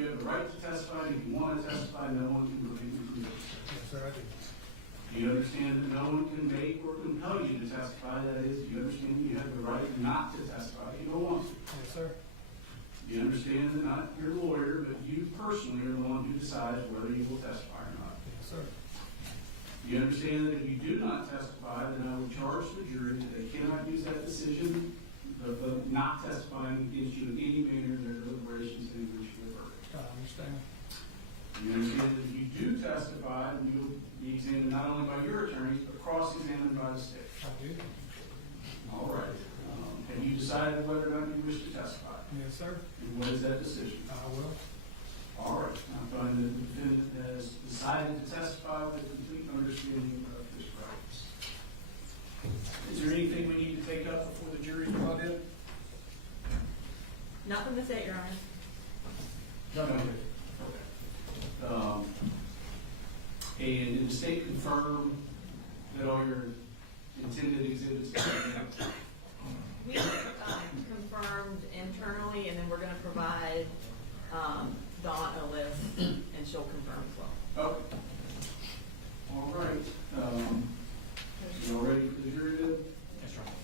you have the right to testify, and if you want to testify, no one can prevent you from doing so. Yes, sir, I do. Do you understand that no one can make or compel you to testify? That is, do you understand that you have the right not to testify if you don't want to? Yes, sir. Do you understand that not your lawyer, but you personally are the one who decides whether you will testify or not? Yes, sir. Do you understand that if you do not testify, then I will charge the jury that they cannot use that decision of not testifying against you in any manner in their deliberations and reach your verdict? I understand. Do you understand that if you do testify, then you'll be examined not only by your attorneys, but cross-examined by the state? I do. All right. Have you decided whether or not you wish to testify? Yes, sir. And what is that decision? I will. All right. I find that the defendant has decided to testify with a complete understanding of his rights. Is there anything we need to take up before the jury is brought in? Nothing to say, Your Honor. No. And did the state confirm that all your intended exhibits have been? We confirmed internally, and then we're going to provide Dawn a list, and she'll confirm as well. Okay. All right. You all ready for the jury then? That's right.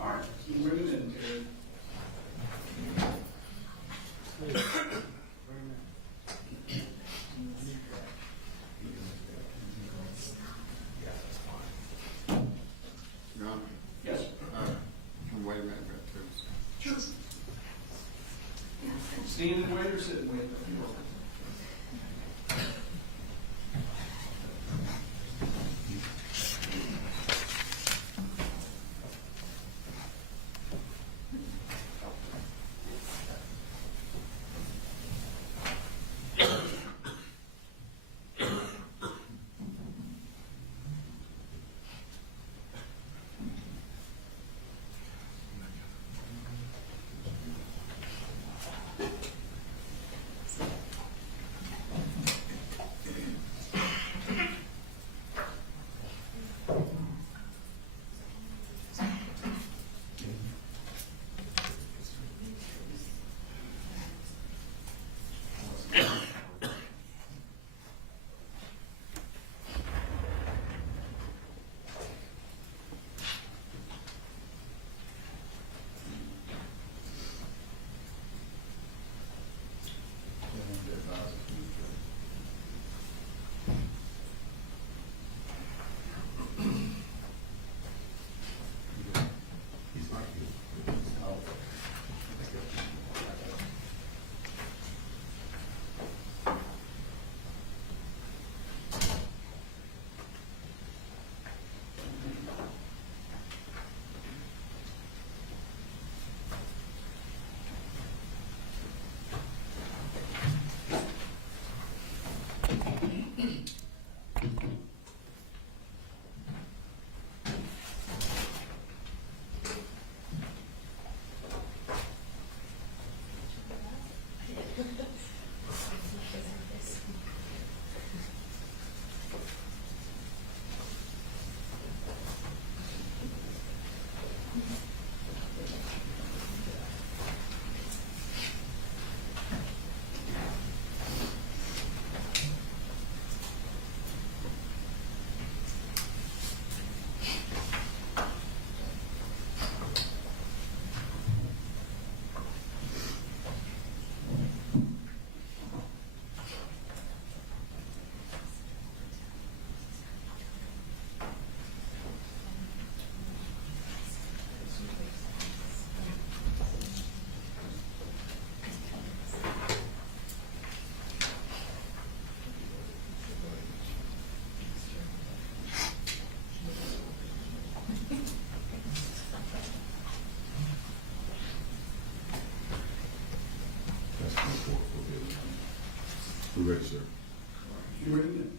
All right. So bring it in, Terry. Your Honor, Yes. can wait a minute, please. Sure. Stand and wait or sit and wait? We're ready, sir. You ready then?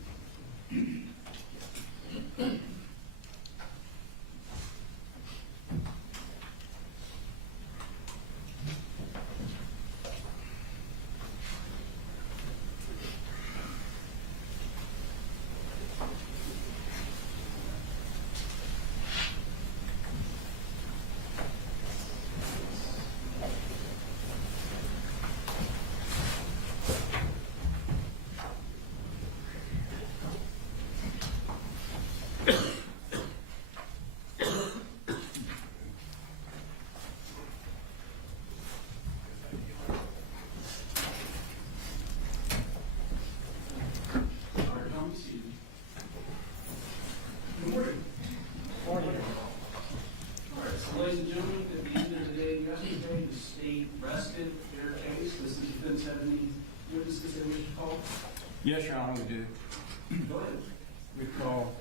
witnesses they wish to call? Yes, Your Honor, we do. Go ahead. We call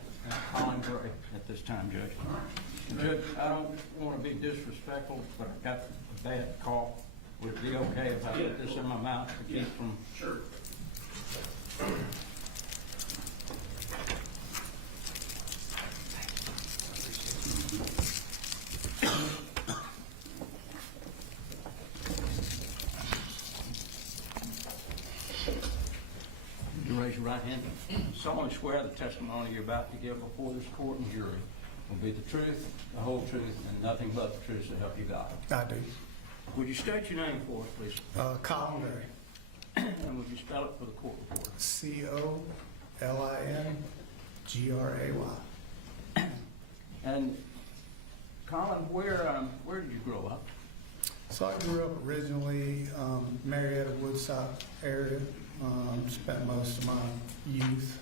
Colin Gray at this time, Judge. All right. Judge, I don't want to be disrespectful, but I got a bad cough. Would it be okay if I put this in my mouth to keep from... Sure. You raise your right hand. Solemnly swear the testimony you're about to give before this court and jury will be the truth, the whole truth, and nothing but the truth to help you God. I do. Would you state your name for us, please? Colin Gray. And would you spell it for the court reporter? COLINGRAY. And Colin, where did you grow up? So I grew up originally Marietta, Woodstock area. Spent most of my youth,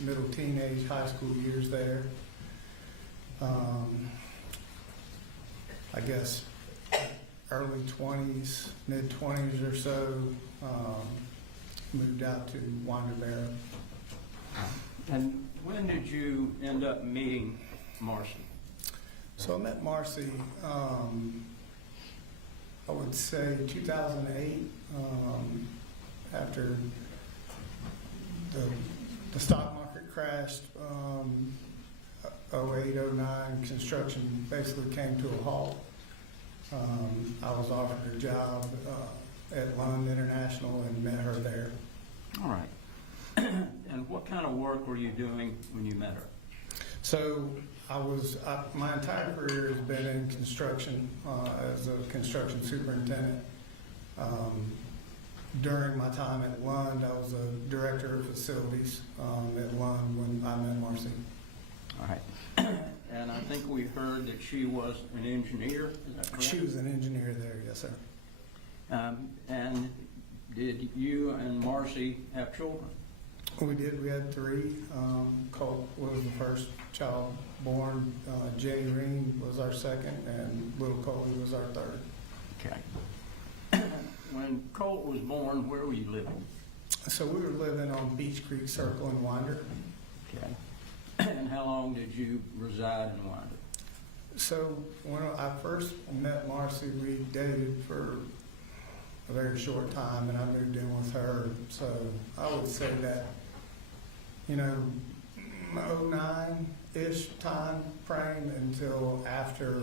middle teenage, high school years there. I guess early 20s, mid 20s or so, moved out to Winder. And when did you end up meeting Marcy? So I met Marcy, I would say 2008, after the stock market crashed, 08, 09, construction basically came to a halt. I was offered a job at Lund International and met her there. All right. And what kind of work were you doing when you met her? So my entire career has been in construction as a construction superintendent. During my time at Lund, I was a director of facilities at Lund when I met Marcy. All right. And I think we heard that she was an engineer, is that correct? She was an engineer there, yes, sir. And did you and Marcy have children? We did. We had 3. Colt was the first child born. Jenny Reen was our second, and little Coley was our third. Okay. When Colt was born, where were you living? So we were living on Beach Creek Circle in Winder. Okay. And how long did you reside in Winder? So when I first met Marcy, we dated for a very short time, and I moved in with her. So I would say that, 09-ish time frame until after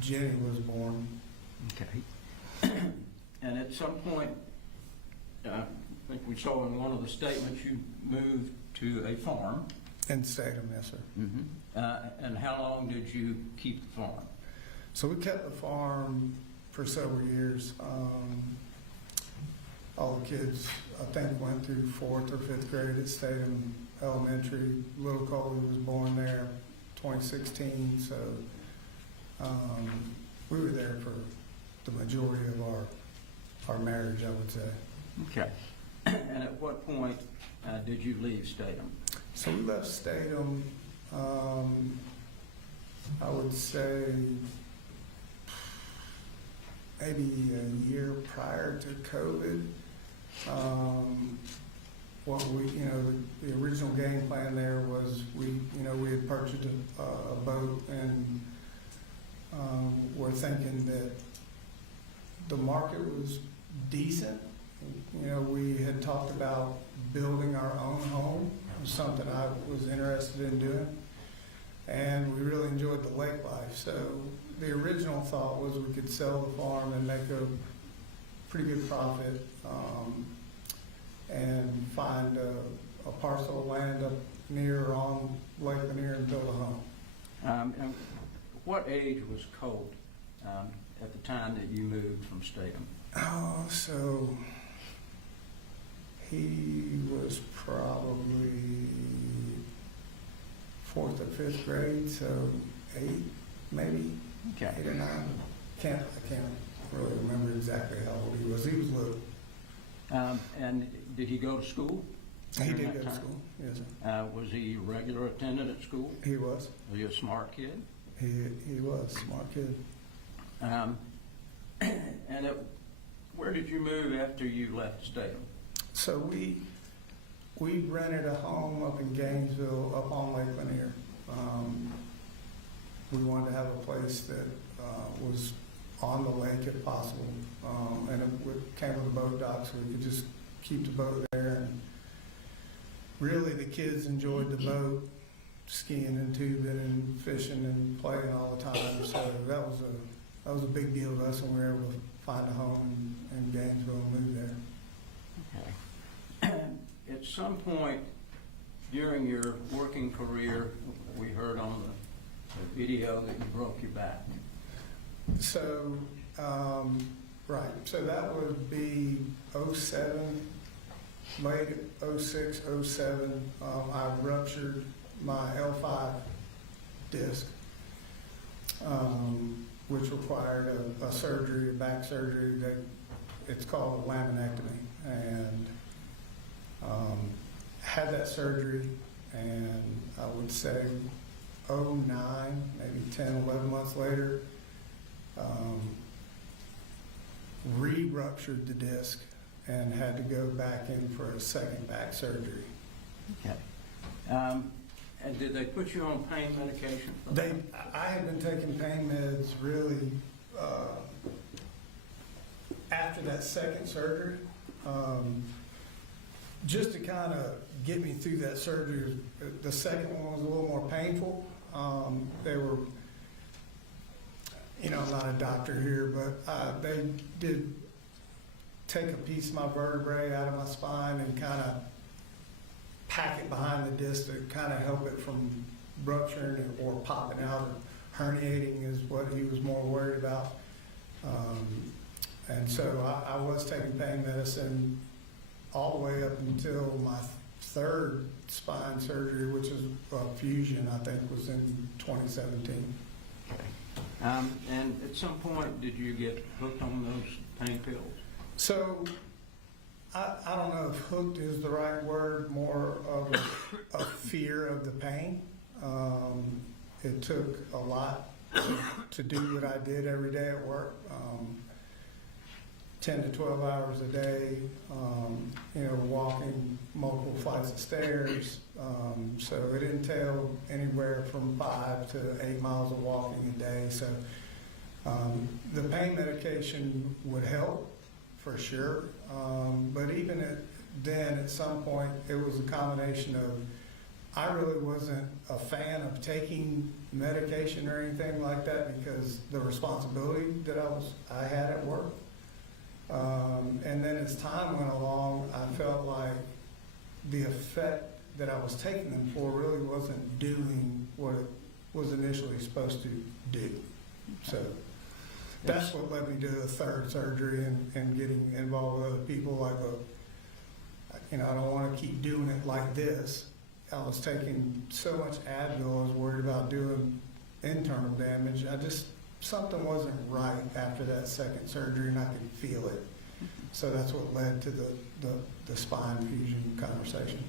Jenny was born. Okay. And at some point, I think we saw in one of the statements you moved to a farm. In Statham, yes, sir. Mm-hmm. And how long did you keep the farm? So we kept the farm for several years. All the kids, I think, went through 4th or 5th grade at Statham Elementary. Little Coley was born there 2016, so we were there for the majority of our marriage, I would say. Okay. And at what point did you leave Statham? So we left Statham, I would say, maybe a year prior to COVID. The original game plan there was we had purchased a boat, and we're thinking that the market was decent. We had talked about building our own home. It was something I was interested in doing, and we really enjoyed the lake life. So the original thought was we could sell the farm and make a pretty good profit, and find a parcel of land up near or on Lake Lanier and build a home. And what age was Colt at the time that you moved from Statham? Oh, so he was probably 4th or 5th grade, so 8, maybe. Okay. 8 or 9. I can't really remember exactly how old he was. He was little. And did he go to school? He during did that go to time? school, yes, sir. Was he a regular attendant at school? He was. Was he a smart kid? He was a smart kid. And where did you move after you left Statham? So we rented a home up in Gainesville, up on Lake Lanier. We wanted to have a place that was on the lake if possible, and came with a boat dock, so we could just keep the boat there. And really, the kids enjoyed the boat, skiing and tubing and fishing and playing all the time. So that was a big deal to us when we were able to find a home in Gainesville and move there. Okay. At some point during your working career, we heard on the video that you broke your back. So, right, so that would be 07, late 06, 07. I ruptured my L5 disc, which required a surgery, a back surgery that it's called a laminectomy. And had that surgery, and I would say 09, maybe 10, 11 months later, re-ruptured the disc and had to go back in for a second back surgery. Okay. And did they put you on pain medication for that? I had been taking pain meds really after that second surgery, just to kind of get me through that surgery. The second one was a little more painful. They were, I'm not a doctor here, but they did take a piece of my vertebrae out of my spine and kind of pack it behind the disc to kind of help it from rupturing or popping out. Herniating is what he was more worried about. And so I was taking pain medicine all the way up until my third spine surgery, which is a fusion, I think, was in 2017. Okay. And at some point, did you get hooked on those pain pills? So I don't know if hooked is the right word, more of a fear of the pain. It took a lot to do what I did every day at work, 10 to 12 hours a day, walking multiple flights of stairs. So it entailed anywhere from 5 to 8 miles of walking a day. So the pain medication would help for sure. But even then, at some point, it was a combination of, I really wasn't a fan of taking medication or anything like that because the responsibility that I had at work. And then as time went along, I felt like the effect that I was taking them for really wasn't doing what it was initially supposed to do. So that's what led me to the third surgery and getting involved with other people. Like, I don't want to keep doing it like this. I was taking so much Advil, I was worried about doing internal damage. Something wasn't right after that second surgery, and I could feel it. So that's what led to the spine fusion conversation.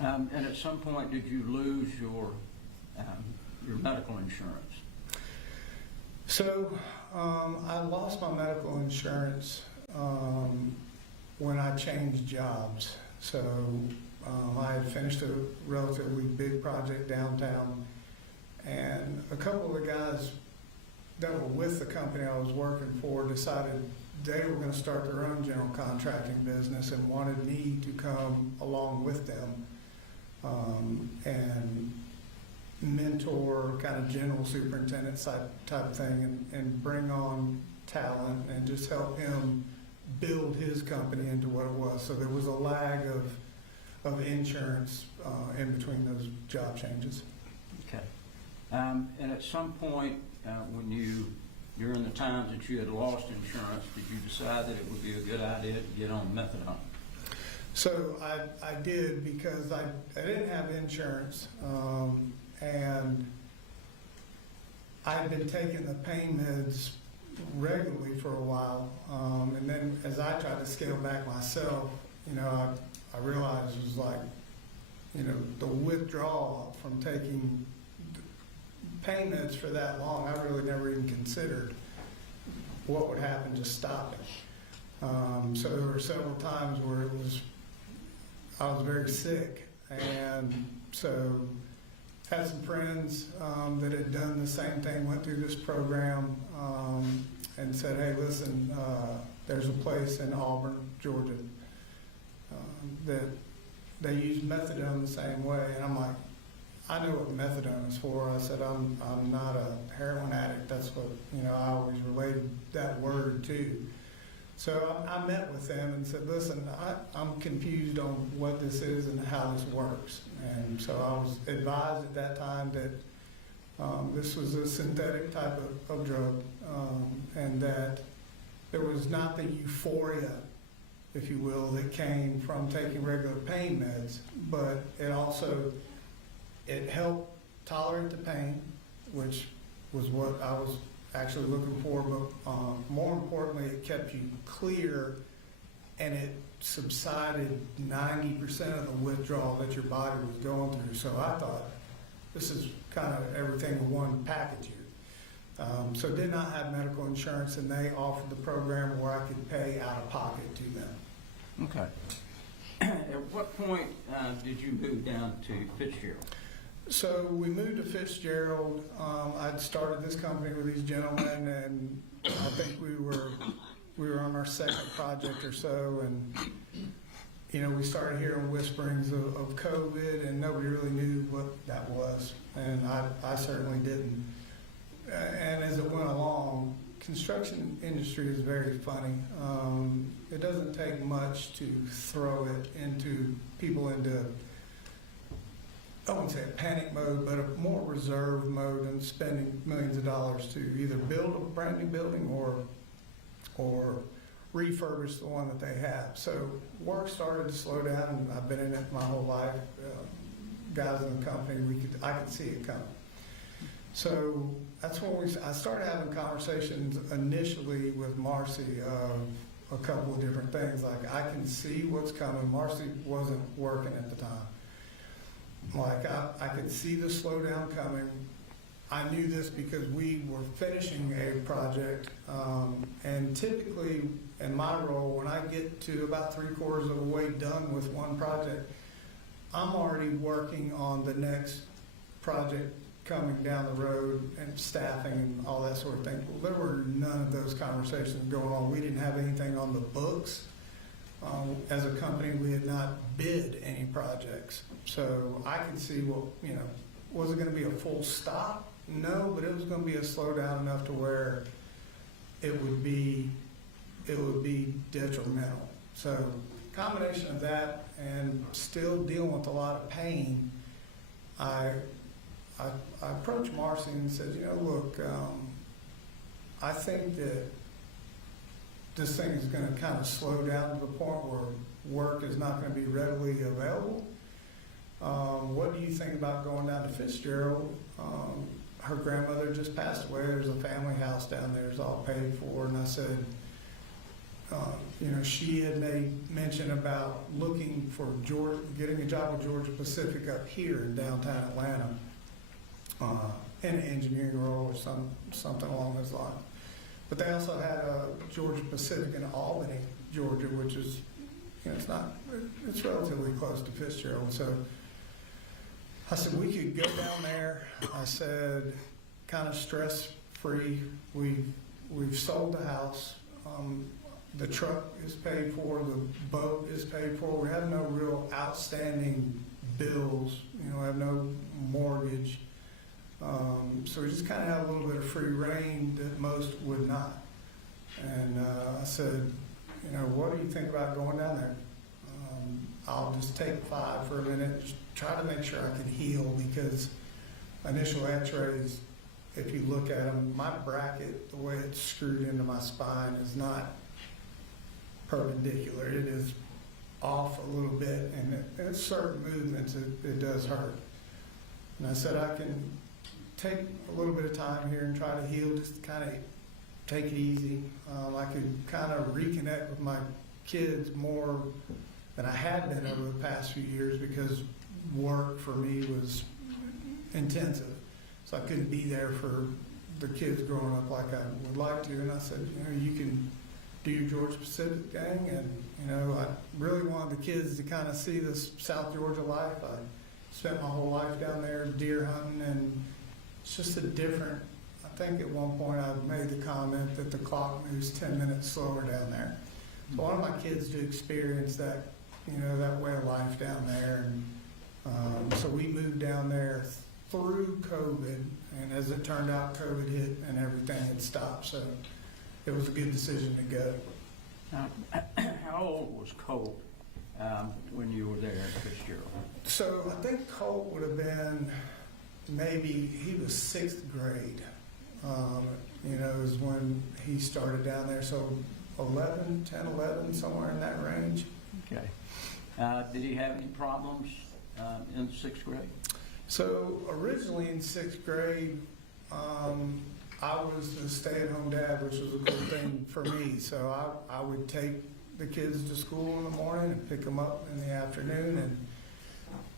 And at some point, did you lose your medical insurance? So I lost my medical insurance when I changed jobs. So I had finished a relatively big project downtown, and a couple of the guys that were with the company I was working for decided they were going to start their own general contracting business and wanted me to come along with them and mentor, kind of general superintendent type of thing, and bring on talent and just help him build his company into what it was. So there was a lag of insurance in between those job changes. Okay. And at some point, during the times that you had lost insurance, did you decide that it would be a good idea to get on methadone? So I did, because I didn't have insurance, and I had been taking the pain meds regularly for a while, and then as I tried to scale back myself, I realized it was like, the withdrawal from taking pain meds for that long, I really never even considered what would happen just stopping. So there were several times where it was I was very sick, and so had some friends that had done the same thing, went through this program, and said, hey, listen, there's a place in Auburn, Georgia, that they use methadone the same way. And I'm like, I know what methadone is for. I said, I'm not a heroin addict. That's what, I always related that word to. So I met with them and said, listen, I'm confused on what this is and how this works. And so I was advised at that time that this was a synthetic type of drug, and that there was not the euphoria, if you will, that came from taking regular pain meds, but it helped tolerate the pain, which was what I was actually looking for, but more importantly, it kept you clear, and it subsided 90% of the withdrawal that your body was going through. So I thought, this is kind of everything in one package here. So did not have medical insurance, and they offered the program where I could pay out of pocket to them. Okay. At what point did you move down to Fitzgerald? So we moved to Fitzgerald. I'd started this company with these gentlemen, and I think we were on our second project or so, and we started hearing whisperings of COVID, and nobody really knew what that was, and I certainly didn't. And as it went along, construction industry is very funny. It doesn't take much to throw it into people into, I wouldn't say a panic mode, but a more reserved mode, and spending millions of dollars to either build a brand new building or refurbish the one that they have. So work started to slow down, and I've been in it my whole life. Guys in the company, I could see it coming. So that's when I started having conversations initially with Marcy of a couple of different things. Like, I can see what's coming. Marcy wasn't working at the time. Like, I could see the slowdown coming. I knew this because we were finishing a project, and typically in my role, when I get to about 3/4 of the way done with one project, I'm already working on the next project coming down the road, and staffing and all that sort of thing. Well, there were none of those conversations going on. We didn't have anything on the books. As a company, we had not bid any projects. So I could see, was it going to be a full stop? No, but it was going to be a slowdown enough to where it would be detrimental. So combination of that and still dealing with a lot of pain, I approached Marcy and said, look, I think that this thing is going to kind of slow down to the point where work is not going to be readily available. What do you think about going down to Fitzgerald? Her grandmother just passed away. There's a family house down there. It's all paid for. And I said, she had made mention about looking for getting a job with Georgia Pacific up here in downtown Atlanta, in an engineering role or something along those lines. But they also had a Georgia Pacific in Albany, Georgia, which is, it's relatively close to Fitzgerald. So I said, we could go down there. I said, kind of stress-free. We've sold the house. The truck is paid for. The boat is paid for. We have no real outstanding bills. We have no mortgage. So we just kind of have a little bit of free reign that most would not. And I said, what do you think about going down there? I'll just take 5 for a minute, just try to make sure I can heal, because initial x-rays, if you look at them, my bracket, the way it's screwed into my spine is not perpendicular. It is off a little bit, and at certain movements it does hurt. And I said, I can take a little bit of time here and try to heal, just kind of take it easy. I could kind of reconnect with my kids more than I had been over the past few years, because work for me was intensive. So I couldn't be there for the kids growing up like I would like to. And I said, you can do your Georgia Pacific thing. And, I really wanted to kids to kind of see this South Georgia life. I spent my whole life down there deer hunting, and it's just a different, I think at one point I made the comment that the clock moves 10 minutes slower down there. So I want my kids to experience that, you know, that way of life down there. And so we moved down there through COVID, and as it turned out, COVID hit and everything had stopped. So it was a good decision to go. How old was Colt when you were there at Fitzgerald? So I think Colt would have been maybe, he was 6th grade, you know, is when he started down there. So 11, 10, 11, somewhere in that range. Okay. Did he have any problems in 6th grade? So originally in 6th grade, I was the stay-at-home dad, which was a good thing for me. So I would take the kids to school in the morning and pick them up in the afternoon. And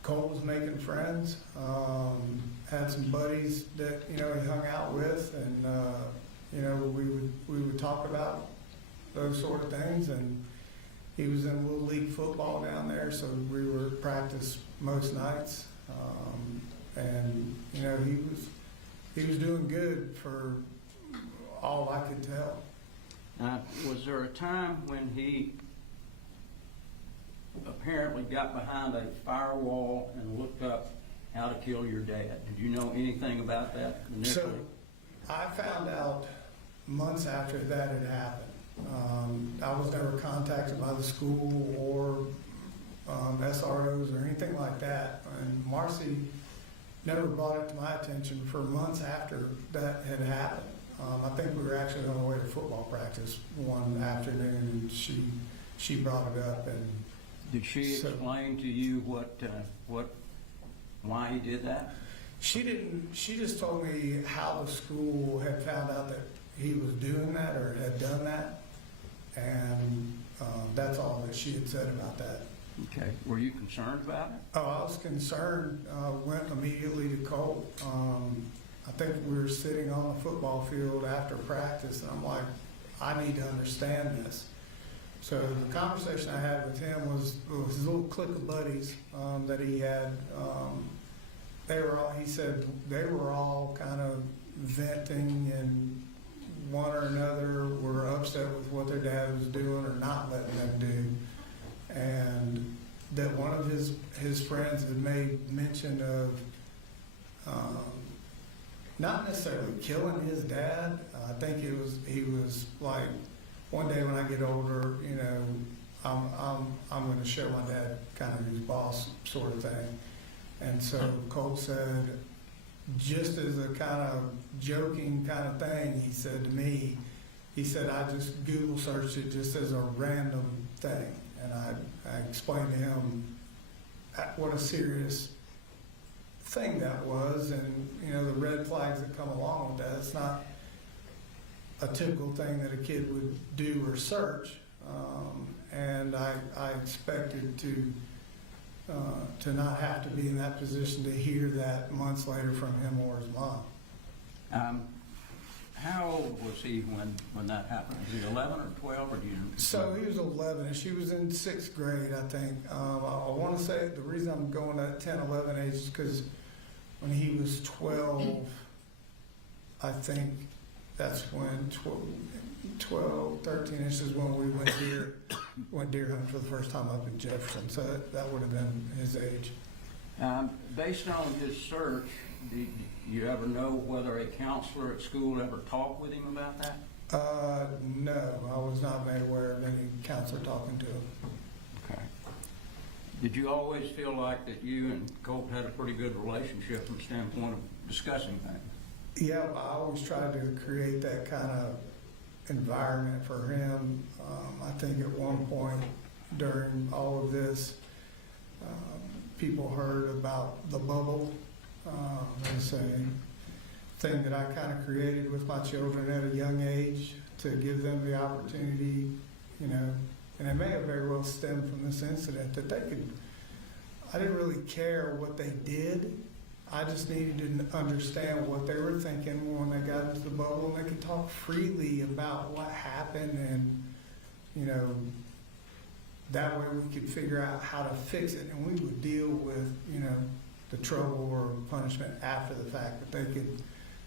Colt was making friends, had some buddies that, you know, he hung out with, and you know, we would talk about those sort of things. And he was in Little League football down there, so we were at practice most nights. And you know, he was doing good for all I could tell. Was there a time when he apparently got behind a firewall and looked up how to kill your dad? Did you know anything about that initially? So I found out months after that had happened. I was never contacted by the school or SROs or anything like that. And Marcy never brought it to my attention for months after that had happened. I think we were actually on the way to football practice one afternoon, and she brought it up. And did she explain to you why he did that? She didn't. She just told me how the school had found out that he was doing that or had done that, and that's all that she had said about that. Okay. Were you concerned about it? Oh, I was concerned. Went immediately to Colt. I think we were sitting on the football field after practice, and I'm like, I need to understand this. So the conversation I had with him was his little clique of buddies that he had. They were all, he said, they were all kind of venting, and one or another were upset with what their dad was doing or not letting them do. And that one of his friends had made mention of not necessarily killing his dad. I think he was like, one day when I get older, you know, I'm going to show my dad kind of who's boss sort of thing. And so Colt said, just as a kind of joking kind of thing, he said to me, he said, I just Google searched it just as a random thing. And I explained to him what a serious thing that was, and you know, the red flags that come along with that. It's not a typical thing that a kid would do or search, and I expected to not have to be in that position to hear that months later from him or his mom. How old was he when that happened? Was he 11 or 12, or do you? So he was 11, and she was in 6th grade, I think. I want to say the reason I'm going at 10, 11 age is because when he was 12, I think that's when 12, 13-ish is when we went deer hunting for the first time up in Jefferson. So that would have been his age. Based on his search, did you ever know whether a counselor at school ever talked with him about that? No, I was not made aware of any counselor talking to him. Okay. Did you always feel like that you and Colt had a pretty good relationship from the standpoint of discussing things? Yeah, I always tried to create that kind of environment for him. I think at one point during all of this, people heard about the bubble. It's a thing that I kind of created with my children at a young age to give them the opportunity, you know, and it may have very well stemmed from this incident that they could, I didn't really care what they did. I just needed to understand what they were thinking when they got into the bubble, and they could talk freely about what happened and, you know, that way we could figure out how to fix it, and we would deal with, you know, the trouble or punishment after the fact, but they could,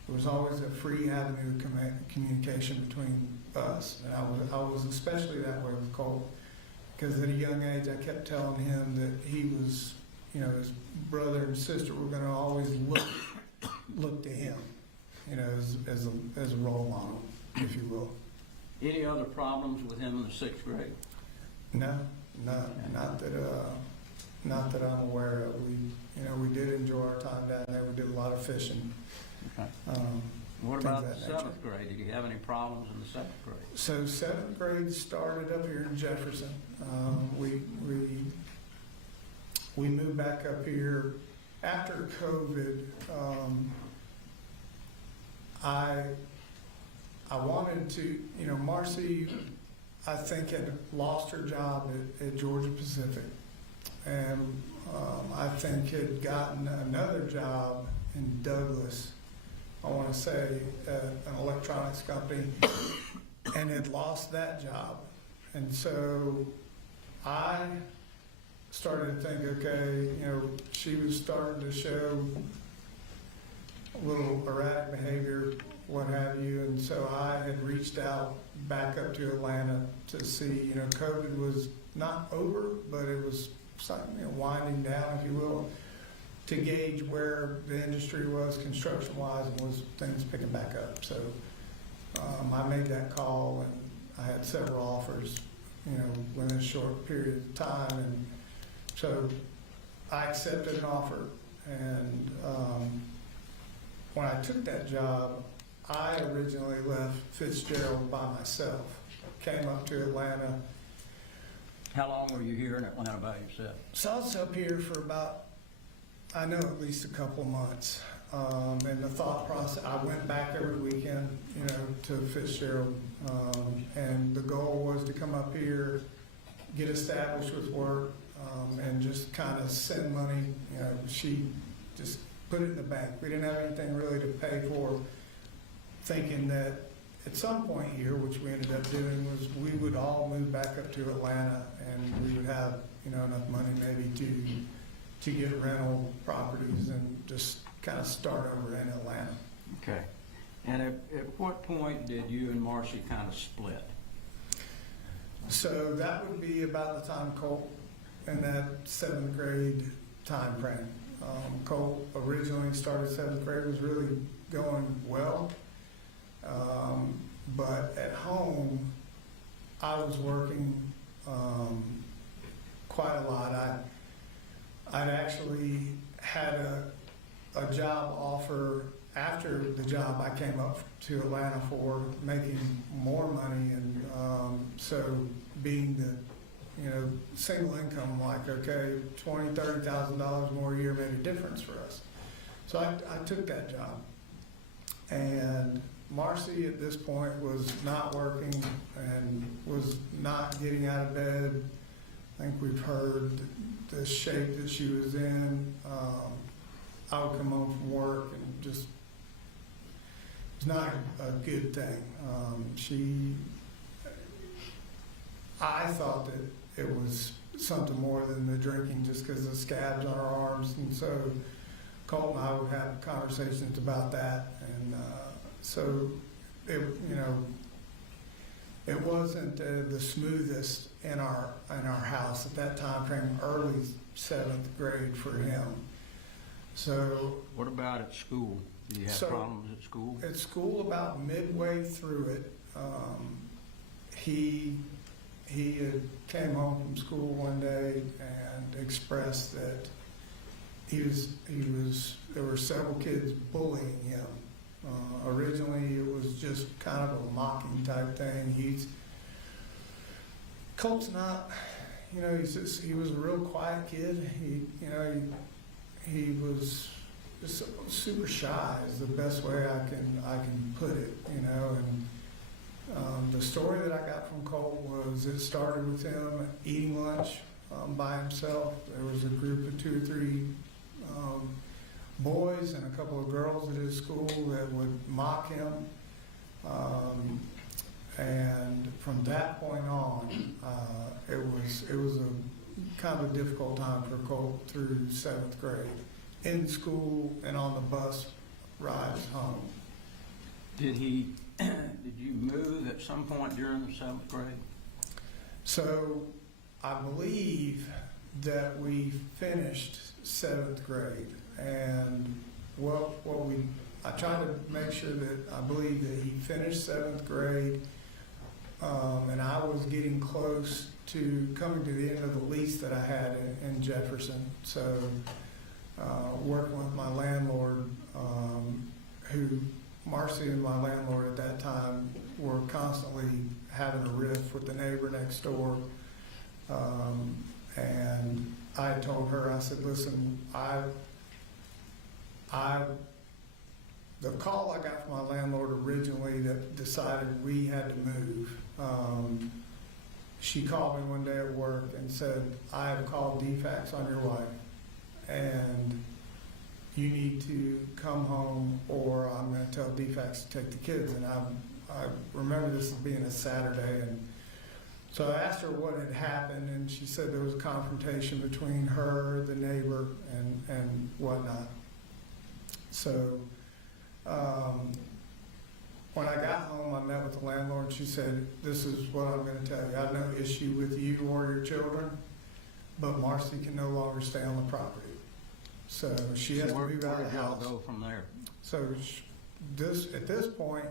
there was always a free avenue of communication between us, and I was especially that way with Colt, because at a young age, I kept telling him that he was, you know, his brother and sister were gonna always look to him, you know, as a role model, if you will. Any other problems with him in the 6th grade? No, not that I'm aware of. We did enjoy our time down there. We did a lot of fishing. Okay. What Things about of the that nature. 7th grade? Did he have any problems in the 7th grade? So 7th grade started up here in Jefferson. We moved back up here after COVID. I wanted to, you know, Marcy, I think, had lost her job at Georgia Pacific, and I think had gotten another job in Douglas, I want to say, at an electronics company, and had lost that job. And so I started to think, okay, you know, she was starting to show a little erratic behavior, what have you, and so I had reached out back up to Atlanta to see, you know, COVID was not over, but it was, you know, winding down, if you will, to gauge where the industry was construction-wise and was things picking back up. So I made that call, and I had several offers, you know, within a short period of time, and so I accepted an offer, and when I took that job, I originally left Fitzgerald by myself, came up to Atlanta. How long were you here in Atlanta by yourself? So I was up here for about, I know, at least a couple of months. And the thought process, I went back every weekend, you know, to Fitzgerald. And the goal was to come up here, get established with work, and just kind of send money. You know, she just put it in the bank. We didn't have anything really to pay for, thinking that at some point here, which we ended up doing, was we would all move back up to Atlanta, and we would have, you know, enough money maybe to get rental properties and just kind of start over in Atlanta. Okay. And at what point did you and Marcy kind of split? So that would be about the time Colt, in that 7th grade time frame. Colt originally started 7th grade, was really going well. But at home, I was working quite a lot. I'd actually had a job offer after the job I came up to Atlanta for, making more money, and so being the, you know, single income, like, okay, $20,000, $30,000 more a year made a difference for us. So I took that job, and Marcy at this point was not working and was not getting out of bed. I think we've heard the shape that she was in. I would come home from work and just, it's not a good thing. I thought that it was something more than the drinking, just because of the scabs on her arms, and so Colt and I would have conversations about that, and so it, you know, it wasn't the smoothest in our house at that time frame, early 7th grade for him. So What about at school? Did you have problems at school? at school, about midway through it, he had came home from school one day and expressed that there were several kids bullying him. Originally, it was just kind of a mocking type thing. Colt's not, you know, he was a real quiet kid. He was just super shy, is the best way I can put it, you know. And the story that I got from Colt was, it started with him eating lunch by himself. There was a group of 2 or 3 boys and a couple of girls at his school that would mock him. And from that point on, it was a kind of a difficult time for Colt through 7th grade, in school and on the bus rides home. Did you move at some point during the 7th grade? So I believe that we finished 7th grade, and I tried to make sure that I believe that he finished 7th grade, and I was getting close to coming to the end of the lease that I had in Jefferson. So working with my landlord, Marcy and my landlord at that time were constantly having a riff with the neighbor next door. And I told her, I said, listen, the call I got from my landlord originally that decided we had to move, she called me one day at work and said, I have called DFAX on your wife, and you need to come home or I'm going to tell DFAX to take the kids. And I remember this as being a Saturday, and so I asked her what had happened, and she said there was a confrontation between her, the neighbor, and whatnot. So when I got home, I met with the landlord, and she said, this is what I'm going to tell you. I have no issue with you or your children, but Marcy can no longer stay on the property. So she has to move out of the house. Where did y'all go from there? So at this point,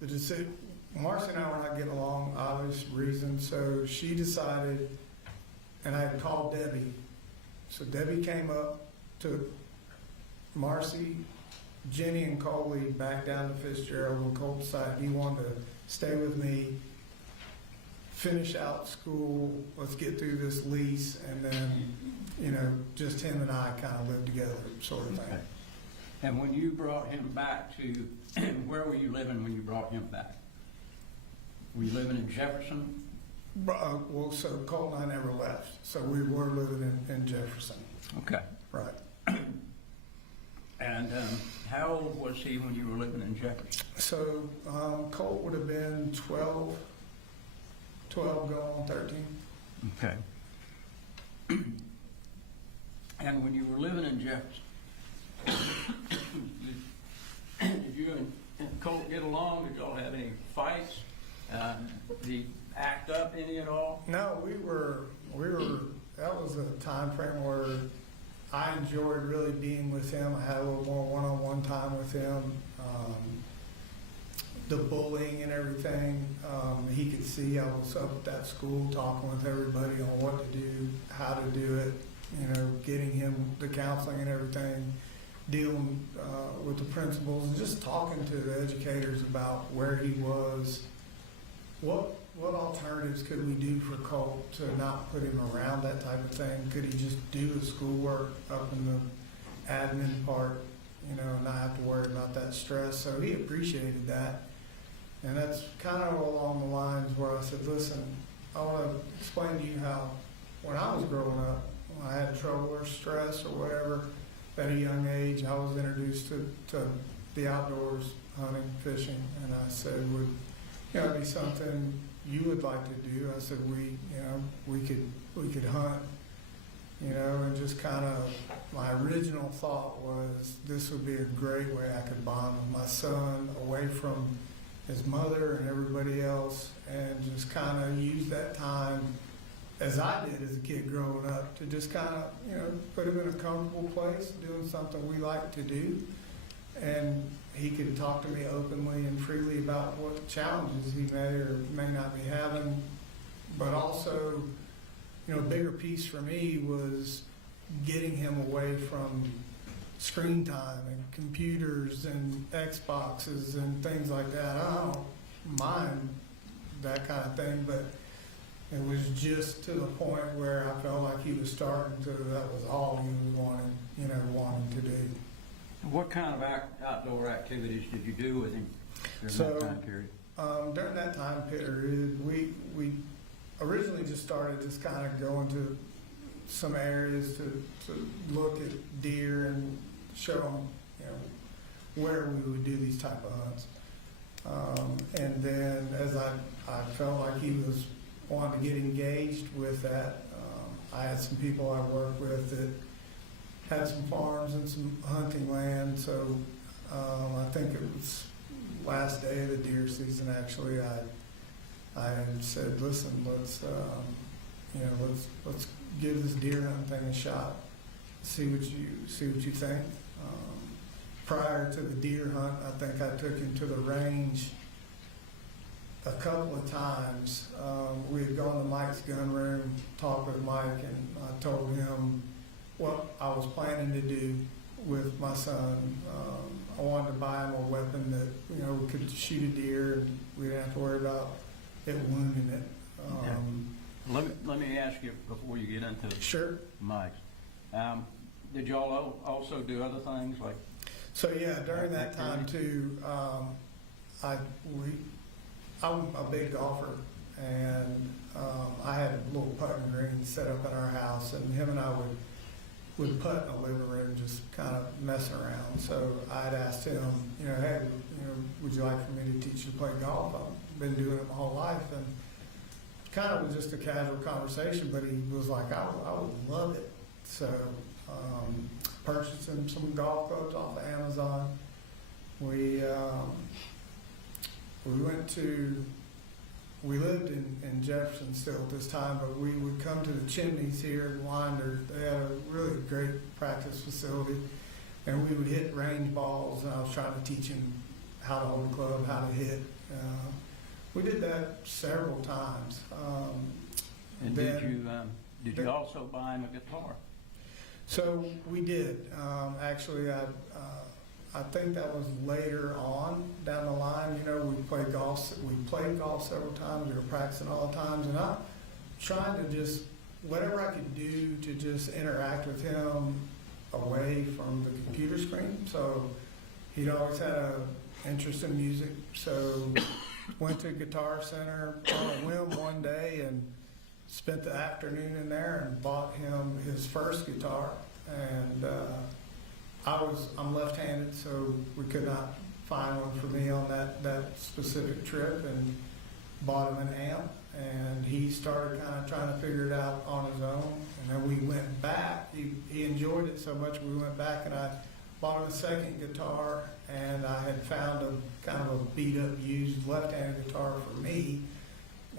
the decision, Marcy and I were not getting along, obvious reasons, so she decided, and I had called Debbie. So Debbie came up, took Marcy, Jenny, and Coley back down to Fitzgerald, and Colt decided he wanted to stay with me, finish out school, let's get through this lease, and then, just him and I kind of live together, sort of thing. Okay. And when you brought him back to, where were you living when you brought him back? Were you living in Jefferson? Well, so Colt and I never left, so we were living in Jefferson. Okay. Right. And how old was he when you were living in Jefferson? So Colt would have been 12 going on 13. Okay. And when you were living in Jefferson, did you and Colt get along? Did y'all have any fights? Did he act up any at all? No, we were, that was a time frame where I enjoyed really being with him. I had a little more one-on-one time with him. The bullying and everything, he could see I was up at that school talking with everybody on what to do, how to do it, getting him the counseling and everything, dealing with the principals, and just talking to the educators about where he was. What alternatives could we do for Colt to not put him around that type of thing? Could he just do his schoolwork up in the admin part, and not have to worry about that stress? So he appreciated that. And that's kind of along the lines where I said, listen, I want to explain to you how when I was growing up, when I had trouble or stress or whatever, at a young age, I was introduced to the outdoors, hunting, fishing, and I said, would it be something you would like to do? I said, we could hunt, and just kind of, my original thought was this would be a great way I could bond with my son away from his mother and everybody else, and just kind of use that time as I did as a kid growing up to just kind of, put him in a comfortable place, doing something we like to do. And he could talk to me openly and freely about what challenges he may or may not be having. But also, a bigger piece for me was getting him away from screen time and computers and Xboxes and things like that. I don't mind that kind of thing, but it was just to the point where I felt like he was starting to, that was all he was wanting to do. What kind of outdoor activities did you do with him during that time period? During that time period, we originally just started just kind of going to some areas to look at deer and show them, where we would do these type of hunts. And then as I felt like he was wanting to get engaged with that, I had some people I worked with that had some farms and some hunting land, so I think it was last day of the deer season, actually, I had said, listen, let's give this deer hunting thing a shot, see what you think. Prior to the deer hunt, I think I took him to the range a couple of times. We had gone to Mike's gun room, talked with Mike, and I told him what I was planning to do with my son. I wanted to buy him a weapon that, we could shoot a deer and we didn't have to worry about it wounding it. Let me ask you before you get into Sure. Mike's. Did y'all also do other things like? So yeah, during that time too, I'm a big golfer, and I had a little putting green set up at our house, and him and I would putt in the living room, just kind of messing around. So I'd asked him, hey, would you like for me to teach you to play golf? I've been doing it my whole life, and kind of was just a casual conversation, but he was like, I would love it. So purchased him some golf clubs off of Amazon. We lived in Jefferson still at this time, but we would come to the Chimneys here in Winder. They had a really great practice facility, and we would hit range balls, and I was trying to teach him how to hold a club, how to hit. We did that several times. And did you also buy him a guitar? So we did. Actually, I think that was later on down the line. We played golf. We played golf several times. We were practicing all the times, and I'm trying to just whatever I could do to just interact with him away from the computer screen. So he'd always had an interest in music. So went to Guitar Center on a whim one day and spent the afternoon in there and bought him his first guitar. And I'm left-handed, so we could not find one for me on that specific trip, and bought him an amp. And he started kind of trying to figure it out on his own. And then we went back. He enjoyed it so much, we went back and I bought him a second guitar. And I had found a kind of a beat-up, used left-handed guitar for me.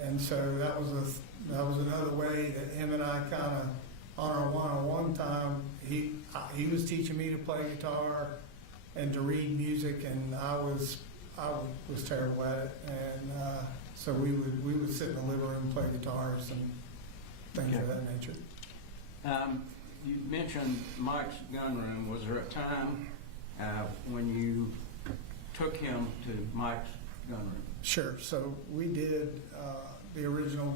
And so that was another way that him and I kind of, on our one-on-one time, he was teaching me to play guitar and to read music, and I was terrible at it. And so we would sit in the living room and play guitars and things of that nature. You mentioned Mike's gun room. Was there a time when you took him to Mike's gun room? Sure. So we did the original,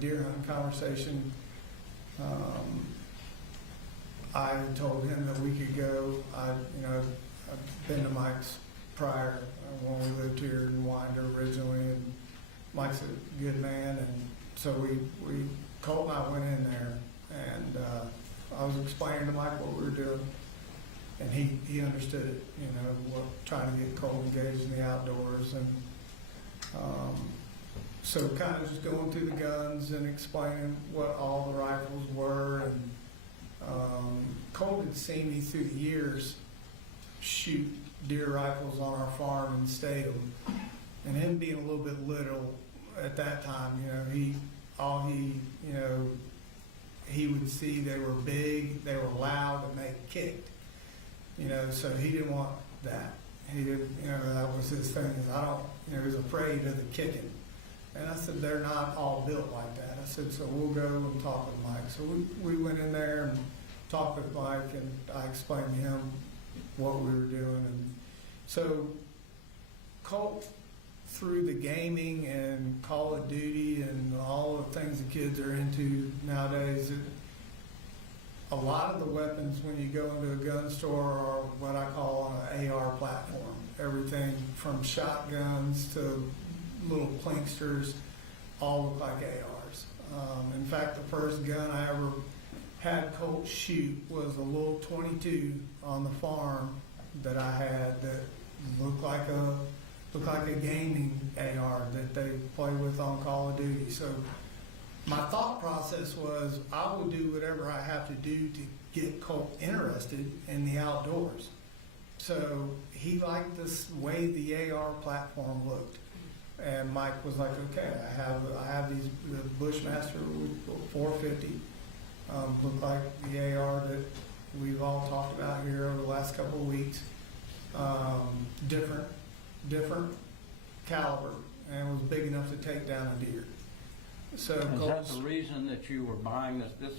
deer hunting conversation. I told him that we could go. I've been to Mike's prior when we lived here in Winder originally, and Mike's a good man, and so Colt and I went in there, and I was explaining to Mike what we were doing, and he understood it. Trying to get Colt engaged in the outdoors, and so kind of just going through the guns and explaining what all the rifles were. And Colt had seen me through the years shoot deer rifles on our farm in Statham, and him being a little bit little at that time, he would see they were big, they were loud, and they kicked. So he didn't want that. He didn't, that was his thing. He was afraid of the kicking. And I said, they're not all built like that. I said, so we'll go and talk with Mike. So we went in there and talked with Mike, and I explained to him what we were doing. And so Colt, through the gaming and Call of Duty and all the things the kids are into nowadays, a lot of the weapons when you go into a gun store are what I call an AR platform. Everything from shotguns to little plinksters all look like ARs. In fact, the first gun I ever had Colt shoot was a little .22 on the farm that I had that looked like a looked like a gaming AR that they play with on Call of Duty. So my thought process was, I will do whatever I have to do to get Colt interested in the outdoors. So he liked this way the AR platform looked. And Mike was like, okay, I have these, the Bushmaster 450, look like the AR that we've all talked about here over the last couple of weeks. Different caliber, and was big enough to take down a deer. So Is that Colt's, the reason that you were buying this?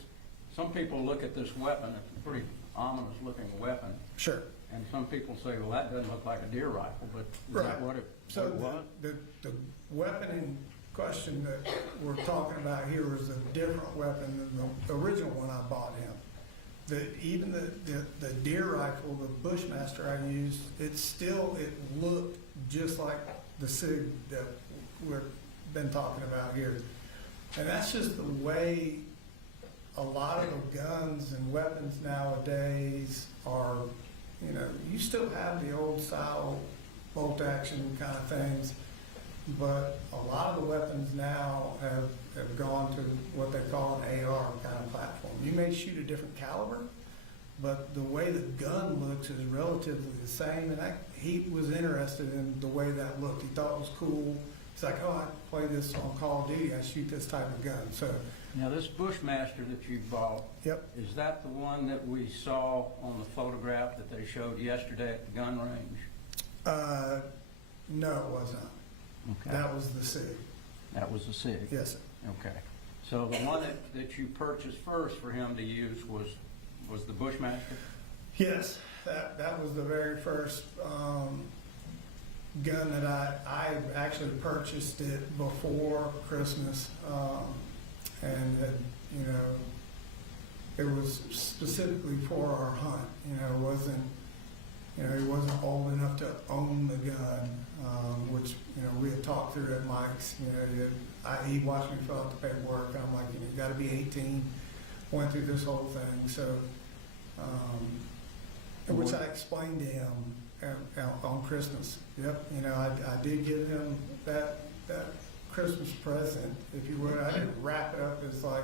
Some people look at this weapon, it's a pretty ominous looking weapon, sure. and some people say, well, that doesn't look like a deer rifle, but is that Right. what it So was? the weapon in question that we're talking about here is a different weapon than the original one I bought him. Even the deer rifle, the Bushmaster I used, it looked just like the SIG that we've been talking about here. And that's just the way a lot of the guns and weapons nowadays are. You know, you still have the old style bolt action kind of things, but a lot of the weapons now have gone to what they call an AR kind of platform. You may shoot a different caliber, but the way the gun looks is relatively the same, and he was interested in the way that looked. He thought it was cool. He's like, oh, I play this on Call of Duty, I shoot this type of gun. So, Now, this Bushmaster that you bought, yep. is that the one that we saw on the photograph that they showed yesterday at the gun range? No, it was not. Okay. That was the SIG. That was the SIG? Yes, sir. Okay. So the one that you purchased first for him to use was the Bushmaster? Yes, that was the very first gun that I actually purchased it before Christmas, and had, you know, it was specifically for our hunt. You know, he wasn't old enough to own the gun, which, you know, we had talked through at Mike's. You know, he watched me fill out the paperwork, and I'm like, you know, you got to be 18. Went through this whole thing, so. Which I explained to him on Christmas. Yep, you know, I did give him that Christmas present, if you would. I didn't wrap it up as like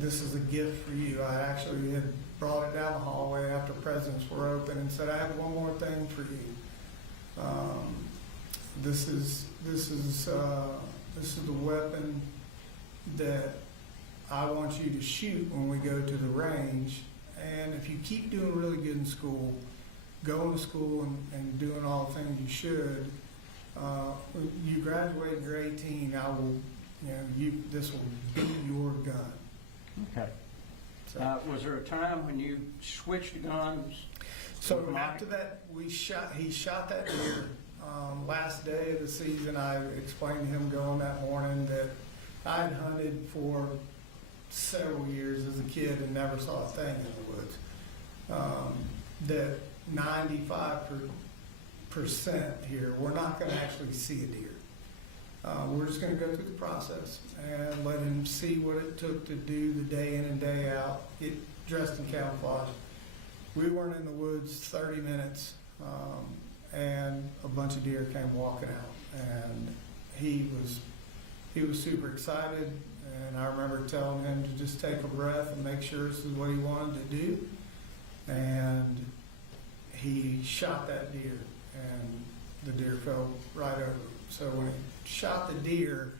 this is a gift for you. I actually had brought it down the hallway after presents were open and said, I have one more thing for you. This is the weapon that I want you to shoot when we go to the range. And if you keep doing really good in school, going to school and doing all the things you should, you graduate and you're 18, I will, you know, this will be your gun. Okay. So, Was there a time when you switched guns? so with Mike? after that, he shot that deer. Last day of the season, I explained to him going that morning that I had hunted for several years as a kid and never saw a thing in the woods. That 95% here, we're not going to actually see a deer. We're just going to go through the process and let him see what it took to do the day in and day out, get dressed in camouflage. We weren't in the woods 30 minutes, and a bunch of deer came walking out, and he was super excited. And I remember telling him to just take a breath and make sure this is what he wanted to do. And he shot that deer, and the deer fell right over. So when he shot the deer,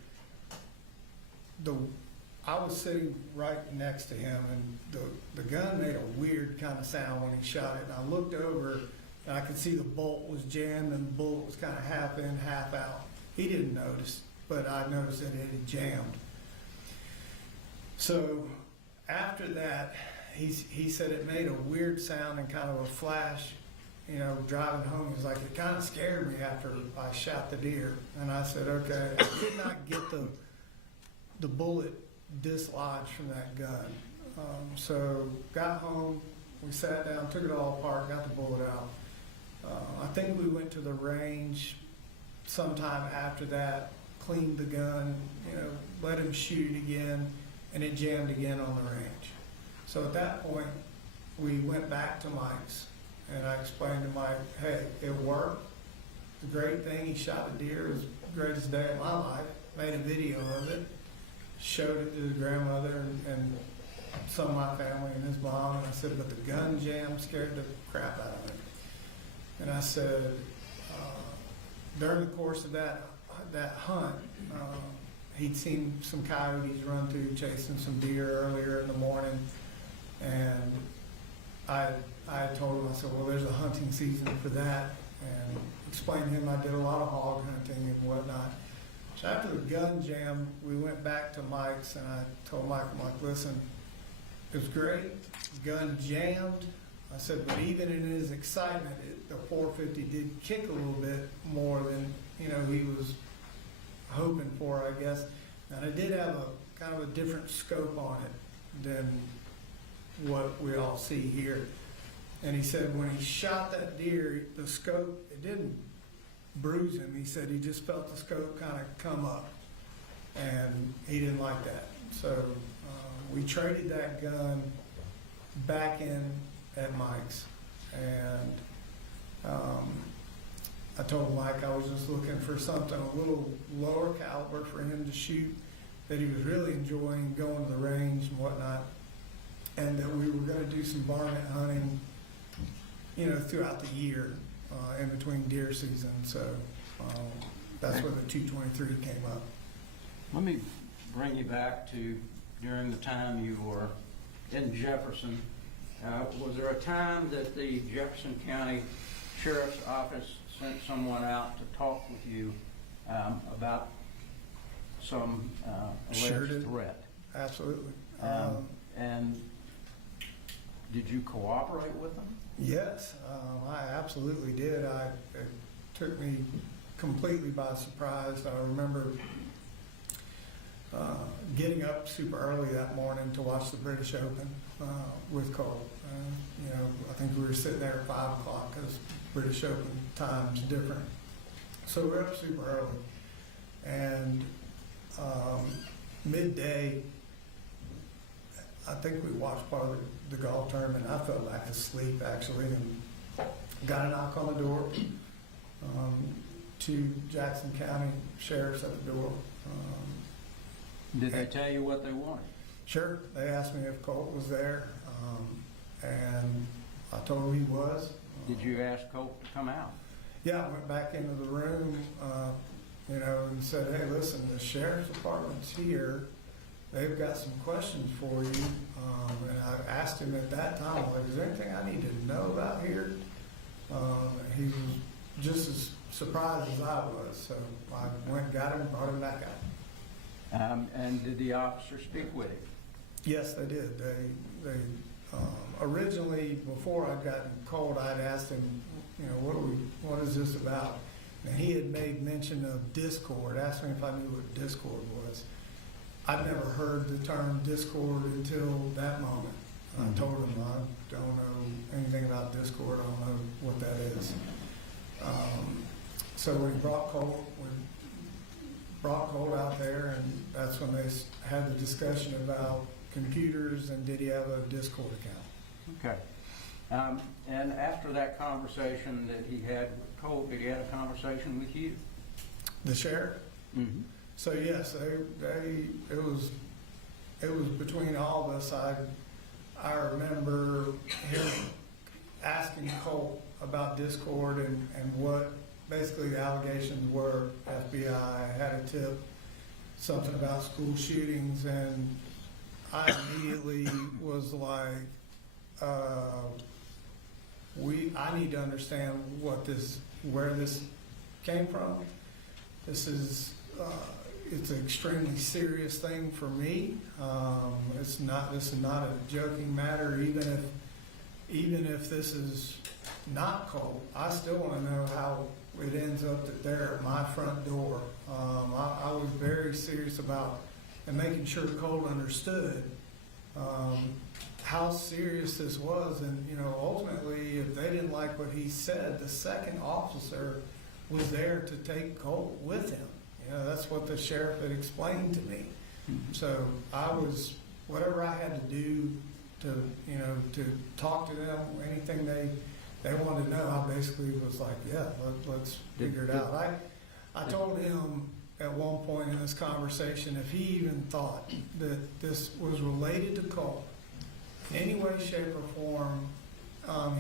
I was sitting right next to him, and the gun made a weird kind of sound when he shot it. And I looked over, and I could see the bolt was jammed, and the bullet was kind of half in, half out. He didn't notice, but I noticed that it had jammed. So after that, he said it made a weird sound and kind of a flash, you know, driving home. He was like, it kind of scared me after I shot the deer. And I said, okay, I could not get the bullet dislodged from that gun. So got home, we sat down, took it all apart, got the bullet out. I think we went to the range sometime after that, cleaned the gun, you know, let him shoot again, and it jammed again on the range. So at that point, we went back to Mike's, and I explained to Mike, hey, it worked. the great thing, he shot a deer, it was the greatest day of my life, made a video of it, showed it to his grandmother and some of my family and his mom, and I said, but the gun jam scared the crap out of him. And I said, during the course of that hunt, he'd seen some coyotes run through chasing some deer earlier in the morning, and I told him, I said, well, there's a hunting season for that, and explained to him I did a lot of hog hunting and whatnot. So after the gun jam, we went back to Mike's, and I told Mike, listen, it was great, gun jammed. I said, but even in his excitement, the 450 did kick a little bit more than, he was hoping for, I guess. And it did have a kind of a different scope on it than what we all see here. And he said when he shot that deer, the scope, it didn't bruise him. He said he just felt the scope kind of come up, and he didn't like that. So we traded that gun back in at Mike's, and I told Mike I was just looking for something a little lower caliber for him to shoot, that he was really enjoying going to the range and whatnot, and that we were going to do some varmint hunting, throughout the year in between deer season. So that's where the 223 came up. Let me bring you back to during the time you were in Jefferson. Was there a time that the Jefferson County Sheriff's Office sent someone out to talk with you about some Sure alleged did. threat? Absolutely. And did you cooperate with them? Yes, I absolutely did. It took me completely by surprise. I remember getting up super early that morning to watch the British Open with Colt. I think we were sitting there at 5 o'clock because British Open time's different. So we're up super early. And midday, I think we watched part of the golf tournament. I fell back asleep, actually, and got a knock on the door. 2 Jackson County sheriffs at the door. Did they tell you what they wanted? Sure. They asked me if Colt was there, and I told them he was. Did you ask Colt to come out? Yeah, I went back into the room, and said, hey, listen, the sheriff's department's here. They've got some questions for you. And I asked him at that time, is there anything I need to know about here? He was just as surprised as I was. So I went and got him and brought him back out. And did the officer speak with him? Yes, they did. They originally, before I'd gotten Colt, I'd asked him, what is this about? And he had made mention of Discord, asked me if I knew what Discord was. I'd never heard the term Discord until that moment. I told him I don't know anything about Discord. I don't know what that is. So we brought Colt out there, and that's when they had the discussion about computers and did he have a Discord account. Okay. And after that conversation that he had with Colt, did he have a conversation with you? The sheriff? Mm-hmm. So yes, it was between all of us. I remember him asking Colt about Discord and what basically the allegations were. FBI had a tip, something about school shootings, and I immediately was like, I need to understand where this came from. This is it's an extremely serious thing for me. This is not a joking matter. Even if this is not Colt, I still want to know how it ends up there at my front door. I was very serious about and making sure Colt understood how serious this was, and ultimately, if they didn't like what he said, the second officer was there to take Colt with him. That's what the sheriff had explained to me. So I was, whatever I had to do to talk to them, anything they they wanted to know. I basically was like, yeah, let's figure it out. I told him at one point in this conversation, if he even thought that this was related to Colt in any way, shape, or form,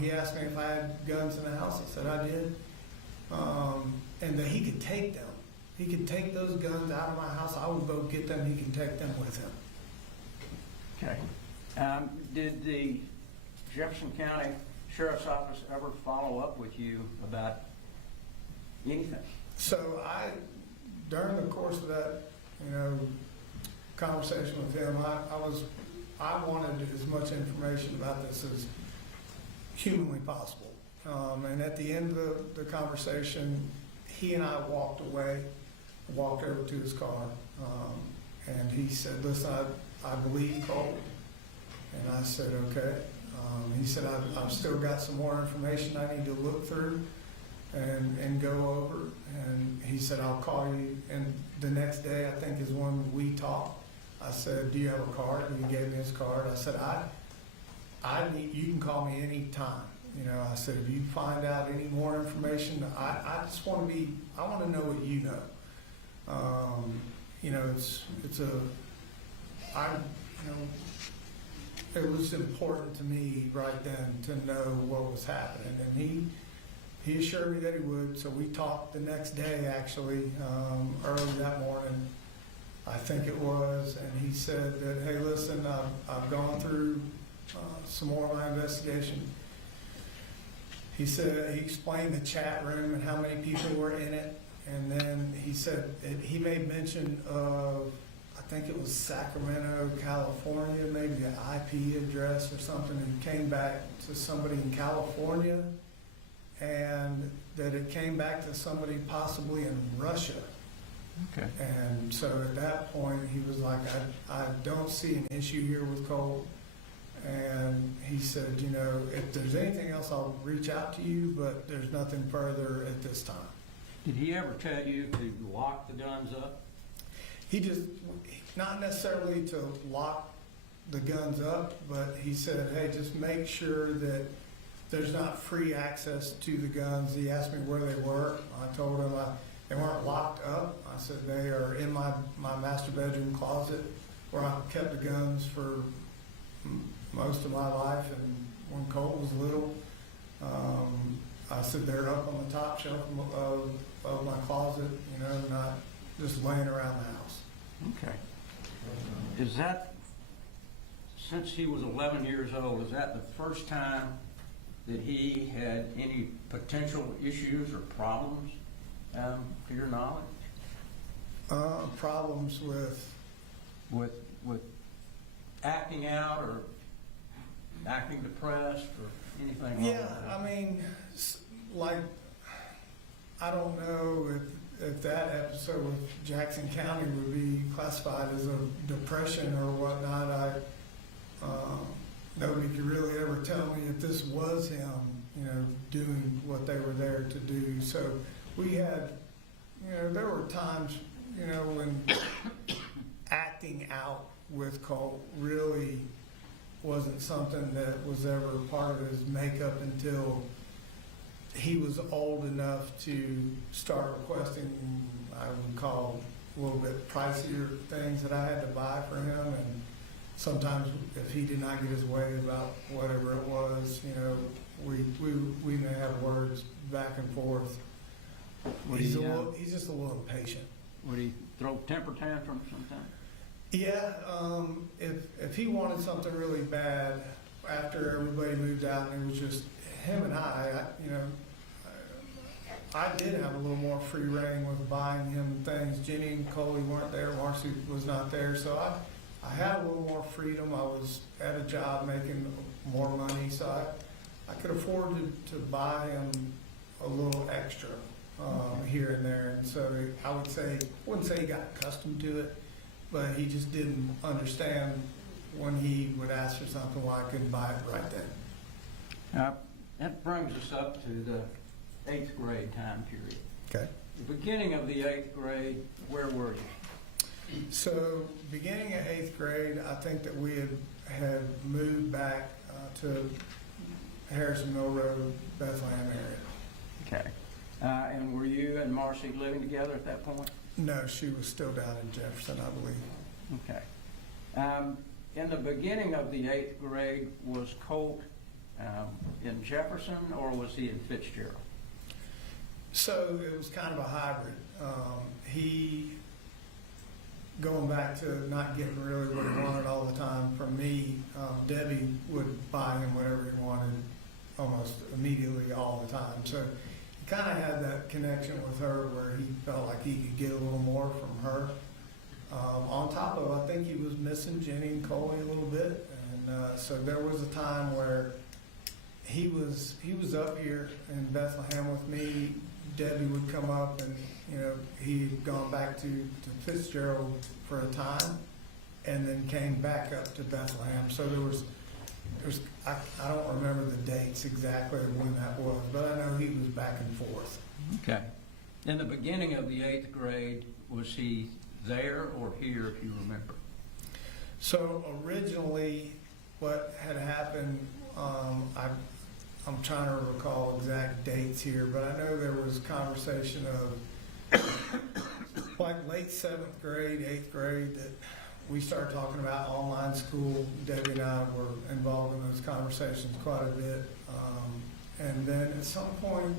he asked me if I had guns in the house. I said I did, and that he could take them. He could take those guns out of my house. I would go get them. He can take them with him. Okay. Did the Jefferson County Sheriff's Office ever follow up with you about anything? So during the course of that, conversation with him, I wanted as much information about this as humanly possible. And at the end of the conversation, he and I walked away, walked over to his car, and he said, listen, I believe Colt. And I said, okay. He said, I've still got some more information I need to look through and go over. And he said, I'll call you. And the next day, I think, is when we talked. I said, do you have a card? And he gave me his card. I said, you can call me any time. I said, if you find out any more information, I just want to I want to know what you know. It was important to me right then to know what was happening, and he assured me that he would. So we talked the next day, actually, early that morning, I think it was, and he said that, hey, listen, I've gone through some more of my investigation. He said, he explained the chat room and how many people were in it, and then he said, he made mention of, I think it was Sacramento, California, maybe an IP address or something, and came back to somebody in California, and that it came back to somebody possibly in Russia. Okay. And so at that point, he was like, I don't see an issue here with Colt. And he said, if there's anything else, I'll reach out to you, but there's nothing further at this time. Did he ever tell you to lock the guns up? He just, not necessarily to lock the guns up, but he said, hey, just make sure that there's not free access to the guns. He asked me where they were. I told him they weren't locked up. I said they are in my master bedroom closet where I kept the guns for most of my life, and when Colt was little, I said they're up on the top shelf of my closet, not just laying around the house. Okay. Is that, since he was 11 years old, is that the first time that he had any potential issues or problems, to your knowledge? Problems With acting out or acting depressed or anything like that? Yeah, I mean, I don't know if that episode with Jackson County would be classified as a depression or whatnot. Nobody could really ever tell me if this was him, doing what they were there to do. So we had, there were times, when acting out with Colt really wasn't something that was ever part of his makeup until he was old enough to start requesting, I would call, a little bit pricier things that I had to buy for him. And sometimes if he did not get his way about whatever it was, we may have words back and forth. He's just a little impatient. Would he throw temper tantrums sometimes? Yeah, if he wanted something really bad after everybody moved out and it was just him and I did have a little more free reign with buying him things. Jenny and Coley weren't there, Marcy was not there, so I had a little more freedom. I was at a job making more money, so I could afford to buy him a little extra here and there. And so I wouldn't say he got accustomed to it, but he just didn't understand when he would ask for something why I couldn't buy it right then. That brings us up to the 8th grade time period. Okay. The beginning of the 8th grade, where were you? So beginning of 8th grade, I think that we had moved back to Harrison Mill Road, Bethlehem area. Okay. And were you and Marcy living together at that point? No, she was still down in Jefferson, I believe. Okay. In the beginning of the 8th grade, was Colt in Jefferson or was he in Fitzgerald? So it was kind of a hybrid. He, going back to not getting really what he wanted all the time from me, Debbie would buy him whatever he wanted almost immediately all the time. So he kind of had that connection with her where he felt like he could get a little more from her. On top of, I think he was missing Jenny and Coley a little bit, and so there was a time where he was up here in Bethlehem with me. Debbie would come up, and he'd gone back to Fitzgerald for a time, and then came back up to Bethlehem. So there was I don't remember the dates exactly of when that was, but I know he was back and forth. Okay. In the beginning of the 8th grade, was he there or here, if you remember? So originally, what had happened, I'm trying to recall exact dates here, but I know there was conversation of like late 7th grade, 8th grade, that we started talking about online school. Debbie and I were involved in those conversations quite a bit. And then at some point,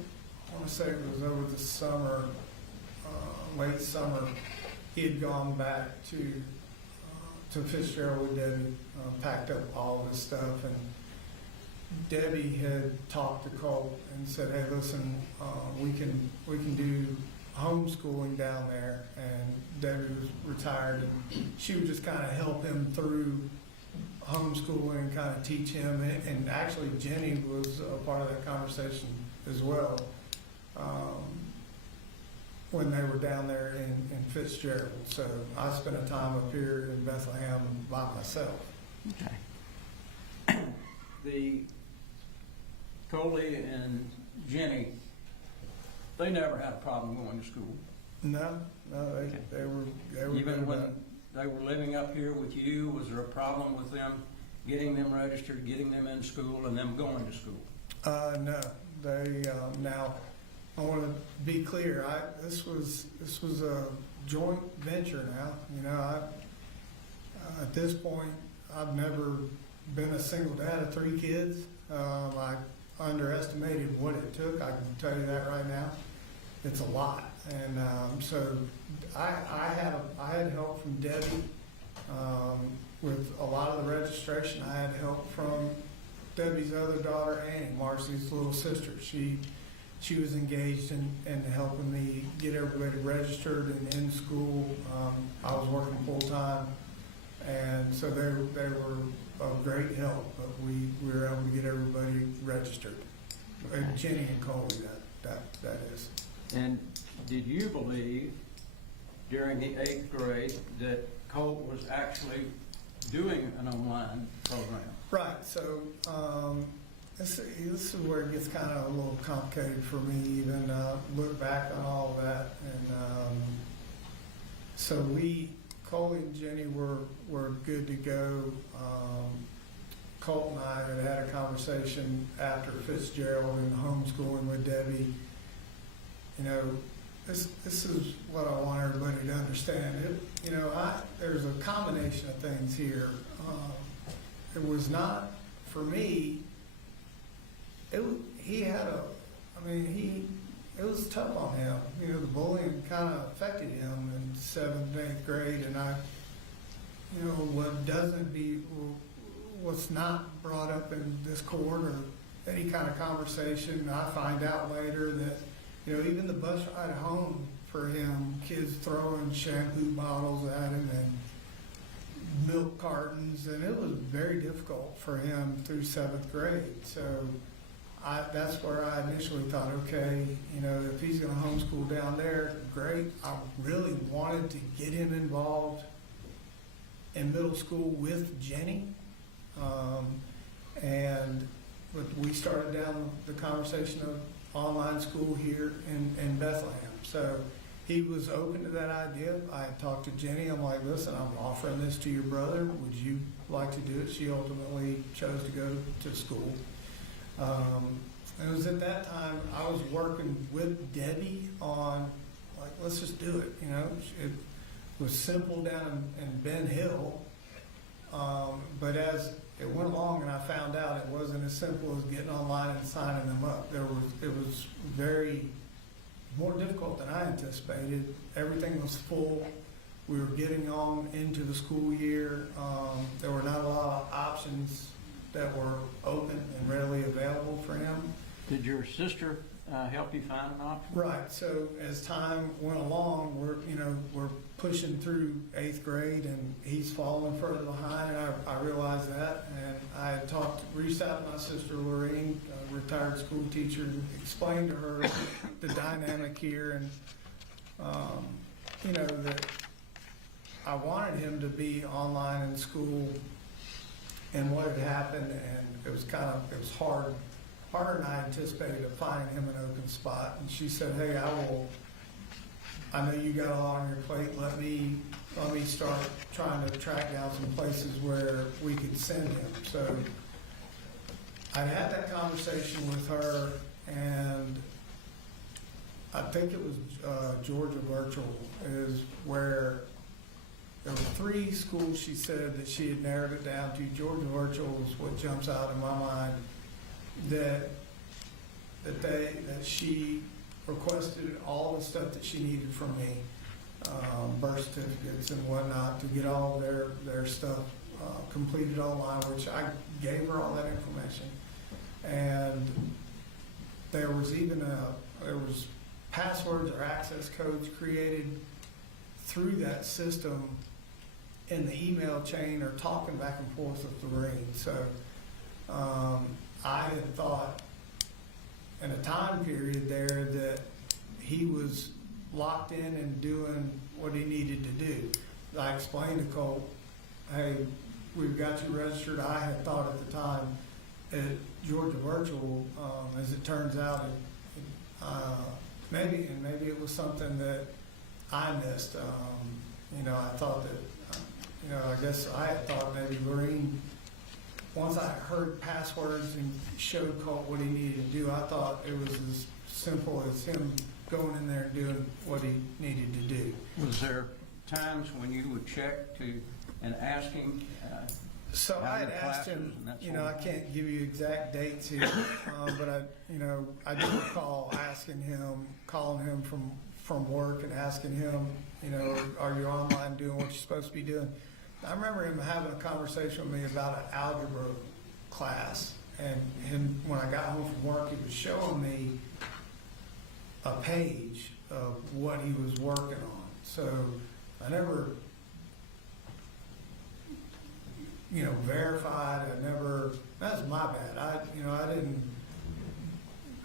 I want to say it was over the summer, late summer, he had gone back to Fitzgerald with Debbie, packed up all of his stuff, and Debbie had talked to Colt and said, "Hey, listen, we can do homeschooling down there." And Debbie was retired, and she would just kind of help him through homeschooling and kind of teach him. And actually, Jenny was a part of that conversation as well. When they were down there in Fitzgerald. So I spent a time up here in Bethlehem by myself. Okay. The Coley and Jenny, they never had a problem going to school. No, they were Even good when about it. they were living up here with you, was there a problem with them getting them registered, getting them in school, and them going to school? No, they now. I want to be clear. This was a joint venture. Now, at this point, I've never been a single dad of 3 kids. I underestimated what it took. I can tell you that right now. It's a lot, and so I had help from Debbie with a lot of the registration. I had help from Debbie's other daughter, Annie, Marcy's little sister. She was engaged in helping me get everybody registered and in school. I was working full time, and so they were of great help. But we were able to get everybody registered. And Jenny and Coley, that is. And did you believe during the 8th grade that Colt was actually doing an online program? Right. So this is where it gets kind of a little complicated for me, even look back on all of that. And so Coley and Jenny were good to go. Colt and I had a conversation after Fitzgerald and homeschooling with Debbie. This is what I want everybody to understand. There's a combination of things here. It was not, for me, it was tough on him. The bullying kind of affected him in 7th and 8th grade, and what's not brought up in this court or any kind of conversation, I find out later that, even the bus ride home for him, kids throwing shampoo bottles at him and milk cartons, and it was very difficult for him through 7th grade. So that's where I initially thought, okay, if he's going to homeschool down there, great. I really wanted to get him involved in middle school with Jenny. But we started down the conversation of online school here in Bethlehem. So he was open to that idea. I talked to Jenny. I'm like, listen, I'm offering this to your brother. Would you like to do it? She ultimately chose to go to school. It was at that time, I was working with Debbie on, like, let's just do it, you know? It was simple down in Ben Hill, but as it went along and I found out it wasn't as simple as getting online and signing them up. It was very, more difficult than I anticipated. Everything was full. We were getting on into the school year. There were not a lot of options that were open and readily available for him. Did your sister help you find an option? Right, so as time went along, we're pushing through 8th grade and he's falling further behind, and I realized that. And I had reached out to my sister Lorraine, a retired school teacher, and explained to her the dynamic here, and that I wanted him to be online in school and what had happened, and it was harder than I anticipated of finding him an open spot. And she said, hey, I know you got a lot on your plate, let me start trying to track down some places where we could send him. So I had that conversation with her, and I think it was Georgia Virtual is where there were 3 schools she said that she had narrowed it down to. Georgia Virtual is what jumps out in my mind, that she requested all the stuff that she needed from me, birth certificates and whatnot, to get all their stuff completed online, which I gave her all that information. And there was passwords or access codes created through that system in the email chain, or talking back and forth with Lorraine. So I had thought in a time period there that he was locked in and doing what he needed to do. I explained to Colt, hey, we've got you registered. I had thought at the time at Georgia Virtual, as it turns out, maybe it was something that I missed. I thought that, I guess I had thought maybe Lorraine, once I heard passwords and showed Colt what he needed to do, I thought it was as simple as him going in there and doing what he needed to do. Was there times when you would check and asking? So I had asked him, I can't give you exact dates here, but I do recall calling him from work and asking him, are you online doing what you're supposed to be doing? I remember him having a conversation with me about an algebra class, and when I got home from work, he was showing me a page of what he was working on. So I never, verified. That's my bad. I didn't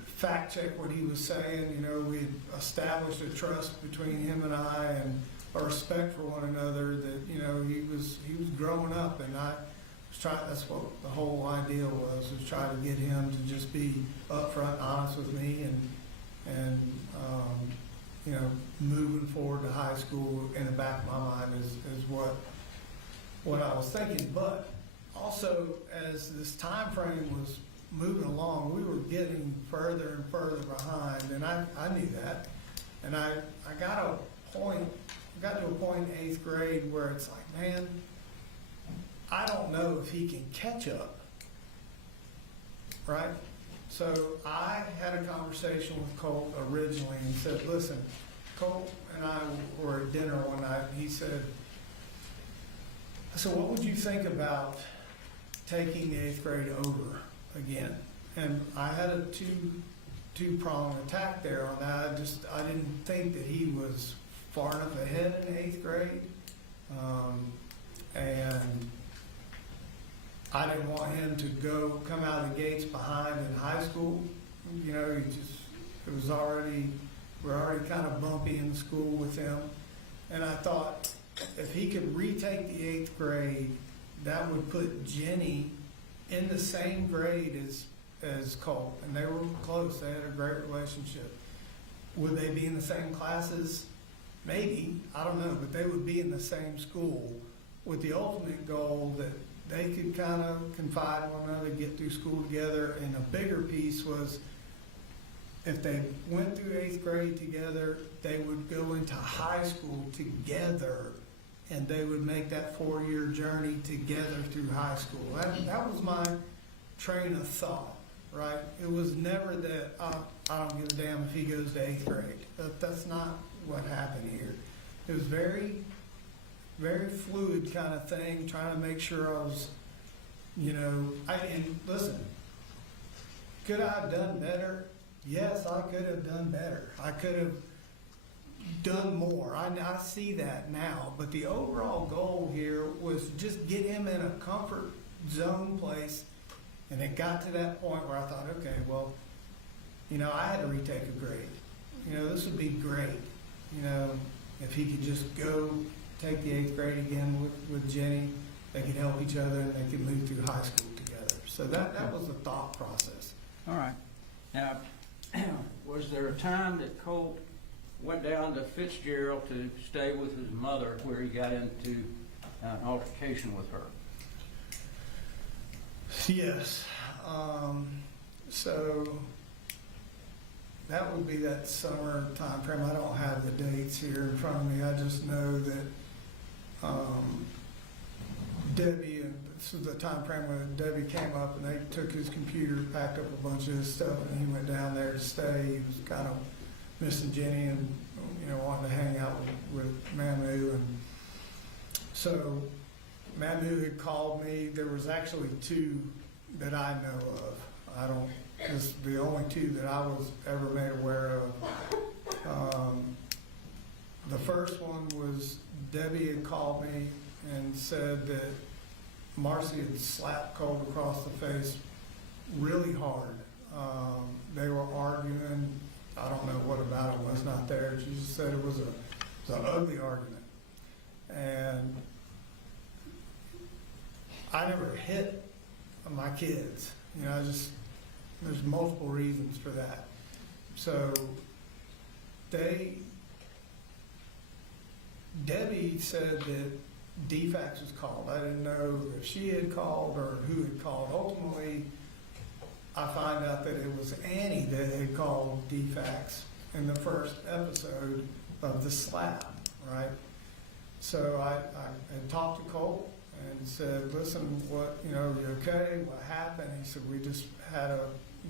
fact check what he was saying. We'd established a trust between him and I, and a respect for one another, that, he was growing up, and I was trying, that's what the whole idea was try to get him to just be upfront, honest with me, and moving forward to high school in the back of my mind is what I was thinking. But also, as this time frame was moving along, we were getting further and further behind, and I knew that. And I got to a point in 8th grade where it's like, man, I don't know if he can catch up, right? So I had a conversation with Colt originally and said, listen, Colt and I were at dinner one night, and he said, so what would you think about taking the 8th grade over again? And I had a two-pronged attack there on that. I didn't think that he was far enough ahead in 8th grade. And I didn't want him to come out of the gates behind in high school. We're already kind of bumpy in school with him. And I thought, if he could retake the 8th grade, that would put Jenny in the same grade as Colt. And they were close. They had a great relationship. Would they be in the same classes? Maybe. I don't know. But they would be in the same school, with the ultimate goal that they could kind of confide in one another, get through school together. And a bigger piece was if they went through 8th grade together, they would go into high school together, and they would make that 4-year journey together through high school. That was my train of thought, right? It was never that, I don't give a damn if he goes to 8th grade. That's not what happened here. It was very, very fluid kind of thing, trying to make sure I was, and listen, could I have done better? Yes, I could have done better. I could have done more. I see that now. But the overall goal here was just get him in a comfort zone place. And it got to that point where I thought, okay, well, I had to retake a grade. This would be great. If he could just go take the 8th grade again with Jenny, they could help each other and they could move through high school together. So that was the thought process. All right. Now, was there a time that Colt went down to Fitzgerald to stay with his mother where he got into an altercation with her? Yes. So that would be that summer time frame. I don't have the dates here in front of me. I just know that Debbie, and this was the time frame when Debbie came up and they took his computer, packed up a bunch of his stuff, and he went down there to stay. He was kind of missing Jenny and wanted to hang out with Mamu. And so Mamu had called me. There was actually 2 that I know of. This is the only 2 that I was ever made aware of. The first one was Debbie had called me and said that Marcy had slapped Colt across the face really hard. They were arguing. I don't know what about it was not there. She just said it was an ugly argument. And I never hit my kids. There's multiple reasons for that. So Debbie said that DFAX was called. I didn't know if she had called or who had called. Ultimately, I find out that it was Annie that had called DFAX in the first episode of the slap, right? So I had talked to Colt and said, listen, what, you okay? What happened? He said, we just had a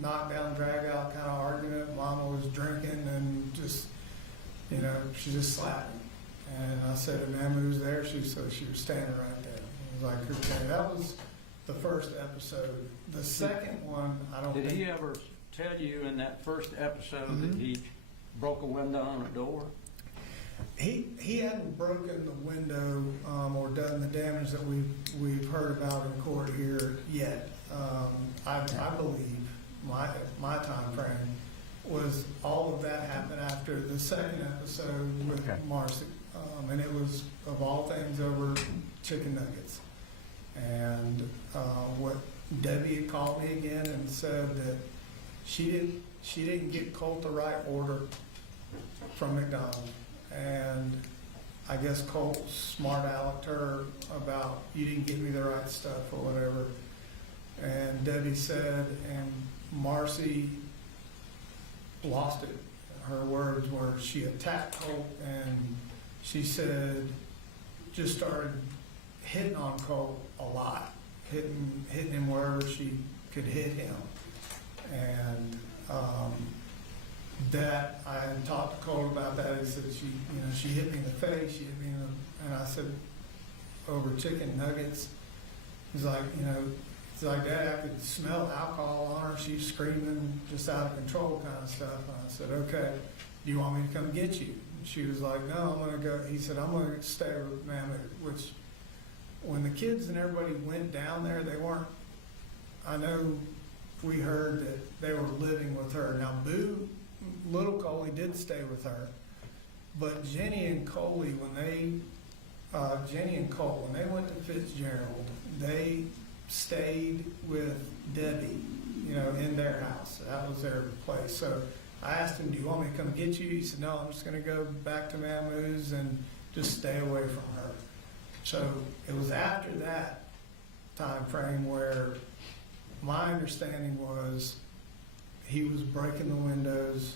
knockdown, drag out kind of argument. Mama was drinking and just, she just slapped me. And I said, and Mamu was there. She was standing right there. I was like, okay, that was the first episode. The second one, I don't think. Did he ever tell you in that first episode that he broke a window on a door? He hadn't broken the window or done the damage that we've heard about in court here yet. I believe my time frame was all of that happened after the second episode with Marcy. And it was, of all things, over chicken nuggets. And what Debbie had called me again and said that she didn't get Colt the right order from McDonald's. And I guess Colt smart alecked her about, you didn't give me the right stuff or whatever. And Debbie said, and Marcy lost it. Her words were, she attacked Colt and she said, just started hitting on Colt a lot, hitting him wherever she could hit him. And that I had talked to Colt about that. He said she hit me in the face, she hit me in the, and I said, over chicken nuggets. He's like, it's like, Dad, I could smell alcohol on her. She's screaming, just out of control kind of stuff. And I said, okay, do you want me to come get you? And she was like, no, I'm going to go. He said, I'm going to stay with Mamu, which when the kids and everybody went down there, they weren't, I know we heard that they were living with her. Now, little Coley did stay with her, but Jenny and Colt, when they went to Fitzgerald, they stayed with Debbie, in their house. That was their place. So I asked him, do you want me to come get you? He said, no, I'm just going to go back to Mamu's and just stay away from her. So it was after that time frame where my understanding was he was breaking the windows.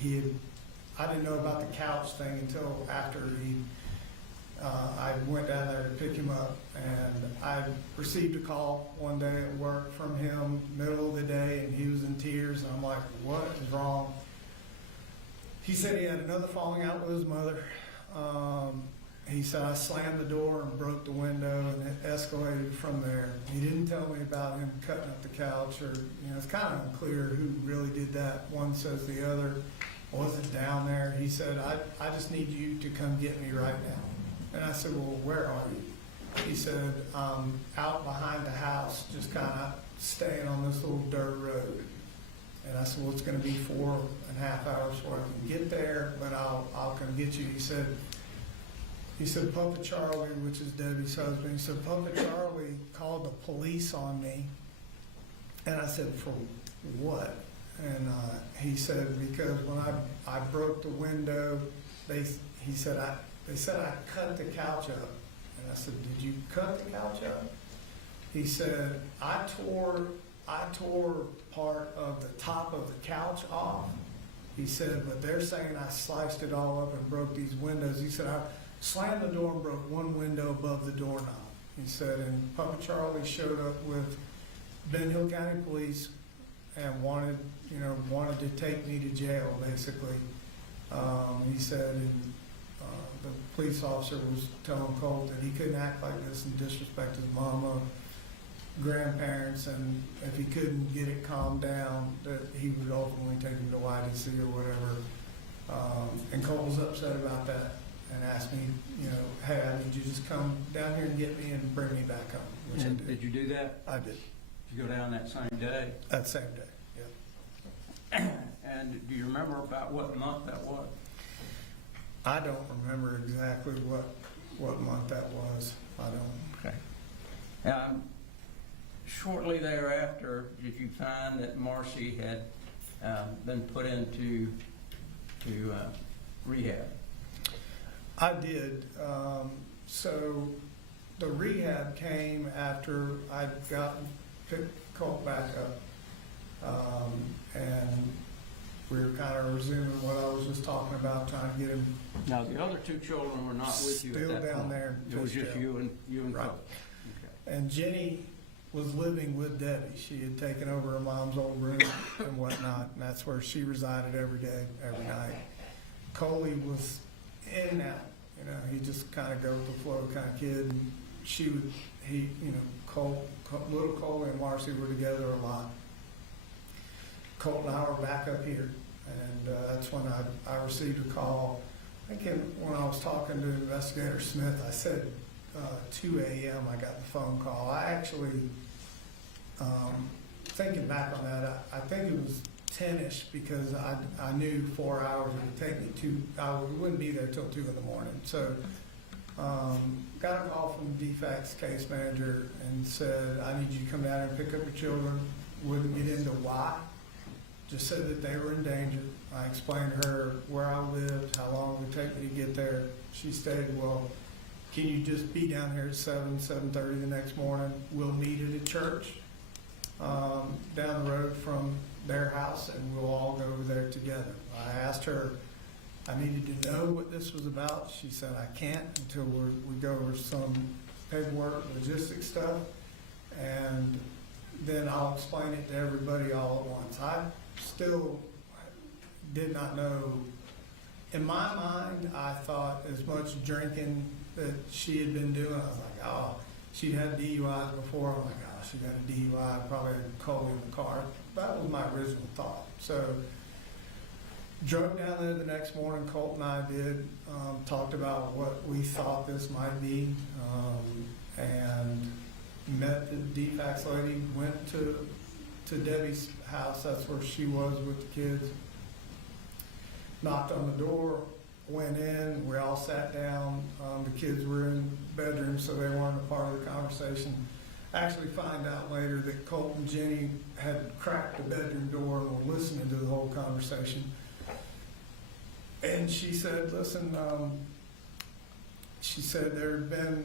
I didn't know about the couch thing until after I went down there to pick him up, and I received a call one day at work from him, middle of the day, and he was in tears, and I'm like, what is wrong? He said he had another falling out with his mother. He said, I slammed the door and broke the window, and it escalated from there. He didn't tell me about him cutting up the couch, or, it's kind of unclear who really did that. One says the other wasn't down there. He said, I just need you to come get me right now. And I said, well, where are you? He said, out behind the house, just kind of staying on this little dirt road. And I said, well, it's going to be 4.5 hours before I can get there, but I'll come get you. He said, Papa Charlie, which is Debbie's husband, he said, Papa Charlie called the police on me. And I said, for what? And he said, because when I broke the window, they said I cut the couch up. And I said, did you cut the couch up? He said, I tore part of the top of the couch off. He said, but they're saying I sliced it all up and broke these windows. He said, I slammed the door and broke one window above the doorknob. He said, and Papa Charlie showed up with Ben Hill County Police and wanted to take me to jail, basically. He said, and the police officer was telling Colt that he couldn't act like this and disrespect his mama, grandparents, and if he couldn't get it calmed down, that he would ultimately take him to YDC or whatever. And Colt was upset about that and asked me, hey, I need you to just come down here and get me and bring me back home, which I did. Did you do that? I did. Did you go down that same day? That same day, yeah. And do you remember about what month that was? I don't remember exactly what month that was. I don't. Okay. Shortly thereafter, did you find that Marcy had been put into rehab? I did. So the rehab came after I'd picked Colt back up. And we were kind of resuming what I was just talking about, trying to get him. Now, the other two children were not with you at that point? Still down there. It was just you and Right. Colt? Okay. And Jenny was living with Debbie. She had taken over her mom's old room and whatnot, and that's where she resided every day, every night. Coley was in and out. He just kind of go with the flow kind of kid. And little Coley and Marcy were together a lot. Colt and I were back up here, and that's when I received a call. I think when I was talking to Investigator Smith, I said 2 a.m. I got the phone call. I actually, thinking back on that, I think it was 10-ish because I knew 4 hours it would take me we wouldn't be there till 2 in the morning. So got a call from the defects case manager and said, I need you to come down and pick up your children. Wouldn't get into why. Just said that they were in danger. I explained to her where I lived, how long it would take me to get there. She stated, well, can you just be down here at 7:30 the next morning? We'll meet at a church down the road from their house, and we'll all go over there together. I asked her, I needed to know what this was about. She said, I can't until we go over some paperwork, logistics stuff, and then I'll explain it to everybody all at once. I still did not know. In my mind, I thought as much drinking that she had been doing, I was like, oh, she'd had DUIs before. I'm like, oh, she got a DUI, probably had Coley in the car. That was my original thought. So drove down there the next morning, Colt and I did, talked about what we thought this might be, and met the DFACS lady, went to Debbie's house, that's where she was with the kids, knocked on the door, went in, we all sat down, the kids were in bedrooms, so they weren't a part of the conversation. Actually find out later that Colt and Jenny had cracked the bedroom door and were listening to the whole conversation. And she said, listen, she said there had been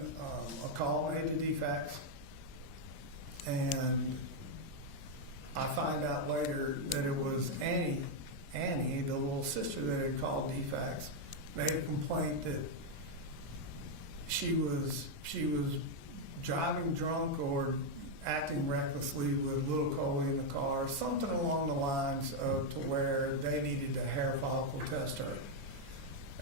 a call made to DFACS, and I find out later that it was Annie, the little sister that had called DFACS, made a complaint that she was driving drunk or acting recklessly with little Coley in the car, something along the lines of to where they needed to hair follicle test her.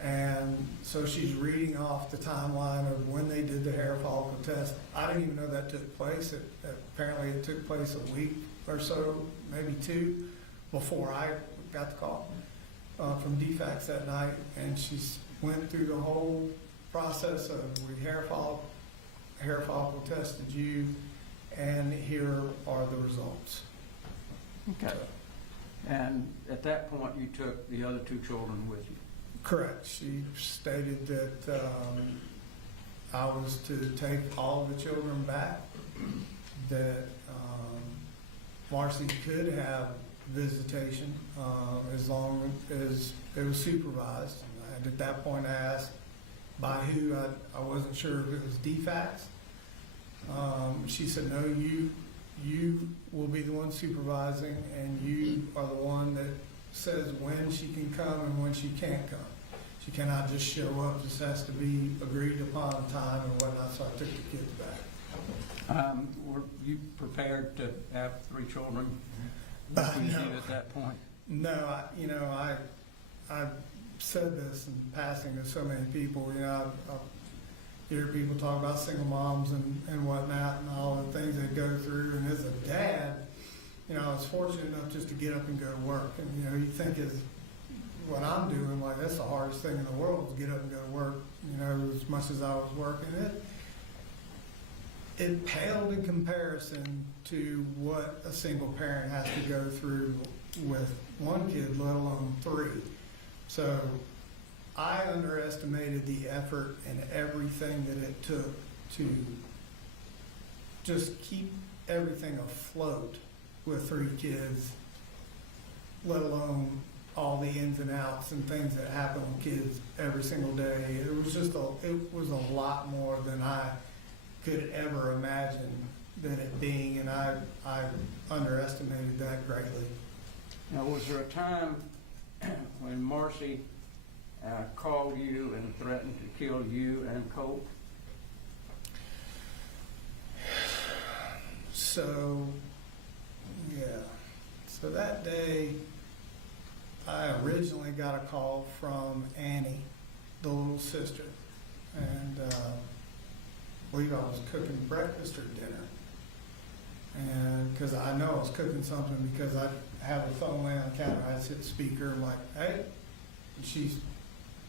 And so she's reading off the timeline of when they did the hair follicle test. I didn't even know that took place. Apparently it took place a week or so, maybe two, before I got the call from DFACS that night. And she went through the whole process of we hair follicle tested you, and here are the results. Okay. And at that point, you took the other two children with you? Correct. She stated that I was to take all the children back, that Marcy could have visitation as long as it was supervised. And at that point, I asked by who. I wasn't sure if it was DFACS. She said, no, you will be the one supervising, and you are the one that says when she can come and when she can't come. She cannot just show up. This has to be agreed upon time and whatnot, so I took the kids back. Were you prepared to have three children No. with you at that point? No, I said this in passing to so many people. I hear people talk about single moms and whatnot and all the things they go through. And as a dad, I was fortunate enough just to get up and go to work. And, you think is what I'm doing, like that's the hardest thing in the world, to get up and go to work, as much as I was working. It paled in comparison to what a single parent has to go through with one kid, let alone three. So I underestimated the effort and everything that it took to just keep everything afloat with three kids, let alone all the ins and outs and things that happen with kids every single day. It was a lot more than I could ever imagine that it being, and I underestimated that greatly. Now, was there a time when Marcy called you and threatened to kill you and Colt? So, yeah. So that day, I originally got a call from Annie, the little sister, and I believe I was cooking breakfast or dinner. And because I know I was cooking something, because I have a phone laying on the counter, I just hit the speaker, I'm like, hey, and she's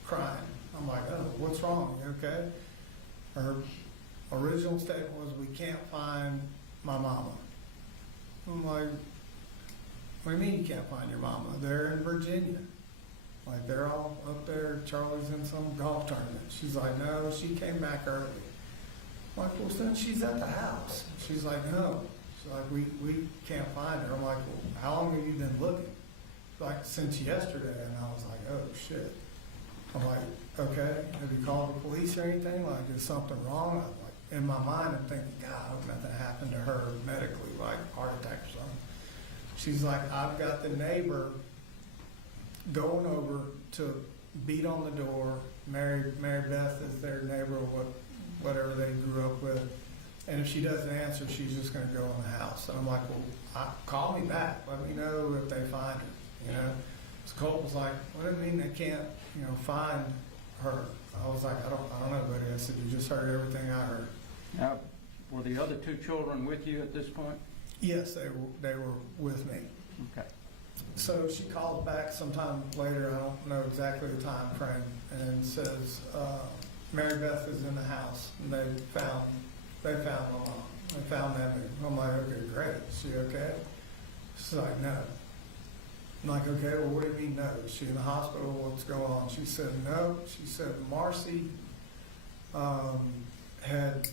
crying. I'm like, oh, what's wrong? You okay? Her original statement was, we can't find my mama. I'm like, what do you mean you can't find your mama? They're in Virginia. Like, they're all up there. Charlie's in some golf tournament. She's like, no, she came back early. I'm like, well, then she's at the house. She's like, no. She's like, we can't find her. I'm like, well, how long have you been looking? Like, since yesterday. And I was like, oh, shit. I'm like, okay, have you called the police or anything? Like, is something wrong? I'm like, in my mind, I'm thinking, God, I hope nothing happened to her medically, like heart attack or something. She's like, I've got the neighbor going over to beat on the door. Mary Beth is their neighbor, whatever they grew up with. And if she doesn't answer, she's just going to go in the house. And I'm like, well, call me back. Let me know if they find her, So Colt was like, what do you mean they can't, find her? I was like, I don't know, buddy. I said, you just heard everything I heard. Now, were the other two children with you at this point? Yes, they were with me. Okay. So she calls back sometime later, I don't know exactly the time frame, and says, Mary Beth is in the house, and they found my mom. They found that. I'm like, okay, great. Is she okay? She's like, no. I'm like, okay, well, what do you mean no? Is she in the hospital? What's going on? She said, no. She said Marcy had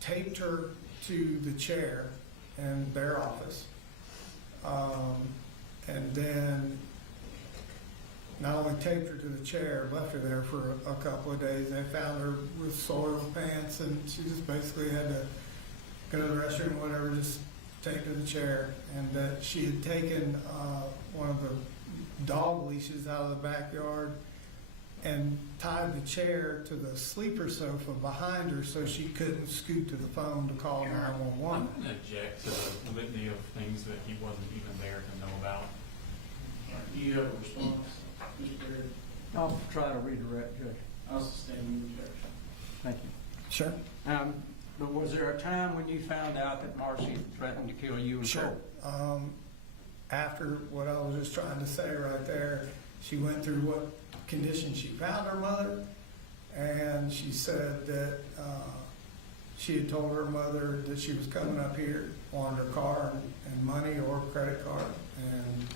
taped her to the chair in their office, and then not only taped her to the chair, left her there for a couple of days. They found her with soiled pants, and she just basically had to go to the restroom, whatever, just taped to the chair. And that she had taken one of the dog leashes out of the backyard and tied the chair to the sleeper sofa behind her so she couldn't scoot to the phone to call 911. I'm gonna object to the litany of things that he wasn't even there to know about. Do you have a response, Mr. Perry? I'll try to redirect, Judge. I'll sustain the objection. Thank you. Sure. But was there a time when you found out that Marcy threatened to kill you and Sure. Colt? After what I was just trying to say right there, she went through what condition she found her mother, and she said that she had told her mother that she was coming up here, wanted her car and money or credit card, and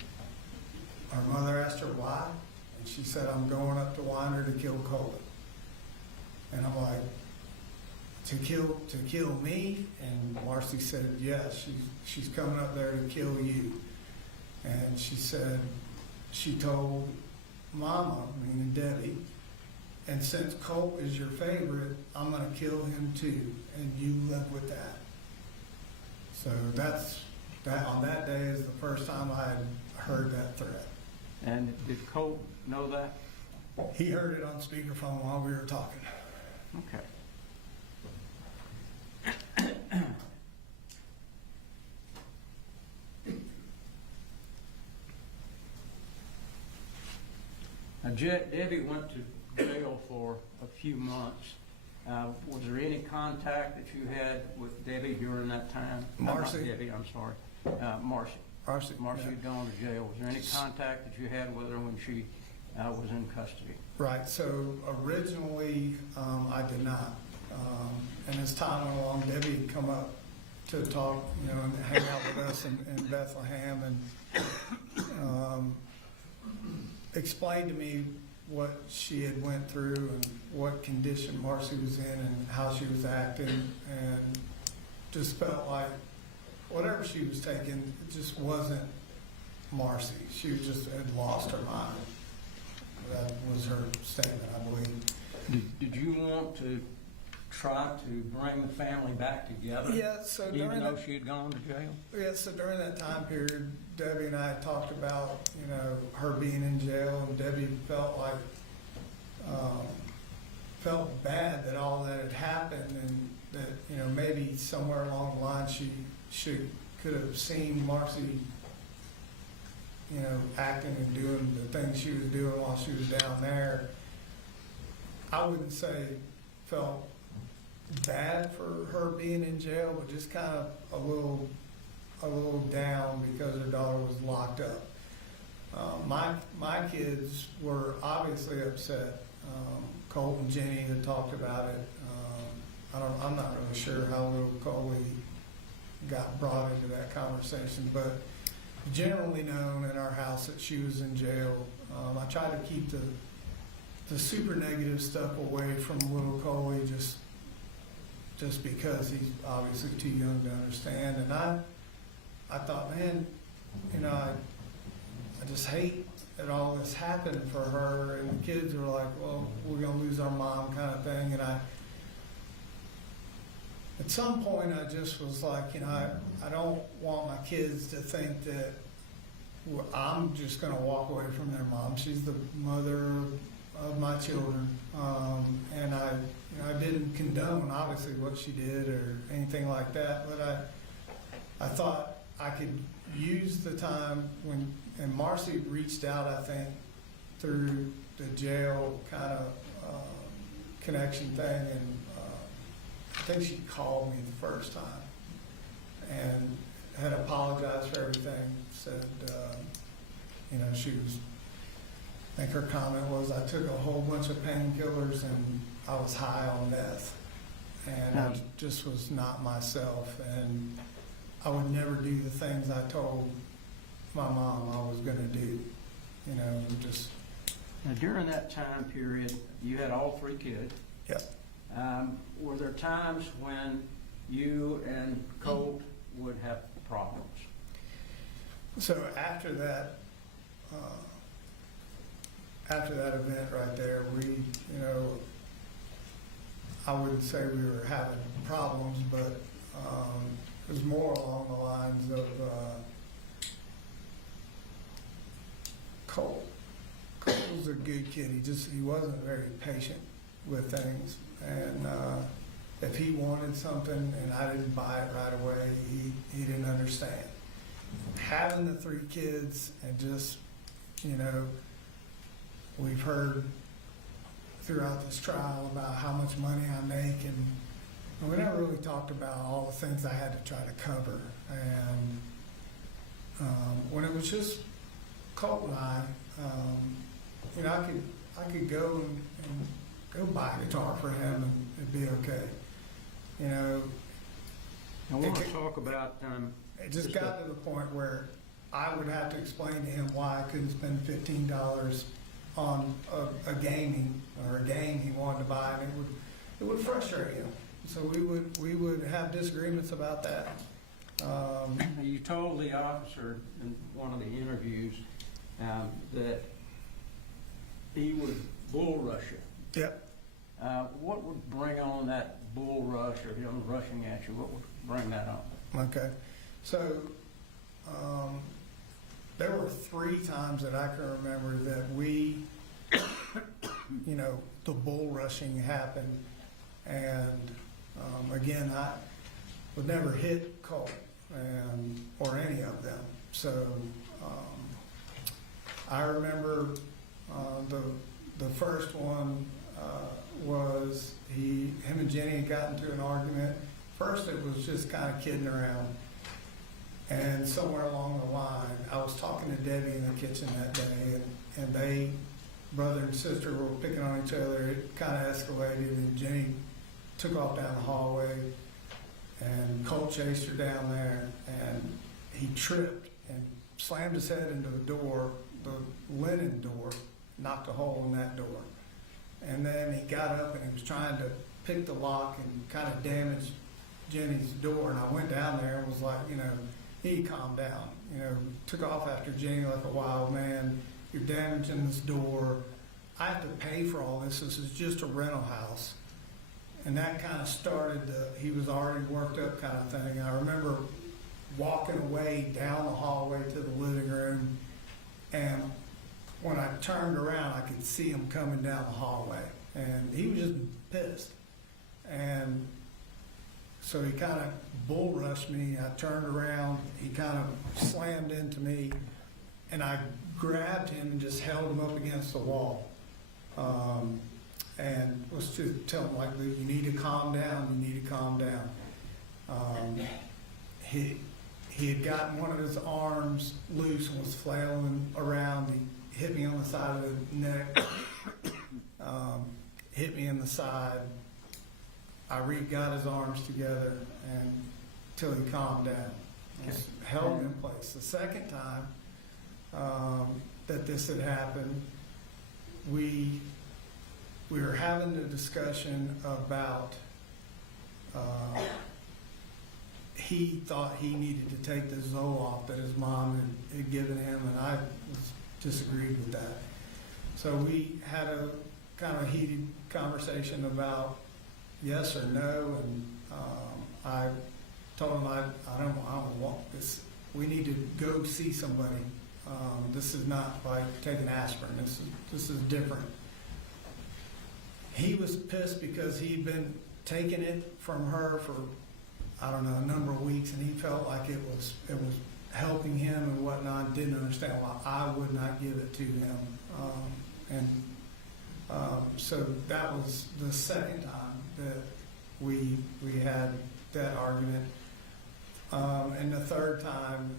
her mother asked her why, and she said, "I'm going up to Winder to kill Colt." And I'm like, to kill me? And Marcy said, yes, she's coming up there to kill you. And she said, she told Mama, meaning Debbie, and since Colt is your favorite, I'm gonna kill him too, and you live with that. So that on that day is the first time I had heard that threat. And did Colt know that? He heard it on speakerphone while we were talking. Okay. Now, Debbie went to jail for a few months. Was there any contact that you had with Debbie during that time? Marcy. Not Debbie, I'm sorry. Marcy. Marcy had gone to jail. Was there any contact that you had with her when she was in custody? Right, so originally, I did not. And as time went along, Debbie had come up to talk, and hang out with us in Bethlehem, and explained to me what she had went through and what condition Marcy was in and how she was acting, and just felt like whatever she was taking, it just wasn't Marcy. She just had lost her mind. That was her statement, I believe. Did you want to try to bring the family back together? Yeah, so even though she had gone to jail? Yeah, so during that time period, Debbie and I had talked about, her being in jail, and Debbie felt like, felt bad that all that had happened, and that, maybe somewhere along the line she could have seen Marcy, acting and doing the things she was doing while she was down there. I wouldn't say felt bad for her being in jail, but just kind of a little down because her daughter was locked up. My kids were obviously upset. Colt and Jenny had talked about it. I'm not really sure how little Coley got brought into that conversation, but generally known in our house that she was in jail. I try to keep the super negative stuff away from little Coley, just because he's obviously too young to understand. And I thought, man, I just hate that all this happened for her, and the kids were like, well, we're gonna lose our mom kind of thing. And at some point I just was like, I don't want my kids to think that I'm just gonna walk away from their mom. She's the mother of my children. And I didn't condone obviously what she did or anything like that, but I thought I could use the time and Marcy reached out, I think, through the jail kind of connection thing, and I think she called me the first time and had apologized for everything, said, she was, I think her comment was, I took a whole bunch of painkillers and I was high on meth, and I just was not myself, and I would never do the things I told my mom I was gonna do, just. Now, during that time period, you had all three kids. Yep. Were there times when you and Colt would have problems? after that event right there, we, you know, I wouldn't say we were having problems, but it was more along the lines of Colt. Colt was a good kid. He wasn't very patient with things, and if he wanted something and I didn't buy it right away, he didn't understand. Having the 3 kids and just, you know, we've heard throughout this trial about how much money I make, and we never really talked about all the things I had to try to cover. And when it was just Colt and I, you know, I could go and go buy a guitar for him and it'd be okay. You know, I want to talk about, it just got to the point where I would have to explain to him why I couldn't spend $15 on a gaming or a game he wanted to buy, and it would frustrate him. So we would have disagreements about that. you told the officer in one of the interviews that he would bull rush you. Yep. What would bring on that bull rush or him rushing at you? What would bring that on? Okay. So there were 3 times that I can remember that we, you know, the bull rushing happened. And again, I would never hit Colt or any of them. So I remember the first one was him and Jenny had gotten into an argument. First, it was just kind of kidding around. And somewhere along the line, I was talking to Debbie in the kitchen that day, and they, brother and sister, were picking on each other. It kind of escalated, and Jenny took off down the hallway, and Colt chased her down there, and he tripped and slammed his head into the door, the linen door, knocked a hole in that door. And then he got up and he was trying to pick the lock and kind of damage Jenny's door. And I went down there and was like, you know, he calmed down. You know, took off after Jenny like a wild man. You're damaging this door. I have to pay for all this. This is just a rental house. And that kind of started he was already worked up kind of thing. I remember walking away down the hallway to the living room, and when I turned around, I could see him coming down the hallway, and he was just pissed. And so he kind of bull rushed me. I turned around, he kind of slammed into me, and I grabbed him and just held him up against the wall. And was to tell him, like, you need to calm down, you need to calm down. He had gotten one of his arms loose and was flailing around. He hit me on the side of the neck, hit me in the side. I got his arms together and till he calmed down. Just held him in place. The second time that this had happened, we were having a discussion about he thought he needed to take the Zoloft that his mom had given him, and I disagreed with that. So we had a kind of heated conversation about yes or no, and I told him I don't want this. We need to go see somebody. This is not like taking aspirin. This is different. He was pissed because he'd been taking it from her for, I don't know, a number of weeks, and he felt like it was helping him and whatnot. Didn't understand why I would not give it to him. So that was the second time that we had that argument. And the third time,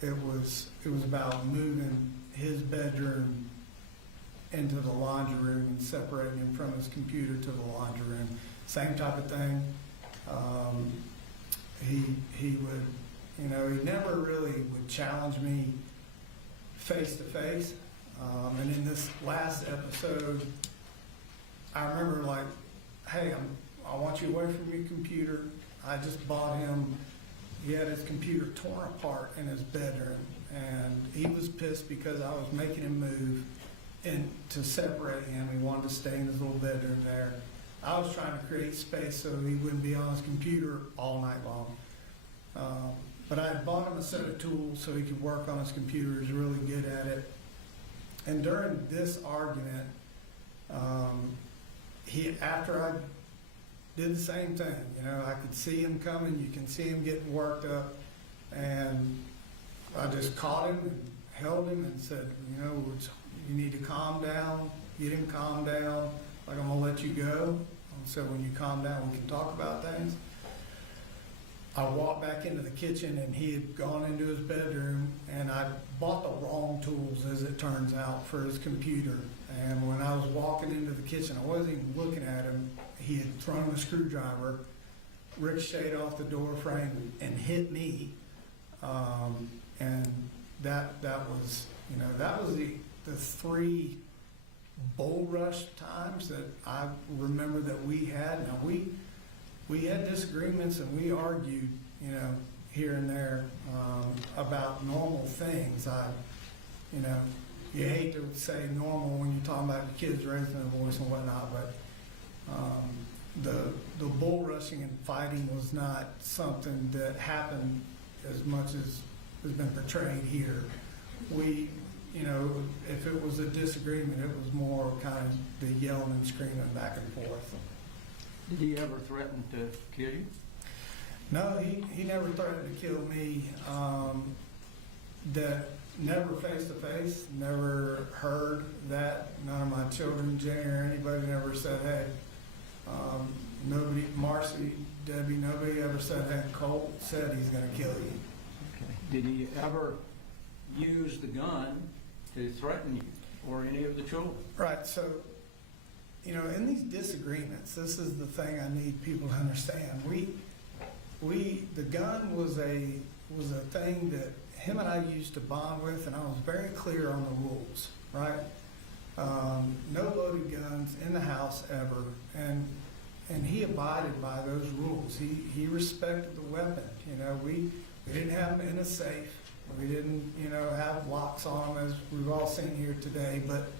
it was about moving his bedroom into the laundry room and separating him from his computer to the laundry room. Same type of thing. He would, you know, he never really would challenge me face to face. And in this last episode, I remember like, hey, I want you away from your computer. I just bought him he had his computer torn apart in his bedroom, and he was pissed because I was making him move and to separate him. He wanted to stay in his little bedroom there. I was trying to create space so he wouldn't be on his computer all night long. But I had bought him a set of tools so he could work on his computer. He's really good at it. And during this argument, after I did the same thing, I could see him coming. You can see him getting worked up, and I just caught him and held him and said, you need to calm down, get him calmed down. Like, I'm gonna let you go. So when you calm down, we can talk about things. I walked back into the kitchen, and he had gone into his bedroom, and I bought the wrong tools, as it turns out, for his computer. And when I was walking into the kitchen, I wasn't even looking at him. He had thrown a screwdriver, ricocheted off the door frame, and hit me. And that was, that was the three bull rush times that I remember that we had. Now, we had disagreements, and we argued, here and there, about normal things. You hate to say normal when you're talking about the kids raising their voice and whatnot, but the bull rushing and fighting was not something that happened as much as has been portrayed here. If it was a disagreement, it was more kind of the yelling and screaming back and forth. Did he ever threaten to kill you? No, he never threatened to kill me. Never face to face, never heard that. None of my children, Jenny or anybody, never said, hey, nobody, Marcy, Debbie, nobody ever said, hey, Colt said he's going to kill you. Okay. Did he ever use the gun to threaten you or any of the children? Right, so, in these disagreements, this is the thing I need people to understand. The gun was a thing that him and I used to bond with, and I was very clear on the rules, right? No loaded guns in the house ever, and he abided by those rules. He respected the weapon. We didn't have them in a safe. We didn't, have locks on them, as we've all seen here today. But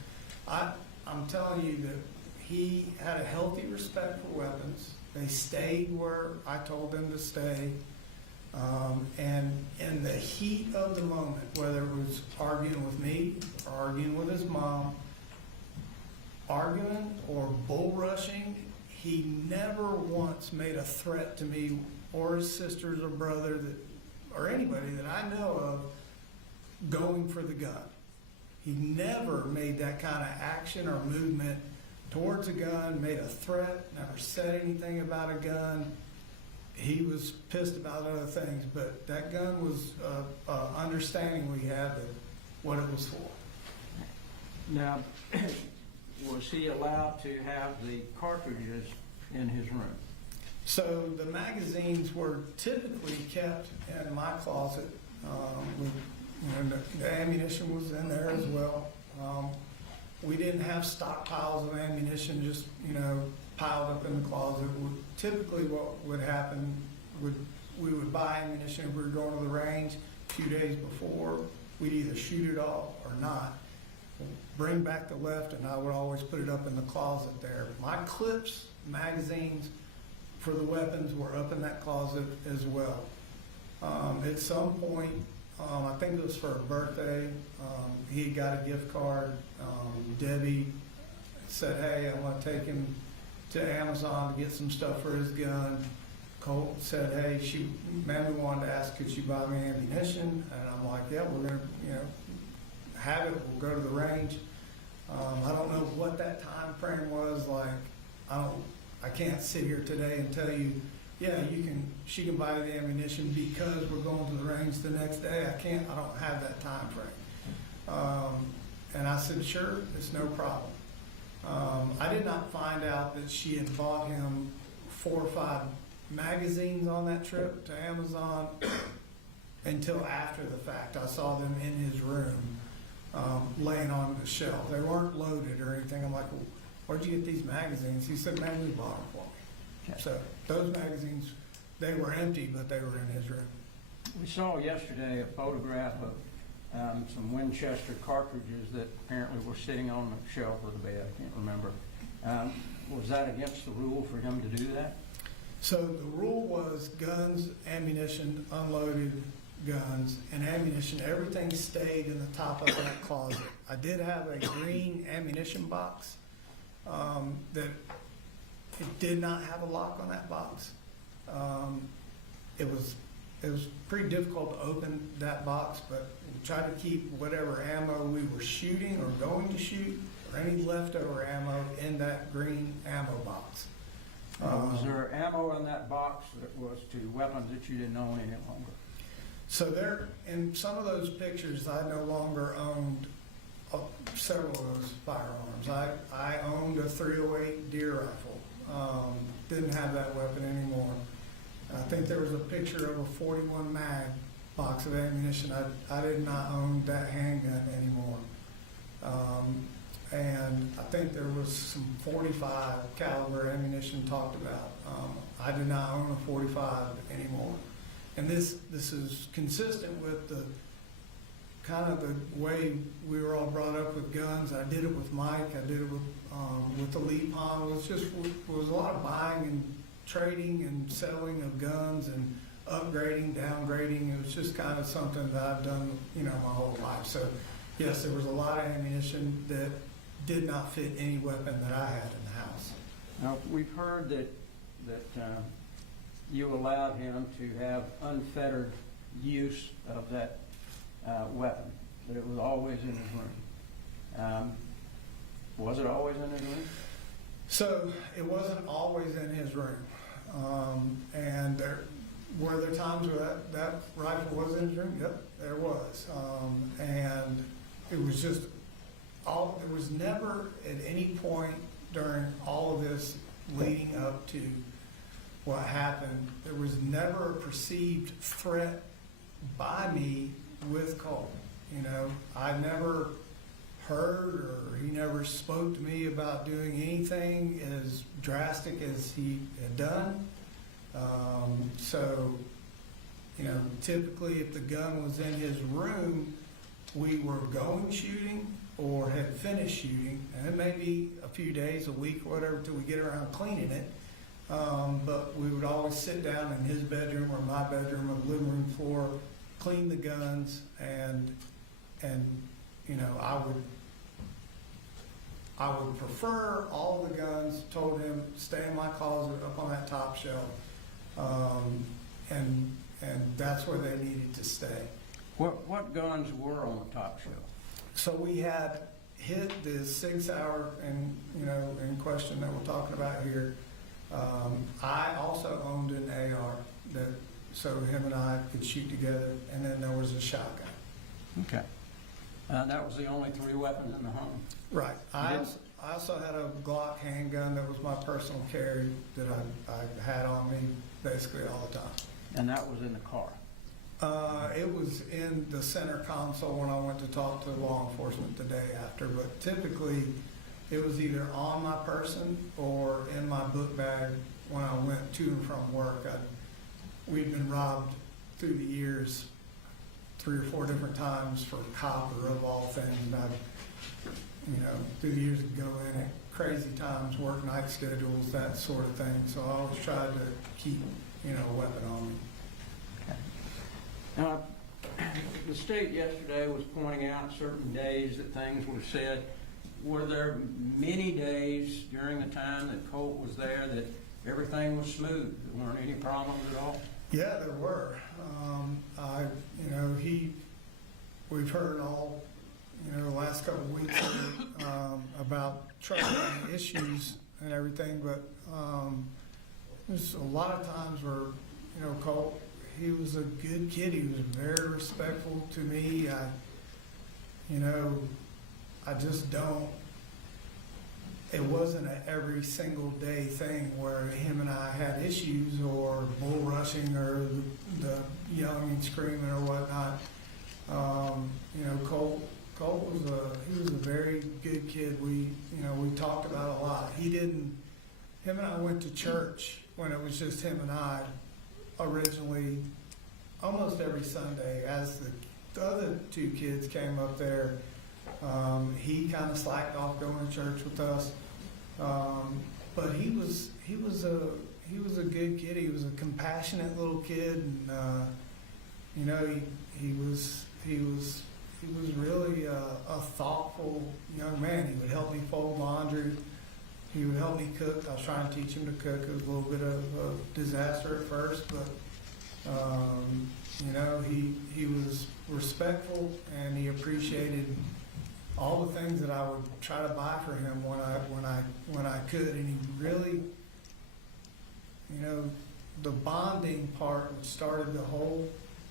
I'm telling you that he had a healthy respect for weapons. They stayed where I told them to stay. And in the heat of the moment, whether it was arguing with me or arguing with his mom, arguing or bull rushing, he never once made a threat to me or his sisters or brother or anybody that I know of going for the gun. He never made that kind of action or movement towards a gun, made a threat, never said anything about a gun. He was pissed about other things, but that gun was understanding we had of what it was for. Now, was he allowed to have the cartridges in his room? So the magazines were typically kept in my closet. The ammunition was in there as well. We didn't have stockpiles of ammunition just, piled up in the closet. Typically what would happen, we would buy ammunition if we were going to the range a few days before. We'd either shoot it off or not. Bring back the left, and I would always put it up in the closet there. My clips, magazines for the weapons were up in that closet as well. At some point, I think it was for a birthday, he got a gift card. Debbie said, hey, I want to take him to Amazon to get some stuff for his gun. Colt said, hey, Mammy wanted to ask, could she buy me ammunition? And I'm like, yeah, we're going to, have it. We'll go to the range. I don't know what that time frame was like. I can't sit here today and tell you, yeah, she can buy the ammunition because we're going to the range the next day. I don't have that time frame. And I said, sure, it's no problem. I did not find out that she had bought him 4 or 5 magazines on that trip to Amazon until after the fact. I saw them in his room, laying on the shelf. They weren't loaded or anything. I'm like, well, where'd you get these magazines? He said, man, we bought them for me. Okay. So those magazines, they were empty, but they were in his room. We saw yesterday a photograph of some Winchester cartridges that apparently were sitting on the shelf of the bed. I can't remember. Was that against the rule for him to do that? So the rule was guns, ammunition, unloaded guns, and ammunition, everything stayed in the top of that closet. I did have a green ammunition box that it did not have a lock on that box. It was pretty difficult to open that box, but we tried to keep whatever ammo we were shooting or going to shoot, or any leftover ammo in that green ammo box. Was there ammo in that box that was to weapons that you didn't own any longer? So there, in some of those pictures, I no longer owned several of those firearms. I owned a .308 deer rifle. Didn't have that weapon anymore. I think there was a picture of a 41 mag box of ammunition. I did not own that handgun anymore. And I think there was some 45 caliber ammunition talked about. I did not own a 45 anymore. And this is consistent with the kind of the way we were all brought up with guns. I did it with Mike. I did it with the Lee Pond. It was a lot of buying and trading and selling of guns and upgrading, downgrading. It was just kind of something that I've done, my whole life. So yes, there was a lot of ammunition that did not fit any weapon that I had in the house. Now, we've heard that you allowed him to have unfettered use of that weapon, that it was always in his room. Was it always in his room? So it wasn't always in his room. And were there times where that rifle was in his room? Yep, there was. And it was just there was never at any point during all of this leading up to what happened, there was never a perceived threat by me with Colt. I never heard, or he never spoke to me about doing anything as drastic as he had done. So, typically if the gun was in his room, we were going shooting or had finished shooting, and it may be a few days, a week, or whatever, till we get around cleaning it. But we would always sit down in his bedroom or my bedroom or the living room floor, clean the guns, and I would prefer all the guns. Told him stay in my closet up on that top shelf, and that's where they needed to stay. What guns were on the top shelf? So we had hit the 6 hour in question that we're talking about here. I also owned an AR so him and I could shoot together, and then there was a shotgun. Okay. That was the only 3 weapons in the home? Right. I also had a Glock handgun that was my personal carry that I had on me basically all the time. And that was in the car? It was in the center console when I went to talk to law enforcement the day after, but typically it was either on my person or in my book bag when I went to and from work. We'd been robbed through the years 3 or 4 different times for copper of all things. And through the years would go in at crazy times, work night schedules, that sort of thing. So I always tried to keep, a weapon on me. Now, the state yesterday was pointing out certain days that things were said. Were there many days during the time that Colt was there that everything was smooth? There weren't any problems at all? Yeah, there were. We've heard all, the last couple of weeks about trouble and issues and everything, but there's a lot of times where, Colt, he was a good kid. He was very respectful to me. I just don't, it wasn't an every single day thing where him and I had issues or bull rushing or the yelling and screaming or whatnot. Colt was a very good kid. We talked about it a lot. Him and I went to church when it was just him and I originally almost every Sunday. As the other two kids came up there, he kind of slacked off going to church with us. But he was a good kid. He was a compassionate little kid, and you know, he was really a thoughtful young man. He would help me fold laundry. He would help me cook. I was trying to teach him to cook. It was a little bit of a disaster at first, but you know, he was respectful, and he appreciated all the things that I would try to buy for him when I could. And he really, you know, the bonding part, which started the whole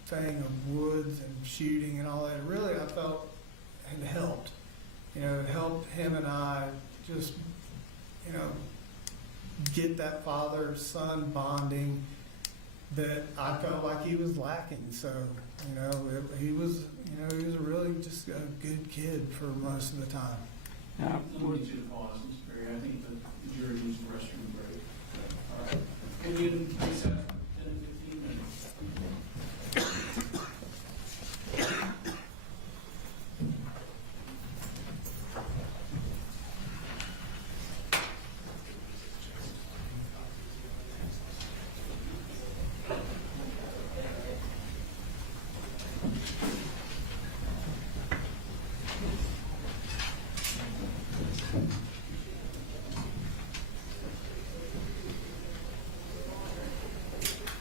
thing of woods and shooting and all that, really I felt had helped. You know, it helped him and I just, you know, get that father-son bonding that I felt like he was lacking. So, you know, he was a really just a good kid for most of the time. Now, Let me get you to pause, Mr. Perry. I think the jury needs a restroom break. All right. Opinion recess, 10 to 15 minutes.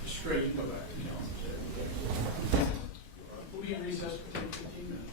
Straight, go back to the office. We'll be in recess for 10 to 15 minutes.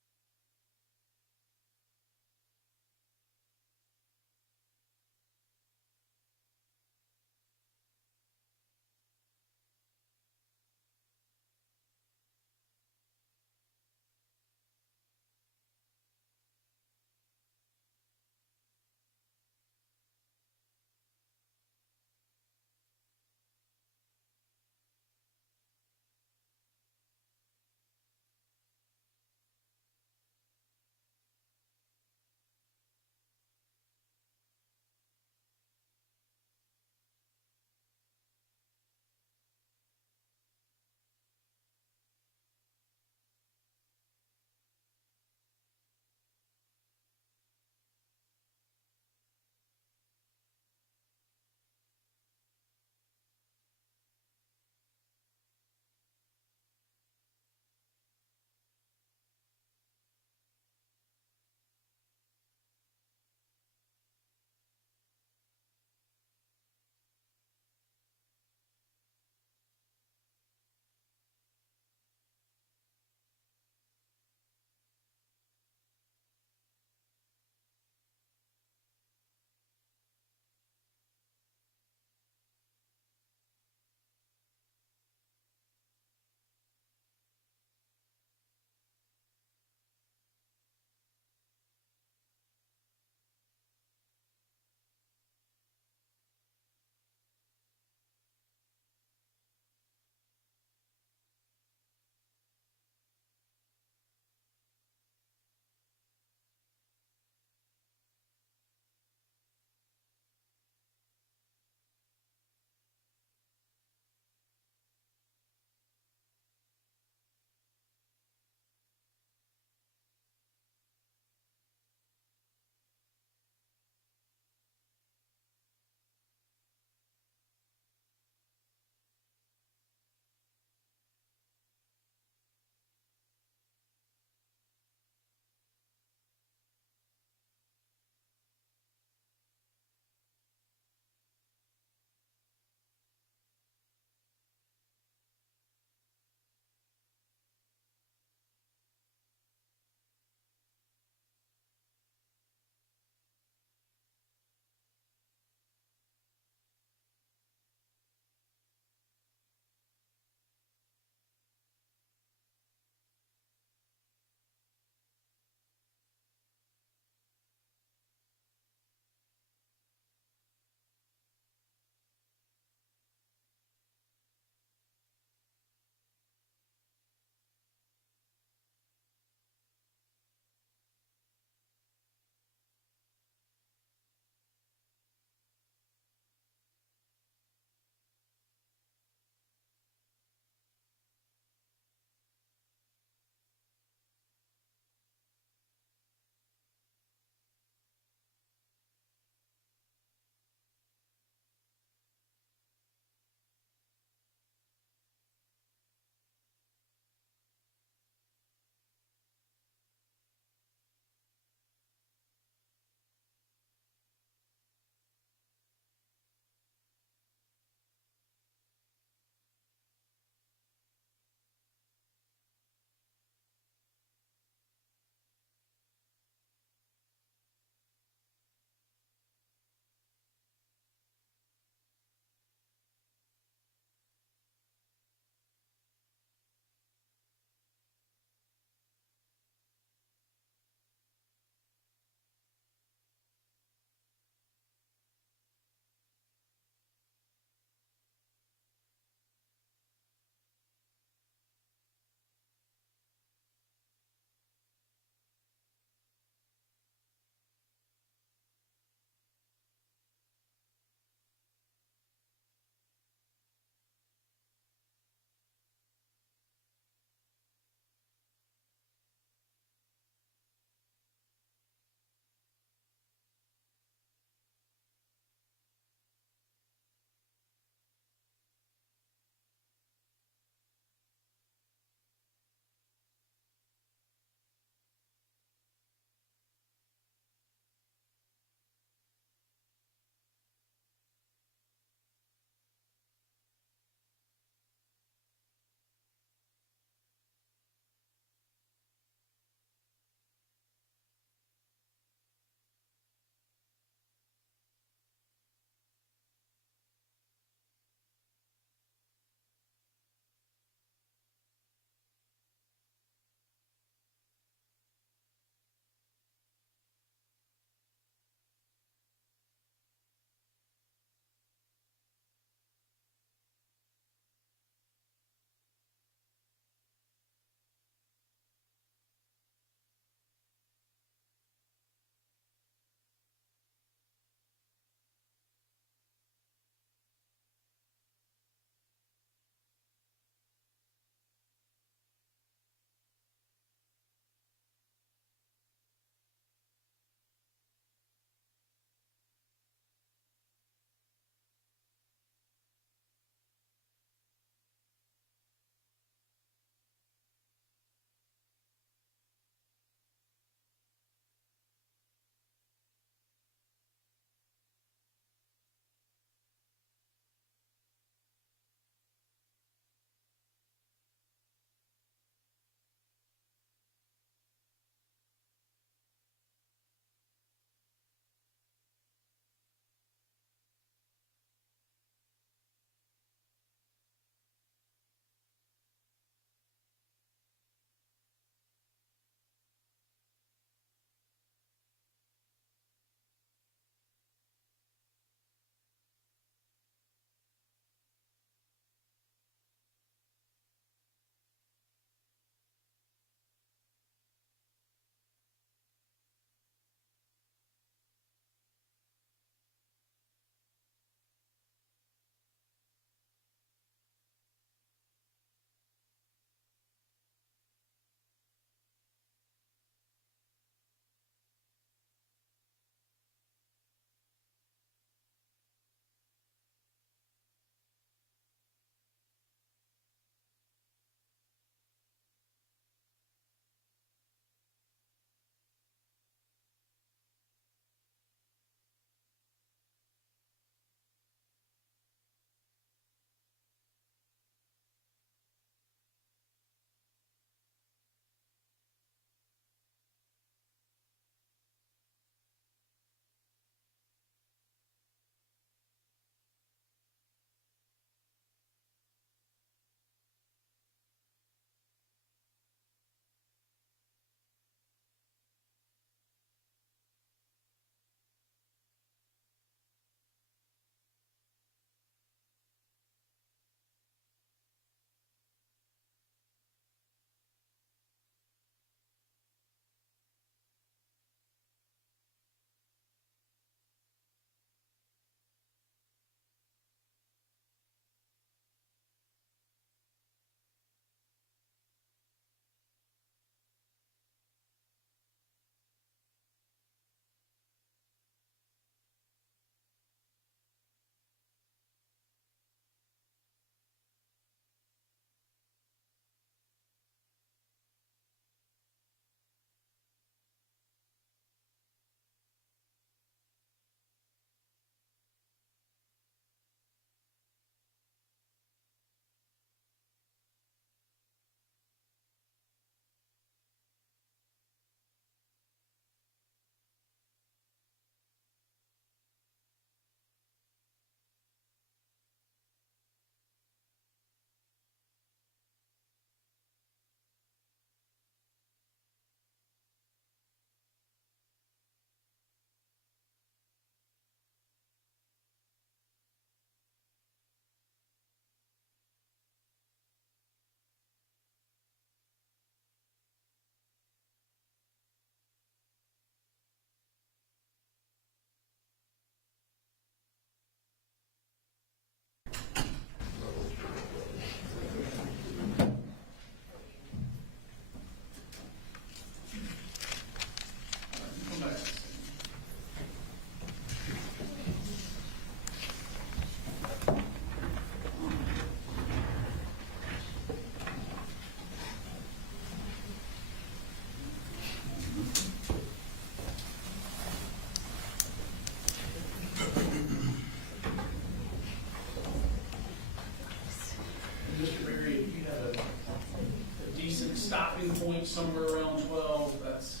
night, somewhere around 12, that's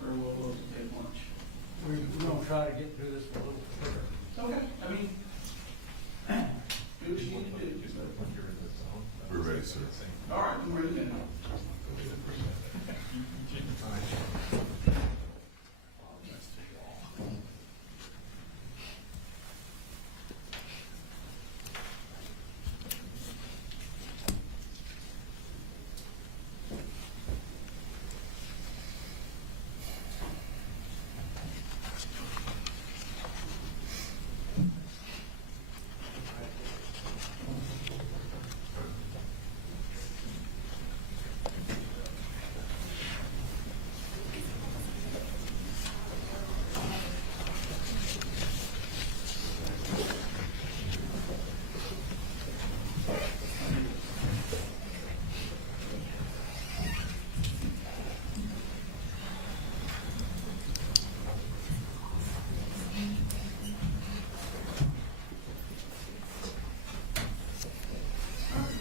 where we'll look to take lunch. We're gonna try to get through this a little quicker. Okay, I mean, do what you need to do. We're ready, sir. All right, I'm ready now.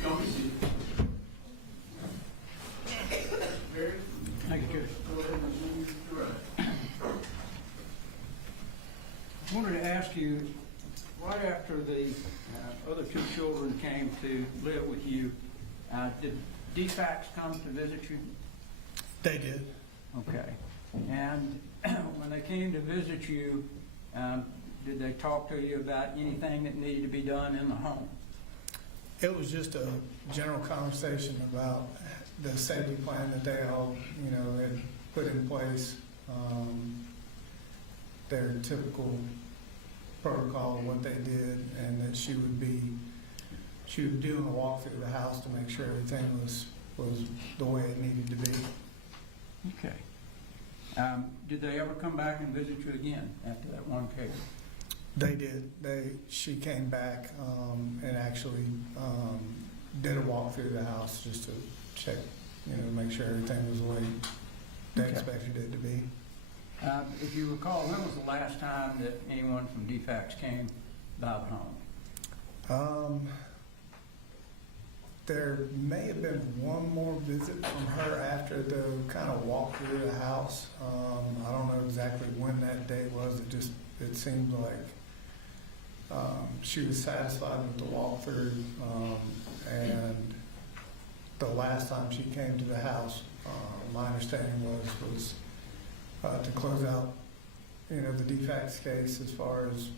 Don't be seated. Barry, Thank you, Judge. go ahead and resume your direct. I wanted to ask you, right after the other two children came to live with you, did DFACS come to visit you? They did. Okay. And when they came to visit you, did they talk to you about anything that needed to be done in the home? It was just a general conversation about the safety plan that they all, had put in place. Their typical protocol, what they did, and that she would be doing a walk through the house to make sure everything was the way it needed to be. Okay. Did they ever come back and visit you again after that one case? They did. She came back and actually did a walk through the house just to check, make sure everything was the way they Okay. expected it to be. If you recall, when was the last time that anyone from DFACS came by the home? There may have been one more visit from her after the kind of walk through the house. I don't know exactly when that date was. It seemed like she was satisfied with the walkthrough, and the last time she came to the house, my understanding was to close out, the DFACS case as far as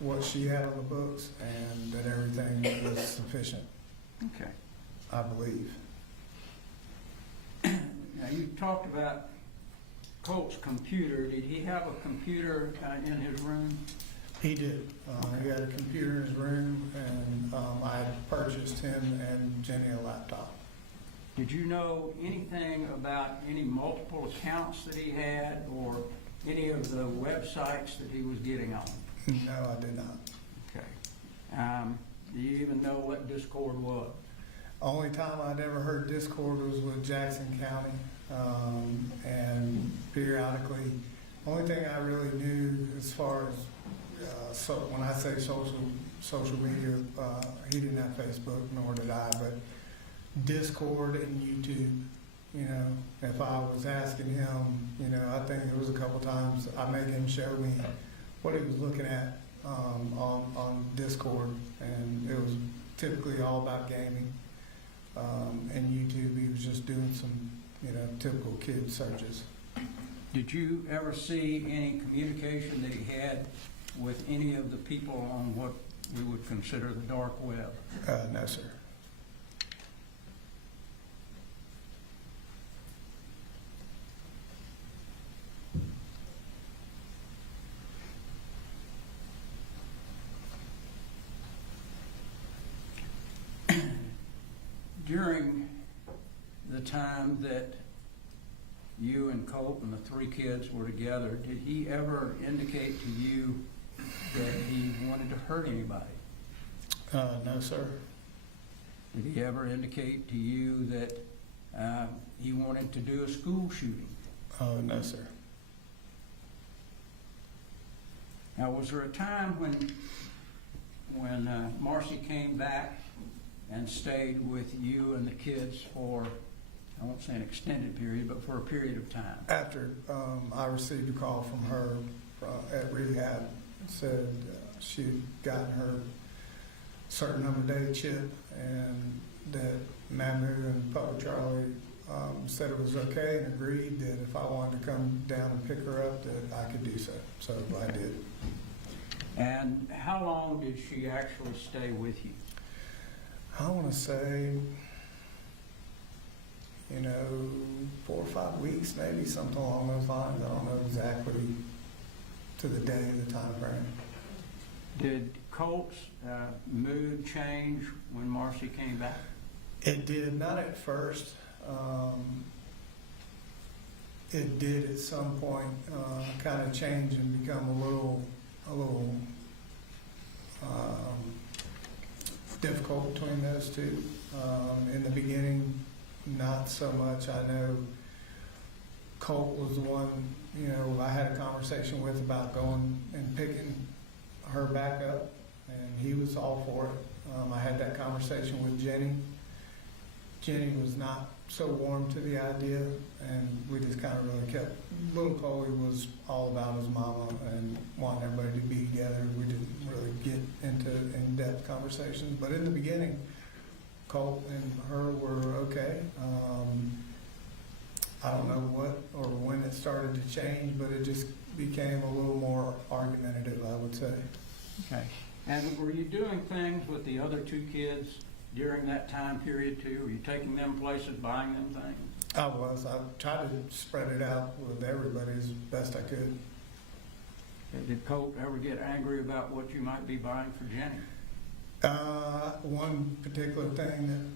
what she had on the books, and that everything was sufficient, Okay. I believe. Now, you talked about Colt's computer. Did he have a computer in his room? He did. He had a computer in his room, and I had purchased him and Jenny a laptop. Did you know anything about any multiple accounts that he had or any of the websites that he was getting on? No, I did not. Okay. Do you even know what Discord was? Only time I'd ever heard Discord was with Jackson County, and periodically, only thing I really knew as far as, so when I say social media, he didn't have Facebook, nor did I, but Discord and YouTube. If I was asking him, I think it was a couple times I made him show me what he was looking at on Discord, and it was typically all about gaming. And YouTube, he was just doing some, typical kid searches. Did you ever see any communication that he had with any of the people on what we would consider the dark web? No, sir. During the time that you and Colt and the three kids were together, did he ever indicate to you that he wanted to hurt anybody? No, sir. Did he ever indicate to you that he wanted to do a school shooting? No, sir. Now, was there a time when Marcy came back and stayed with you and the kids for I won't say an extended period, but for a period of time. After I received a call from her at rehab, said she'd gotten her certain number of day chip, and that Mamu and Papa Charlie said it was okay and agreed that if I wanted to come down and pick her up, that I could do so. So I did. And how long did she actually stay with you? I want to say, 4 or 5 weeks, maybe something along those lines. I don't know exactly to the day, the time frame. Did Colt's mood change when Marcy came back? It did, not at first. It did at some point kind of change and become a little difficult between those two. In the beginning, not so much. I know Colt was the one, I had a conversation with about going and picking her back up, and he was all for it. I had that conversation with Jenny. Jenny was not so warm to the idea, and we just kind of really kept. Little Coley was all about his mama and wanting everybody to be together. We didn't really get into in-depth conversations, but in the beginning, Colt and her were okay. I don't know what or when it started to change, but it just became a little more argumentative, I would say. Okay. And were you doing things with the other two kids during that time period too? Were you taking them places, buying them things? I was. I tried to spread it out with everybody as best I could. And did Colt ever get angry about what you might be buying for Jenny? One particular thing that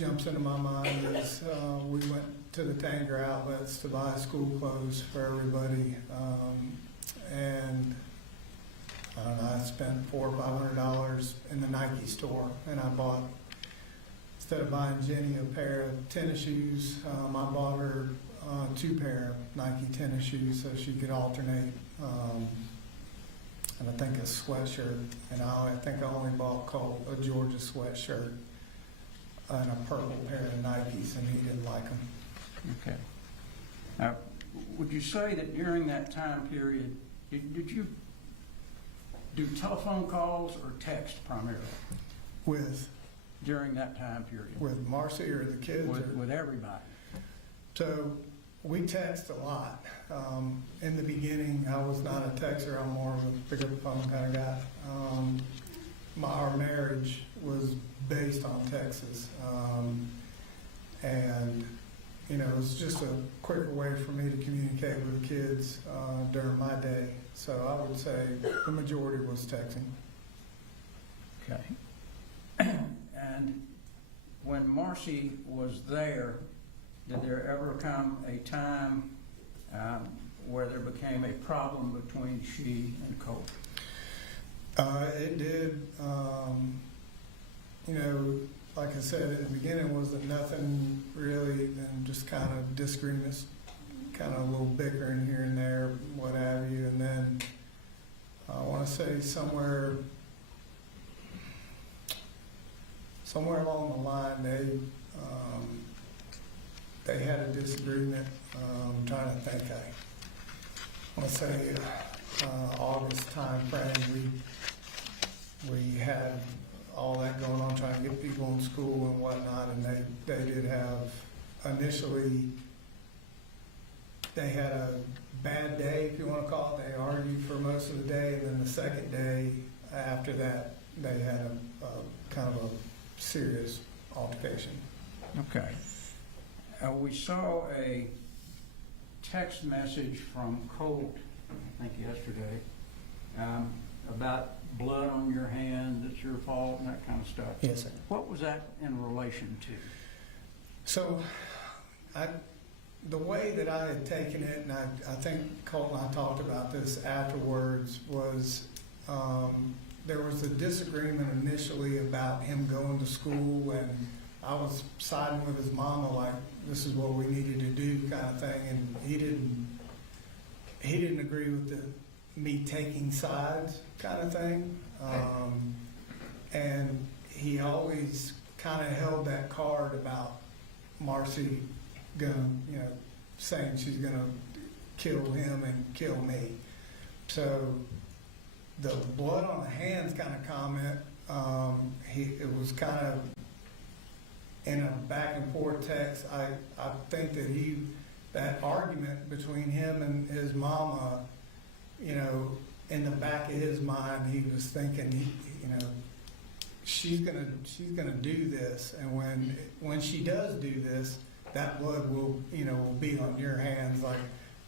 jumps into my mind is we went to the Tanger outlets to buy school clothes for everybody, and I don't know, I spent $400 or $500 in the Nike store, and I bought, instead of buying Jenny a pair of tennis shoes, I bought her 2 pair of Nike tennis shoes so she could alternate. And I think a sweatshirt, and I think I only bought Colt a Georgia sweatshirt and a purple pair of Nikes, and he didn't like them. Okay. Now, would you say that during that time period, did you do telephone calls or text primarily during that time period? With Marcy or the kids? With everybody. So we text a lot. In the beginning, I was not a texter. I'm more of a pick up the phone kind of guy. Our marriage was based on texts. And, it was just a quicker way for me to communicate with the kids during my day. So I would say the majority was texting. Okay. And when Marcy was there, did there ever come a time where there became a problem between she and Colt? It did. Like I said, in the beginning was that nothing really, and just kind of disagreements, kind of a little bickering here and there, what have you. And then I want to say somewhere along the line, they had a disagreement. I'm trying to think. I want to say August time frame. We had all that going on, trying to get people in school and whatnot, and they did have, initially, they had a bad day, if you want to call it. They argued for most of the day, and then the second day after that, they had a kind of a serious altercation. Okay. We saw a text message from Colt, I think yesterday, about blood on your hand, that's your fault, and that kind of stuff. Yes, sir. What was that in relation to? So, the way that I had taken it, and I think Colt and I talked about this afterwards, was there was a disagreement initially about him going to school, and I was siding with his mama like this is what we needed to do kind of thing, and he didn't agree with me taking sides kind of thing. And he always kind of held that card about Marcy gonna, saying she's gonna kill him and kill me. So the blood on the hands kind of comment, it was kind of in a back and forth text. I think that that argument between him and his mama, in the back of his mind, he was thinking, she's gonna do this, and when she does do this, that blood will be on your hands. Like,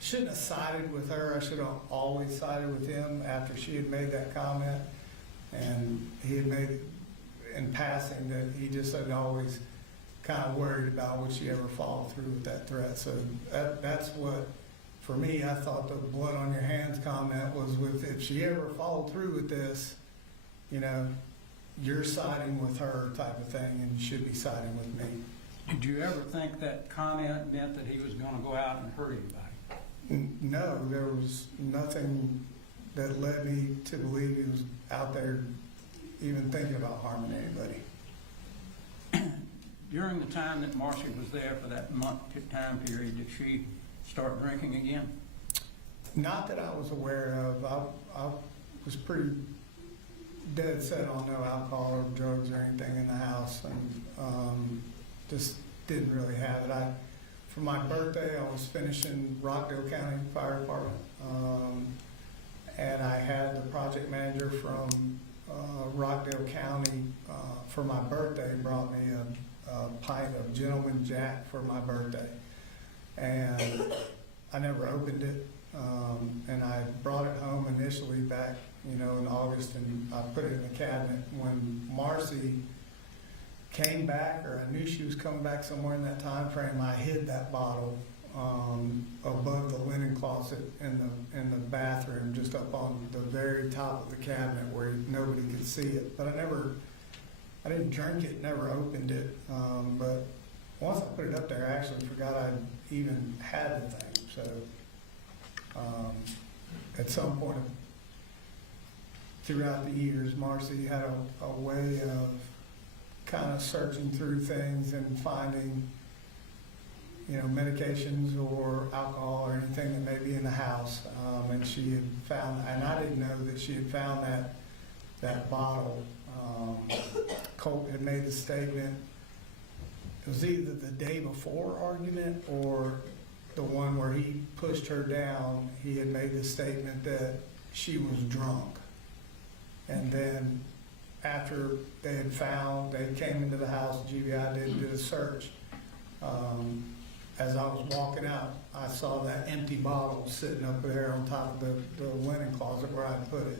shouldn't have sided with her. I should have always sided with him after she had made that comment, and he had made in passing that he just had always kind of worried about would she ever follow through with that threat. So that's what, for me, I thought the blood on your hands comment was with, if she ever followed through with this, you're siding with her type of thing, and you should be siding with me. Did you ever think that comment meant that he was going to go out and hurt anybody? No, there was nothing that led me to believe he was out there even thinking about harming anybody. During the time that Marcy was there for that month time period, did she start drinking again? Not that I was aware of. I was pretty dead set on no alcohol or drugs or anything in the house, and just didn't really have it. For my birthday, I was finishing Rockdale County Fire Department, and I had the project manager from Rockdale County for my birthday brought me a pint of Gentleman Jack for my birthday, and I never opened it, and I brought it home initially back in August, and I put it in the cabinet. When Marcy came back, or I knew she was coming back somewhere in that time frame, I hid that bottle above the linen closet in the bathroom, just up on the very top of the cabinet where nobody could see it. But I didn't drink it, never opened it. But once I put it up there, I actually forgot I'd even had the thing. So at some point throughout the years, Marcy had a way of kind of searching through things and finding, medications or alcohol or anything that may be in the house. And she had found, and I didn't know that she had found that bottle. Colt had made the statement, it was either the day before argument or the one where he pushed her down. He had made the statement that she was drunk. And then after they came into the house, GBI did a search. As I was walking out, I saw that empty bottle sitting up there on top of the linen closet where I put it.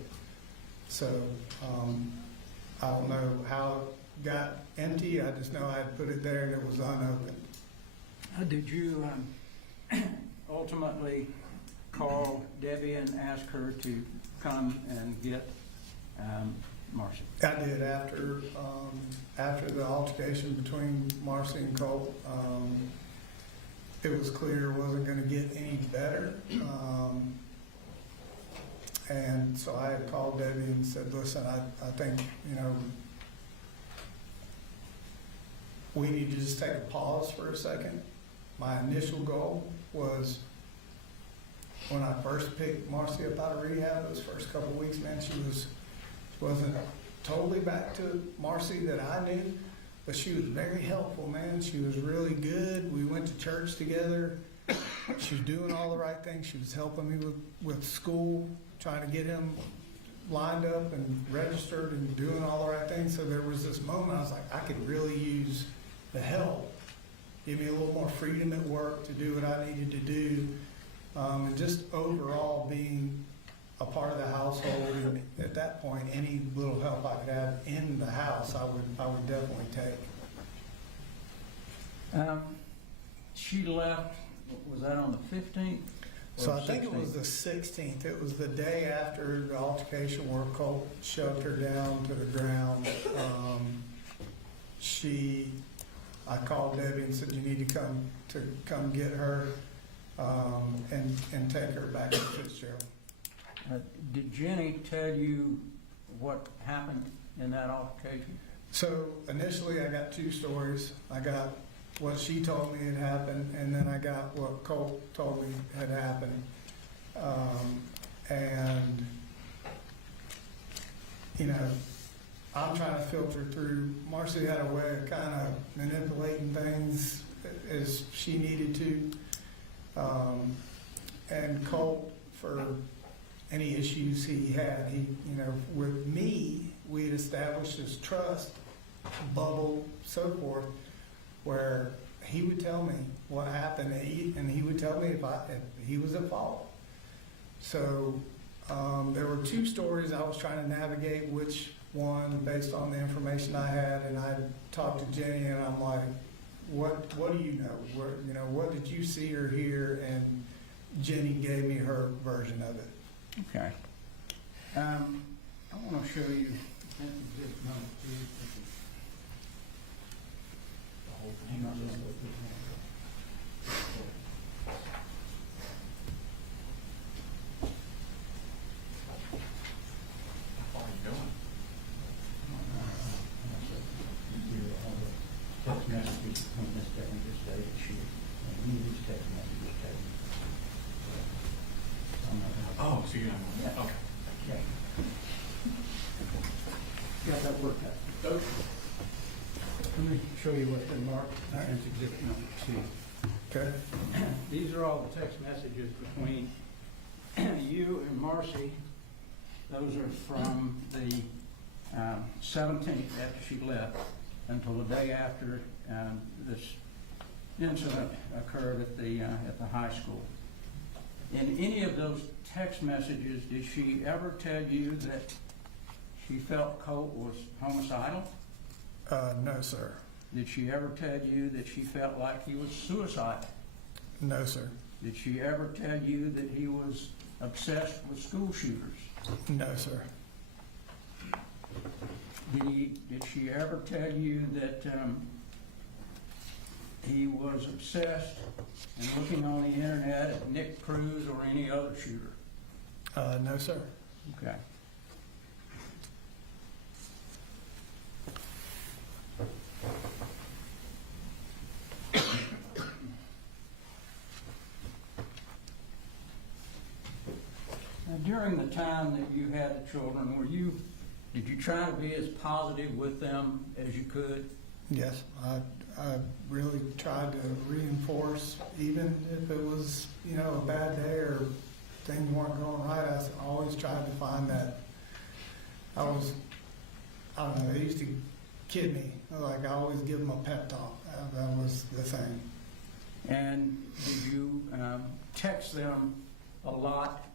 So I don't know how it got empty. I just know I had put it there and it was unopened. Did you ultimately call Debbie and ask her to come and get Marcy? I did after the altercation between Marcy and Colt. It was clear it wasn't going to get any better. And so I had called Debbie and said, listen, I think, we need to just take a pause for a second. My initial goal was, when I first picked Marcy up out of rehab, those first couple of weeks, man, she wasn't totally back to Marcy that I knew, but she was very helpful, man. She was really good. We went to church together. She was doing all the right things. She was helping me with school, trying to get him lined up and registered and doing all the right things. So there was this moment I was like, I could really use the help. Give me a little more freedom at work to do what I needed to do. And just overall being a part of the household. And at that point, any little help I could have in the house, I would definitely take. She left, was that on the 15th? So I think it was the 16th. It was the day after the altercation where Colt shoved her down to the ground. I called Debbie and said, you need to come get her and take her back to Fitzgerald. Did Jenny tell you what happened in that altercation? So initially I got two stories. I got what she told me had happened, and then I got what Colt told me had happened. And, you know, I'm trying to filter through. Marcy had a way of kind of manipulating things as she needed to. And Colt, for any issues he had, you know, with me, we had established this trust bubble, so forth, where he would tell me what happened, and he would tell me if he was at fault. So there were two stories I was trying to navigate which one based on the information I had, and I talked to Jenny, and I'm like, what do you know? What did you see or hear? And Jenny gave me her version of it. Okay. I want to show you. Hang on just a little bit How far are you going? text messages between this day and this day this year. And these text messages taken. Oh, so you're not going, Yeah. okay. Yeah. Got that worked out. Okay. Let me show you what's been marked as exhibit number 2. Okay? These are all the text messages between you and Marcy. Those are from the 17th after she left until the day after this incident occurred at the high school. In any of those text messages, did she ever tell you that she felt Colt was homicidal? No, sir. Did she ever tell you that she felt like he was suicidal? No, sir. Did she ever tell you that he was obsessed with school shooters? No, sir. Did she ever tell you that he was obsessed and looking on the internet at Nick Cruz or any other shooter? No, sir. Okay. Now, during the time that you had the children, did you try to be as positive with them as you could? Yes, I really tried to reinforce, even if it was, a bad day or things weren't going right, I always tried to find that. I don't know, they used to kid me. I always give them a pep talk. That was the thing. And did you text them a lot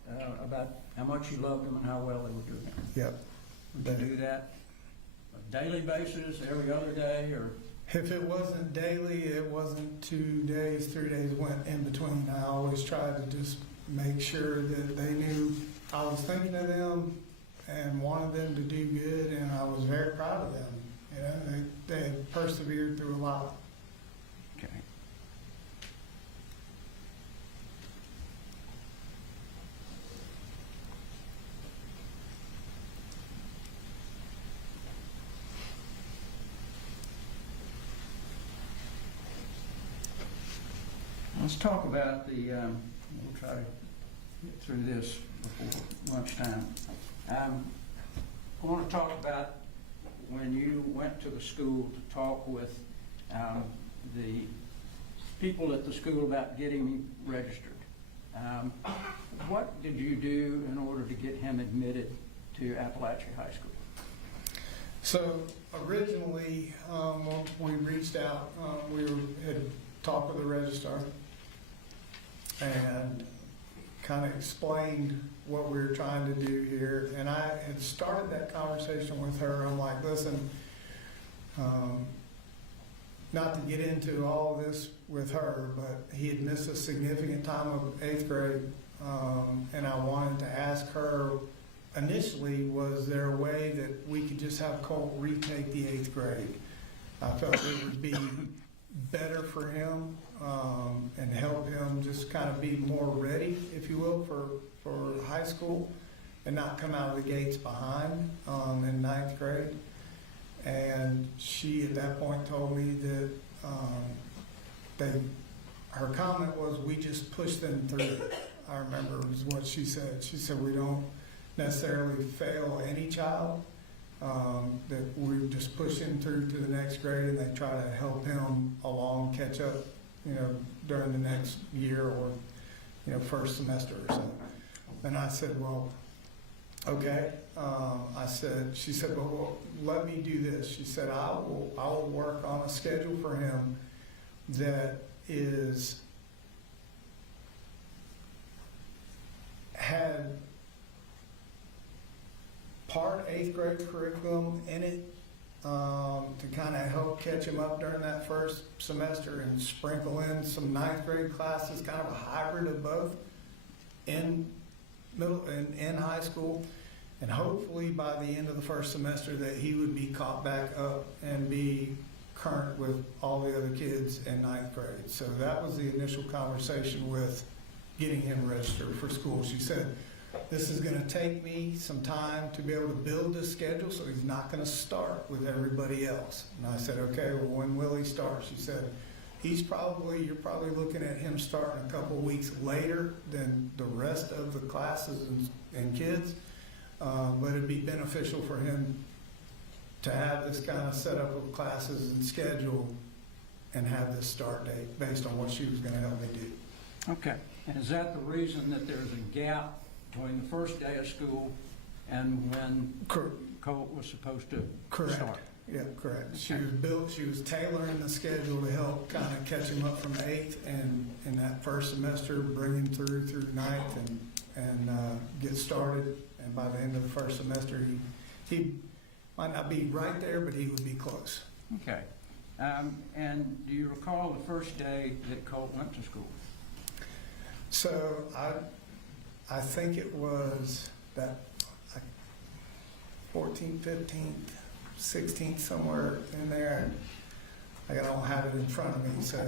about how much you loved them and how well they were doing? Yep. Would you do that on a daily basis, every other day, or? If it wasn't daily, it wasn't 2 days, 3 days went in between. I always tried to just make sure that they knew I was thinking of them and wanted them to do good, and I was very proud of them. They had persevered through a lot. Okay. Let's talk about we'll try to get through this before lunchtime. I want to talk about when you went to the school to talk with the people at the school about getting me registered. What did you do in order to get him admitted to Apalachee High School? So originally, when we reached out, we had talked with the registrar and kind of explained what we were trying to do here. And I had started that conversation with her. I'm like, listen, not to get into all this with her, but he had missed a significant time of 8th grade. And I wanted to ask her initially, was there a way that we could just have Colt retake the 8th grade? I felt it would be better for him and help him just kind of be more ready, if you will, for high school and not come out of the gates behind in 9th grade. And she at that point told me that her comment was, we just push them through. I remember was what she said. She said, we don't necessarily fail any child, that we just push him through to the next grade, and they try to help him along, catch up, during the next year or, first semester or so. And I said, well, okay. She said, well, let me do this. She said, I will work on a schedule for him that had part 8th grade curriculum in it, to kind of help catch him up during that first semester, and sprinkle in some 9th grade classes, kind of a hybrid of both in middle and in high school. And hopefully by the end of the first semester that he would be caught back up and be current with all the other kids in 9th grade. So that was the initial conversation with getting him registered for school. She said, this is going to take me some time to be able to build this schedule, so he's not going to start with everybody else. And I said, okay, well, when will he start? She said, you're probably looking at him starting a couple weeks later than the rest of the classes and kids. But it'd be beneficial for him to have this kind of setup of classes and schedule and have this start date based on what she was going to help me do. Okay. And is that the reason that there's a gap between the first day of school and when Colt was supposed to Correct. start? Yeah, correct. She was tailoring the schedule to help kind of catch him up from 8th, and in that first semester bring him through 9th and get started. And by the end of the first semester, he might not be right there, but he would be close. Okay. And do you recall the first day that Colt went to school? So I think it was that 14th, 15th, 16th, somewhere in there. I don't have it in front of me, so.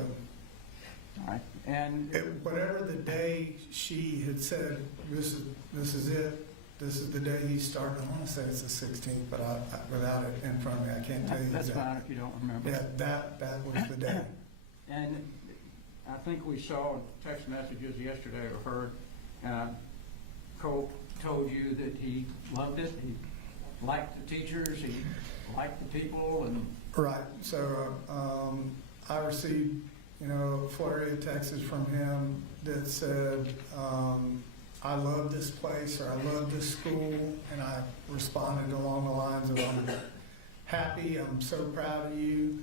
All right. And Whatever the day she had said, this is it, this is the day he started, I want to say it's the 16th, but without it in front of me, I can't tell you that's exactly. fine if you don't remember. Yeah, that was the day. And I think we saw text messages yesterday or heard, Colt told you that he loved it, he liked the teachers, he liked the people, and Right, so I received, a flurry of texts from him that said, I love this place, or I love this school, and I responded along the lines of, I'm happy, I'm so proud of you.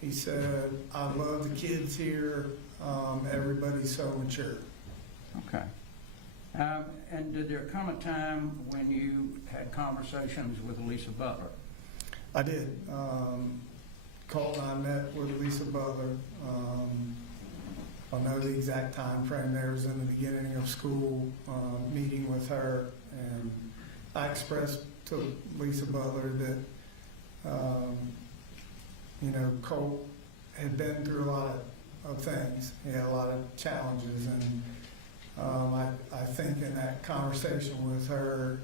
He said, I love the kids here, everybody's so mature. okay. And did there come a time when you had conversations with Lisa Butler? I did. Colt and I met with Lisa Butler. I know the exact time frame there was in the beginning of school, meeting with her, and I expressed to Lisa Butler that, Colt had been through a lot of things. He had a lot of challenges, and I think in that conversation with her,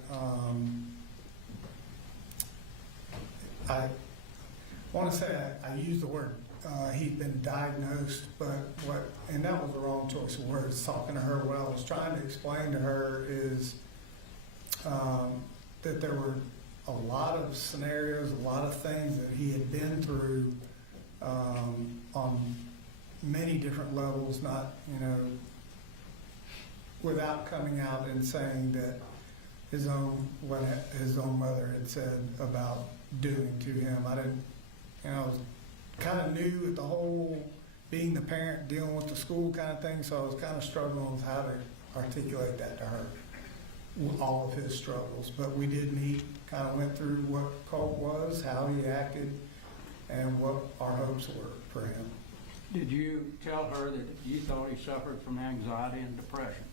I want to say I used the word he'd been diagnosed, and that was the wrong choice of words. Talking to her, what I was trying to explain to her is that there were a lot of scenarios, a lot of things that he had been through on many different levels, not, without coming out and saying that what his own mother had said about doing to him. I didn't, I was kind of new at the whole being the parent, dealing with the school kind of thing, so I was kind of struggling with how to articulate that to her, all of his struggles. But we did meet, kind of went through what Colt was, how he acted, and what our hopes were for him. Did you tell her that you thought he suffered from anxiety and depression?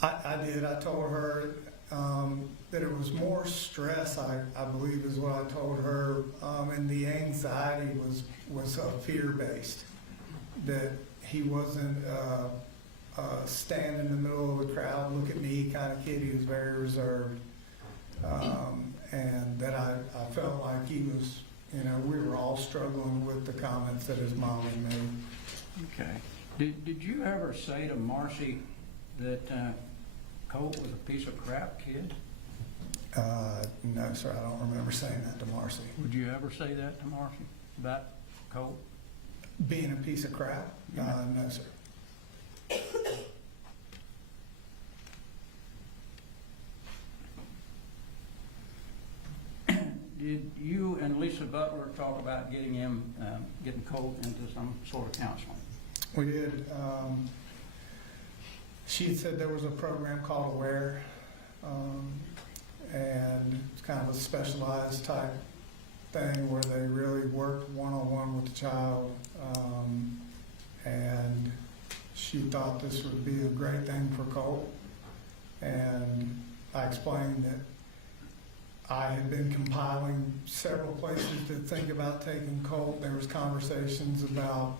I did. I told her that it was more stress, I believe is what I told her, and the anxiety was fear-based, that he wasn't stand in the middle of the crowd, look at me kind of kid. He was very reserved, and that I felt like he was, we were all struggling with the comments that his mom had made. Okay. Did you ever say to Marcy that Colt was a piece of crap kid? No, sir, I don't remember saying that to Marcy. Would you ever say that to Marcy about Colt? Being a piece of crap? Yeah. No, sir. Did you and Lisa Butler talk about getting Colt into some sort of counseling? We did. She had said there was a program called Aware, and it's kind of a specialized type thing where they really worked one-on-one with the child, and she thought this would be a great thing for Colt. And I explained that I had been compiling several places to think about taking Colt. There was conversations about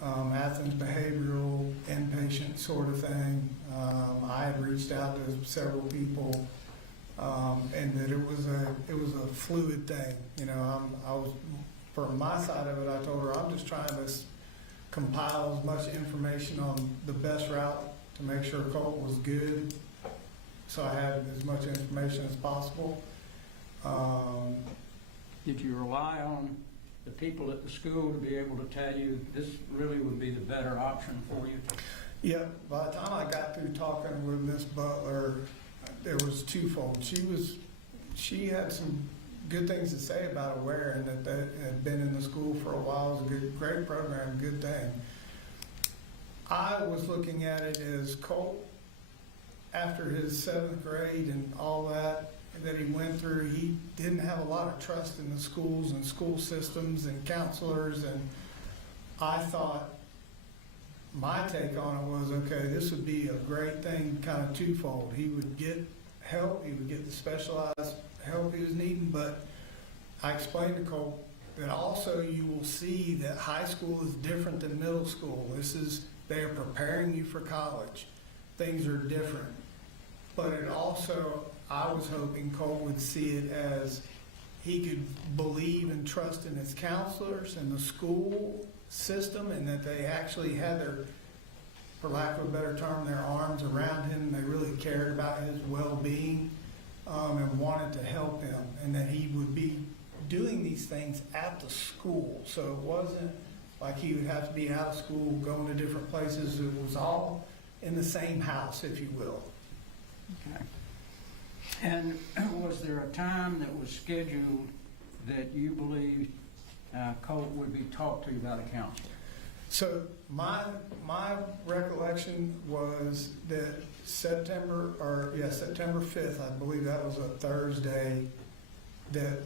Athens behavioral, inpatient sort of thing. I had reached out to several people, and that it was a fluid thing. You know, I was, for my side of it, I told her I'm just trying to compile as much information on the best route to make sure Colt was good, so I had as much information as possible. Did you rely on the people at the school to be able to tell you this really would be the better option for you? Yeah, by the time I got through talking with Miss Butler, there was twofold. She had some good things to say about Aware, and that had been in the school for a while. It was a great program, good thing. I was looking at it as Colt, after his 7th grade and all that he went through, he didn't have a lot of trust in the schools and school systems and counselors, and I thought my take on it was, okay, this would be a great thing, kind of twofold. He would get help, he would get the specialized help he was needing, but I explained to Colt that also you will see that high school is different than middle school. They are preparing you for college. Things are different. But it also, I was hoping Colt would see it as he could believe and trust in his counselors and the school system, and that they actually had their, for lack of a better term, their arms around him. They really cared about his well-being, and wanted to help him, and that he would be doing these things at the school. So it wasn't like he would have to be out of school, going to different places. It was all in the same house, if you will. Okay. And was there a time that was scheduled that you believed Colt would be talked to about a counselor? So my recollection was that September 5th, I believe that was a Thursday, that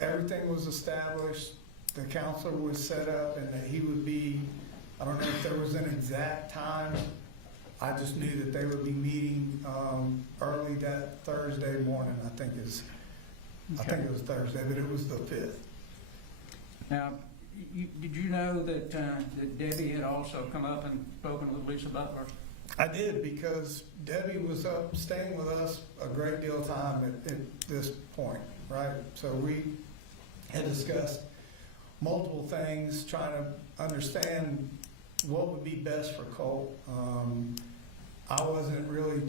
everything was established, the counselor was set up, and that he would be, I don't know if there was an exact time. I just knew that they would be meeting early that Thursday morning. I think it was Thursday, but it was the 5th. Now, did you know that Debbie had also come up and spoken with Lisa Butler? I did, because Debbie was up staying with us a great deal of time at this point, right? So we had discussed multiple things, trying to understand what would be best for Colt. I wasn't really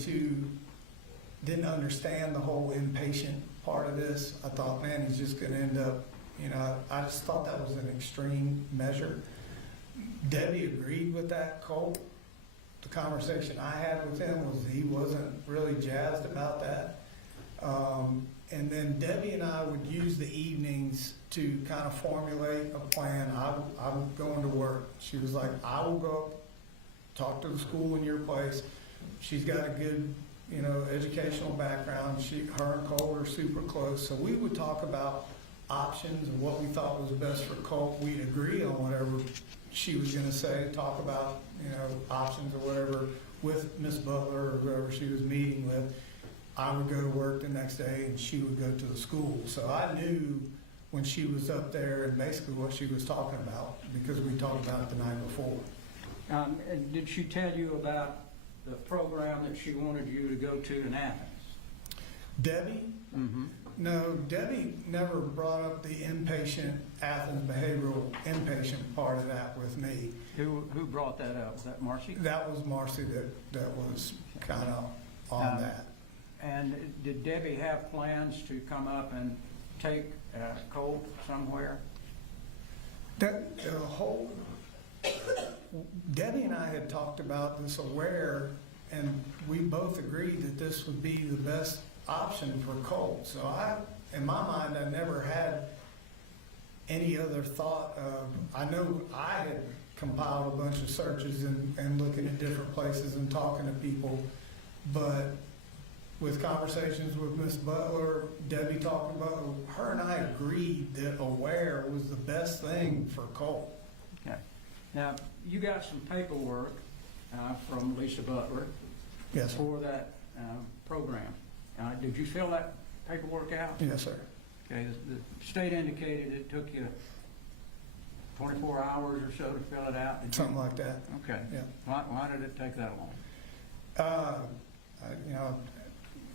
didn't understand the whole inpatient part of this. I thought, man, he's just going to end up, I just thought that was an extreme measure. Debbie agreed with that. Colt, the conversation I had with him was he wasn't really jazzed about that. And then Debbie and I would use the evenings to kind of formulate a plan. I'm going to work. She was like, I will go talk to the school in your place. She's got a good, educational background. Her and Colt are super close. So we would talk about options and what we thought was best for Colt. We'd agree on whatever she was going to say, talk about, options or whatever with Miss Butler or whoever she was meeting with. I would go to work the next day and she would go to the school. So I knew when she was up there and basically what she was talking about, because we talked about it the night before. And did she tell you about the program that she wanted you to go to in Athens? Debbie? Mm-hmm. No, Debbie never brought up the inpatient Athens behavioral inpatient part of that with me. Who brought that up? Was that Marcy? That was Marcy that was kind of on that. And did Debbie have plans to come up and take Colt somewhere? That the whole Debbie and I had talked about this aware, and we both agreed that this would be the best option for Colt. So in my mind, I never had any other thought of, I know I had compiled a bunch of searches and looking at different places and talking to people, but with conversations with Miss Butler, Debbie talking about, her and I agreed that aware was the best thing for Colt. Okay. Now, you got some paperwork from Lisa Butler Yes, sir. for that program. Did you fill that paperwork out? Yes, sir. Okay, the state indicated it took you 24 hours or so to fill it out. Did you- Something like that. Okay. Yeah. Why did it take that long?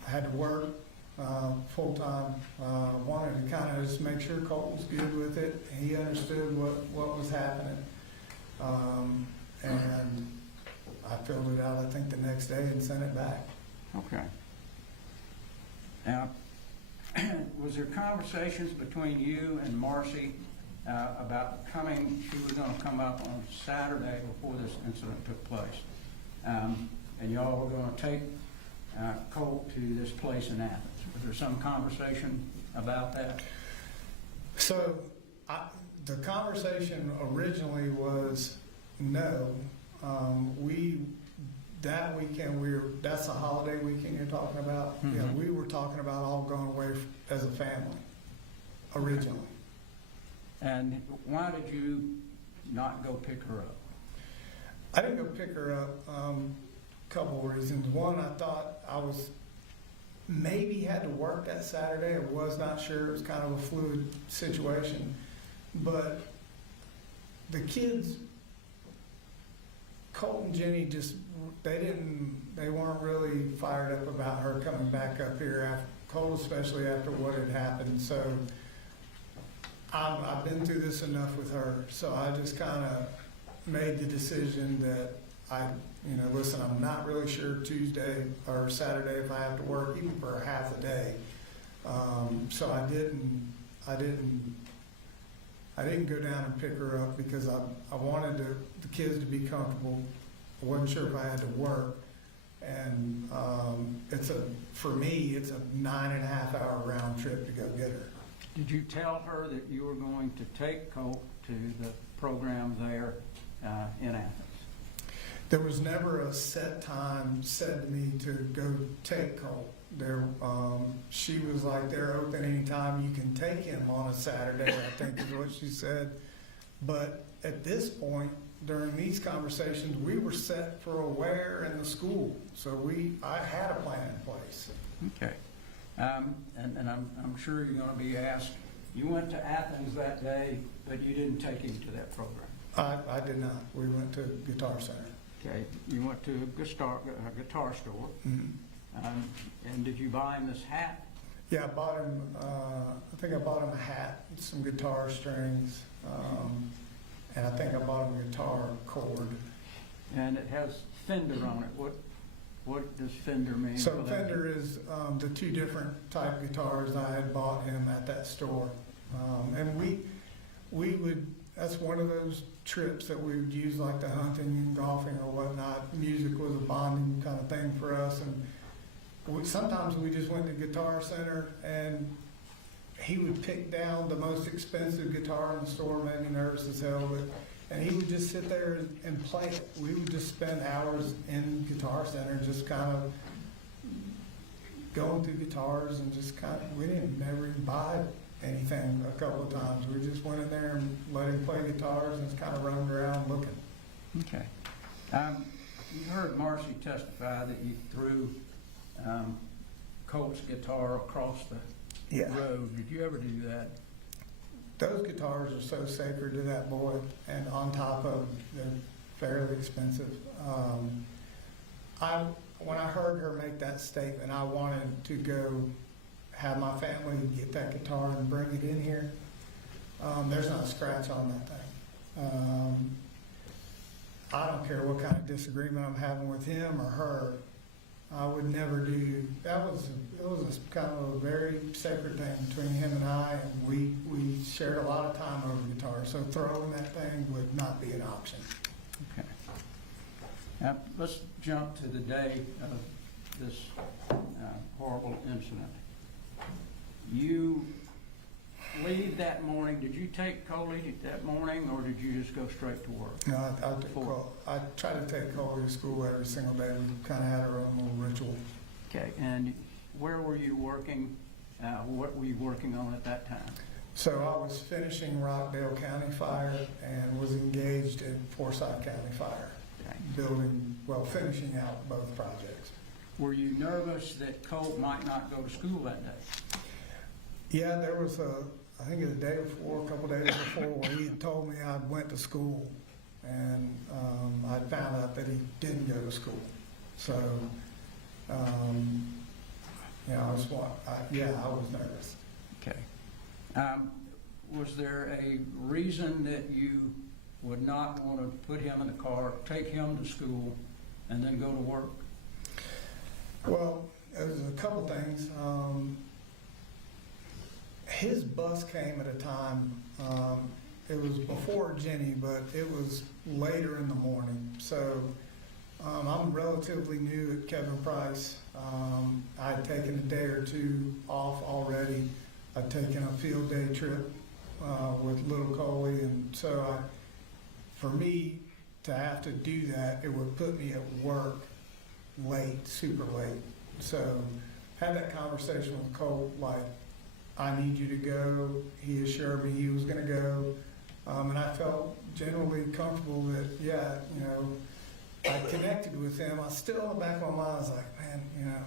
I had to work full-time. Wanted to kind of just make sure Colt was good with it. He understood what was happening. And I filled it out, I think, the next day and sent it back. Okay. Now, was there conversations between you and Marcy about coming, she was going to come up on Saturday before this incident took place, and y'all were going to take Colt to this place in Athens? Was there some conversation about that? So the conversation originally was no. That weekend, that's a holiday weekend you're talking about? Mhm. Yeah, we were talking about all going away as a family, originally. And why did you not go pick her up? I didn't go pick her up, a couple of reasons. One, I thought I was, maybe had to work that Saturday. I was not sure. It was kind of a fluid situation. But the kids, Colt and Jenny, just, they weren't really fired up about her coming back up here, after Colt, especially after what had happened. So I've been through this enough with her, so I just kind of made the decision that listen, I'm not really sure Tuesday or Saturday if I have to work, even for half a day. So I didn't go down and pick her up because I wanted the kids to be comfortable. I wasn't sure if I had to work, and for me, it's a 9.5-hour round trip to go get her. Did you tell her that you were going to take Colt to the program there in Athens? There was never a set time said to me to go take Colt. She was like, they're open anytime, you can take him on a Saturday, I think is what she said. But at this point, during these conversations, we were set for aware in the school. So I had a plan in place. Okay. And I'm sure you're going to be asked, you went to Athens that day, but you didn't take him to that program. I did not. We went to Guitar Center. Okay. You went to a guitar store. Mm-hmm. And did you buy him this hat? Yeah, I bought him, I think I bought him a hat, some guitar strings, and I think I bought him a guitar cord. And it has Fender on it. What does Fender mean? So for that? Fender is the two different type guitars I had bought him at that store. And we would, that's one of those trips that we would use, like the hunting and golfing or whatnot. Music was a bonding kind of thing for us. And sometimes we just went to Guitar Center and he would pick down the most expensive guitar in the store, made me nervous as hell, and he would just sit there and play it. We would just spend hours in Guitar Center just kind of going through guitars and just we didn't never even buy anything a couple of times. We just went in there and let him play guitars and just kind of roamed around looking. Okay. You heard Marcy testify that you threw Colt's guitar across the road. Did you ever do that? Those guitars are so sacred to that boy, and on top of they're fairly expensive. When I heard her make that statement, I wanted to go have my family get that guitar and bring it in here. There's not a scratch on that thing. I don't care what kind of disagreement I'm having with him or her. I would never do, it was a kind of a very sacred thing between him and I, and we shared a lot of time over guitar, so throwing that thing would not be an option. Okay. Now, let's jump to the day of this horrible incident. You leave that morning, did you take Coley that morning, or did you just go straight to work? No, I try to take Coley to school every single day. We kind of had our own little ritual. Okay, and where were you working? What were you working on at that time? So I was finishing Rockdale County Fire and was engaged in Forsyth County Fire, Okay. finishing out both projects. Were you nervous that Colt might not go to school that day? Yeah, there was I think a day before, a couple days before, where he had told me I went to school, and I found out that he didn't go to school. So, I was nervous. Okay. Was there a reason that you would not want to put him in the car, take him to school, and then go to work? Well, there's a couple things. His bus came at a time, it was before Jenny, but it was later in the morning. So I'm relatively new at Kevin Price. I'd taken a day or two off already. I'd taken a field day trip with little Coley, and so for me to have to do that, it would put me at work late, super late. So had that conversation with Colt, like, I need you to go. He assured me he was going to go. And I felt generally comfortable that, I connected with him. I still in the back of my mind, I was like, man,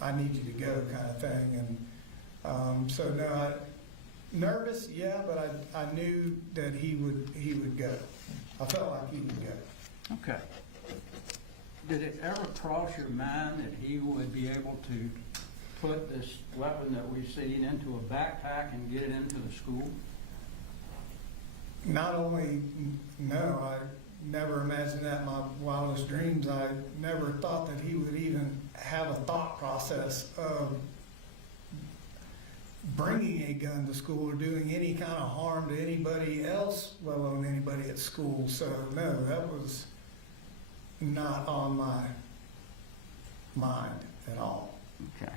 I need you to go kind of thing. And nervous, yeah, but I knew that he would go. I felt like he would go. Okay. Did it ever cross your mind that he would be able to put this weapon that we've seen into a backpack and get it into the school? Not only, no, I never imagined that in my wildest dreams. I never thought that he would even have a thought process of bringing a gun to school or doing any kind of harm to anybody else, let alone anybody at school. So no, that was not on my mind at all. Okay.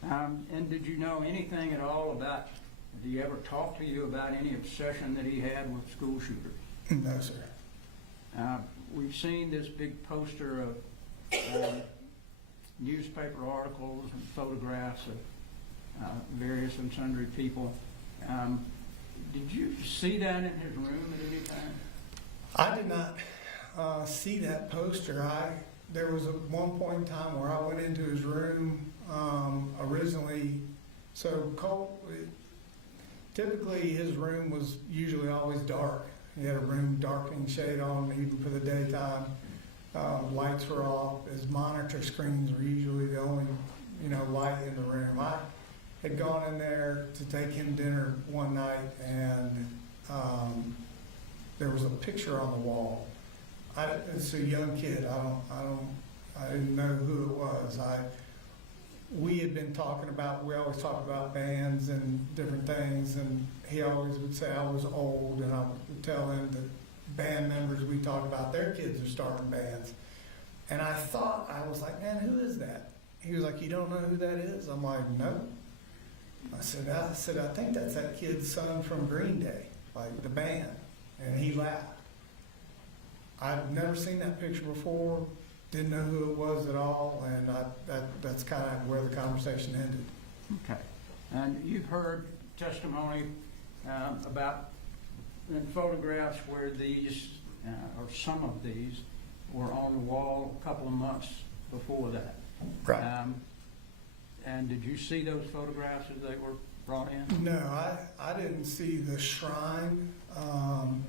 And did you know anything at all about, did he ever talk to you about any obsession that he had with school shooters? No, sir. We've seen this big poster of newspaper articles and photographs of various and sundry people. Did you see that in his room at any time? I did not see that poster. There was one point in time where I went into his room originally. So Colt, typically his room was usually always dark. He had a room darkening shade on even for the daytime. Lights were off. His monitor screens were usually the only, light in the room. I had gone in there to take him dinner one night, and there was a picture on the wall. It's a young kid. I didn't know who it was. We had been talking about, we always talk about bands and different things, and he always would say I was old, and I would tell him that band members we talk about, their kids are starting bands. And I was like, man, who is that? He was like, you don't know who that is? I'm like, no. I said, I think that's that kid's son from Green Day, like the band. And he laughed. I've never seen that picture before, didn't know who it was at all, and that's kind of where the conversation ended. Okay. And you've heard testimony about in photographs where these, or some of these, were on the wall a couple of months before that. Right. And did you see those photographs as they were brought in? No, I didn't see the shrine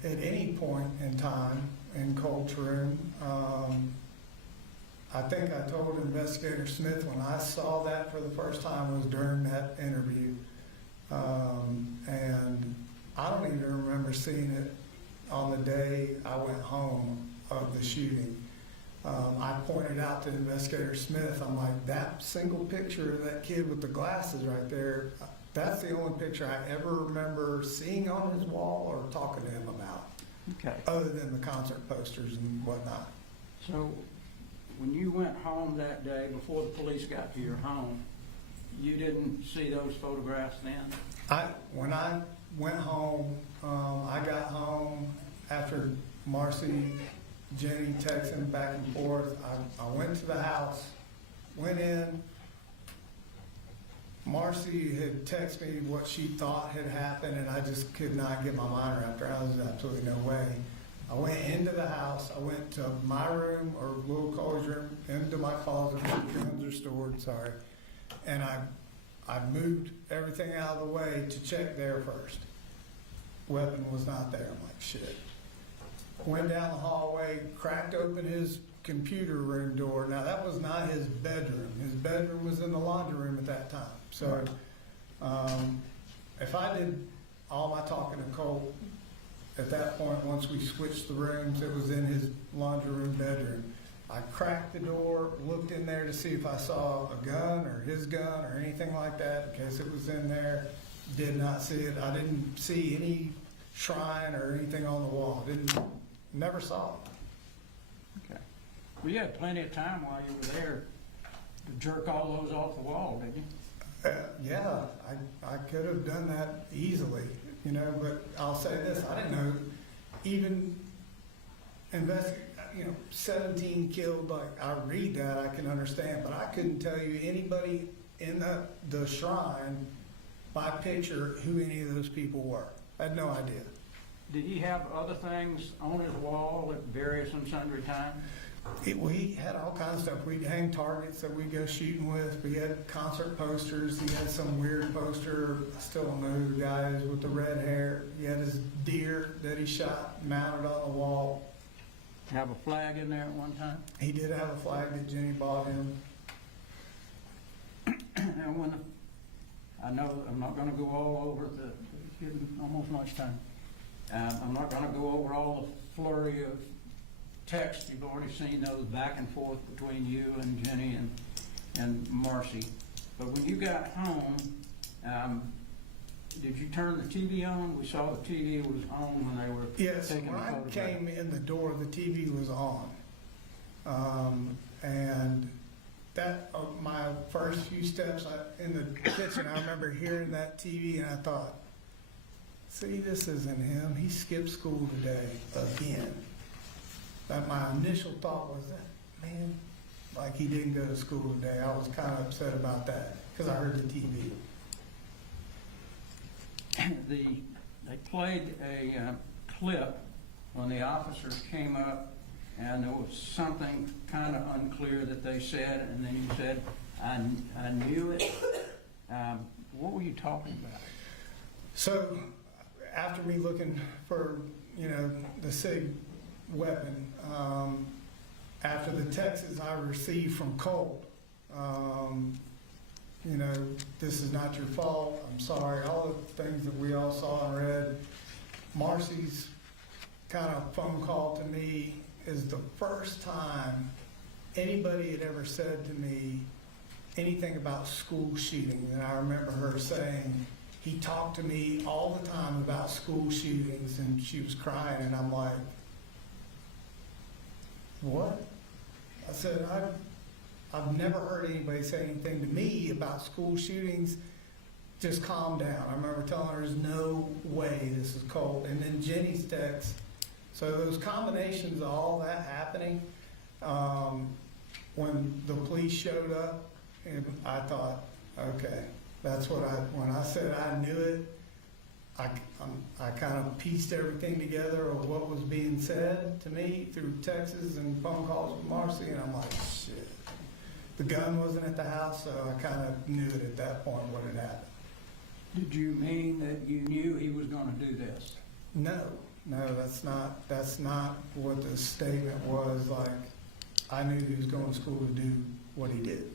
at any point in time in Colt's room. I think I told Investigator Smith when I saw that for the first time was during that interview. And I don't even remember seeing it on the day I went home of the shooting. I pointed out to Investigator Smith, I'm like, that single picture of that kid with the glasses right there, that's the only picture I ever remember seeing on his wall or talking to him about, Okay. other than the concert posters and whatnot. So when you went home that day, before the police got to your home, you didn't see those photographs then? When I went home, I got home after Marcy, Jenny texting back and forth. I went to the house, went in. Marcy had texted me what she thought had happened, and I just could not get my mind wrapped around it. There was absolutely no way. I went into the house. I went to my room, or little Cole's room, into my closet where the guns are stored, sorry. And I moved everything out of the way to check there first. Weapon was not there. I'm like, shit. Went down the hallway, cracked open his computer room door. Now, that was not his bedroom. His bedroom was in the laundry room at that time. So, if I did all my talking to Colt, at that point, once we switched the rooms, it was in his laundry room bedroom. I cracked the door, looked in there to see if I saw a gun or his gun or anything like that, in case it was in there. Did not see it. I didn't see any shrine or anything on the wall. Never saw it. Okay. Well, you had plenty of time while you were there to jerk all those off the wall, didn't you? Yeah, I could have done that easily, you know, but I'll say this, I didn't know, even 17 killed, like, I read that, I can understand, but I couldn't tell you anybody in the shrine by picture who any of those people were. I had no idea. Did he have other things on his wall at various and sundry times? We had all kinds of stuff. We'd hang targets that we'd go shooting with. We had concert posters. He had some weird poster. I still don't know who the guy is with the red hair. He had his deer that he shot mounted on the wall. Have a flag in there at one time? He did have a flag that Jenny bought him. And I know I'm not gonna go all over given almost much time. I'm not gonna go over all the flurry of text. You've already seen those back and forth between you and Jenny and Marcy. But when you got home, did you turn the TV on? We saw the TV was on when they were Yes, taking when the I photograph. came in the door, the TV was on. And that, my first few steps in the kitchen, I remember hearing that TV and I thought, see, this isn't him. He skipped school today again. That my initial thought was that, man, like he didn't go to school today. I was kind of upset about that because I heard the TV. They played a clip when the officers came up, and there was something kind of unclear that they said, and then you said, I knew it. What were you talking about? So after me looking for, the SIG weapon, after the texts I received from Colt, this is not your fault, I'm sorry, all the things that we all saw and read. Marcy's kind of phone call to me is the first time anybody had ever said to me anything about school shootings. And I remember her saying, he talked to me all the time about school shootings, and she was crying, and I'm like, what? I said, I've never heard anybody say anything to me about school shootings. Just calm down. I remember telling her, there's no way this is Colt. And then Jenny's text. So those combinations of all that happening, when the police showed up, and I thought, okay, that's what when I said I knew it, I kind of pieced everything together of what was being said to me through texts and phone calls with Marcy, and I'm like, shit. The gun wasn't at the house, so I kind of knew it at that point what had happened. Did you mean that you knew he was going to do this? No, that's not what the statement was. Like, I knew he was going to school to do what he did.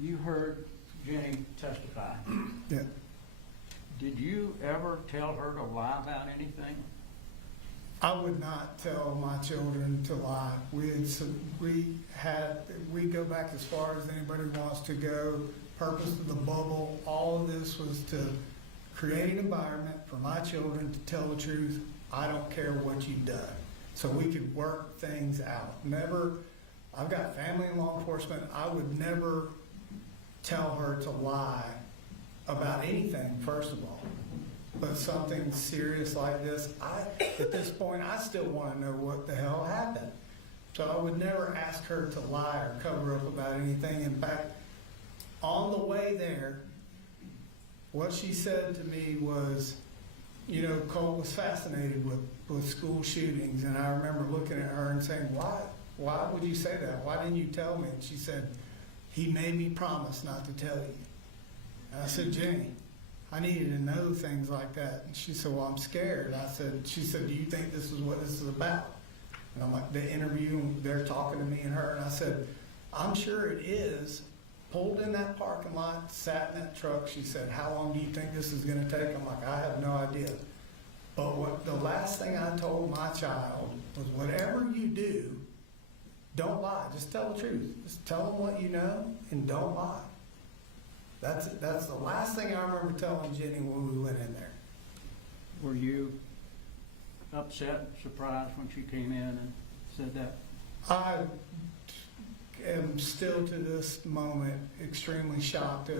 You heard Jenny testify. Yeah. Did you ever tell her to lie about anything? I would not tell my children to lie. We go back as far as anybody wants to go. Purpose of the bubble, all of this was to create an environment for my children to tell the truth. I don't care what you've done. So we could work things out. Never, I've got family in law enforcement. I would never tell her to lie about anything, first of all. But something serious like this, at this point, I still want to know what the hell happened. So I would never ask her to lie or cover up about anything. In fact, on the way there, what she said to me was, you know, Colt was fascinated with school shootings. And I remember looking at her and saying, why would you say that? Why didn't you tell me? And she said, he made me promise not to tell you. And I said, Jenny, I needed to know things like that. And she said, well, I'm scared. She said, do you think this is what this is about? And I'm like, the interview, and they're talking to me and her. And I said, I'm sure it is. Pulled in that parking lot, sat in that truck. She said, how long do you think this is going to take? I'm like, I have no idea. But the last thing I told my child was, whatever you do, don't lie. Just tell the truth. Just tell them what you know and don't lie. That's the last thing I remember telling Jenny when we went in there. Were you upset, surprised when she came in and said that? I am still to this moment extremely shocked.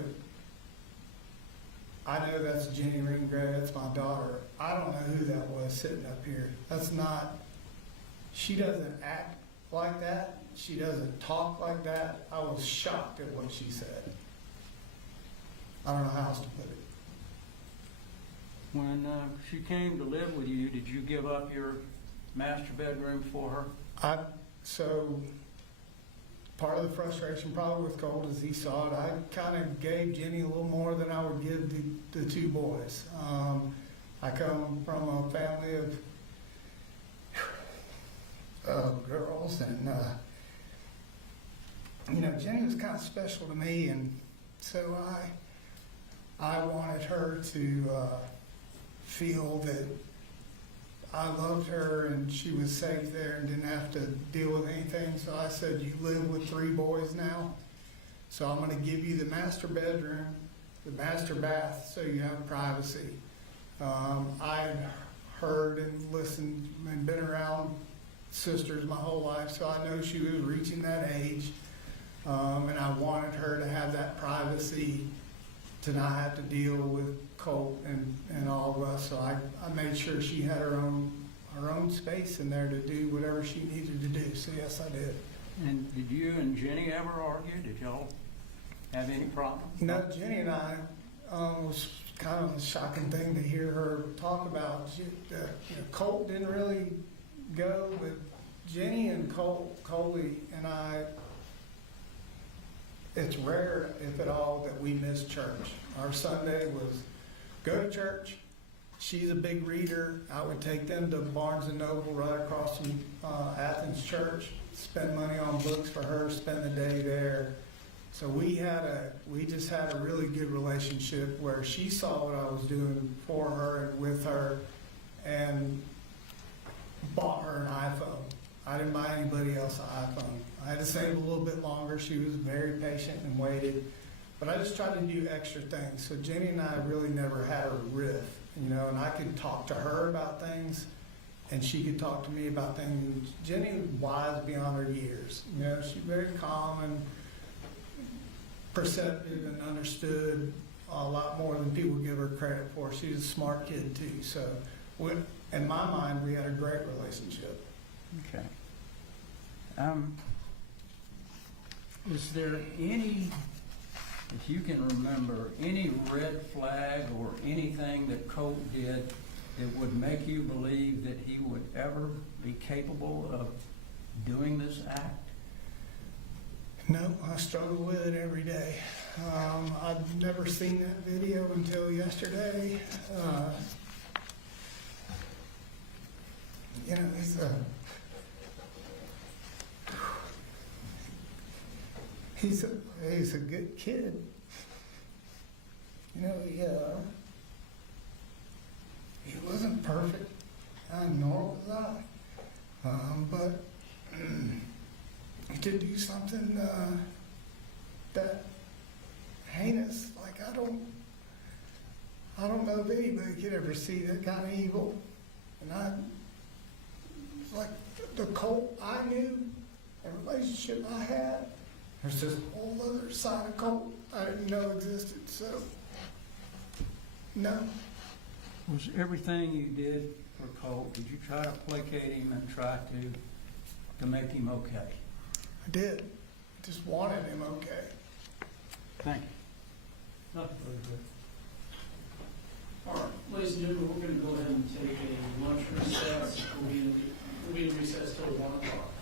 I know that's Jenny Ringray, that's my daughter. I don't know who that was sitting up here. That's not, she doesn't act like that. She doesn't talk like that. I was shocked at what she said. I don't know how else to put it. When she came to live with you, did you give up your master bedroom for her? So part of the frustration probably with Colt is he saw it. I kind of gave Jenny a little more than I would give the two boys. I come from a family of girls, and you know, Jenny was kind of special to me, and so I wanted her to feel that I loved her and she was safe there and didn't have to deal with anything. So I said, you live with 3 boys now, so I'm going to give you the master bedroom, the master bath, so you have privacy. I've heard and listened and been around sisters my whole life, so I know she was reaching that age, and I wanted her to have that privacy, to not have to deal with Colt and all of us. So I made sure she had her own space in there to do whatever she needed to do. So yes, I did. And did you and Jenny ever argue? Did y'all have any problems? No, Jenny and I, was kind of a shocking thing to hear her talk about. Colt didn't really go, but Jenny and Coley and I, it's rare, if at all, that we miss church. Our Sunday was go to church. She's a big reader. I would take them to Barnes & Noble right across from Athens Church, spend money on books for her, spend the day there. So we just had a really good relationship where she saw what I was doing for her and with her, and bought her an iPhone. I didn't buy anybody else an iPhone. I had to save a little bit longer. She was very patient and waited. But I just tried to do extra things. So Jenny and I really never had a riff, you know, and I could talk to her about things and she could talk to me about things. Jenny was wise beyond her years. You know, she's very calm and perceptive and understood a lot more than people give her credit for. She's a smart kid too. So in my mind, we had a great relationship. Okay. Is there any, if you can remember, any red flag or anything that Colt did that would make you believe that he would ever be capable of doing this act? No, I struggle with it every day. I've never seen that video until yesterday. You know, He's a good kid. You know, he wasn't perfect, nor was I. But to do something that heinous, like I don't know if anybody could ever see that kind of evil. And it's like the Colt I knew, the relationship I had, there's this whole other side of Colt I didn't know existed. So, no. Was everything you did for Colt, did you try to placate him and try to make him okay? I did. I just wanted him okay. Thank you. All right, ladies and gentlemen, we're going to go ahead and take a lunch recess. We'll be in recess till 1 o'clock.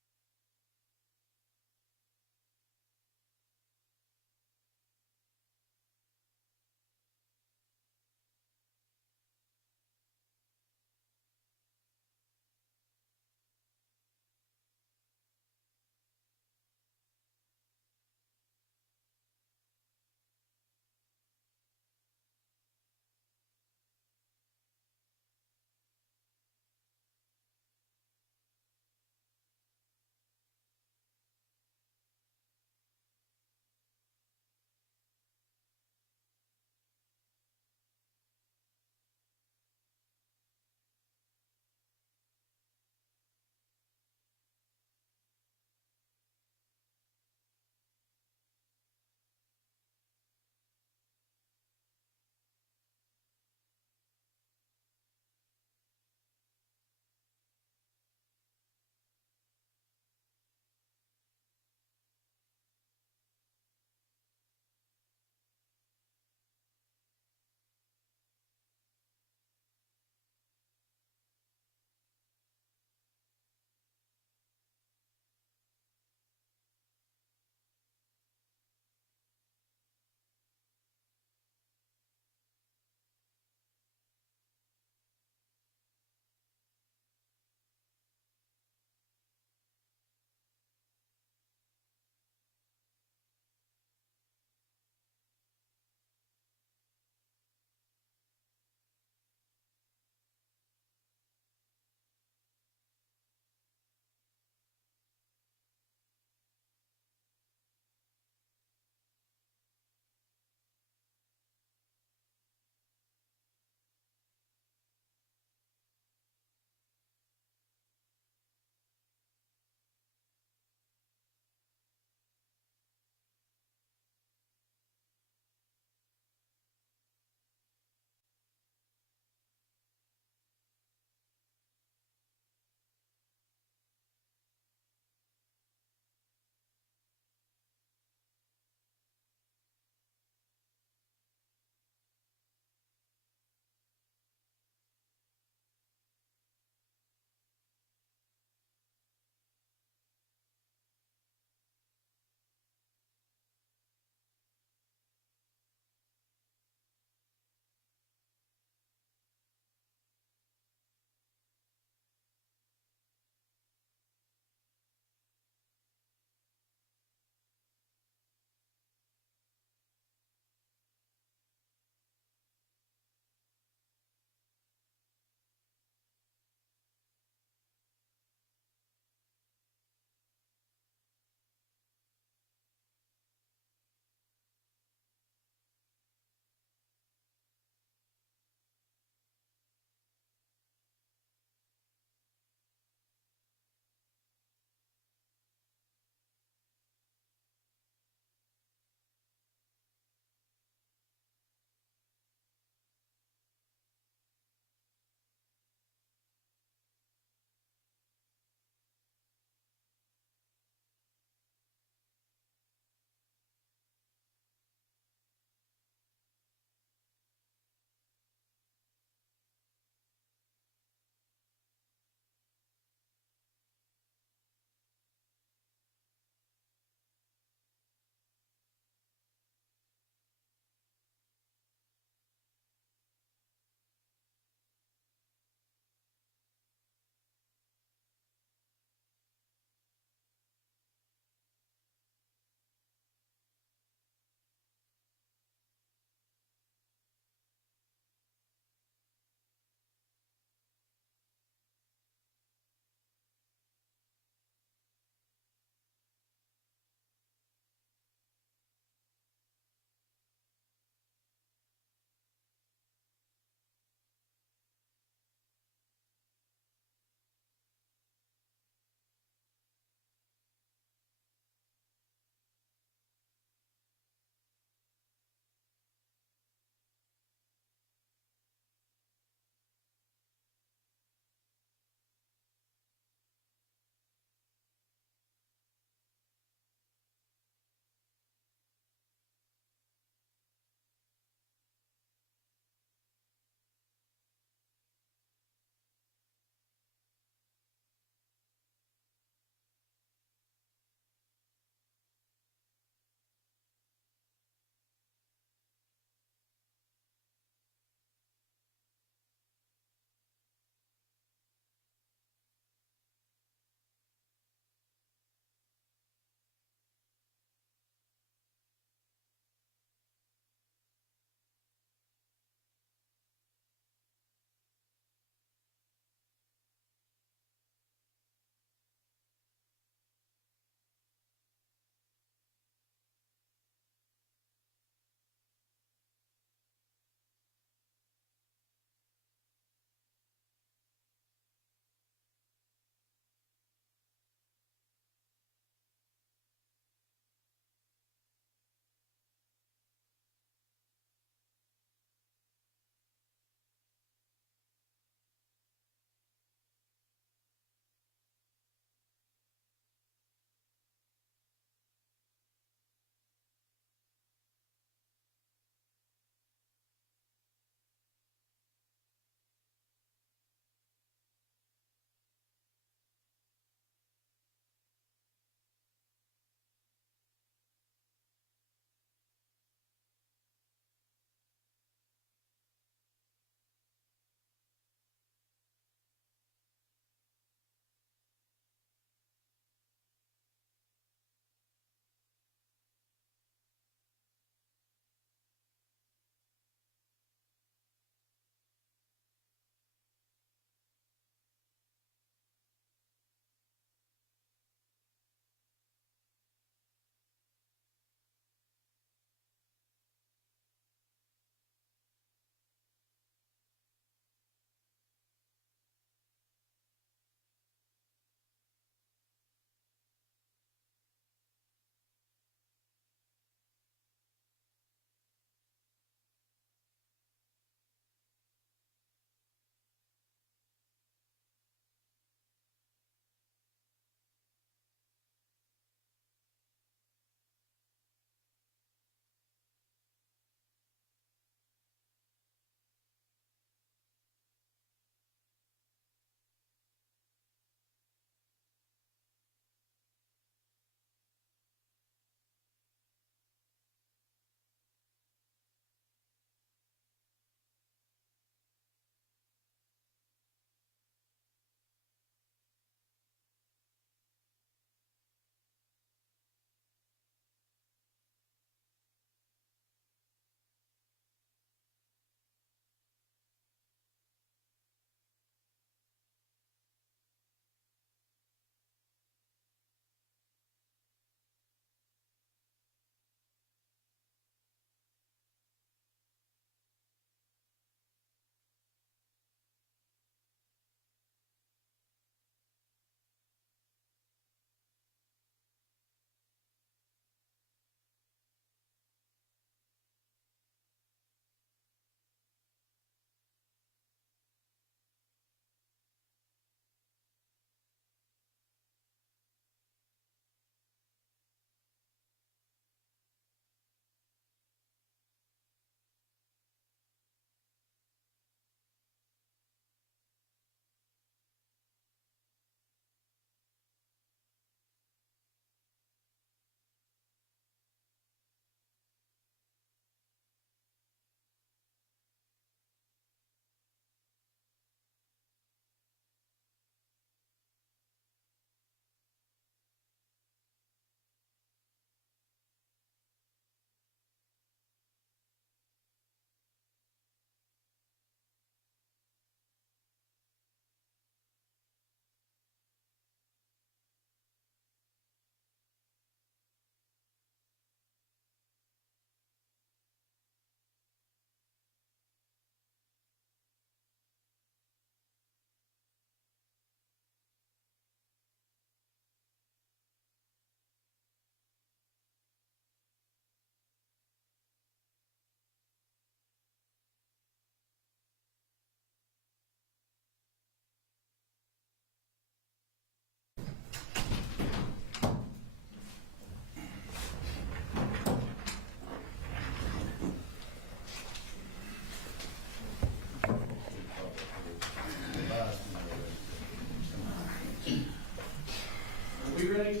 ready?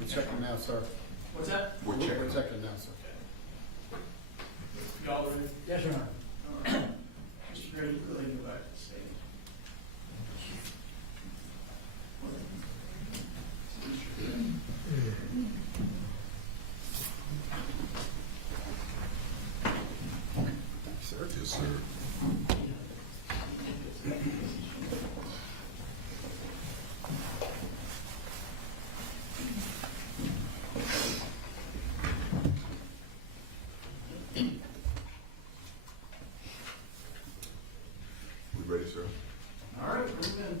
We're checking now, sir. What's that? We're checking now, sir. Y'all ready? Yes, sir. All right. Mr. Gray, you go ahead and go back to the stage. Thanks, sir. Yes, sir. We ready, sir? All right, move in.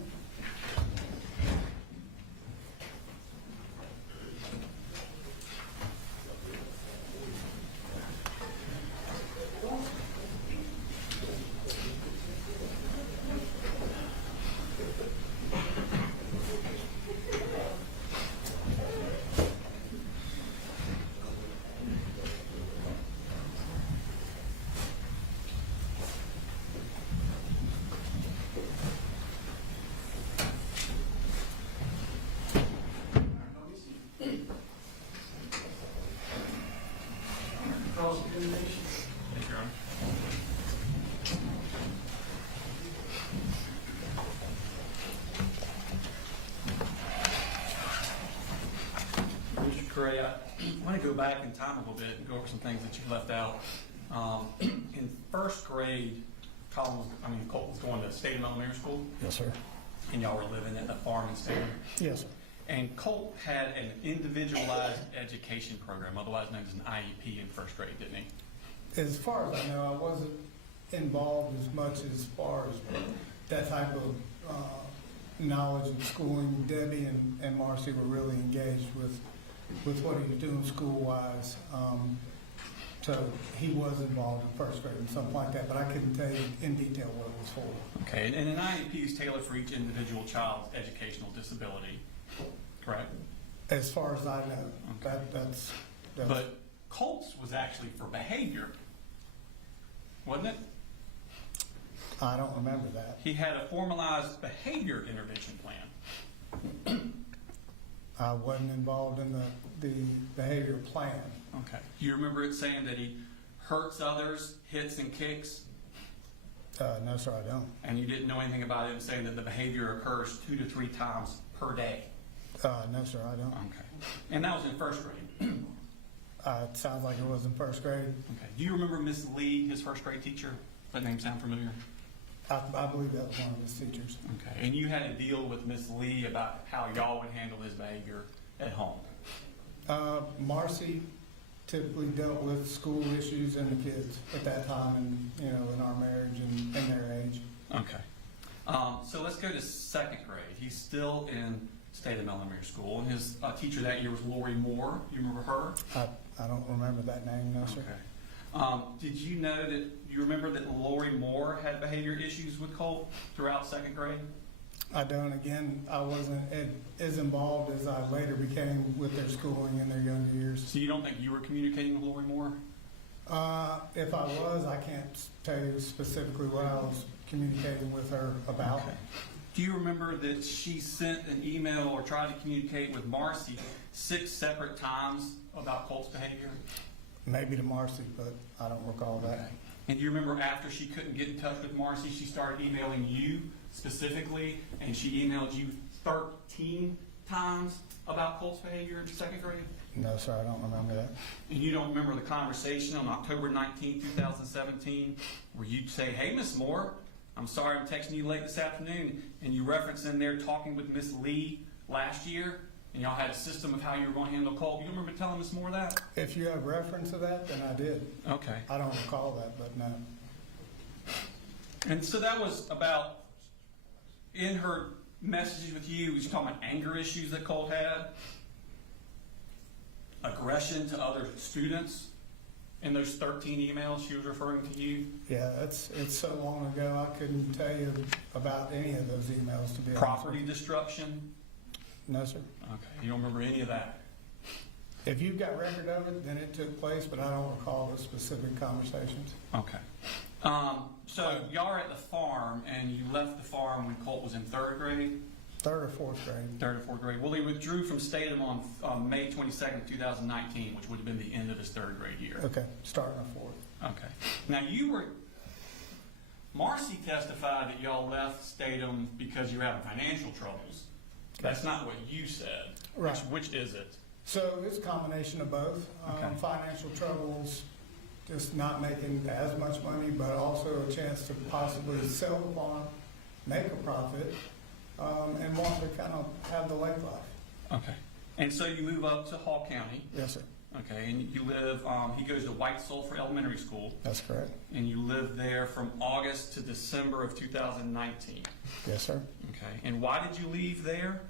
Cross-examination. Thank you, Your Honor. Mr. Gray, I want to go back in time a little bit and go over some things that you left out. In first grade, Colt was going to Statham Elementary School, Yes, sir. and y'all were living at the farm in Statham. Yes, sir. And Colt had an individualized education program, otherwise known as an IEP, in first grade, didn't he? As far as I know, I wasn't involved as much as far as that type of knowledge and schooling. Debbie and Marcy were really engaged with what he was doing school-wise. So he was involved in first grade and something like that, but I couldn't tell you in detail what it was for. Okay, and an IEP is tailored for each individual child's educational disability, correct? As far as I know, that's But Colt's was actually for behavior, wasn't it? I don't remember that. He had a formalized behavior intervention plan. I wasn't involved in the behavior plan. Okay. Do you remember it saying that he hurts others, hits and kicks, No, sir, I don't. and you didn't know anything about him saying that the behavior occurs 2 to 3 times per day? No, sir, I don't. Okay. And that was in first grade. It sounds like it was in first grade. Okay. Do you remember Miss Lee, his first grade teacher? Does that name sound familiar? I believe that was one of his teachers. Okay. And you had to deal with Miss Lee about how y'all would handle his behavior at home. Marcy typically dealt with school issues and the kids at that time, and in our marriage and in their age. Okay. So let's go to second grade. He's still in Statham Elementary School, and his teacher that year was Lori Moore. You remember her? I don't remember that name, no, sir. Okay. Did you know that you remember that Lori Moore had behavior issues with Colt throughout second grade? I don't. Again, I wasn't as involved as I later became with their schooling in their younger years. So you don't think you were communicating with Lori Moore? If I was, I can't tell you specifically what I was communicating with her about. Okay. Do you remember that she sent an email or tried to communicate with Marcy 6 separate times about Colt's behavior? Maybe to Marcy, but I don't recall that. And do you remember after she couldn't get in touch with Marcy, she started emailing you specifically, and she emailed you 13 times about Colt's behavior in second grade? No, sir, I don't remember that. And you don't remember the conversation on October 19, 2017, where you'd say, "Hey, Miss Moore, I'm sorry I'm texting you late this afternoon," and you reference in there talking with Miss Lee last year, and y'all had a system of how you were going to handle Colt. You don't remember telling Miss Moore that? If you have reference to that, then I did. Okay. I don't recall that, but no. And so that was about, in her messages with you, was she talking about anger issues that Colt had? Aggression to other students? In those 13 emails she was referring to you? Yeah, it's so long ago, I couldn't tell you about any of those emails, to be honest. Property destruction? No, sir. Okay, you don't remember any of that? If you've got record of it, then it took place, but I don't recall the specific conversations. Okay. So y'all are at the farm, and you left the farm when Colt was in third grade? Third or fourth grade. Third or fourth grade. Well, he withdrew from Statham on May 22nd, 2019, which would have been the end of his third grade year. Okay, starting at fourth. Okay. Now, Marcy testified that y'all left Statham because you were having financial troubles. That's not what you said. Right. Which is it? So it's a combination of both. Okay. Financial troubles, just not making as much money, but also a chance to possibly sell the farm, make a profit, and want to kind of have the lake life. Okay. And so you move up to Hall County. Yes, sir. Okay. And you live, he goes to White Sulphur Elementary School. That's correct. And you live there from August to December of 2019. Yes, sir. Okay. And why did you leave there?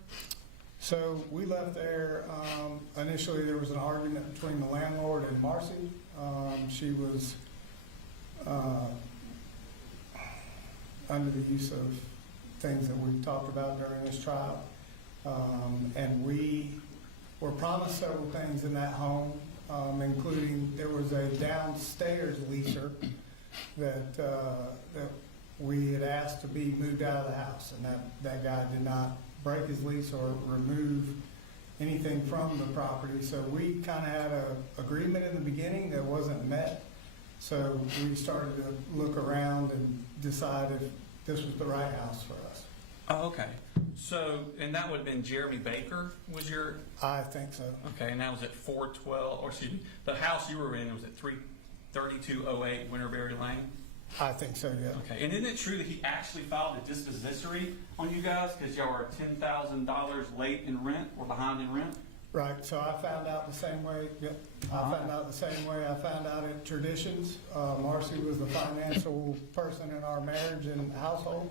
So we left there, initially there was an argument between the landlord and Marcy. She was under the use of things that we talked about during this trial. And we were promised several things in that home, including there was a downstairs leaser that we had asked to be moved out of the house, and that guy did not break his lease or remove anything from the property. So we kind of had an agreement in the beginning that wasn't met. So we started to look around and decide if this was the right house for us. Oh, okay. So, and that would have been Jeremy Baker was your, I think so. okay, and that was at 412, or excuse me, the house you were in was at 3208 Winterberry Lane? I think so, yeah. Okay, and isn't it true that he actually filed a dispossessory on you guys because y'all are $10,000 late in rent or behind in rent? Right, so I found out the same way, yep. I found out the same way I found out at Traditions. Marcy was the financial person in our marriage and household.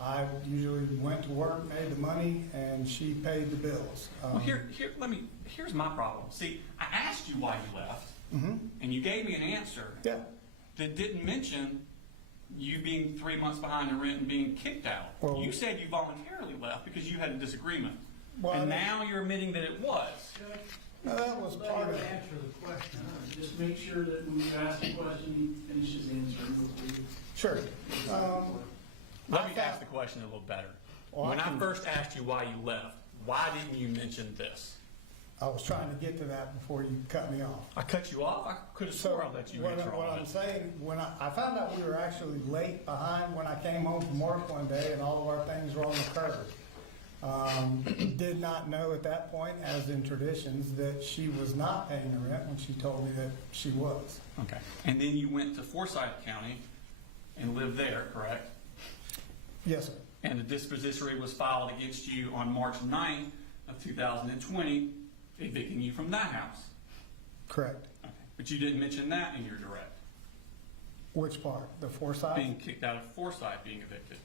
I usually went to work, made the money, and she paid the bills. Well, here's my problem. See, I asked you why you left, Mhm. and you gave me an answer Yeah, that didn't mention you being 3 months behind in rent and being kicked out. Well- You said you voluntarily left because you had a disagreement. Well, And I- now you're admitting that it was. no, that was part of it. Answer the question. Just make sure that when you ask a question, he finishes answering before you. Sure. Let me ask the question a little better. Well, When I I can- first asked you why you left, why didn't you mention this? I was trying to get to that before you cut me off. I cut you off? I could have So swore I let you what answer all I'm of it. saying, when I found out we were actually late behind when I came home from work one day and all of our things were on the curb. Did not know at that point, as in Traditions, that she was not paying the rent when she told me that she was. Okay. And then you went to Forsyth County and lived there, correct? Yes, sir. And the dispossessory was filed against you on March 9th of 2020, evicting you from that house. Correct. Okay. But you didn't mention that in your direct. Which part? The Forsyth? Being kicked out of Forsyth, being evicted.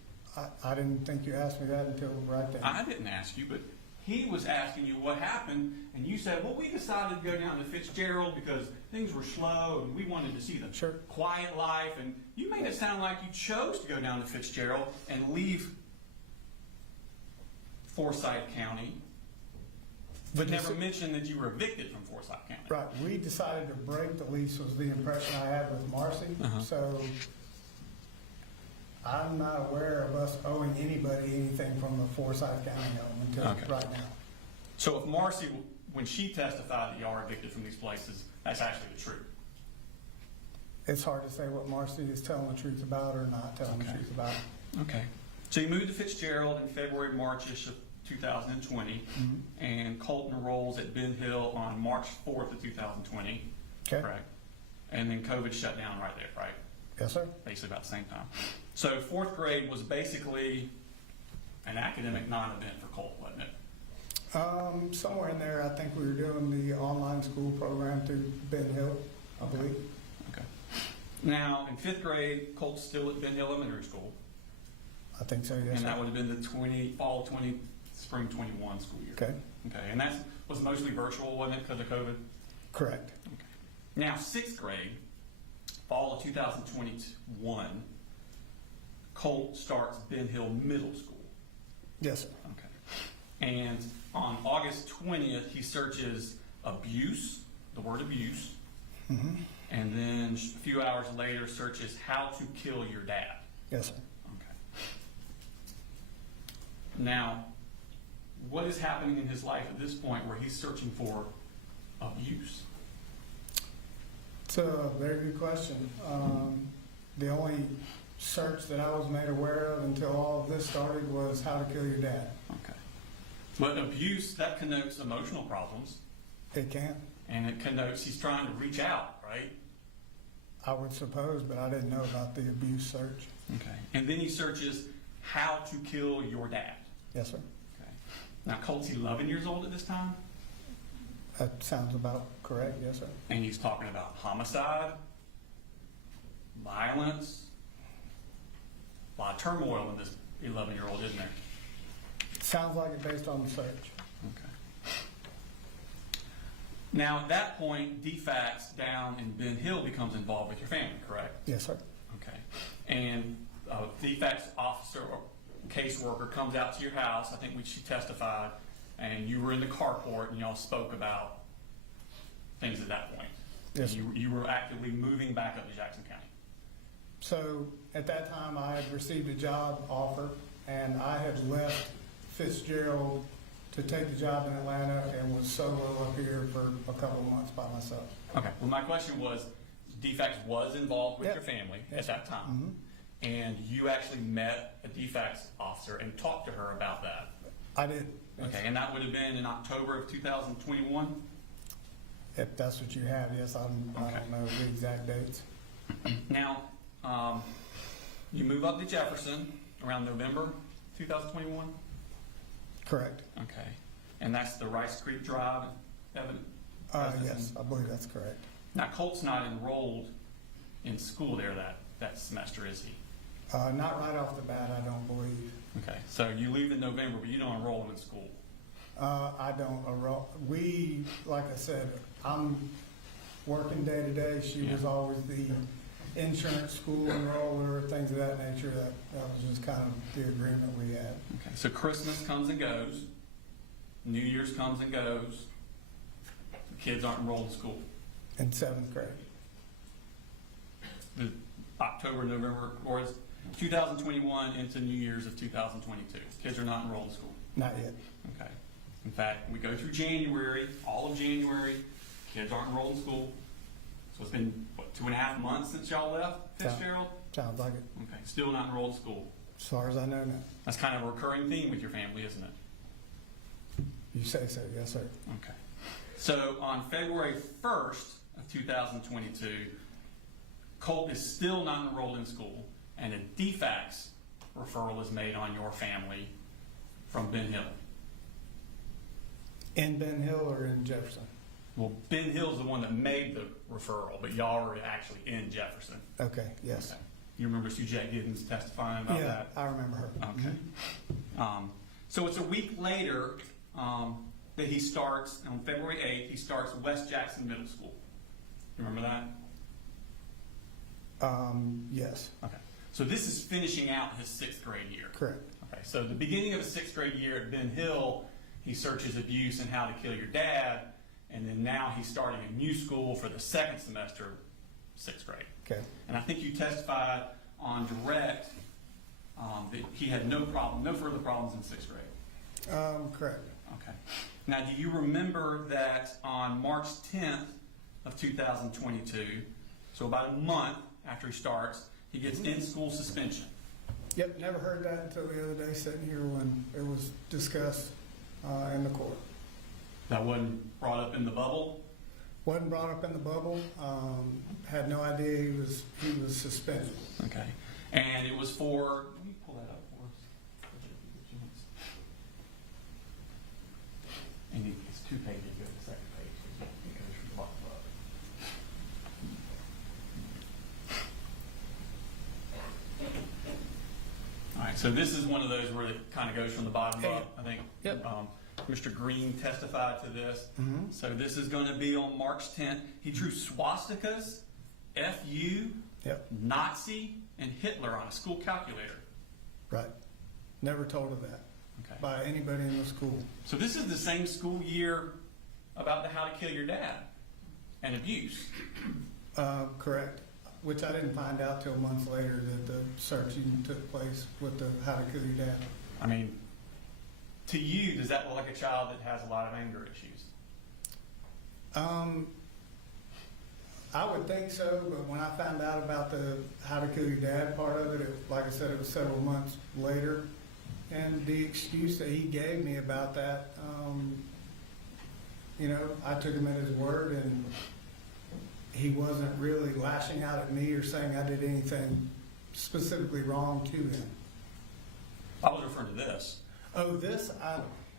I didn't think you asked me that until right then. I didn't ask you, but he was asking you what happened, and you said, well, we decided to go down to Fitzgerald because things were slow and we wanted to see the Sure. quiet life. And you made it sound like you chose to go down to Fitzgerald and leave Forsyth County, but The never deci- mentioned that you were evicted from Forsyth County. Right, we decided to break the lease was the impression I had with Marcy. Uh-huh. So I'm not aware of us owing anybody anything from the Forsyth County home until Okay. right now. So if Marcy, when she testified that y'all are evicted from these places, that's actually the truth. It's hard to say what Marcy is telling the truth about or not telling the Okay. truth about. Okay. So you moved to Fitzgerald in February, March-ish of 2020, and Colt enrolls at Ben Hill on March 4th of 2020, Okay? correct? And then COVID shut down right there, right? Yes, sir? Basically about the same time. So fourth grade was basically an academic non-event for Colt, wasn't it? Somewhere in there, I think we were doing the online school program through Ben Hill, I believe. Okay. Now, in fifth grade, Colt's still at Ben Hill Elementary School, I think so, yes, and that sir. would have been the fall 20, spring 21 school year. Okay, Okay, and that was mostly virtual, wasn't it, because of COVID? correct. Now, sixth grade, fall of 2021, Colt starts Ben Hill Middle School. Yes, sir. Okay. And on August 20th, he searches abuse, the word abuse, and then a few hours later searches how to kill your dad. Yes, sir. Okay. Now, what is happening in his life at this point where he's searching for abuse? It's a very good question. The only search that I was made aware of until all of this started was how to kill your dad. Okay. But abuse, that connotes emotional problems, It can, and it connotes he's trying to reach out, right? I would suppose, but I didn't know about the abuse search. Okay. And then he searches how to kill your dad. Yes, sir. Okay. Now, Colt's 11 years old at this time, That sounds about correct. Yes, sir. and he's talking about homicide, violence, a lot of turmoil in this 11-year-old, isn't there? Sounds like it based on the search. Okay. Now, at that point, DFACS down in Ben Hill becomes involved with your family, correct? Yes, sir. Okay. And a DFACS officer or caseworker comes out to your house. I think she testified, and you were in the carport, and y'all spoke about things at that point. Yes, sir. You were actively moving back up to Jackson County. So at that time, I had received a job offer, and I had left Fitzgerald to take the job in Atlanta and was solo up here for a couple of months by myself. Okay. Well, my question was, DFACS was involved with Yep. your family Yes, at that time, Mhm. and you actually met a DFACS officer and talked to her about that. I did. Yes. Okay, and that would have been in October of 2021? If that's what you have, yes, I Okay. don't know the exact dates. Now, you move up to Jefferson around November 2021? Correct. Okay. And that's the Rice Creek Drive evidence? Yes, I believe that's correct. Now, Colt's not enrolled in school there that semester, is he? Not right off the bat, I don't believe. Okay, so you leave in November, but you don't enroll him in school? I don't, we, like I said, I'm working day to day. She was Yeah. always the insurance school enroller, things of that nature. That was just kind of the agreement we had. Okay, so Christmas comes and goes, New Year's comes and goes, the kids aren't enrolled in school. In seventh grade. The October, November, or it's 2021 into New Year's of 2022. Kids are not enrolled in school. Not yet. Okay. In fact, we go through January, all of January, kids aren't enrolled in school. So it's been, what, 2.5 months since y'all left Fitzgerald? Sounds like it. Okay, still not enrolled in school. As far as I know now. That's kind of a recurring theme with your family, isn't it? You say so, yes, sir. Okay. So on February 1st of 2022, Colt is still not enrolled in school, and a DFACS referral is made on your family from Ben Hill. In Ben Hill or in Jefferson? Well, Ben Hill's the one that made the referral, but y'all are actually in Jefferson. Okay, yes. Okay. You remember Suzette Giddens testifying about Yeah, that? I remember her. Okay. So it's a week later that he starts, on February 8th, he starts West Jackson Middle School. You remember that? Yes, Okay. So this is finishing out his 6th grade year. correct. Okay. So the beginning of his 6th grade year at Ben Hill, he searches abuse and how to kill your dad, and then now he's starting a new school for the 2nd semester, 6th grade. Okay. And I think you testified on direct that he had no further problems in 6th grade. Correct. Okay. Now, do you remember that on March 10th of 2022, so about a month after he starts, he gets in-school suspension? Yep, never heard that until the other day sitting here when it was discussed in the court. That wasn't brought up in the bubble? Wasn't brought up in the bubble, had no idea he was suspended. Okay. And it was for, let me pull that up for us. And it's 2 pages, go to the second page. It goes from bottom up. All right, so this is one of those where it kind of goes from the bottom up, I think. Yep. Mr. Green testified to this. Mm-hmm. So this is going to be on March 10th. He drew swastikas, FU, Yep, Nazi, and Hitler on a school calculator. right. Never told of that Okay. by anybody in the school. So this is the same school year about the how to kill your dad and abuse. Correct. Which I didn't find out till months later that the searching took place with the how to kill your dad. I mean, To you, does that look like a child that has a lot of anger issues? I would think so, but when I found out about the how to kill your dad part of it, like I said, it was several months later. And the excuse that he gave me about that, I took him at his word, and he wasn't really lashing out at me or saying I did anything specifically wrong to him. I was referring to this. Oh, this,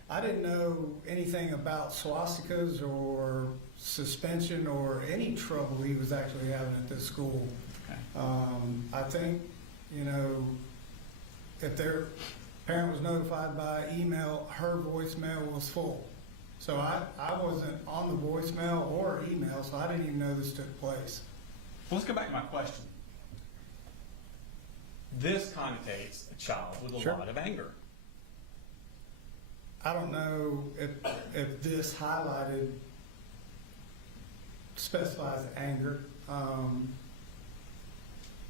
I didn't know anything about swastikas or suspension or any trouble he was actually having at this school. Okay. I think, if their parent was notified by email, her voicemail was full. So I wasn't on the voicemail or email, so I didn't even know this took place. Well, let's go back to my question. This connotates a child with a Sure. lot of anger. I don't know if this highlighted specifies anger.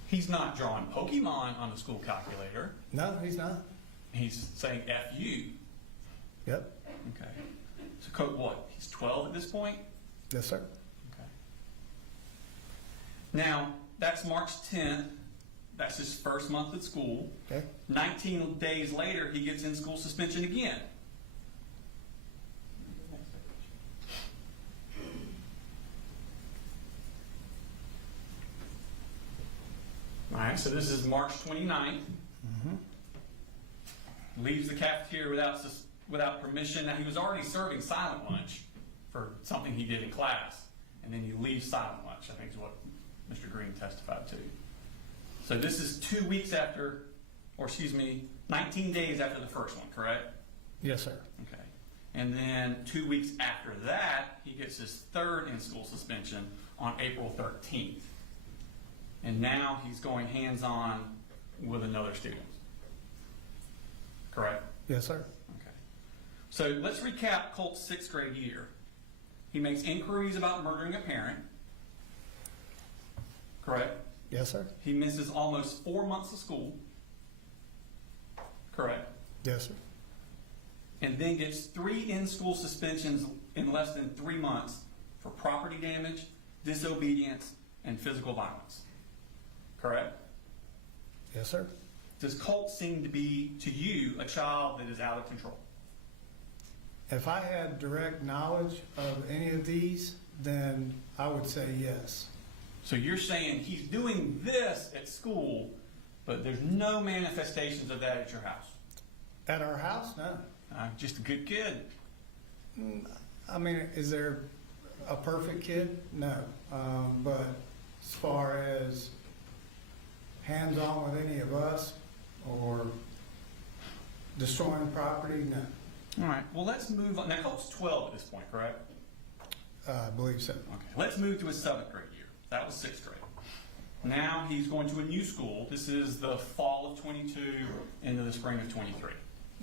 He's not drawing Pokemon on the school calculator. No, he's not. He's saying F you. Yep. Okay. So Colt, what? He's 12 at this point? Yes, sir. Okay. Now, that's March 10th. That's his first month at school. Okay. 19 days later, he gets in school suspension again. All right, so this is March 29th. Leaves the cafeteria without permission. Now, he was already serving silent lunch for something he did in class, and then he leaves silent lunch, I think is what Mr. Green testified to. So this is 2 weeks after, 19 days after the first one, correct? Yes, sir. Okay. And then 2 weeks after that, he gets his third in-school suspension on April 13th. And now he's going hands-on with another student. Correct? Yes, sir. Okay. So let's recap Colt's 6th grade year. He makes inquiries about murdering a parent. Correct? Yes, sir. He misses almost 4 months of school. Correct? Yes, sir. And then gets 3 in-school suspensions in less than 3 months for property damage, disobedience, and physical violence. Correct? Yes, sir. Does Colt seem to be, to you, a child that is out of control? If I had direct knowledge of any of these, then I would say yes. So you're saying he's doing this at school, but there's no manifestations of that at your house? At our house, no. Just a good kid. I mean, is there a perfect kid? No. But as far as hands-on with any of us or destroying property, no. All right. Well, let's move on. Now, Colt's 12 at this point, correct? I believe so. Okay. Let's move to his 7th grade year. That was 6th grade. Now he's going to a new school. This is the fall of 22 into the spring of 23.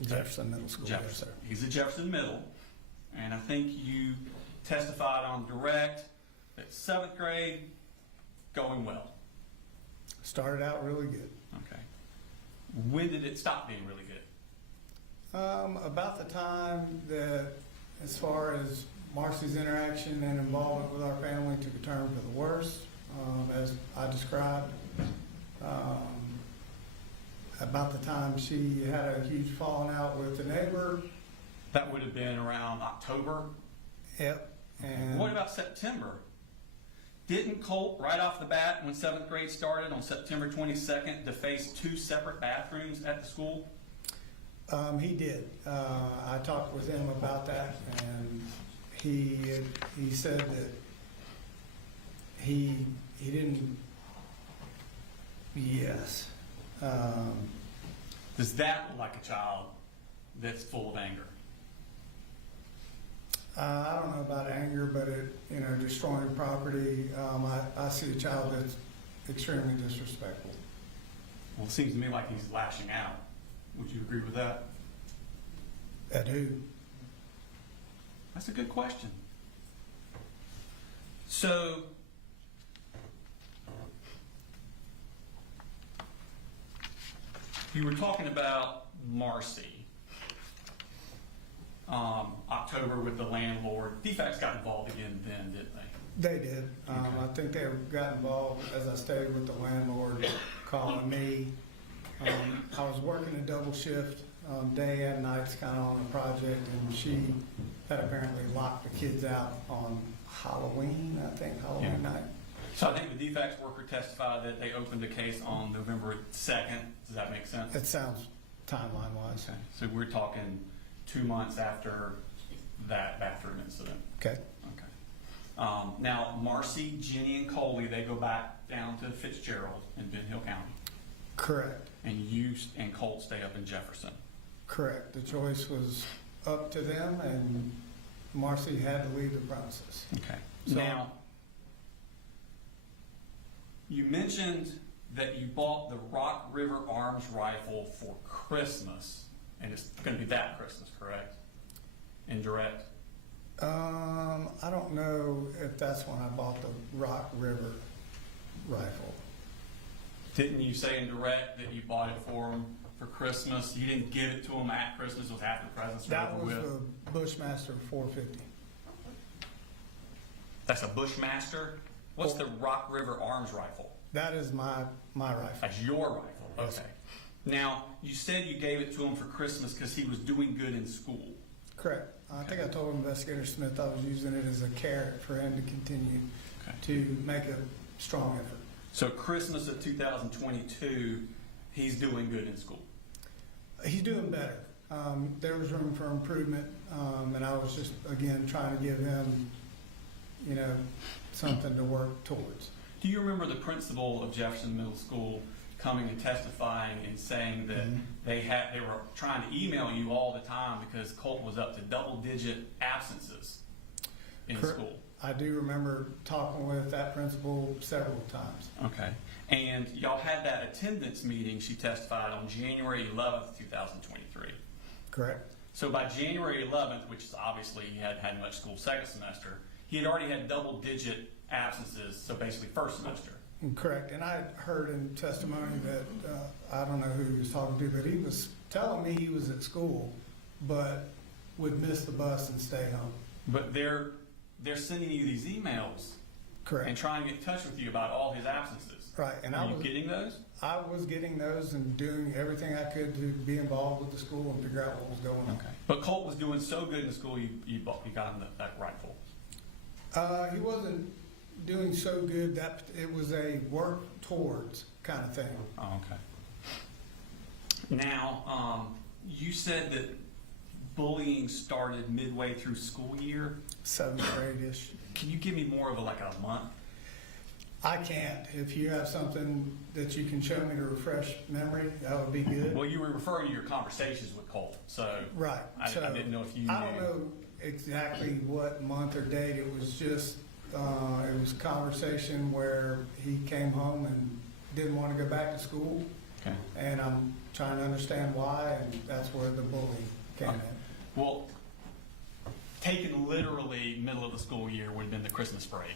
Jefferson Middle School. Yes, Jefferson. sir. He's at Jefferson Middle. And I think you testified on direct that 7th grade, going well. Started out really good. Okay. When did it stop being really good? About the time that, as far as Marcy's interaction and involvement with our family, took a turn for the worse, as I described. About the time she had a huge falling out with the neighbor. That would have been around October. Yep. And What about September? Didn't Colt, right off the bat, when 7th grade started on September 22nd, deface 2 separate bathrooms at the school? he did. I talked with him about that, and he said that he didn't. Yes. Does that look like a child that's full of anger? I don't know about anger, but destroying property. I see a child that's extremely disrespectful. Well, it seems to me like he's lashing out. Would you agree with that? At who? That's a good question. So, you were talking about Marcy. October with the landlord. Defects got involved again then, didn't they? They did. I think they got involved, as I stated, with the landlord calling me. I was working a double shift, day and nights, kind of on the project, and she had apparently locked the kids out on Halloween, Halloween night. So I think the defects worker testified that they opened the case on November 2nd. Does that make sense? It sounds timeline-wise. Okay. So we're talking 2 months after that bathroom incident. Okay. Okay. Now, Marcy, Jenny, and Coley, they go back down to Fitzgerald in Ben Hill County. Correct. And you and Colt stay up in Jefferson. Correct. The choice was up to them, and Marcy had to leave the premises. Okay. So- Now, you mentioned that you bought the Rock River Arms rifle for Christmas, and it's going to be that Christmas, correct? Indirect? I don't know if that's when I bought the Rock River rifle. Didn't you say in direct that you bought it for them for Christmas? You didn't give it to them at Christmas, it was after presents were That over was with? the Bushmaster 450. That's a Bushmaster? What's the Rock River Arms rifle? That is my rifle. That's your rifle, Yes. okay. Now, you said you gave it to him for Christmas because he was doing good in school. Correct. I think I told Investigator Smith I was using it as a carrot for him to continue Okay. to make a strong effort. So Christmas of 2022, he's doing good in school. He's doing better. There was room for improvement, and I was just, again, trying to give him, something to work towards. Do you remember the principal of Jefferson Middle School coming and testifying and saying that they were trying to email you all the time because Colt was up to double-digit absences in Correct. school? I do remember talking with that principal several times. Okay. And y'all had that attendance meeting, she testified, on January 11th, 2023. Correct. So by January 11th, which is obviously he hadn't had much school second semester, he had already had double-digit absences, so basically first semester. Correct. And I heard in testimony that, I don't know who he was talking to, but he was telling me he was at school, but would miss the bus and stay home. But they're sending you these emails Correct. and trying to get in touch with you about all his absences. Right. And Are you getting those? I was getting those and doing everything I could to be involved with the school and figure out what was going on. Okay. But Colt was doing so good in school, you got him that rifle. He wasn't doing so good that it was a work towards kind of thing. Oh, okay. Now, you said that bullying started midway through school year. 7th grade-ish. Can you give me more of a month? I can't. If you have something that you can show me to refresh memory, that would be good. Well, you were referring to your conversations with Colt, so Right. I didn't know if you I don't knew. know exactly what month or date. It was just, it was a conversation where he came home and didn't want to go back to school. Okay. And I'm trying to understand why, and that's where the bullying came in. Well, taken literally, middle of the school year would have been the Christmas break.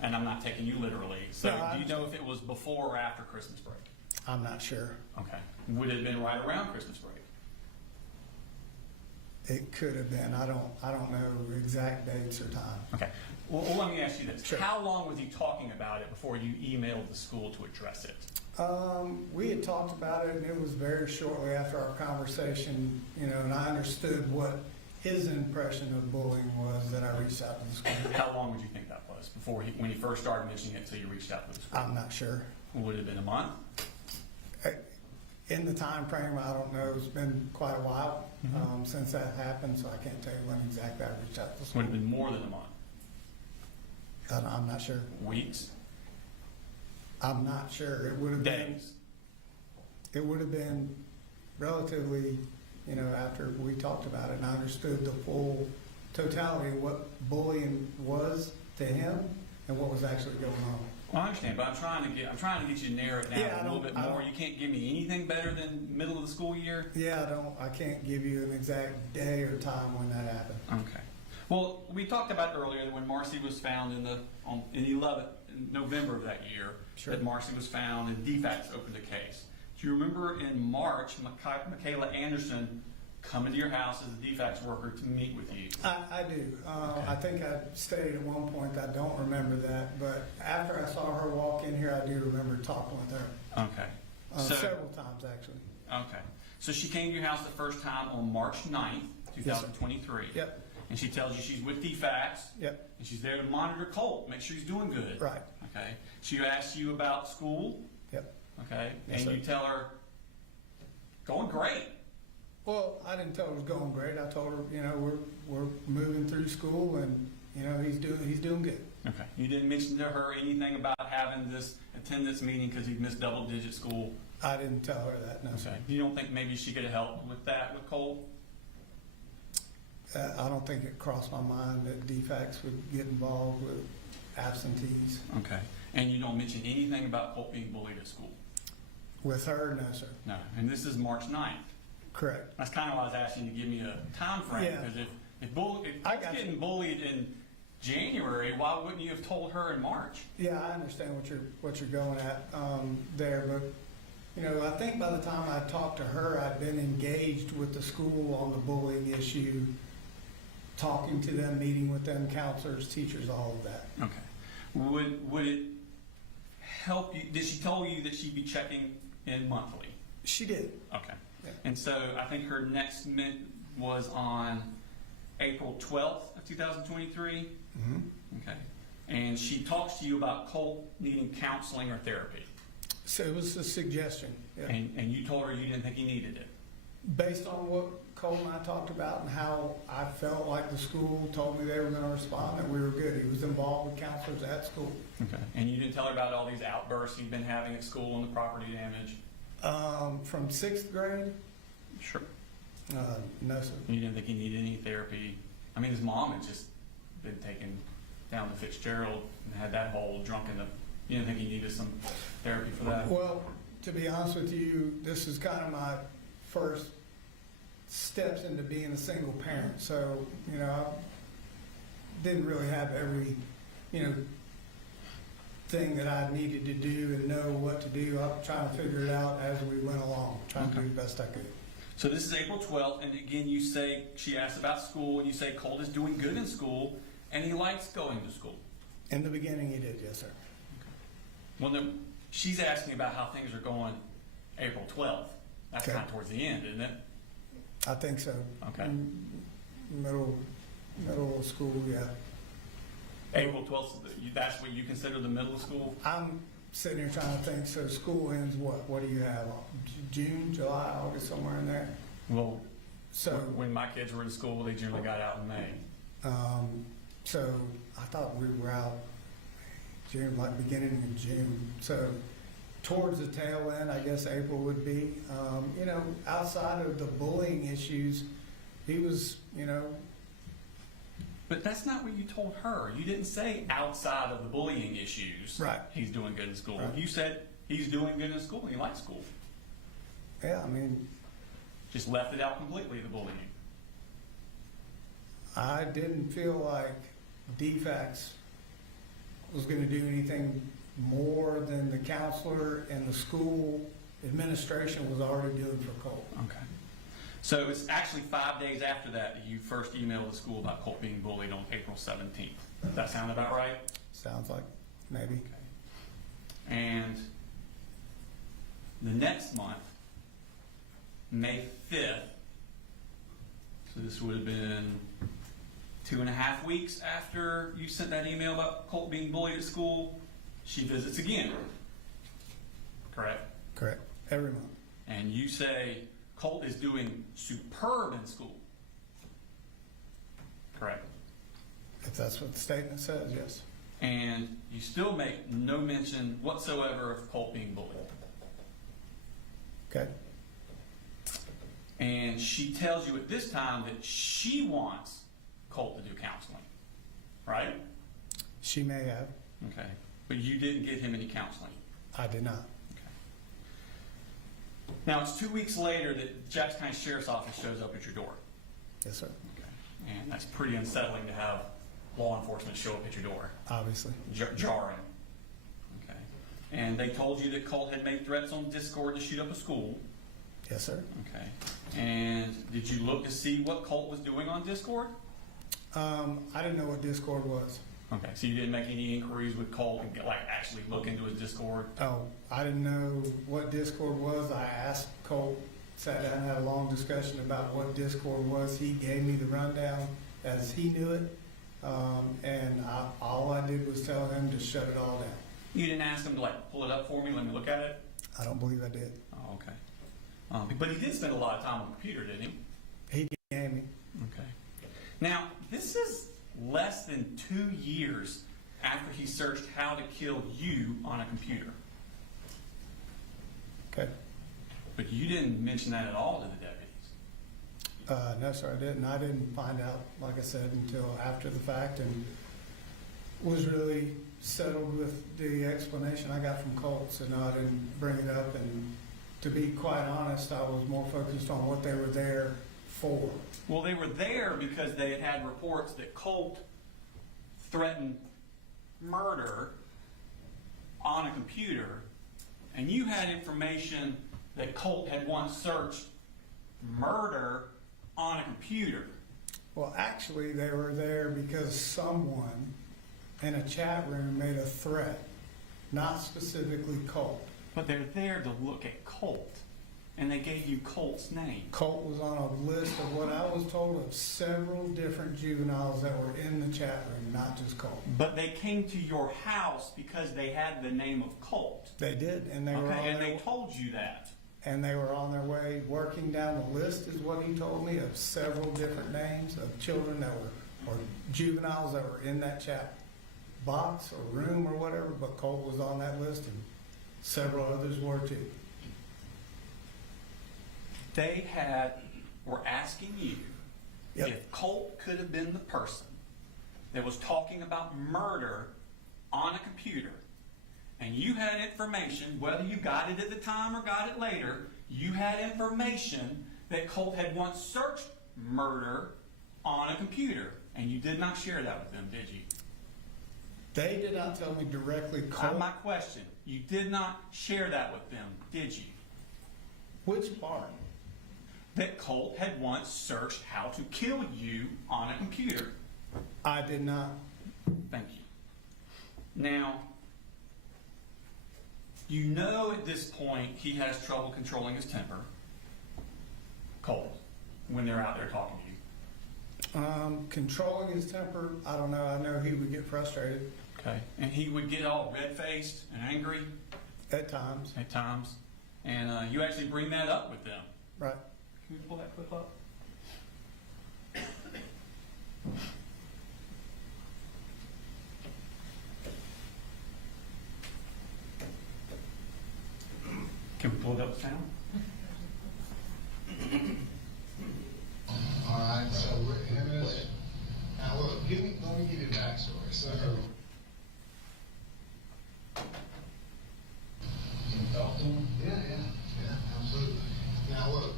And I'm not taking you literally. So No, do you know if it was before or after Christmas break? I'm not sure. Okay. Would it have been right around Christmas break? It could have been. I don't know exact dates or time. Okay. Well, let me ask you this. Sure. How long was he talking about it before you emailed the school to address it? We had talked about it, and it was very shortly after our conversation, and I understood what his impression of bullying was that I reached out to the school. How long would you think that was before when he first started mentioning it until you reached out to the school? I'm not sure. Would it have been a month? In the time frame, I don't know. It's been quite a while since that happened, so I can't tell you when exactly I reached out to the Would school. it have been more than a month? I'm not sure. Weeks? I'm not sure. It would have been. Days? It would have been relatively, after we talked about it and I understood the full totality of what bullying was to him and what was actually going on. Well, I understand, but I'm trying to get you to narrow it down Yeah, a little bit more. You can't give me anything better than middle of the school year? Yeah, I can't give you an exact day or time when that happened. Okay. Well, we talked about earlier that when Marcy was found in November of that year, Sure. that Marcy was found and defects opened a case. Do you remember in March, Michaela Anderson come into your house as a defects worker to meet with you? I do. I think I stated at one point, I don't remember that, but after I saw her walk in here, I do remember talking with her. Okay. So, Several times, actually. okay. So she came to your house the first time on March 9th, 2023. Yep, And she tells you she's with DFACS. yep, And she's there to monitor Colt, make sure he's doing good. right, Okay. She asks you about school. yep. Okay. Yes, And sir. you tell her, going great. Well, I didn't tell her it was going great. I told her, you know, we're moving through school and, you know, he's doing good. Okay. You didn't mention to her anything about having this attendance meeting because he'd missed double-digit school. I didn't tell her that, no, sir. Okay. You don't think maybe she could have helped with that with Colt? I don't think it crossed my mind that DFACS would get involved with absentees. Okay. And you don't mention anything about Colt being bullied at school? With her, no, sir. No. And this is March 9th. Correct. That's kind of why I was asking you to give me a time frame. Yeah. Because if I he's got you. getting bullied in January, why wouldn't you have told her in March? Yeah, I understand what you're going at there, but, you know, I think by the time I talked to her, I'd been engaged with the school on the bullying issue, talking to them, meeting with them, counselors, teachers, all of that. Okay. Would it help you? Did she tell you that she'd be checking in monthly? She did. Okay. Yeah. And so I think her next mint was on April 12th of 2023. Mm-hmm. Okay. And she talks to you about Colt needing counseling or therapy. So it was a suggestion, yeah. And you told her you didn't think he needed it. Based on what Cole and I talked about and how I felt like the school told me they were gonna respond, that we were good. He was involved with counselors at school. Okay. And you didn't tell her about all these outbursts he'd been having at school and the property damage? From 6th grade, Sure. no, sir. You didn't think he needed any therapy? I mean, his mom had just been taken down to Fitzgerald and had that whole you didn't think he needed some therapy for that? Well, to be honest with you, this is kind of my first steps into being a single parent. So, you know, I didn't really have every, you know, thing that I needed to do and know what to do. I'm trying to figure it out as we went along, trying to do the best I could. So this is April 12th, and again, you say, she asked about school, and you say Colt is doing good in school, and he likes going to school. In the beginning, he did, yes, sir. Well, no, she's asking about how things are going April 12th. That's Okay. kind of towards the end, isn't it? I think so. Okay. Middle of school, yeah. April 12th, that's what you consider the middle of school? I'm sitting here trying to think, so school ends what? What do you have? June, July, August, somewhere in there? Well, So, when my kids were in school, they generally got out in May. so I thought we were out June, like beginning of June. So towards the tail end, I guess April would be. You know, outside of the bullying issues, he was, you know, But that's not what you told her. You didn't say outside of the bullying issues, Right. he's doing good in school. Right. You said he's doing good in school and he likes school. yeah, I mean, Just left it out completely, the bullying. I didn't feel like DFACS was going to do anything more than the counselor and the school administration was already doing for Colt. Okay. So it's actually 5 days after that you first emailed the school about Colt being bullied on April 17th. Does that sound about right? Sounds like maybe. Okay. And the next month, May 5th, so this would have been 2.5 weeks after you sent that email about Colt being bullied at school, she visits again. Correct? Correct. Every month. And you say Colt is doing superb in school. Correct? If that's what the statement says, yes. And you still make no mention whatsoever of Colt being bullied. Okay. And she tells you at this time that she wants Colt to do counseling, right? She may have. Okay. But you didn't give him any counseling. I did not. Okay. Now, it's 2 weeks later that Jackson County Sheriff's Office shows up at your door. Yes, sir. Okay. And that's pretty unsettling to have law enforcement show up at your door. Obviously. Jarring. Okay. And they told you that Colt had made threats on Discord to shoot up a school. Yes, sir. Okay. And did you look to see what Colt was doing on Discord? I didn't know what Discord was. Okay, so you didn't make any inquiries with Colt and like actually look into his Discord? Oh, I didn't know what Discord was. I asked Colt, sat down and had a long discussion about what Discord was. He gave me the rundown as he knew it. All I did was tell him to shut it all down. You didn't ask him to like pull it up for me, let me look at it? I don't believe I did. Oh, okay. But he did spend a lot of time on the computer, didn't he? He gave me. Okay. Now, this is less than 2 years after he searched how to kill you on a computer. Okay. But you didn't mention that at all to the deputies. No, sir, I didn't. I didn't find out, like I said, until after the fact, and was really settled with the explanation I got from Colt, so no, I didn't bring it up. And to be quite honest, I was more focused on what they were there for. Well, they were there because they had had reports that Colt threatened murder on a computer, and you had information that Colt had once searched murder on a computer. Well, actually, they were there because someone in a chat room made a threat, not specifically Colt. But they're there to look at Colt, and they gave you Colt's name. Colt was on a list of what I was told of several different juveniles that were in the chat room, not just Colt. But they came to your house because they had the name of Colt. They did, and they were on Okay, and their, they told you that. and they were on their way working down the list, is what he told me, of several different names of children that were, or juveniles that were in that chat box or room or whatever, but Colt was on that list and several others were too. They were asking you if Colt could have been the person that was talking about murder on a computer, and you had information, whether you got it at the time or got it later, you had information that Colt had once searched murder on a computer, and you did not share that with them, did you? They did not tell me directly Colt. My question, you did not share that with them, did you? Which part? That Colt had once searched how to kill you on a computer. I did not. Thank you. Now, you know at this point he has trouble controlling his temper, Colt, when they're out there talking to you. Controlling his temper, I don't know. I know he would get frustrated Okay. And he would get all red-faced and angry at times. at times. And you actually bring that up with them. Right. Can you pull that clip up? Can we pull it up sound? All right, so him and his, now look, let me give you a backstory. So, you talk to him? Yeah, absolutely. Now look,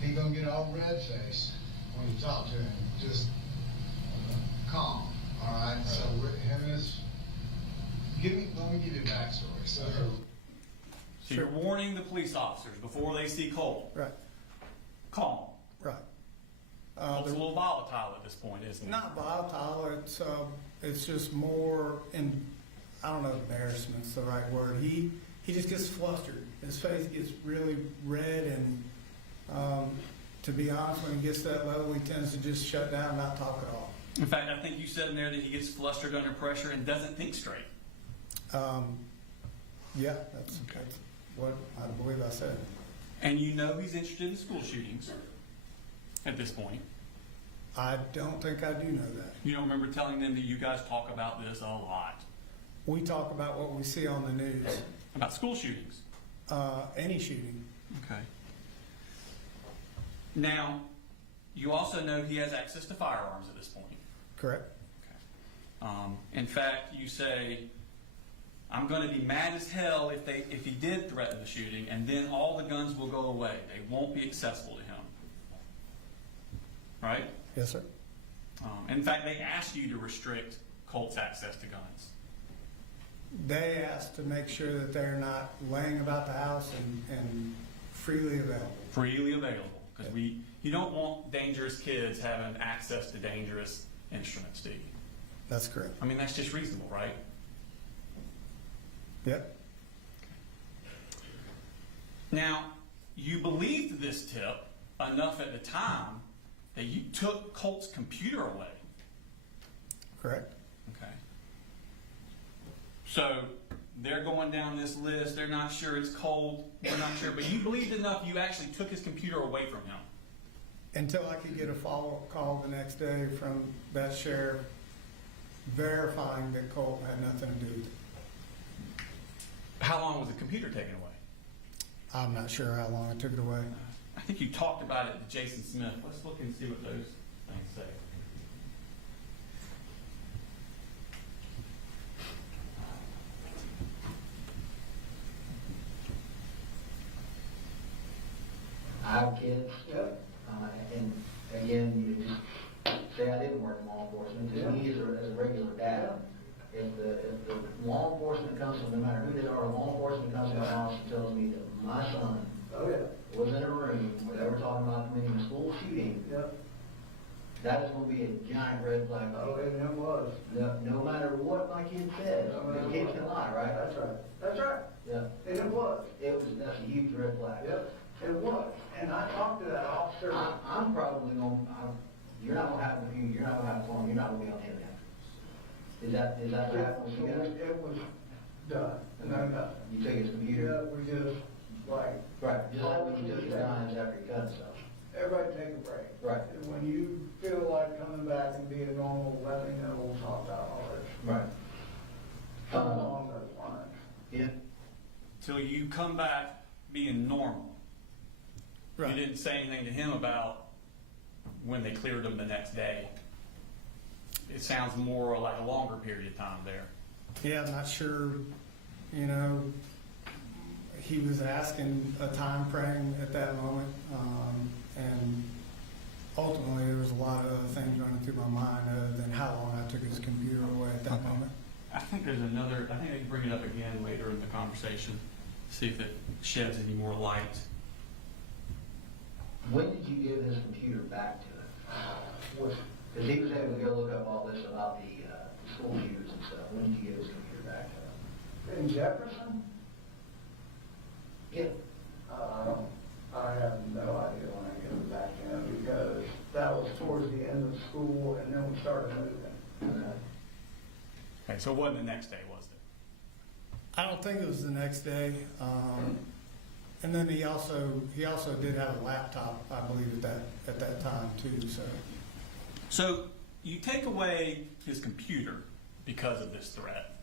he gonna get all red-faced when you talk to him. Just calm, all right? So him and his, let me give you a backstory. So, So you're warning the police officers before they see Colt. Right. Calm. Right. Colt's a little volatile at this point, isn't he? Not volatile. It's just more, I don't know if embarrassment's the right word. He just gets flustered. His face gets really red, and to be honest, when he gets to that level, he tends to just shut down and not talk at all. In fact, I think you said in there that he gets flustered under pressure and doesn't think straight. Yeah, that's what I believe I said. And you know he's interested in school shootings at this point. I don't think I do know that. You don't remember telling them that you guys talk about this a lot? We talk about what we see on the news. About school shootings? Any shooting. Okay. Now, you also know he has access to firearms at this point. Correct. Okay. In fact, you say, I'm going to be mad as hell if he did threaten the shooting, and then all the guns will go away. They won't be accessible to him. Right? Yes, sir. In fact, they asked you to restrict Colt's access to guns. They asked to make sure that they're not laying about the house and Freely available. Freely available, because you don't want dangerous kids having access to dangerous instruments, do you? That's correct. I mean, that's just reasonable, right? Yep. Now, you believed this tip enough at the time that you took Colt's computer away. Correct. Okay. So they're going down this list. They're not sure it's Colt. We're not sure. But you believed enough you actually took his computer away from him. Until I could get a follow-up call the next day from that sheriff verifying that Colt had nothing to do with it. How long was the computer taken away? I'm not sure how long I took it away. I think you talked about it to Jason Smith. Let's look and see what those things say. I have kids. Yep. And again, you just say I didn't work in law enforcement. To me, as a regular dad, if the law enforcement comes from, no matter who they are, law enforcement comes to my house and tells me that my son was in a room where they were talking about committing a school shooting, that is going to be a giant red flag. Oh, and it was. No matter what my kid says, the kid can lie, right? That's right. That's right. Yeah. And it was. That's a huge red flag. Yep. It was. And I talked to that officer. I'm probably going. You're not going to have a computer. You're not going to have a phone. You're not going to be on the internet. Is that what happened with you guys? It was done. No. You took his computer. Yeah, we just like. Right. Just like when you took his guns after you cut stuff. Everybody take a break. Right. And when you feel like coming back and being normal, let me know. We'll talk about all this. Right. Something along those lines. Yeah. Till you come back being normal. Right. You didn't say anything to him about when they cleared him the next day. It sounds more like a longer period of time there. Yeah, I'm not sure, you know, he was asking a time frame at that moment, and ultimately there was a lot of other things running through my mind other than how long I took his computer away at that moment. I think there's another, I think they can bring it up again later in the conversation, see if it sheds any more light. When did you give his computer back to him? Because he was able to go look up all this about the school shooters and stuff. When did you give his computer back to him? In Jefferson? Yeah. I have no idea when I get it back in because that was towards the end of school and then we started moving. Okay, so it wasn't the next day, was it? I don't think it was the next day. And then he also did have a laptop, I believe, at that time too. So you take away his computer because of this threat.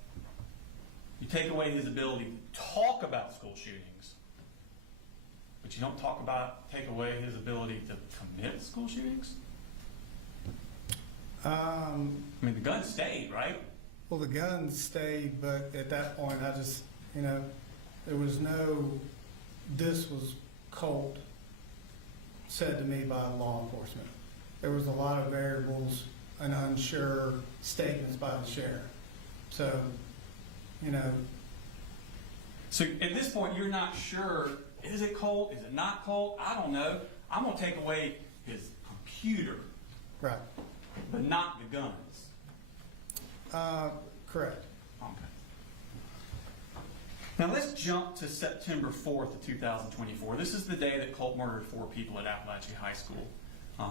You take away his ability to talk about school shootings, but you don't take away his ability to commit school shootings? I mean, the gun stayed, right? Well, the gun stayed, but at that point, I just, you know, there was no, this was Colt said to me by law enforcement. There was a lot of variables and unsure statements by the sheriff. So, you know. So at this point, you're not sure, is it Colt? Is it not Colt? I don't know. I'm going to take away his computer, Right. but not the guns. Correct. Okay. Now let's jump to September 4th of 2024. This is the day that Colt murdered 4 people at Apalachee High School.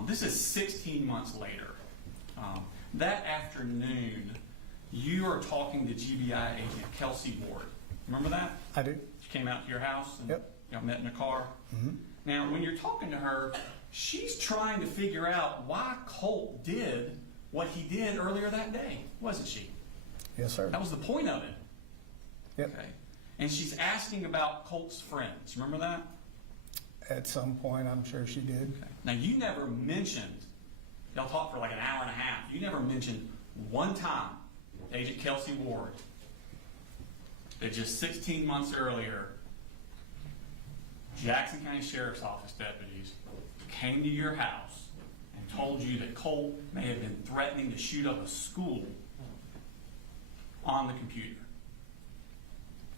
This is 16 months later. That afternoon, you are talking to GBI agent Kelsey Ward. Remember that? I do. She came out to your house and Yep. y'all met in a car. Mm-hmm. Now, when you're talking to her, she's trying to figure out why Colt did what he did earlier that day, wasn't she? Yes, sir. That was the point of it. Yep. Okay. And she's asking about Colt's friends. Remember that? At some point, I'm sure she did. Okay. Now, you never mentioned, y'all talked for like an hour and a half. You never mentioned one time to Agent Kelsey Ward that just 16 months earlier, Jackson County Sheriff's Office deputies came to your house and told you that Colt may have been threatening to shoot up a school on the computer.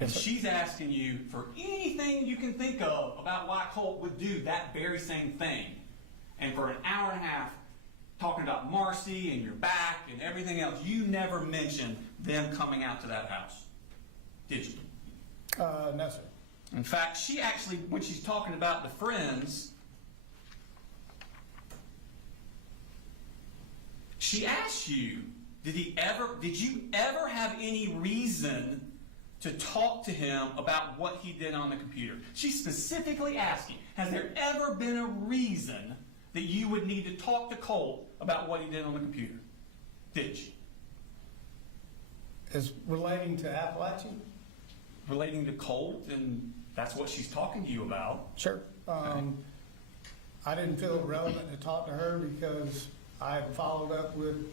And Yes, sir. she's asking you for anything you can think of about why Colt would do that very same thing. And for an hour and a half, talking about Marcy and your back and everything else, you never mentioned them coming out to that house, did you? No, sir. In fact, she actually, when she's talking about the friends, she asked you, did you ever have any reason to talk to him about what he did on the computer? She's specifically asking, has there ever been a reason that you would need to talk to Colt about what he did on the computer? Did she? Is relating to Apalachee? Relating to Colt, and that's what she's talking to you about. Sure. I didn't feel it relevant to talk to her because I had followed up with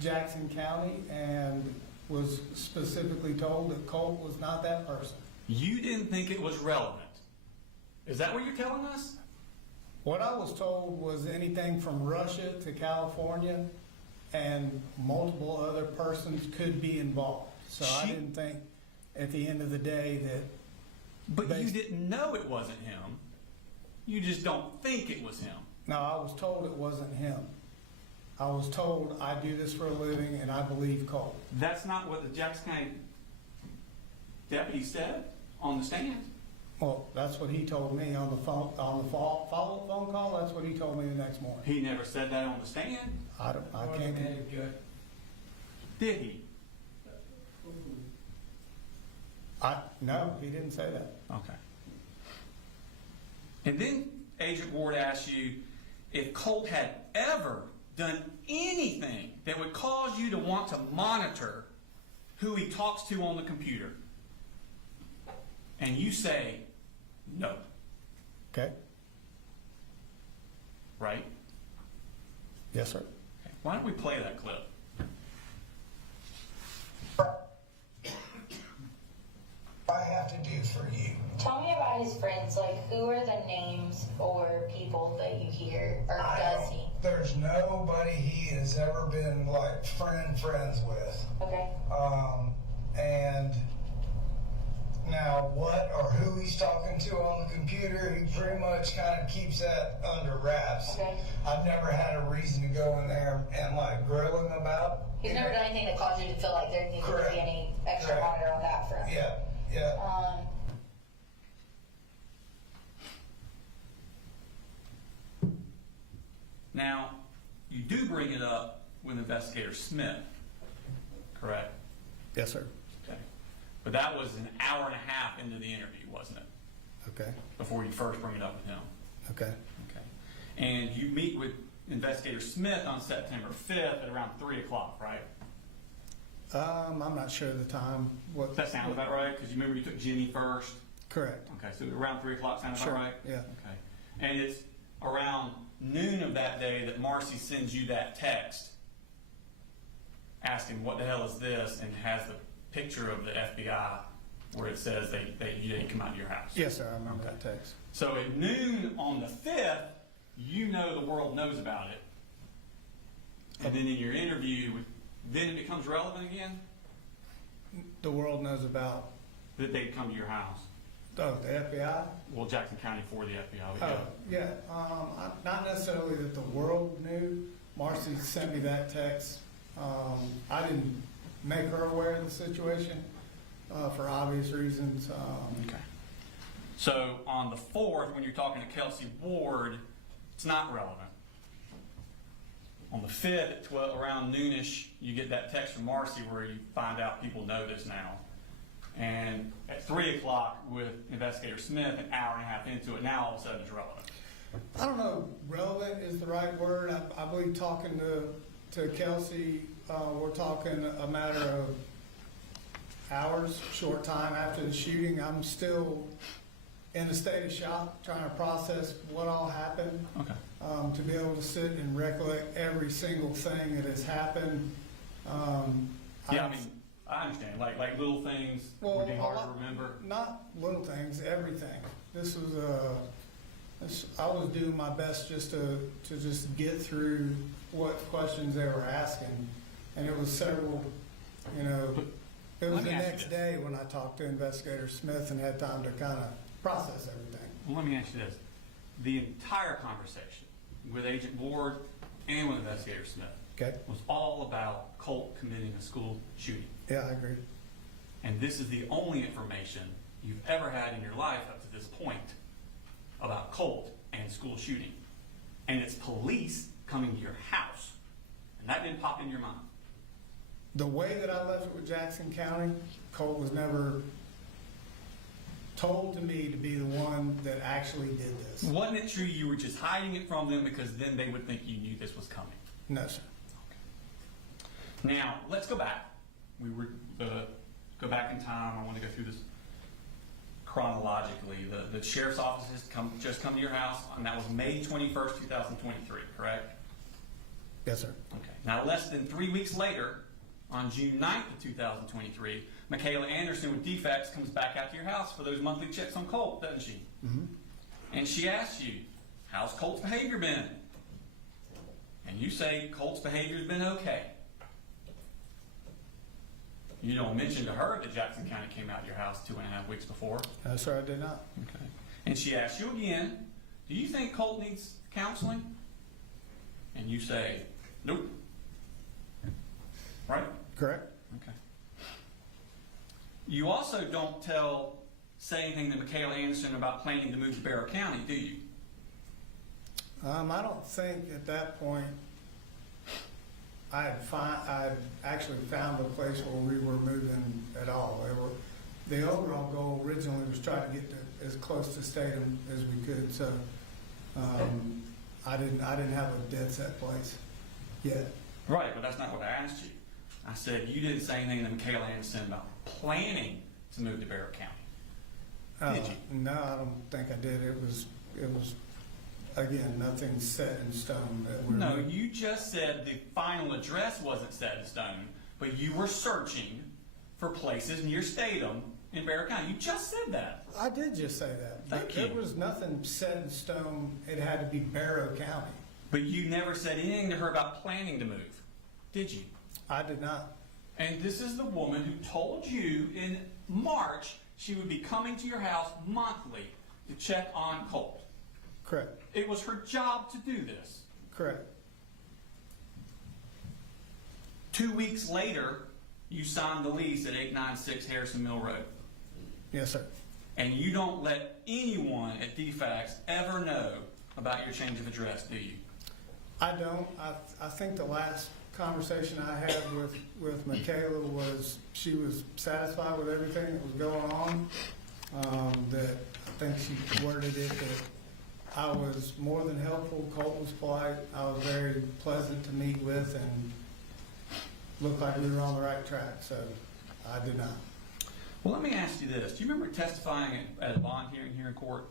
Jackson County and was specifically told that Colt was not that person. You didn't think it was relevant. Is that what you're telling us? What I was told was anything from Russia to California and multiple other persons could be involved. So I She- didn't think at the end of the day that, But you Based- didn't know it wasn't him. You just don't think it was him. no, I was told it wasn't him. I was told I do this for a living and I believe Colt. That's not what the Jackson County deputy said on the stand. Well, that's what he told me on the phone, on the follow-up phone call. That's what he told me the next morning. He never said that on the stand, I can't. did he? No, he didn't say that. Okay. And then Agent Ward asked you if Colt had ever done anything that would cause you to want to monitor who he talks to on the computer. And you say no, Okay? right? Yes, sir. Okay. Why don't we play that clip? I have to do for you. Tell me about his friends. Like, who are the names or people that you hear, or I does don't- he? There's nobody he has ever been like friends with. Okay. And now what or who he's talking to on the computer, he pretty much kind of keeps that under wraps. Okay. I've never had a reason to go in there and like grill him about. He's never done anything that caused you to feel like there needed to Correct. be any extra Correct. monitor on that front. Yeah, yeah. Now, you do bring it up with Investigator Smith, correct? Yes, sir. Okay. But that was an hour and a half into the interview, wasn't it? Okay. Before you first bring it up with him. Okay. Okay. And you meet with Investigator Smith on September 5th at around 3 o'clock, right? I'm not sure of the time. What Does that sound about right? Because you remember you took Jimmy first. Correct. Okay, so around 3 o'clock sound about Sure. right? Yeah. Okay. And it's around noon of that day that Marcy sends you that text asking what the hell is this, and has the picture of the FBI where it says they didn't come out to your house. Yes, sir. I remember that text. So at noon on the 5th, you know the world knows about it. And then in your interview, then it becomes relevant again The world knows about that they'd come to your house. the FBI. Well, Jackson County for the FBI. But Oh, yeah. Not necessarily that the world knew. Marcy sent me that text. I didn't make her aware of the situation for obvious reasons. Okay. So on the 4th, when you're talking to Kelsey Ward, it's not relevant. On the 5th, at 12, around noonish, you get that text from Marcy where you find out people know this now. And at 3 o'clock with Investigator Smith, an hour and a half into it, now all of a sudden it's relevant. I don't know, relevant is the right word. I believe talking to Kelsey, we're talking a matter of hours, short time after the shooting. I'm still in a state of shock, trying to process what all happened. Okay. To be able to sit and recollect every single thing that has happened. Yeah, I mean, I understand. Like little things would be hard to remember. Not little things, everything. This was I was doing my best just to just get through what questions they were asking, and it was several, It was Let the me ask you next this. day when I talked to Investigator Smith and had time to kind of process everything. Well, let me ask you this. The entire conversation with Agent Ward and with Investigator Smith Okay? was all about Colt committing a school shooting. Yeah, I agree. And this is the only information you've ever had in your life up to this point about Colt and school shooting. And it's police coming to your house. And that didn't pop in your mind. The way that I left it with Jackson County, Colt was never told to me to be the one that actually did this. Wasn't it true you were just hiding it from them because then they would think you knew this was coming? No, sir. Now, let's go back. We were go back in time. I want to go through this chronologically. The sheriff's office has just come to your house, and that was May 21st, 2023, correct? Yes, sir. Okay. Now, less than 3 weeks later, on June 9th of 2023, Michaela Anderson with defects comes back out to your house for those monthly checks on Colt, doesn't she? Mm-hmm. And she asks you, how's Colt's behavior been? And you say Colt's behavior's been okay. You don't mention to her that Jackson County came out to your house 2.5 weeks before. No, sir, I did not. Okay. And she asks you again, do you think Colt needs counseling? And you say, nope. Right? Correct? Okay. You also don't say anything to Michaela Anderson about planning to move to Barrow County, do you? I don't think at that point I had actually found a place where we were moving at all. The overall goal originally was try to get to as close to Statham as we could. So I didn't have a dead set place yet. Right, but that's not what I asked you. I said you didn't say anything to Michaela Anderson about planning to move to Barrow County. Did you? No, I don't think I did. It was again nothing set in stone. No, you just said the final address wasn't set in stone, but you were searching for places near Statham in Barrow County. You just said that. I did just say that. Thank There you. was nothing set in stone. It had to be Barrow County. But you never said anything to her about planning to move, did you? I did not. And this is the woman who told you in March she would be coming to your house monthly to check on Colt. Correct. It was her job to do this. Correct. 2 weeks later, you signed the lease at 896 Harrison Mill Road. Yes, sir. And you don't let anyone at DFAX ever know about your change of address, do you? I don't. I think the last conversation I had with Michaela was she was satisfied with everything that was going on. That I think she worded it that I was more than helpful. Colt was polite. I was very pleasant to meet with and looked like we were on the right track. So I did not. Well, let me ask you this. Do you remember testifying at a bond hearing here in court?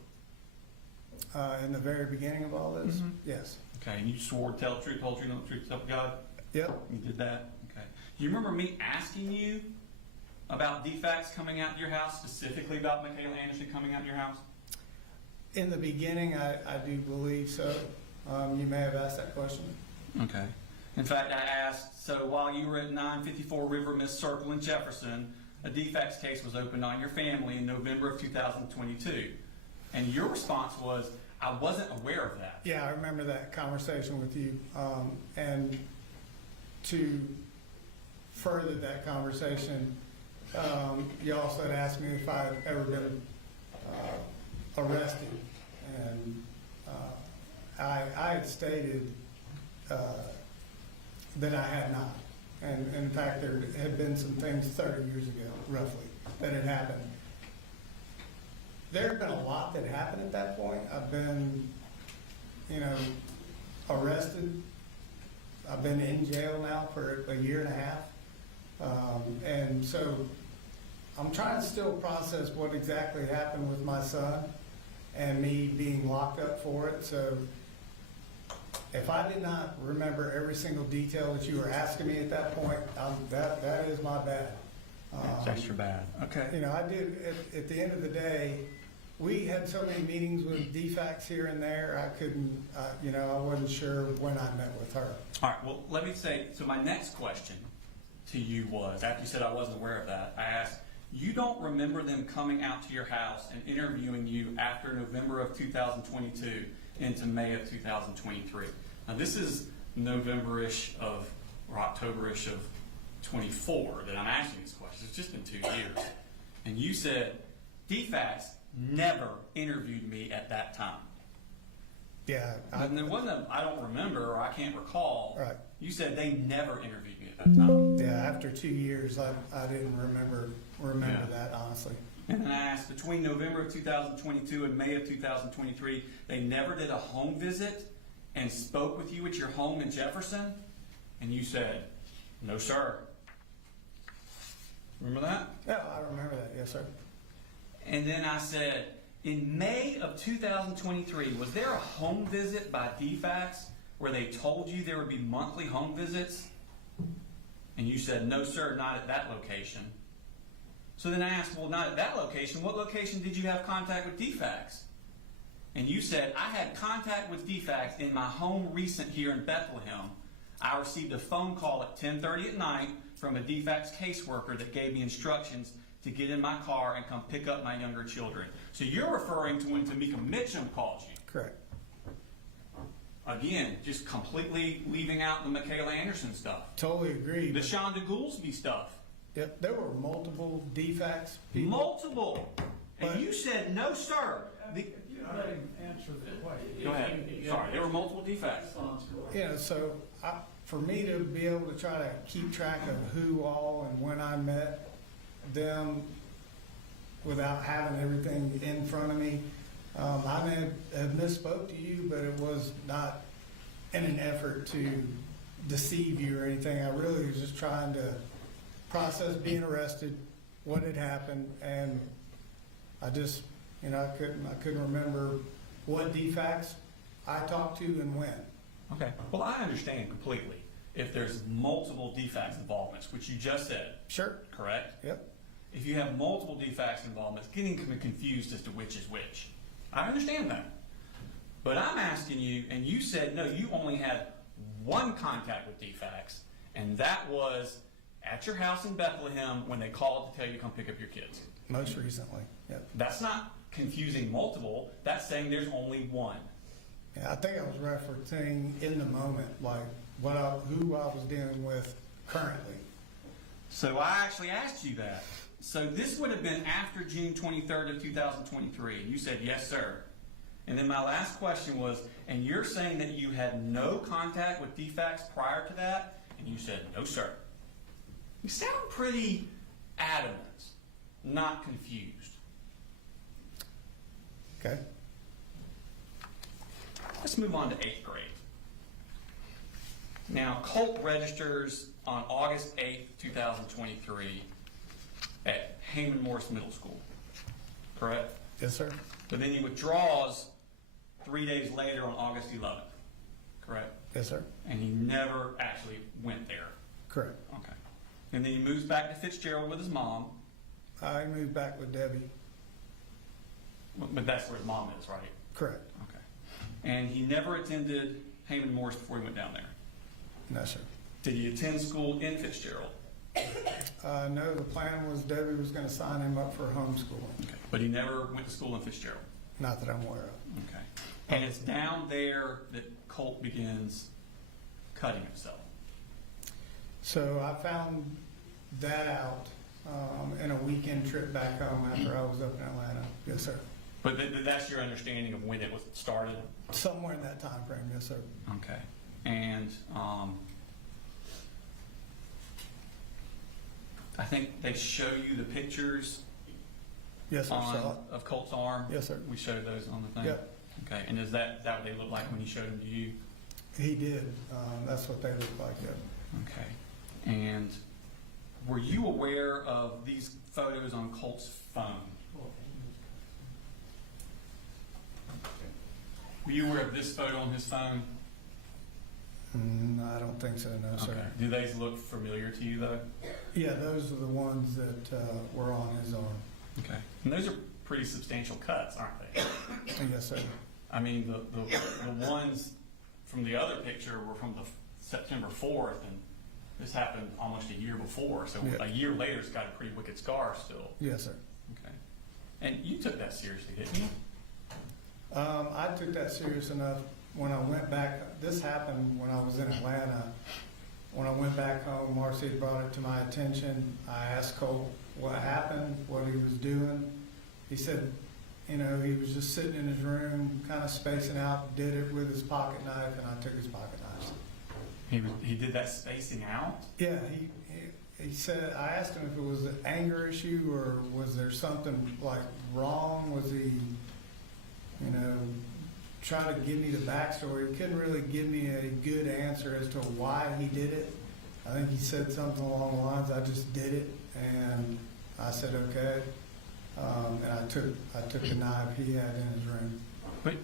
In the very beginning of all this, yes. Okay, and you swore to tell the truth, the whole truth, and the truth, so help you God? Yep. You did that? Okay. Do you remember me asking you about DFAX coming out to your house, specifically about Michaela Anderson coming out to your house? In the beginning, I do believe so. You may have asked that question. Okay. In fact, I asked, so while you were at 954 River Miss Circle in Jefferson, a DFAX case was opened on your family in November of 2022. And your response was, I wasn't aware of that. Yeah, I remember that conversation with you. And to further that conversation, you also had asked me if I had ever been arrested. And I had stated that I had not. And in fact, there had been some things 30 years ago, roughly, that had happened. There had been a lot that happened at that point. I've been, arrested. I've been in jail now for a year and a half. And so I'm trying to still process what exactly happened with my son and me being locked up for it. So if I did not remember every single detail that you were asking me at that point, that is my bad. That's your bad. Okay. I did, at the end of the day, we had so many meetings with DFAX here and there, I couldn't, I wasn't sure when I met with her. All right, well, let me say, so my next question to you was, after you said I wasn't aware of that, I asked, you don't remember them coming out to your house and interviewing you after November of 2022 into May of 2023. Now this is November-ish of, or October-ish of 24 that I'm asking these questions. It's just been 2 years. And you said, DFACS never interviewed me at that time. Yeah. And there wasn't a, I don't remember, or I can't recall. Right. You said they never interviewed me at that time. Yeah, after 2 years, I didn't remember Yeah. that, honestly. And then I asked, between November of 2022 and May of 2023, they never did a home visit and spoke with you at your home in Jefferson? And you said, no, sir. Remember that? Yeah, I remember that, yes, sir. And then I said, in May of 2023, was there a home visit by DFACS where they told you there would be monthly home visits? And you said, no, sir, not at that location. So then I asked, well, not at that location. What location did you have contact with DFACS? And you said, I had contact with DFACS in my home recent here in Bethlehem. I received a phone call at 10:30 at night from a DFACS caseworker that gave me instructions to get in my car and come pick up my younger children. So you're referring to when Tamika Mitchum called you. Correct. Again, just completely leaving out the Michaela Anderson stuff. Totally agree. The but- Shonda Goolsby stuff. Yep, there were multiple DFACS people. Multiple. And But- you said, no, sir. You let him answer the question. Go ahead. Sorry, there were multiple defects. Yeah, so for me to be able to try to keep track of who all and when I met them without having everything in front of me, I may have misspoke to you, but it was not in an effort to deceive you or anything. I really was just trying to process being arrested, what had happened, and I just, I couldn't remember what DFACS I talked to and when. Okay. Well, I understand completely if there's multiple DFACS involvements, which you just said. Sure. Correct? Yep. If you have multiple DFACS involvements, getting confused as to which is which. I understand that. But I'm asking you, and you said, no, you only had one contact with DFACS, and that was at your house in Bethlehem when they called to tell you to come pick up your kids. Most recently. Yep. That's not confusing multiple. That's saying there's only one. Yeah, I think I was referencing in the moment, like who I was dealing with currently. So I actually asked you that. So this would have been after June 23rd of 2023. You said, yes, sir. And then my last question was, and you're saying that you had no contact with DFACS prior to that? And you said, no, sir. You sound pretty adamant, not confused. Okay. Let's move on to 8th grade. Now, Colt registers on August 8th, 2023 at Heyman Morris Middle School, correct? Yes, sir. But then he withdraws 3 days later on August 11th, correct? Yes, sir. And he never actually went there. Correct. Okay. And then he moves back to Fitzgerald with his mom. I moved back with Debbie. But that's where his mom is, right? Correct. Okay. And he never attended Heyman Morris before he went down there. No, sir. Did he attend school in Fitzgerald? No, the plan was Debbie was going to sign him up for homeschooling. Okay. But he never went to school in Fitzgerald? Not that I'm aware of. Okay. And it's down there that Colt begins cutting himself. So I found that out in a weekend trip back home after I was up in Atlanta. Yes, sir. But that's your understanding of when it was started? Somewhere in that time frame. Yes, sir. Okay. And I think they show you the pictures Yes, sir. Saw it. of Colt's arm? Yes, sir. We showed those on the thing? Yep. Okay. And is that what they look like when you showed them to you? He did. That's what they look like. Yep. Okay. And were you aware of these photos on Colt's phone? Were you aware of this photo on his phone? I don't think so. No, sir. Okay. Do these look familiar to you, though? Yeah, those are the ones that were on his arm. Okay. And those are pretty substantial cuts, aren't they? Yes, sir. I mean, the ones from the other picture were from the September 4th, and This happened almost a year before, so Yeah. a year later, it's got a pretty wicked scar still. Yes, sir. Okay. And you took that seriously, didn't you? I took that serious enough when I went back. This happened when I was in Atlanta. When I went back home, Marcy had brought it to my attention. I asked Colt what happened, what he was doing. He said, you know, he was just sitting in his room, kind of spacing out, did it with his pocket knife, and I took his pocket knives. He did that spacing out? Yeah, he said, I asked him if it was an anger issue or was there something like wrong? Was he, you know, trying to give me the backstory? He couldn't really give me a good answer as to why he did it. I think he said something along the lines, I just did it, and I said, okay. And I took the knife he had in his room. But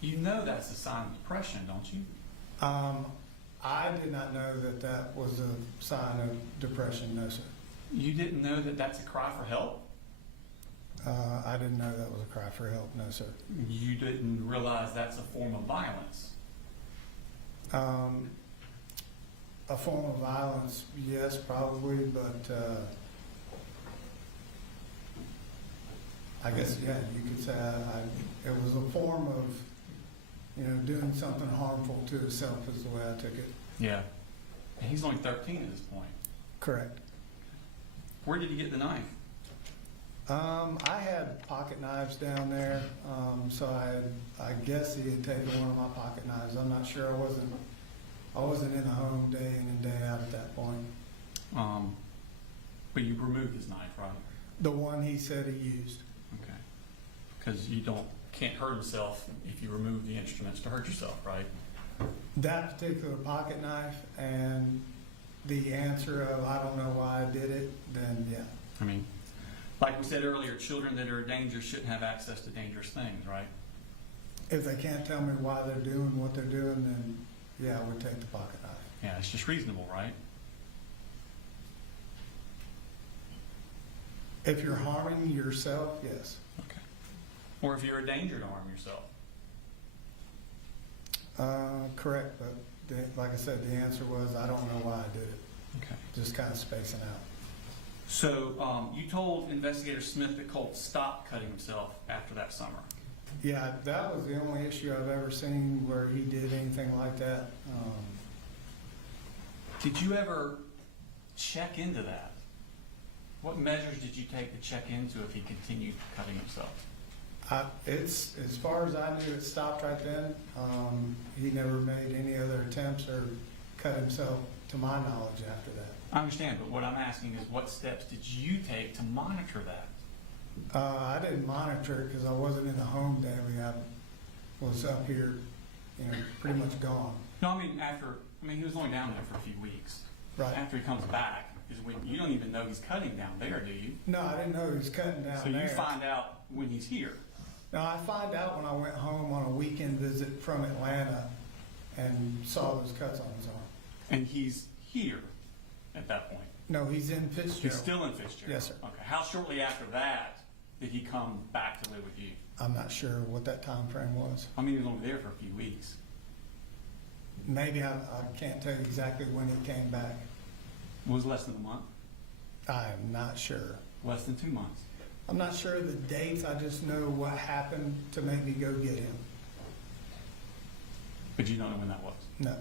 you know that's a sign of depression, don't you? I did not know that that was a sign of depression, no, sir. You didn't know that that's a cry for help? I didn't know that was a cry for help, no, sir. You didn't realize that's a form of violence? A form of violence, yes, probably, but I guess, yeah, you could say it was a form of, you know, doing something harmful to himself is the way I took it. Yeah. And he's only 13 at this point. Correct. Where did you get the knife? I had pocket knives down there, so I guess he had taken one of my pocket knives. I'm not sure. I wasn't in the home day in and day out at that point. But you removed his knife, right? The one he said he used. Okay. Because you can't hurt himself if you remove the instruments to hurt yourself, right? That particular pocket knife and the answer of I don't know why I did it, then yeah. I mean, like we said earlier, children that are in danger shouldn't have access to dangerous things, right? If they can't tell me why they're doing what they're doing, then yeah, I would take the pocket knife. Yeah, it's just reasonable, right? If you're harming yourself, yes. Okay. Or if you're a danger to harm yourself. Correct, but like I said, the answer was I don't know why I did it. Okay. Just kind of spacing out. So you told Investigator Smith that Colt stopped cutting himself after that summer. Yeah, that was the only issue I've ever seen where he did anything like that. Did you ever check into that? What measures did you take to check into if he continued cutting himself? It's as far as I knew, it stopped right then. He never made any other attempts or cut himself, to my knowledge, after that. I understand, but what I'm asking is what steps did you take to monitor that? I didn't monitor it because I wasn't in the home daily. I was up here, you know, pretty much gone. No, I mean he was only down there for a few weeks. Right. After he comes back, because you don't even know he's cutting down there, do you? No, I didn't know he was cutting down So there. you find out when he's here. No, I find out when I went home on a weekend visit from Atlanta and saw those cuts on his arm. And he's here at that point. No, he's in Fitzgerald. He's still in Fitzgerald? Yes, sir. Okay. How shortly after that did he come back to live with you? I'm not sure what that time frame was. I mean, he was only there for a few weeks. Maybe I can't tell you exactly when he came back. It was less than a month? I'm not sure. Less than 2 months? I'm not sure of the dates. I just know what happened to make me go get him. But you don't know when that was? No. Okay.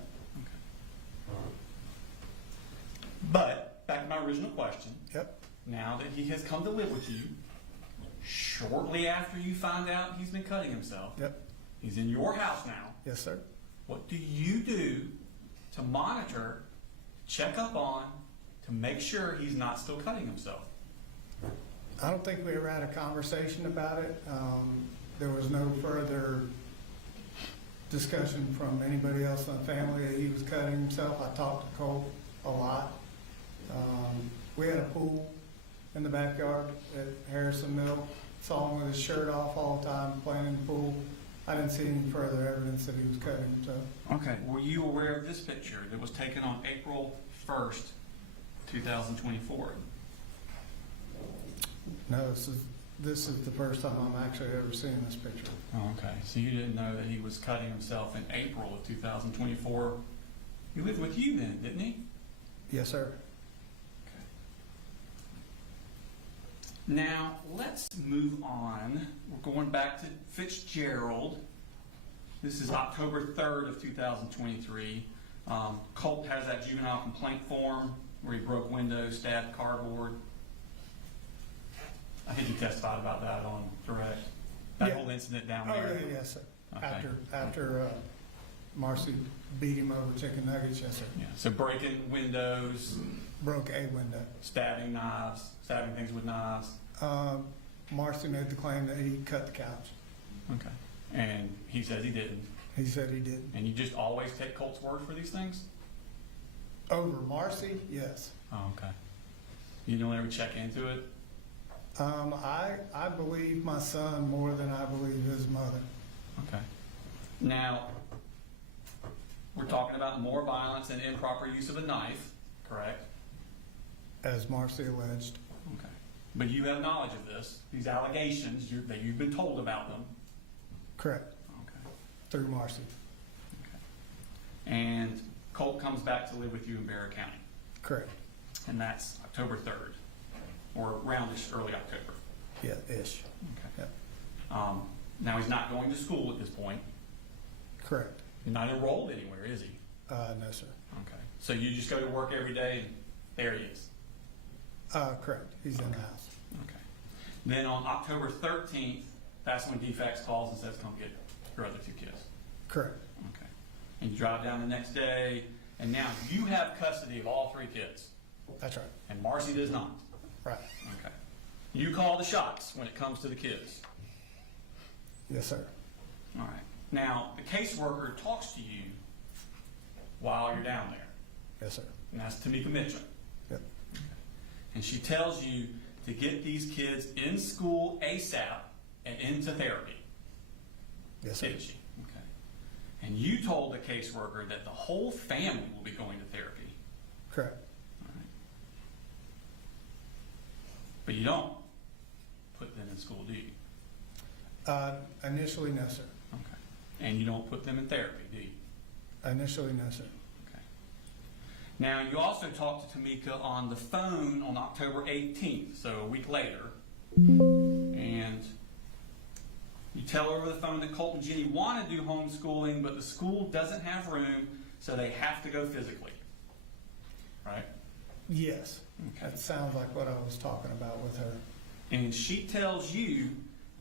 But, back to my original question. Yep. Now that he has come to live with you, shortly after you find out he's been cutting himself, Yep. he's in your house now. Yes, sir. What do you do to monitor, check up on, to make sure he's not still cutting himself? I don't think we ever had a conversation about it. There was no further discussion from anybody else in the family that he was cutting himself. I talked to Colt a lot. We had a pool in the backyard at Harrison Mill. Saw him with his shirt off all the time playing in the pool. I didn't see any further evidence that he was cutting himself. Okay. Were you aware of this picture that was taken on April 1st, 2024? No, this is the first time I'm actually ever seeing this picture. Oh, okay. So you didn't know that he was cutting himself in April of 2024. He lived with you then, didn't he? Yes, sir. Now, let's move on. We're going back to Fitzgerald. This is October 3rd of 2023. Colt has that juvenile complaint form where he broke windows, stabbed cardboard. I think you testified about that on direct. That Yeah. whole incident down Oh, there. yeah, yes, sir. Okay. After Marcy beat him over chicken nuggets, yes, sir. Yeah. So breaking windows, Broke a window. stabbing things with knives. Marcy made the claim that he cut the couch. Okay. And he says he didn't. He said he did. And you just always take Colt's word for these things? Over Marcy, yes. Oh, okay. You don't ever check into it? I believe my son more than I believe his mother. Okay. Now, we're talking about more violence and improper use of a knife, correct? As Marcy alleged. Okay. But you have knowledge of this, these allegations, that you've been told about them. Correct. Okay. Through Marcy. Okay. And Colt comes back to live with you in Barrow County, Correct. and that's October 3rd, or roundish early October. Yeah, ish. Okay. Yep. Now he's not going to school at this point. Correct. He's not enrolled anywhere, is he? No, sir. Okay. So you just go to work every day, and there he is. Correct. He's in the house. Okay. Then on October 13th, that's when Defects calls and says, come get your other two kids. Correct. Okay. And you drive down the next day, and now you have custody of all three kids, That's right. and Marcy does not. Right. Okay. You call the shots when it comes to the kids. Yes, sir. All right. Now, the caseworker talks to you while you're down there, Yes, sir. and that's Tamika Mitchell. Yep. And she tells you to get these kids in school ASAP and into therapy. Yes, sir. Did she? Okay. And you told the caseworker that the whole family will be going to therapy. Correct. All right. But you don't put them in school, do you? Initially, no, sir. Okay. And you don't put them in therapy, do you? Initially, no, sir. Okay. Now, you also talked to Tamika on the phone on October 18th, so a week later, and you tell her over the phone that Colt and Jenny want to do homeschooling, but the school doesn't have room, so they have to go physically. Right? Yes. Okay. That sounds like what I was talking about with her. And she tells you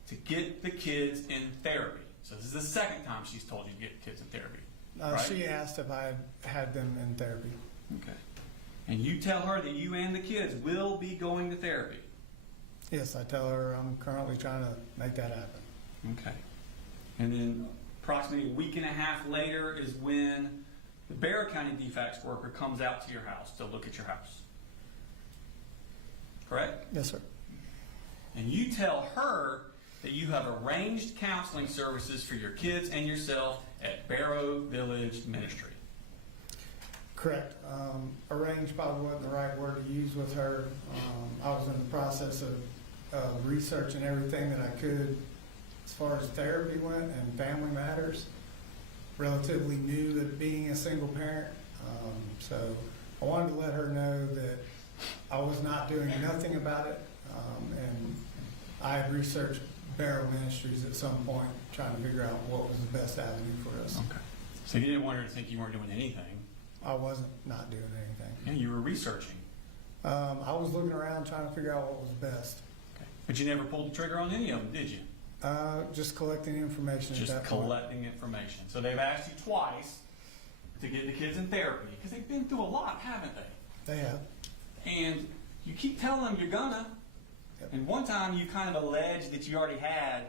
to get the kids in therapy. So this is the second time she's told you to get kids in therapy. Right? She asked if I had them in therapy. Okay. And you tell her that you and the kids will be going to therapy. Yes, I tell her I'm currently trying to make that happen. Okay. And then approximately a week and a half later is when the Barrow County defects worker comes out to your house to look at your house. Correct? Yes, sir. And you tell her that you have arranged counseling services for your kids and yourself at Barrow Village Ministry. Correct. Arranged probably wasn't the right word to use with her. I was in the process of researching everything that I could as far as therapy went and family matters. Relatively new at being a single parent. So I wanted to let her know that I was not doing nothing about it. And I had researched Barrow Ministries at some point, trying to figure out what was the best avenue for us. Okay. So you didn't want her to think you weren't doing anything. I wasn't not doing anything. And you were researching. I was looking around trying to figure out what was best. Okay. But you never pulled the trigger on any of them, did you? Just collecting information Just at that point. collecting information. So they've asked you twice to get the kids in therapy because they've been through a lot, haven't they? They have. And you keep telling them you're gonna. Yep. And one time you kind of alleged that you already had,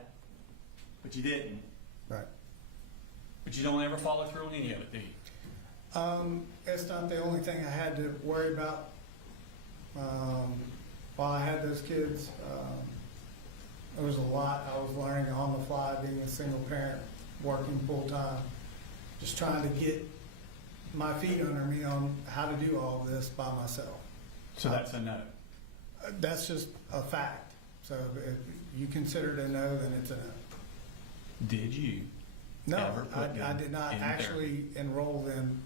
but you didn't. Right. But you don't ever follow through on any of it, do you? It's not the only thing I had to worry about while I had those kids. There was a lot I was learning on the fly, being a single parent, working full time, just trying to get my feet under me on how to do all of this by myself. So that's a no. That's just a fact. So if you consider it a no, then it's a no. Did you? No, ever put I them did not in actually enroll them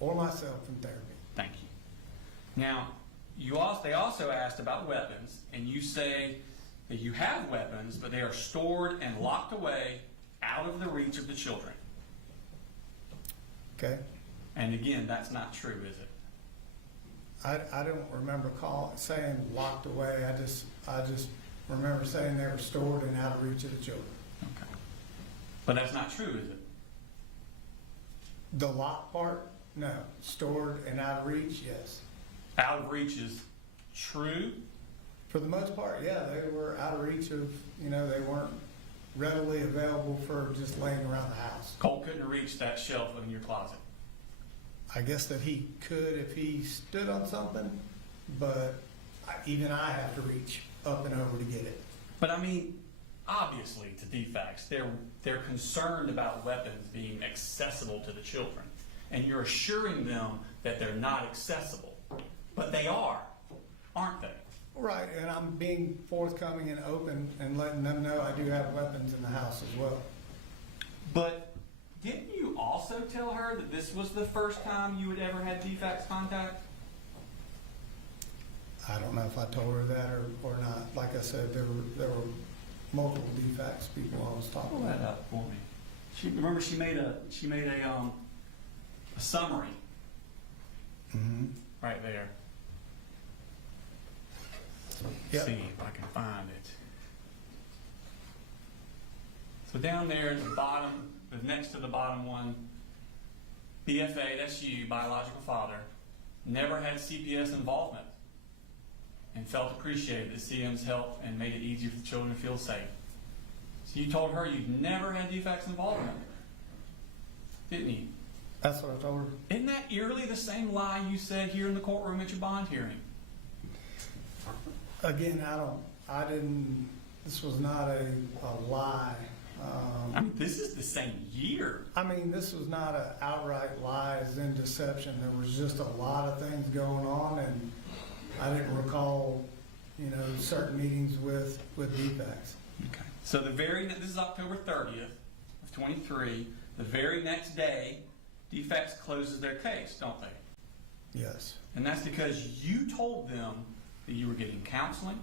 or myself in therapy. Thank you. Now, they also asked about weapons, and you say that you have weapons, but they are stored and locked away out of the reach of the children. Okay? And again, that's not true, is it? I don't remember saying locked away. I just remember saying they were stored and out of reach of the children. Okay. But that's not true, is it? The lock part, no. Stored and out of reach, yes. Out of reach is true. For the most part, yeah, they were out of reach of, they weren't readily available for just laying around the house. Colt couldn't reach that shelf in your closet. I guess that he could if he stood on something, but even I have to reach up and over to get it. But I mean, obviously, to DFACS, they're concerned about weapons being accessible to the children, and you're assuring them that they're not accessible, but they are, aren't they? Right, and I'm being forthcoming and open and letting them know I do have weapons in the house as well. But didn't you also tell her that this was the first time you had ever had DFACS contact? I don't know if I told her that or not. Like I said, there were multiple DFACS people I was talking Pull that about. up for me. She made a summary Mm-hmm. right there. Yep. See if I can find it. So down there at the bottom, next to the bottom one, BFA, that's you, biological father, never had CPS involvement and felt appreciated that CM's helped and made it easier for the children to feel safe. So you told her you'd never had DFACS involvement, didn't you? That's what I told her. Isn't that eerily the same lie you said here in the courtroom at your bond hearing? Again, this was not a lie. I mean, this is the same year. This was not an outright lie as in deception. There was just a lot of things going on, and I didn't recall, certain meetings with DFACS. Okay. So this is October 30th of 23. The very next day, DFACS closes their case, don't they? Yes. And that's because you told them that you were getting counseling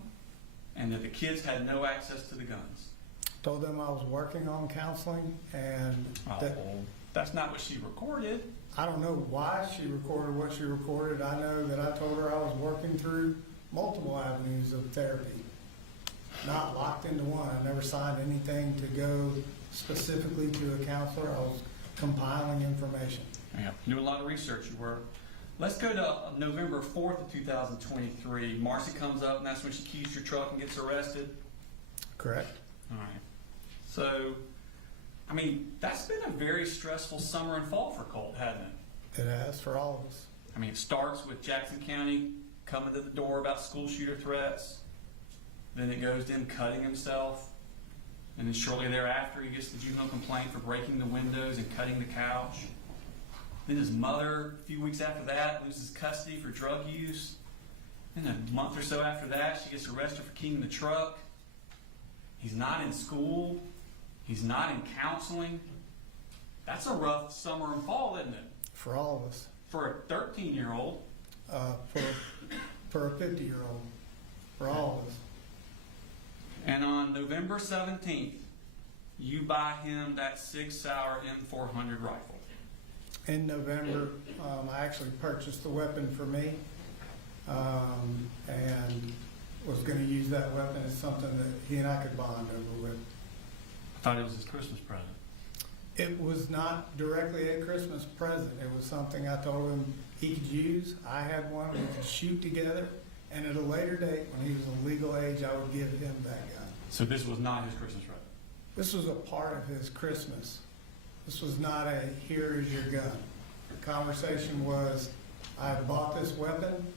and that the kids had no access to the guns. Told them I was working on counseling, and That's not what she recorded. I don't know why she recorded what she recorded. I know that I told her I was working through multiple avenues of therapy, not locked into one. I never signed anything to go specifically to a counselor. I was compiling information. Yeah, doing a lot of research you were. Let's go to November 4th of 2023. Marcy comes up, and that's when she keys your truck and gets arrested. Correct. All right. So, that's been a very stressful summer and fall for Colt, hasn't it? It has for all of us. It starts with Jackson County coming to the door about school shooter threats. Then it goes to him cutting himself. And then shortly thereafter, he gets the juvenile complaint for breaking the windows and cutting the couch. Then his mother, a few weeks after that, loses custody for drug use. Then a month or so after that, she gets arrested for keying the truck. He's not in school. He's not in counseling. That's a rough summer and fall, isn't it? For all of us. For a 13-year-old. For a 50-year-old. For all of us. And on November 17th, you buy him that 6-hour M400 rifle. In November, I actually purchased the weapon for me, and was going to use that weapon as something that he and I could bond over with. I thought it was his Christmas present. It was not directly a Christmas present. It was something I told him he could use. I had one. We could shoot together. And at a later date, when he was of legal age, I would give him that gun. So this was not his Christmas present? This was a part of his Christmas. This was not a, here is your gun. The conversation was, I bought this weapon.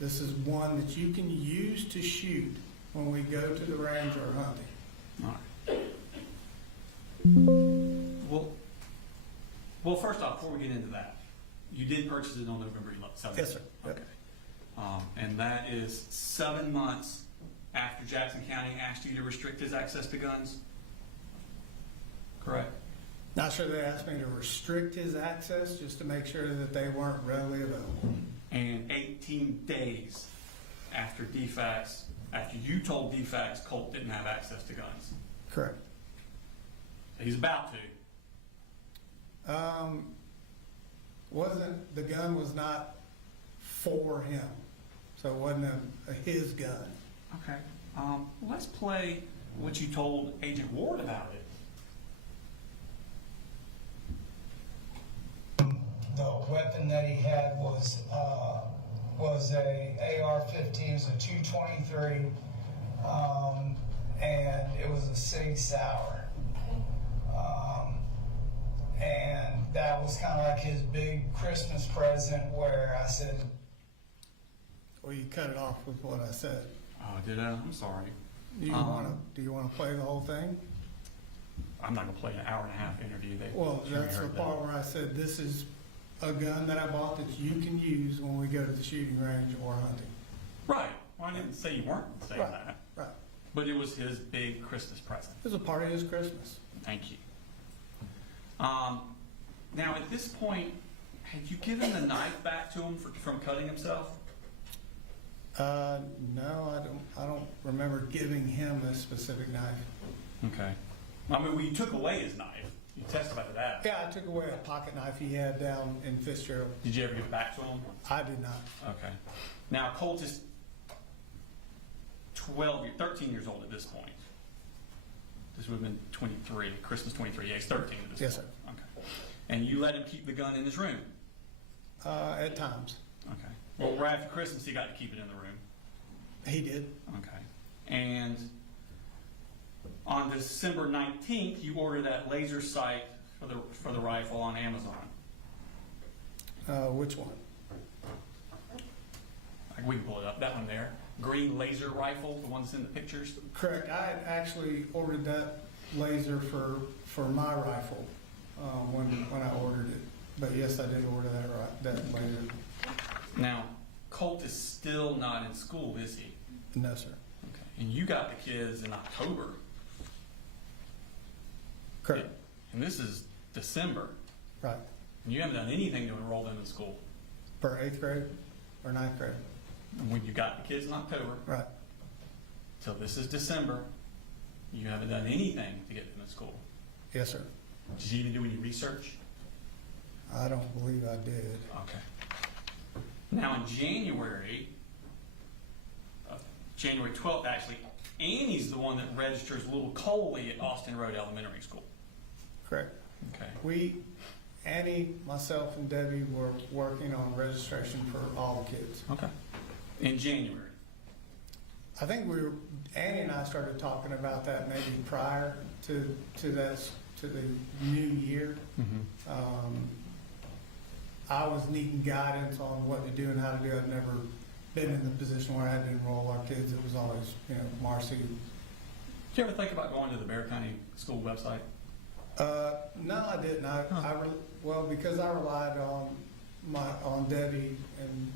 This is one that you can use to shoot when we go to the range or hunting. All right. Well, first off, before we get into that, you did purchase it on November 7th. Yes, sir. Yep. Okay. And that is 7 months after Jackson County asked you to restrict his access to guns? Correct? Not sure they asked me to restrict his access, just to make sure that they weren't readily available. And 18 days after you told DFACS Colt didn't have access to guns. Correct. He's about to. The gun was not for him, so it wasn't his gun. Okay. Let's play what you told Agent Ward about it. The weapon that he had was a AR-15, it was a 223, and it was a Sig Sauer. And that was kind of like his big Christmas present where I said... Well, you cut it off with what I said. Oh, did I? I'm sorry. Do you want to play the whole thing? I'm not going to play an hour-and-a-half interview. Well, that's the part where I said, this is a gun that I bought that you can use when we go to the shooting range or hunting. Right. Well, I didn't say you weren't saying that. Right. But it was his big Christmas present. It was a part of his Christmas. Thank you. Now, at this point, had you given the knife back to him from cutting himself? No, I don't remember giving him a specific knife. Okay. I mean, well, you took away his knife. You testified to that. Yeah, I took away a pocket knife he had down in Fitzgerald. Did you ever give it back to him? I did not. Okay. Now, Colt is 13 years old at this point. This would have been 23, Christmas 23. Yeah, he's 13 at this point. Yes, sir. Okay. And you let him keep the gun in his room? At times. Okay. Well, right after Christmas, he got to keep it in the room. He did. Okay. And on December 19th, you ordered that laser sight for the rifle on Amazon. Which one? We can pull it up. That one there. Green laser rifle, the one that's in the pictures. Correct. I had actually ordered that laser for my rifle when I ordered it. But yes, I did order that laser. Now, Colt is still not in school, is he? No, sir. Okay. And you got the kids in October. Correct. And this is December. Right. And you haven't done anything to enroll them in school. For 8th grade or 9th grade. And when you got the kids in October. Right. So this is December. You haven't done anything to get them in school. Yes, sir. Did you even do any research? I don't believe I did. Okay. Now in January 12th, actually, Annie's the one that registers little Coley at Austin Road Elementary School. Correct. Okay. Annie, myself, and Debbie were working on registration for all the kids. Okay. In January. I think Annie and I started talking about that maybe prior to the new year. Mm-hmm. I was needing guidance on what to do and how to do it. I've never been in the position where I had to enroll our kids. It was always, Marcy. Did you ever think about going to the Bexar County School website? No, I didn't. Because I relied on Debbie and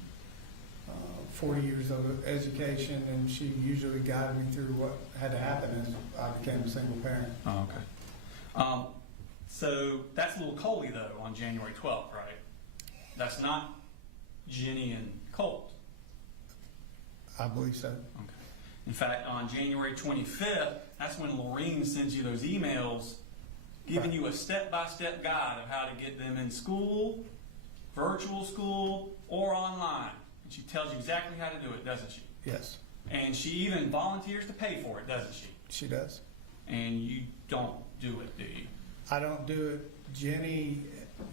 40 years of education, and she usually guided me through what had to happen as I became a single parent. Oh, okay. So that's little Coley, though, on January 12th, right? That's not Jenny and Colt. I believe so. Okay. In fact, on January 25th, that's when Laureen sends you those emails giving you a step-by-step guide of how to get them in school, virtual school, or online. And she tells you exactly how to do it, doesn't she? Yes. And she even volunteers to pay for it, doesn't she? She does. And you don't do it, do you? I don't do it. Jenny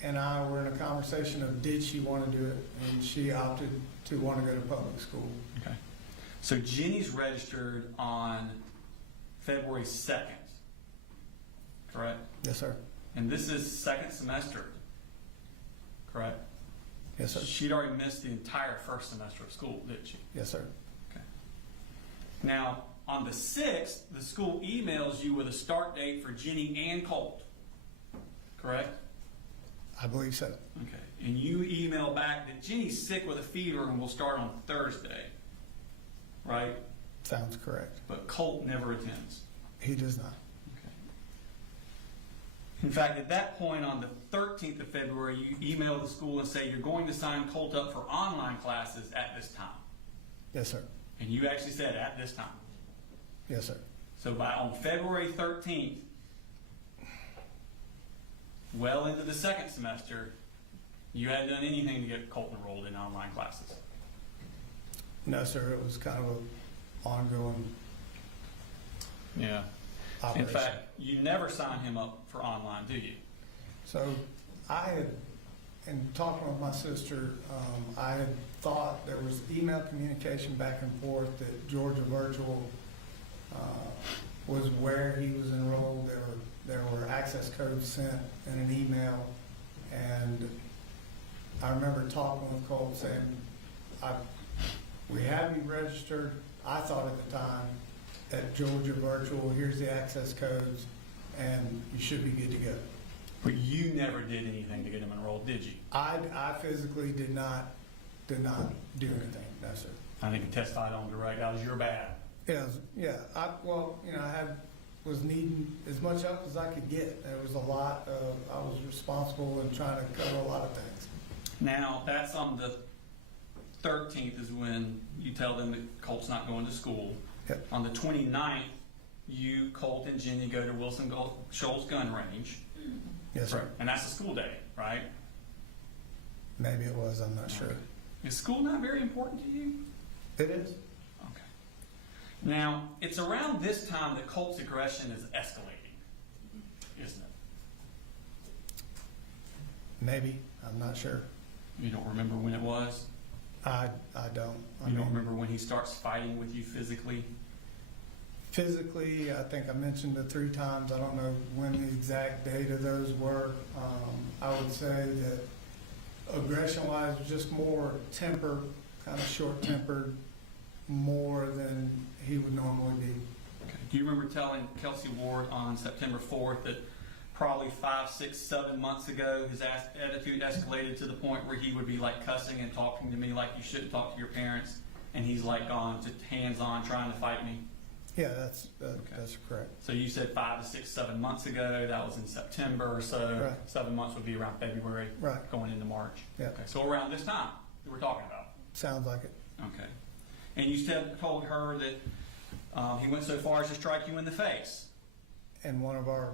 and I were in a conversation of did she want to do it, and she opted to want to go to public school. Okay. So Jenny's registered on February 2nd, correct? Yes, sir. And this is second semester, correct? Yes, sir. She'd already missed the entire first semester of school, didn't she? Yes, sir. Okay. Now, on the 6th, the school emails you with a start date for Jenny and Colt, correct? I believe so. Okay. And you email back that Jenny's sick with a fever and will start on Thursday, right? Sounds correct. But Colt never attends. He does not. In fact, at that point, on the 13th of February, you emailed the school and say you're going to sign Colt up for online classes at this time. Yes, sir. And you actually said at this time. Yes, sir. So on February 13th, well into the second semester, you hadn't done anything to get Colt enrolled in online classes. No, sir, it was kind of an ongoing Yeah. operation. In fact, you never signed him up for online, do you? So I had, in talking with my sister, I had thought there was email communication back and forth that Georgia Virtual was where he was enrolled. There were access codes sent in an email, and I remember talking with Colt saying, we have you registered, I thought at the time, at Georgia Virtual, here's the access codes, and you should be good to go. But you never did anything to get him enrolled, did you? I physically did not do anything, no, sir. I think you testified on direct. That was your bad. Yeah, I was needing as much help as I could get. There was a lot of, I was responsible in trying to cover a lot of things. Now, that's on the 13th is when you tell them that Colt's not going to school. Yep. On the 29th, you, Colt, and Jenny go to Wilson Shoals Gun Range. Yes, sir. And that's a school day, right? Maybe it was, I'm not sure. Is school not very important to you? It is. Okay. Now, it's around this time that Colt's aggression is escalating, isn't it? Maybe, I'm not sure. You don't remember when it was? I don't. You don't remember when he starts fighting with you physically? Physically, I think I mentioned it 3 times. I don't know when the exact date of those were. I would say that aggression-wise, just more temper, kind of short-tempered, more than he would normally be. Okay. Do you remember telling Kelsey Ward on September 4th that probably 5, 6, 7 months ago, his attitude escalated to the point where he would be like cussing and talking to me like you shouldn't talk to your parents, and he's like gone to hands-on trying to fight me? Yeah, that's correct. So you said 5 to 6, 7 months ago. That was in September or so. Right. 7 months would be around February, Right. going into March. Yeah. Okay. So around this time that we're talking about. Sounds like it. Okay. And you told her that he went so far as to strike you in the face. And one of our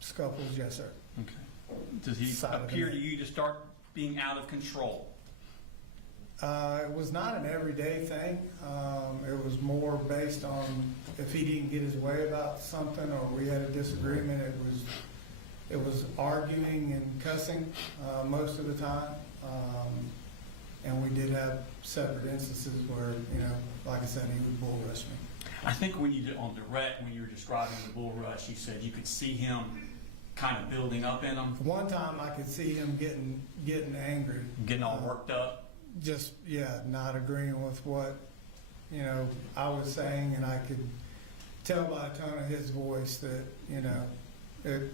scuffles, yes, sir. Okay. Does he Side of the appear to neck. you to start being out of control? It was not an everyday thing. It was more based on if he didn't get his way about something or we had a disagreement. It was arguing and cussing most of the time. And we did have separate instances where, like I said, he would bull rush me. I think when you did on direct, when you were describing the bull rush, you said you could see him kind of building up in him, One time I could see him getting angry. getting all worked up. Just, not agreeing with what, I was saying, and I could tell by the tone of his voice that, it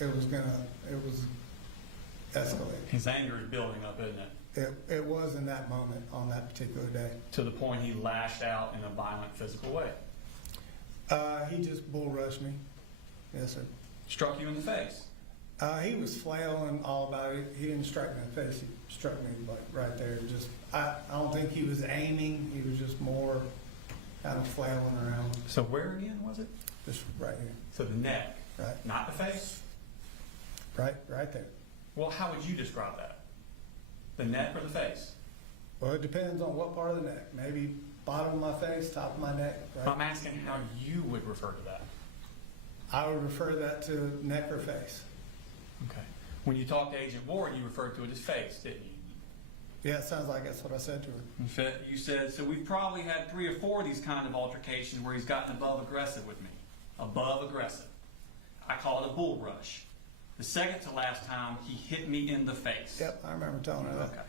was escalating. His anger is building up, isn't it? It was in that moment, on that particular day. To the point he lashed out in a violent physical way. He just bull rushed me. Yes, sir. Struck you in the face. He was flailing all about it. He didn't strike me in the face. He struck me like right there. Just, I don't think he was aiming. He was just more kind of flailing around. So where again was it? Just right here. So the neck, Right. not the face? Right there. Well, how would you describe that? The neck or the face? Well, it depends on what part of the neck. Maybe bottom of my face, top of my neck. Right? I'm asking how you would refer to that. I would refer that to neck or face. Okay. When you talked to Agent Ward, you referred to it as face, didn't you? Yeah, it sounds like that's what I said to her. In fact, you said, so we've probably had 3 or 4 of these kind of altercations where he's gotten above aggressive with me. Above aggressive. I call it a bull rush. The second to last time, he hit me in the face. Yep, I remember telling her that. Okay.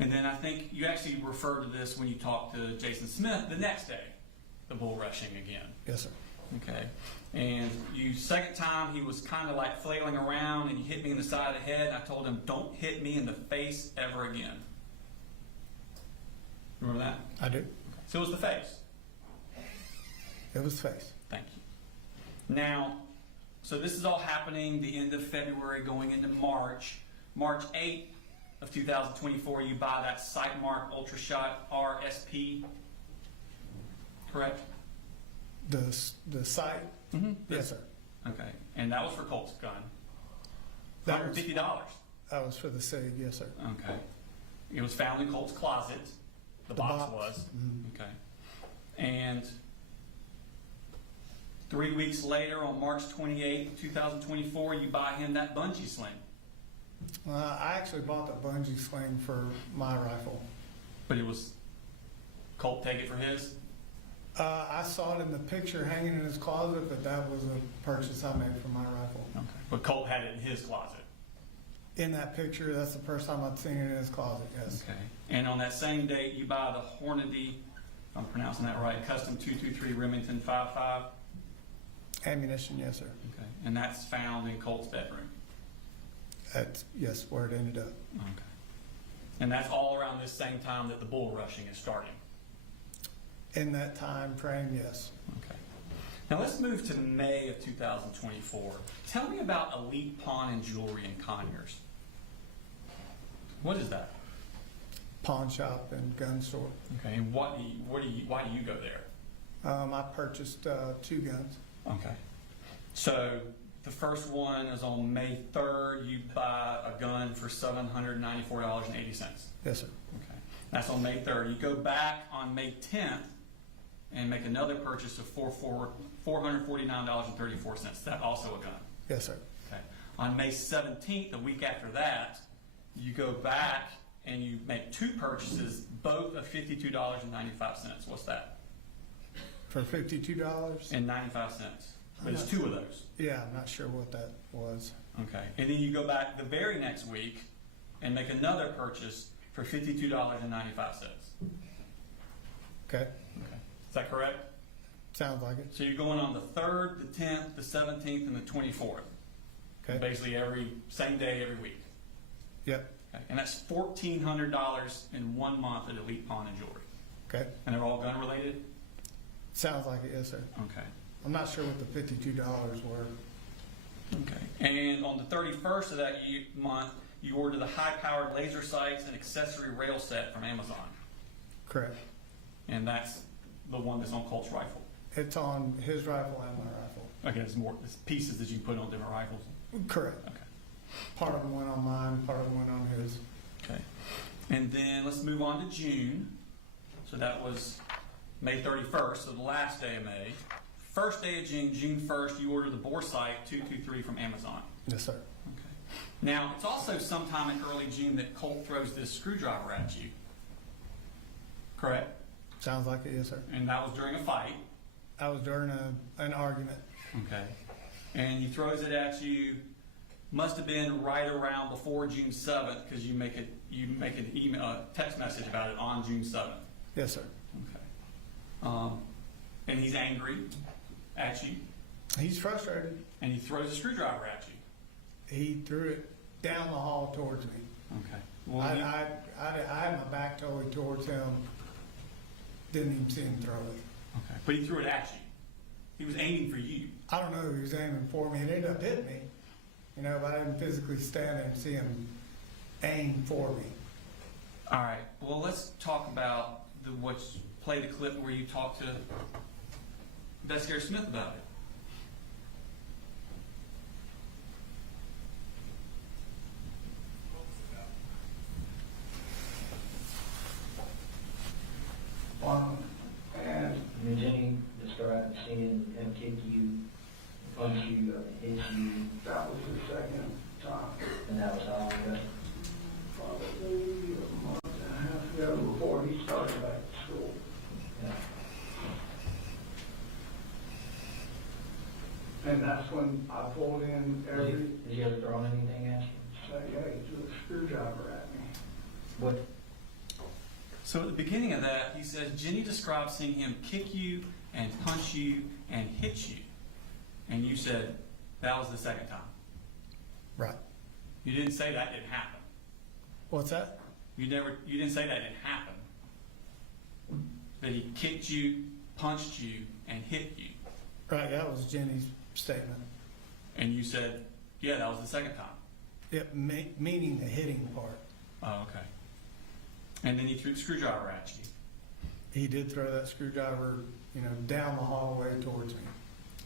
And then I think you actually referred to this when you talked to Jason Smith the next day, the bull rushing again. Yes, sir. Okay. And second time, he was kind of like flailing around and he hit me in the side of the head. I told him, don't hit me in the face ever again. Remember that? I do. So it was the face. It was face. Thank you. Now, so this is all happening the end of February going into March. March 8th of 2024, you buy that Sightmark UltraShot RSP, correct? The site? Mm-hmm. Yes, sir. Okay, and that was for Colt's gun. That was- $150. That was for the SIG, yes, sir. Okay. It was found in Colt's closet. The box was. Mhm. Okay. And 3 weeks later, on March 28th, 2024, you buy him that bungee sling. I actually bought the bungee sling for my rifle. But it was Colt take it for his? I saw it in the picture hanging in his closet, but that was a purchase I made for my rifle. Okay. But Colt had it in his closet. In that picture, that's the first time I've seen it in his closet, yes. Okay. And on that same date, you buy the Hornady, if I'm pronouncing that right, Custom 223 Remington 55. Ammunition, yes, sir. Okay. And that's found in Colt's bedroom. That's, yes, where it ended up. Okay. And that's all around this same time that the bull rushing is starting. In that time frame, yes. Okay. Now let's move to May of 2024. Tell me about Elite Pawn and Jewelry in Conyers. What is that? Pawn shop and gun store. Okay. And why do you go there? I purchased 2 guns. Okay. So the first one is on May 3rd. You buy a gun for $794.80. Yes, sir. Okay. That's on May 3rd. You go back on May 10th and make another purchase of $449.34. That also a gun. Yes, sir. Okay. On May 17th, the week after that, you go back and you make 2 purchases, both of $52.95. What's that? For $52? And 95 cents. But it's 2 of those. Yeah, I'm not sure what that was. Okay. And then you go back the very next week and make another purchase for $52.95. Okay. Okay. Is that correct? Sounds like it. So you're going on the 3rd, the 10th, the 17th, and the 24th. Okay. Basically every same day every week. Yep. Okay. And that's $1,400 in 1 month at Elite Pawn and Jewelry. Okay. And they're all gun related? Sounds like it, yes, sir. Okay. I'm not sure what the $52 were. Okay. And on the 31st of that month, you order the high-powered laser sights and accessory rail set from Amazon. Correct. And that's the one that's on Colt's rifle. It's on his rifle and my rifle. Okay, it's pieces that you put on different rifles. Correct. Okay. Part of them went on mine, part of them went on his. Okay. And then let's move on to June. So that was May 31st, so the last day of May. First day of June, June 1st, you order the bore sight 223 from Amazon. Yes, sir. Okay. Now, it's also sometime in early June that Colt throws this screwdriver at you. Correct? Sounds like it, yes, sir. And that was during a fight. I was during an argument. Okay. And he throws it at you. Must have been right around before June 7th because you make an email, text message about it on June 7th. Yes, sir. Okay. And he's angry at you. He's frustrated. And he throws a screwdriver at you. He threw it down the hall towards me. Okay. Well, I had my back totally towards him. Didn't even see him throw it. okay. But he threw it at you. He was aiming for you. I don't know who he was aiming for me. It ended up hitting me. You know, but I didn't physically stand there and see him aim for me. All right. Well, let's talk about play the clip where you talk to Investigator Smith about it. And Jenny described seeing him kick you, punch you, hit you. That was the second time. And that was how long ago? Probably a month and a half ago before he started back to school. Yeah. And that's when I pulled in every, Did he ever throw anything at you? yeah, he threw a screwdriver at me. What? So at the beginning of that, he says, Jenny describes seeing him kick you and punch you and hit you. And you said, that was the second time. Right. You didn't say that didn't happen. What's that? You didn't say that didn't happen. That he kicked you punched you and hit you. Right, that was Jenny's statement. And you said, yeah, that was the second time. Meaning the hitting part. Oh, okay. And then he threw the screwdriver at you. He did throw that screwdriver, down the hallway towards me.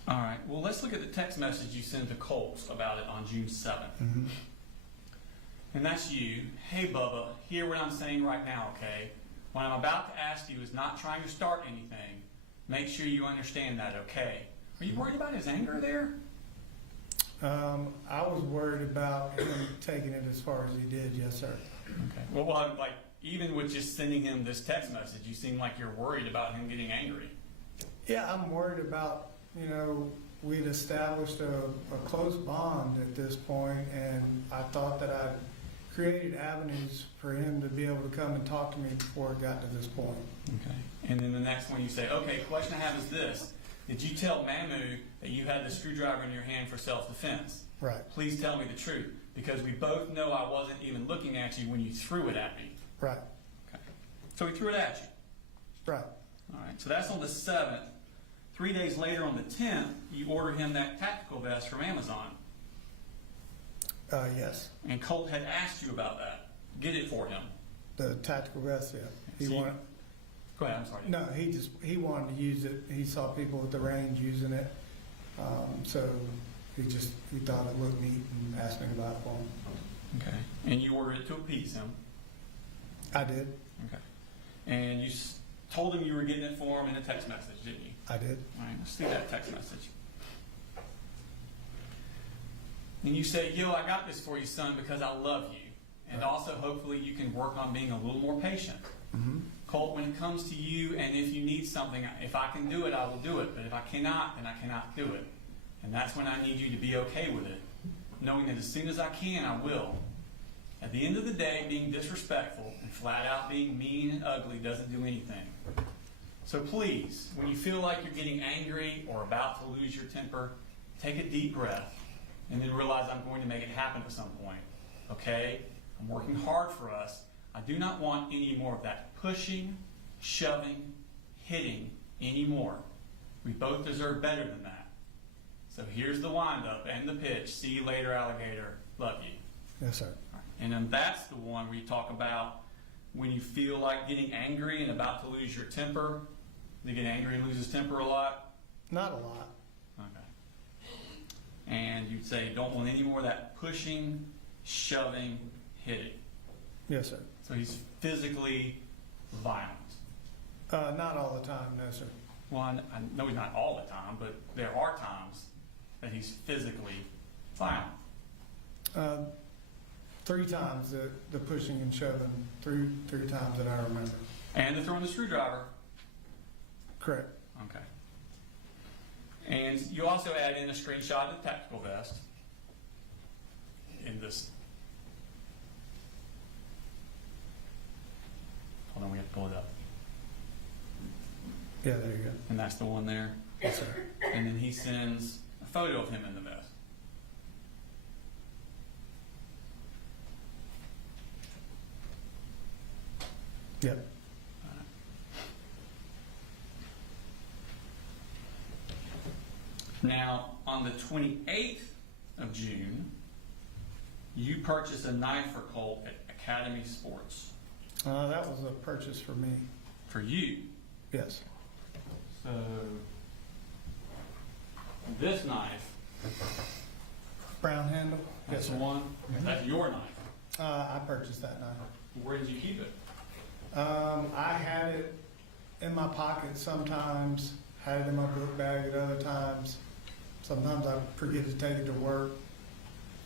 All right. Well, let's look at the text message you sent to Colt about it on June 7th. Mm-hmm. And that's you. Hey, Bubba, hear what I'm saying right now, okay? What I'm about to ask you is not trying to start anything. Make sure you understand that, okay? Are you worried about his anger there? I was worried about him taking it as far as he did, yes, sir. Okay. Well, like, even with just sending him this text message, you seem like you're worried about him getting angry. Yeah, I'm worried about, we'd established a close bond at this point, and I thought that I'd created avenues for him to be able to come and talk to me before it got to this point. Okay. And then the next one you say, okay, question I have is this. Did you tell Mamu that you had the screwdriver in your hand for self-defense? Right. Please tell me the truth, because we both know I wasn't even looking at you when you threw it at me. Right. Okay. So he threw it at you. Right. All right. So that's on the 7th. 3 days later, on the 10th, you order him that tactical vest from Amazon. Yes. And Colt had asked you about that. Get it for him. The tactical vest, yeah. He So wanted. Go ahead. I'm sorry. No, he wanted to use it. He saw people at the range using it, so he thought it looked neat and asked me about it for him. Okay. And you ordered it to appease him. I did. Okay. And you told him you were getting it for him in a text message, didn't you? I did. All right. Let's see that text message. And you say, yo, I got this for you, son, because I love you. And also, hopefully, you can work on being a little more patient. Mm-hmm. Colt, when it comes to you, and if you need something, if I can do it, I will do it. But if I cannot, then I cannot do it. And that's when I need you to be okay with it, knowing that as soon as I can, I will. At the end of the day, being disrespectful and flat out being mean and ugly doesn't do anything. So please, when you feel like you're getting angry or about to lose your temper, take a deep breath and then realize I'm going to make it happen at some point. Okay? I'm working hard for us. I do not want any more of that pushing, shoving, hitting anymore. We both deserve better than that. So here's the wind-up and the pitch. See you later, alligator. Love you. Yes, sir. And then that's the one where you talk about when you feel like getting angry and about to lose your temper. Do you get angry and lose his temper a lot? Not a lot. Okay. And you'd say don't want any more of that pushing, shoving, hitting. Yes, sir. So he's physically violent. Not all the time, no, sir. Well, I know he's not all the time, but there are times that he's physically violent. 3 times the pushing and shoving, three times that I remember. And the throwing the screwdriver. Correct. Okay. And you also add in a screenshot of the tactical vest in this. Hold on, we have to pull it up. Yeah, there you go. And that's the one there. Yes, sir. And then he sends a photo of him in the vest. Yep. Now, on the 28th of June, you purchased a knife for Colt at Academy Sports. That was a purchase for me. For you. Yes. So, this knife, Brown handle. that's Yes, the sir. one, that's your knife. I purchased that knife. Where did you keep it? I had it in my pocket sometimes, had it in my book bag at other times. Sometimes I forget to take it to work.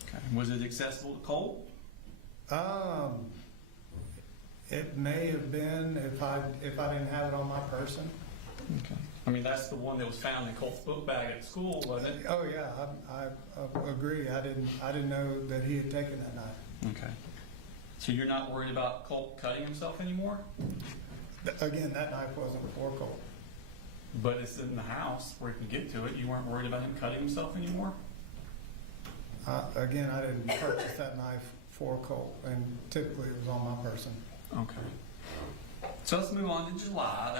Okay. Was it accessible to Colt? It may have been if I didn't have it on my person. Okay. I mean, that's the one that was found in Colt's book bag at school, wasn't it? Oh yeah, I agree. I didn't know that he had taken that knife. Okay. So you're not worried about Colt cutting himself anymore? Again, that knife wasn't for Colt. But it's in the house where he can get to it. You weren't worried about him cutting himself anymore? Again, I didn't purchase that knife for Colt, and typically it was on my person. Okay. So let's move on to July.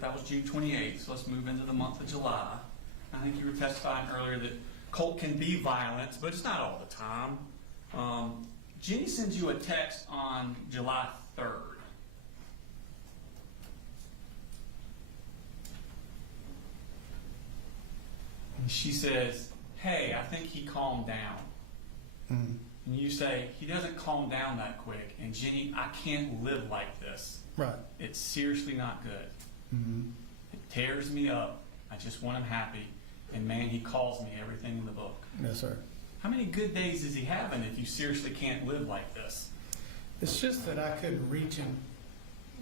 That was June 28th. So let's move into the month of July. I think you were testifying earlier that Colt can be violent, but it's not all the time. Jenny sends you a text on July 3rd. And she says, "Hey, I think he calmed down." Mm. And you say, "He doesn't calm down that quick." And Jenny, "I can't live like this. Right. It's seriously not good. Mm-hmm. It tears me up. I just want him happy. And man, he calls me everything in the book." Yes, sir. How many good days is he having if you seriously can't live like this? It's just that I couldn't reach him.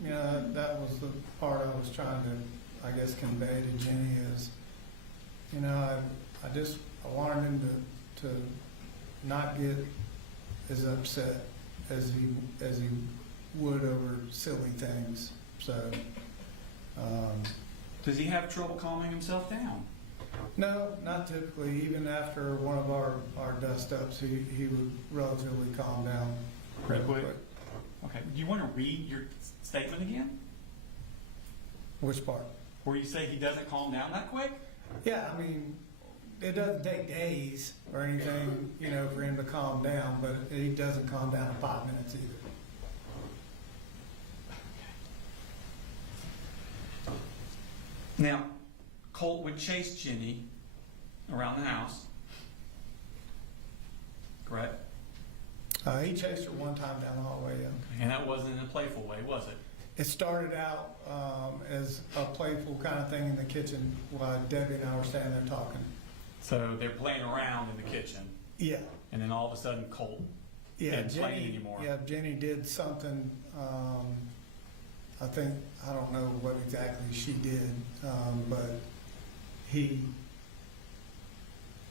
You know, that was the part I was trying to, I guess, convey to Jenny is, you know, I wanted him to not get as upset as he would over silly things. So, Does he have trouble calming himself down? no, not typically. Even after one of our dust-ups, he would relatively calm down. Pretty quick. Okay. Do you want to read your statement again? Which part? Where you say he doesn't calm down that quick? Yeah, I mean, it doesn't take days or anything, you know, for him to calm down, but he doesn't calm down in 5 minutes either. Now, Colt would chase Jenny around the house, correct? He chased her one time down the hallway, yeah. And that wasn't in a playful way, was it? It started out as a playful kind of thing in the kitchen while Debbie and I were standing there talking. So they're playing around in the kitchen, Yeah, and then all of a sudden Colt yeah, didn't play Jenny. anymore. Yeah, Jenny did something. I don't know what exactly she did, but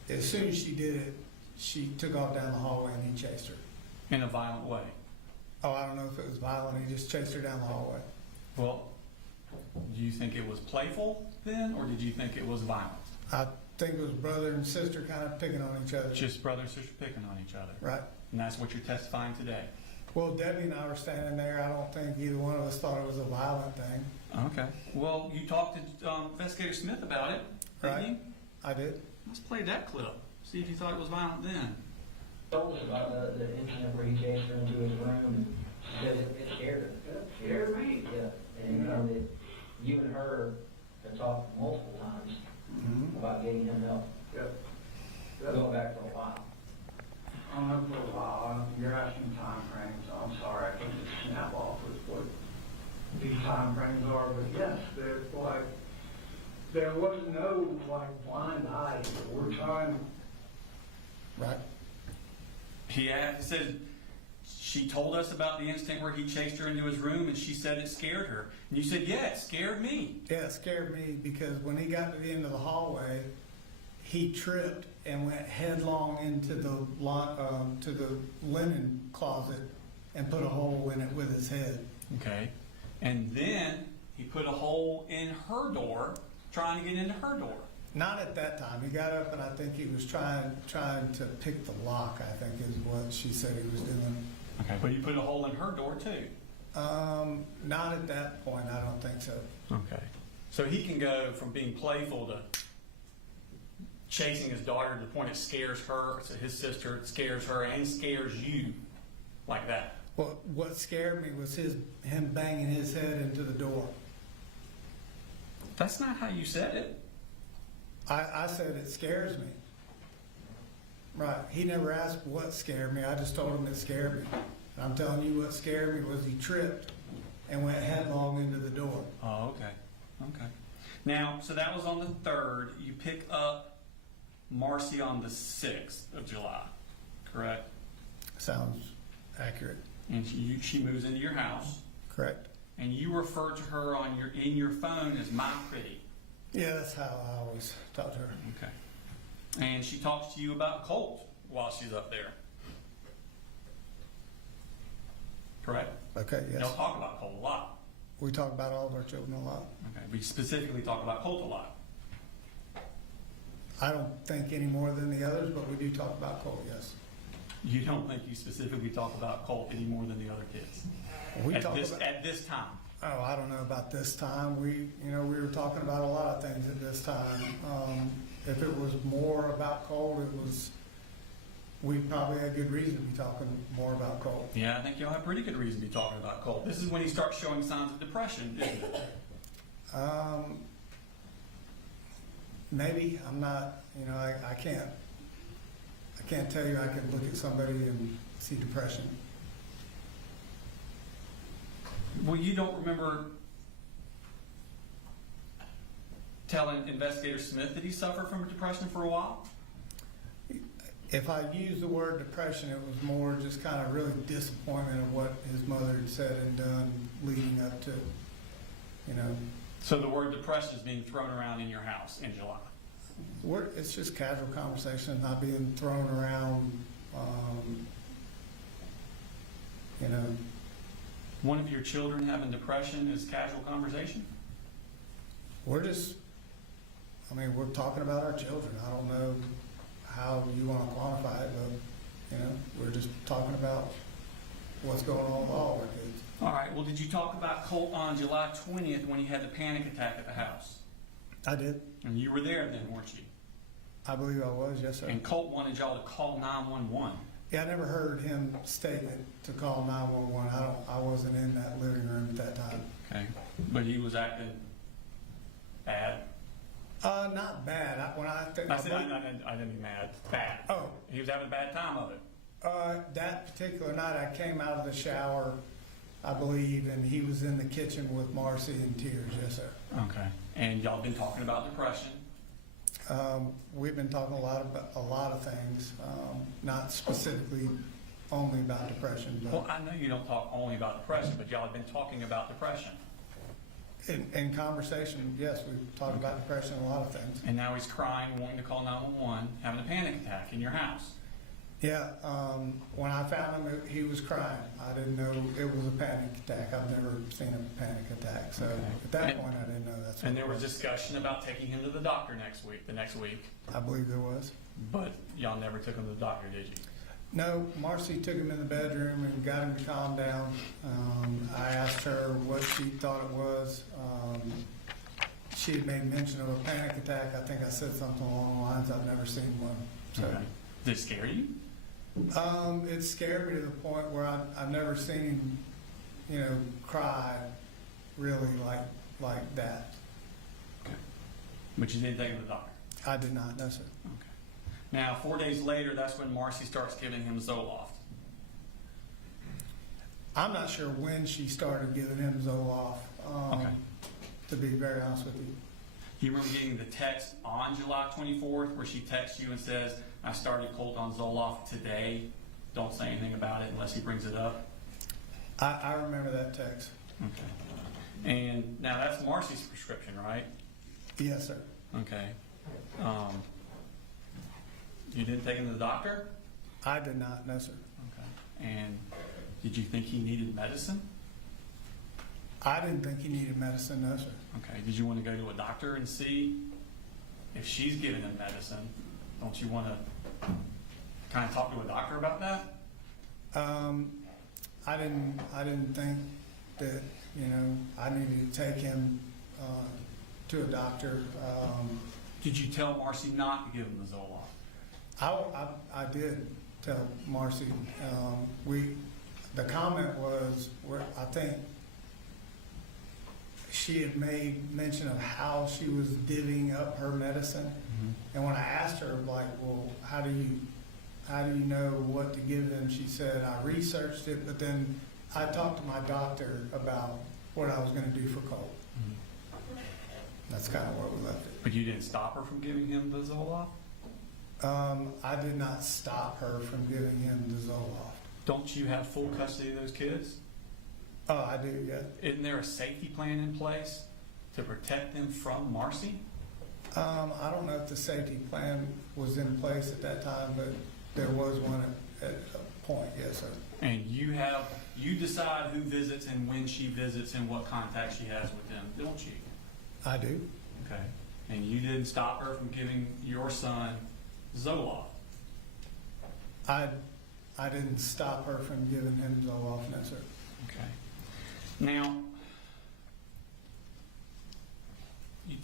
as soon as she did it, she took off down the hallway and he chased her. In a violent way. Oh, I don't know if it was violent. He just chased her down the hallway. Well, do you think it was playful then, or did you think it was violent? I think it was brother and sister kind of picking on each other. Just brother and sister picking on each other. Right. And that's what you're testifying today. Well, Debbie and I were standing there. I don't think either one of us thought it was a violent thing. Okay. Well, you talked to Investigator Smith about it, didn't Right. you? I did. Let's play that clip. See if you thought it was violent then. Told us about the incident where he chased her into his room because it scared her. It scared me? Yeah. And you know that you and her have talked multiple times about getting him help. Yep. Going back for a while. For a while. You're asking time frames. I'm sorry, I can't just snap off with what these time frames are, but yes, there was no blind eye. We're trying. Right. He said she told us about the incident where he chased her into his room, and she said it scared her. And you said, yeah, it scared me. Yeah, it scared me because when he got to the end of the hallway, he tripped and went headlong into the linen closet and put a hole in it with his head. Okay. And then he put a hole in her door, trying to get into her door. Not at that time. He got up and I think he was trying to pick the lock, I think is what she said he was doing. Okay. But he put a hole in her door too. Not at that point, I don't think so. Okay. So he can go from being playful to chasing his daughter to the point it scares her, so his sister, it scares her and scares you like that. Well, what scared me was him banging his head into the door. That's not how you said it. I said it scares me. Right. He never asked what scared me. I just told him it scared me. And I'm telling you what scared me was he tripped and went headlong into the door. Oh, okay. Okay. Now, so that was on the 3rd. You pick up Marcy on the 6th of July, correct? Sounds accurate. And she moves into your house. Correct. And you refer to her in your phone as my pretty. Yeah, that's how I always talk to her. Okay. And she talks to you about Colt while she's up there. Correct? Okay, yes. Y'all talk about Colt a lot. We talk about all of our children a lot. Okay. We specifically talk about Colt a lot. I don't think any more than the others, but we do talk about Colt, yes. You don't think you specifically talk about Colt any more than the other kids? We At talk this about at this time. Oh, I don't know about this time. We were talking about a lot of things at this time. If it was more about Colt, we probably had good reason to be talking more about Colt. Yeah, I think y'all have pretty good reason to be talking about Colt. This is when he starts showing signs of depression, isn't it? Maybe. I'm not, I can't tell you I can look at somebody and see depression. Well, you don't remember telling Investigator Smith that he suffered from depression for a while? If I use the word depression, it was more just kind of really disappointment of what his mother had said and done leading up to, So the word depression is being thrown around in your house in July? It's just casual conversation, not being thrown around, One of your children having depression is casual conversation? we're talking about our children. I don't know how you want to quantify it, but, we're just talking about what's going on with all our kids. All right, well, did you talk about Colt on July 20th when he had the panic attack at the house? I did. And you were there then, weren't you? I believe I was, yes, sir. And Colt wanted y'all to call 911. Yeah, I never heard him state it to call 911. I wasn't in that living room at that time. Okay. But he was acting bad? Not bad. I didn't mean mad. Bad. Oh. He was having a bad time of it. That particular night, I came out of the shower, I believe, and he was in the kitchen with Marcy in tears. Yes, sir. Okay. And y'all been talking about depression? We've been talking a lot of things, not specifically only about depression, but Well, I know you don't talk only about depression, but y'all have been talking about depression. in conversation, yes, we've talked about depression and a lot of things. And now he's crying, wanting to call 911, having a panic attack in your house. Yeah, when I found him, he was crying. I didn't know it was a panic attack. I've never seen a panic attack. So at that point, I didn't know that's what And there it was discussion about taking him to the doctor the next week. I believe there was. But y'all never took him to the doctor, did you? No, Marcy took him in the bedroom and got him to calm down. I asked her what she thought it was. She had made mention of a panic attack. I think I said something along the lines, I've never seen one. So. Okay. Did it scare you? It scared me to the point where I've never seen him, cry really like that. Okay. But you didn't take him to the doctor? I did not, no, sir. Okay. Now, 4 days later, that's when Marcy starts giving him Zoloft. I'm not sure when she started giving him Zoloft, Okay. to be very honest with you. Do you remember getting the text on July 24th where she texts you and says, I started Colt on Zoloft today. Don't say anything about it unless he brings it up? I remember that text. Okay. And now that's Marcy's prescription, right? Yes, sir. Okay. You didn't take him to the doctor? I did not, no, sir. Okay. And did you think he needed medicine? I didn't think he needed medicine, no, sir. Okay. Did you want to go to a doctor and see if she's giving him medicine? Don't you want to kind of talk to a doctor about that? I didn't think that, I needed to take him to a doctor. Did you tell Marcy not to give him the Zoloft? I did tell Marcy. The comment was, I think she had made mention of how she was divvying up her medicine. Mm-hmm. And when I asked her, well, how do you know what to give them? She said, I researched it, but then I talked to my doctor about what I was going to do for Colt. Mm-hmm. That's kind of where we left it. But you didn't stop her from giving him the Zoloft? I did not stop her from giving him the Zoloft. Don't you have full custody of those kids? Oh, I do, yeah. Isn't there a safety plan in place to protect them from Marcy? I don't know if the safety plan was in place at that time, but there was one at a point, yes, sir. And you decide who visits and when she visits and what contact she has with them, don't you? I do. Okay. And you didn't stop her from giving your son Zoloft? I didn't stop her from giving him Zoloft, no, sir. Okay. Now,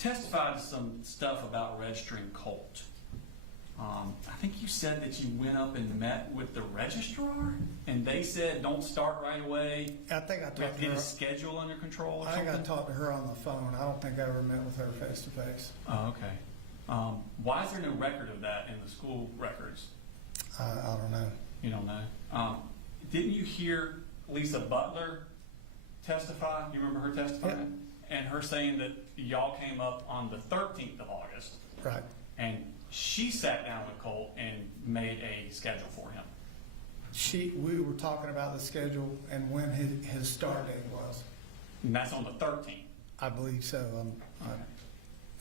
testified to some stuff about registering Colt. I think you said that you went up and met with the registrar, and they said don't start right away. I think I We have talked to to get her. his schedule under control or I think I something? talked to her on the phone. I don't think I ever met with her face to face. Oh, okay. Why is there no record of that in the school records? I don't know. You don't know. Didn't you hear Lisa Butler testify? You remember her testifying? And her saying that y'all came up on the 13th of August, Right. and she sat down with Colt and made a schedule for him. We were talking about the schedule and when his start date was. And that's on the 13th. I believe so.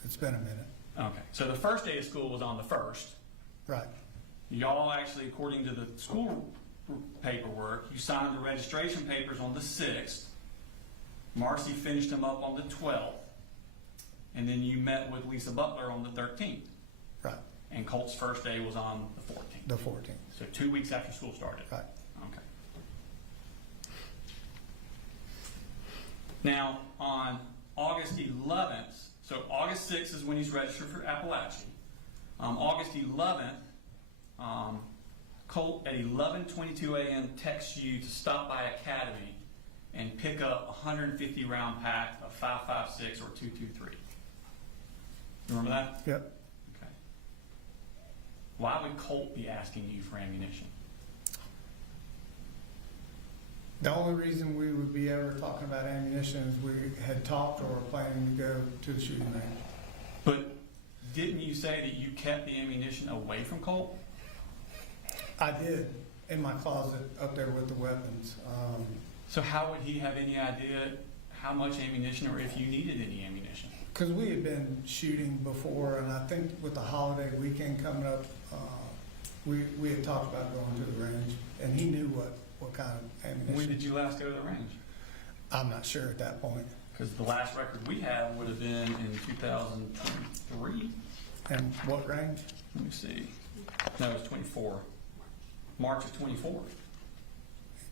It's been a minute. Okay. So the first day of school was on the 1st. Right. Y'all actually, according to the school paperwork, you signed the registration papers on the 6th. Marcy finished them up on the 12th. And then you met with Lisa Butler on the 13th. Right. And Colt's first day was on the 14th. The 14th. So 2 weeks after school started. Right. Okay. Now, on August 11th, so August 6th is when he's registered for Apalachee. August 11th, Colt at 11:22 a.m. texts you to stop by Academy and pick up a 150 round pack of 5.56 or 223. Remember that? Yep. Okay. Why would Colt be asking you for ammunition? The only reason we would be ever talking about ammunition is we had talked or were planning to go to the shooting range. But didn't you say that you kept the ammunition away from Colt? I did, in my closet up there with the weapons. So how would he have any idea how much ammunition or if you needed any ammunition? Because we had been shooting before, and I think with the holiday weekend coming up, we had talked about going to the range, and he knew what kind of ammunition. When did you last go to the range? I'm not sure at that point. Because the last record we have would have been in 2023. And what range? Let me see. No, it was 24. March of 24.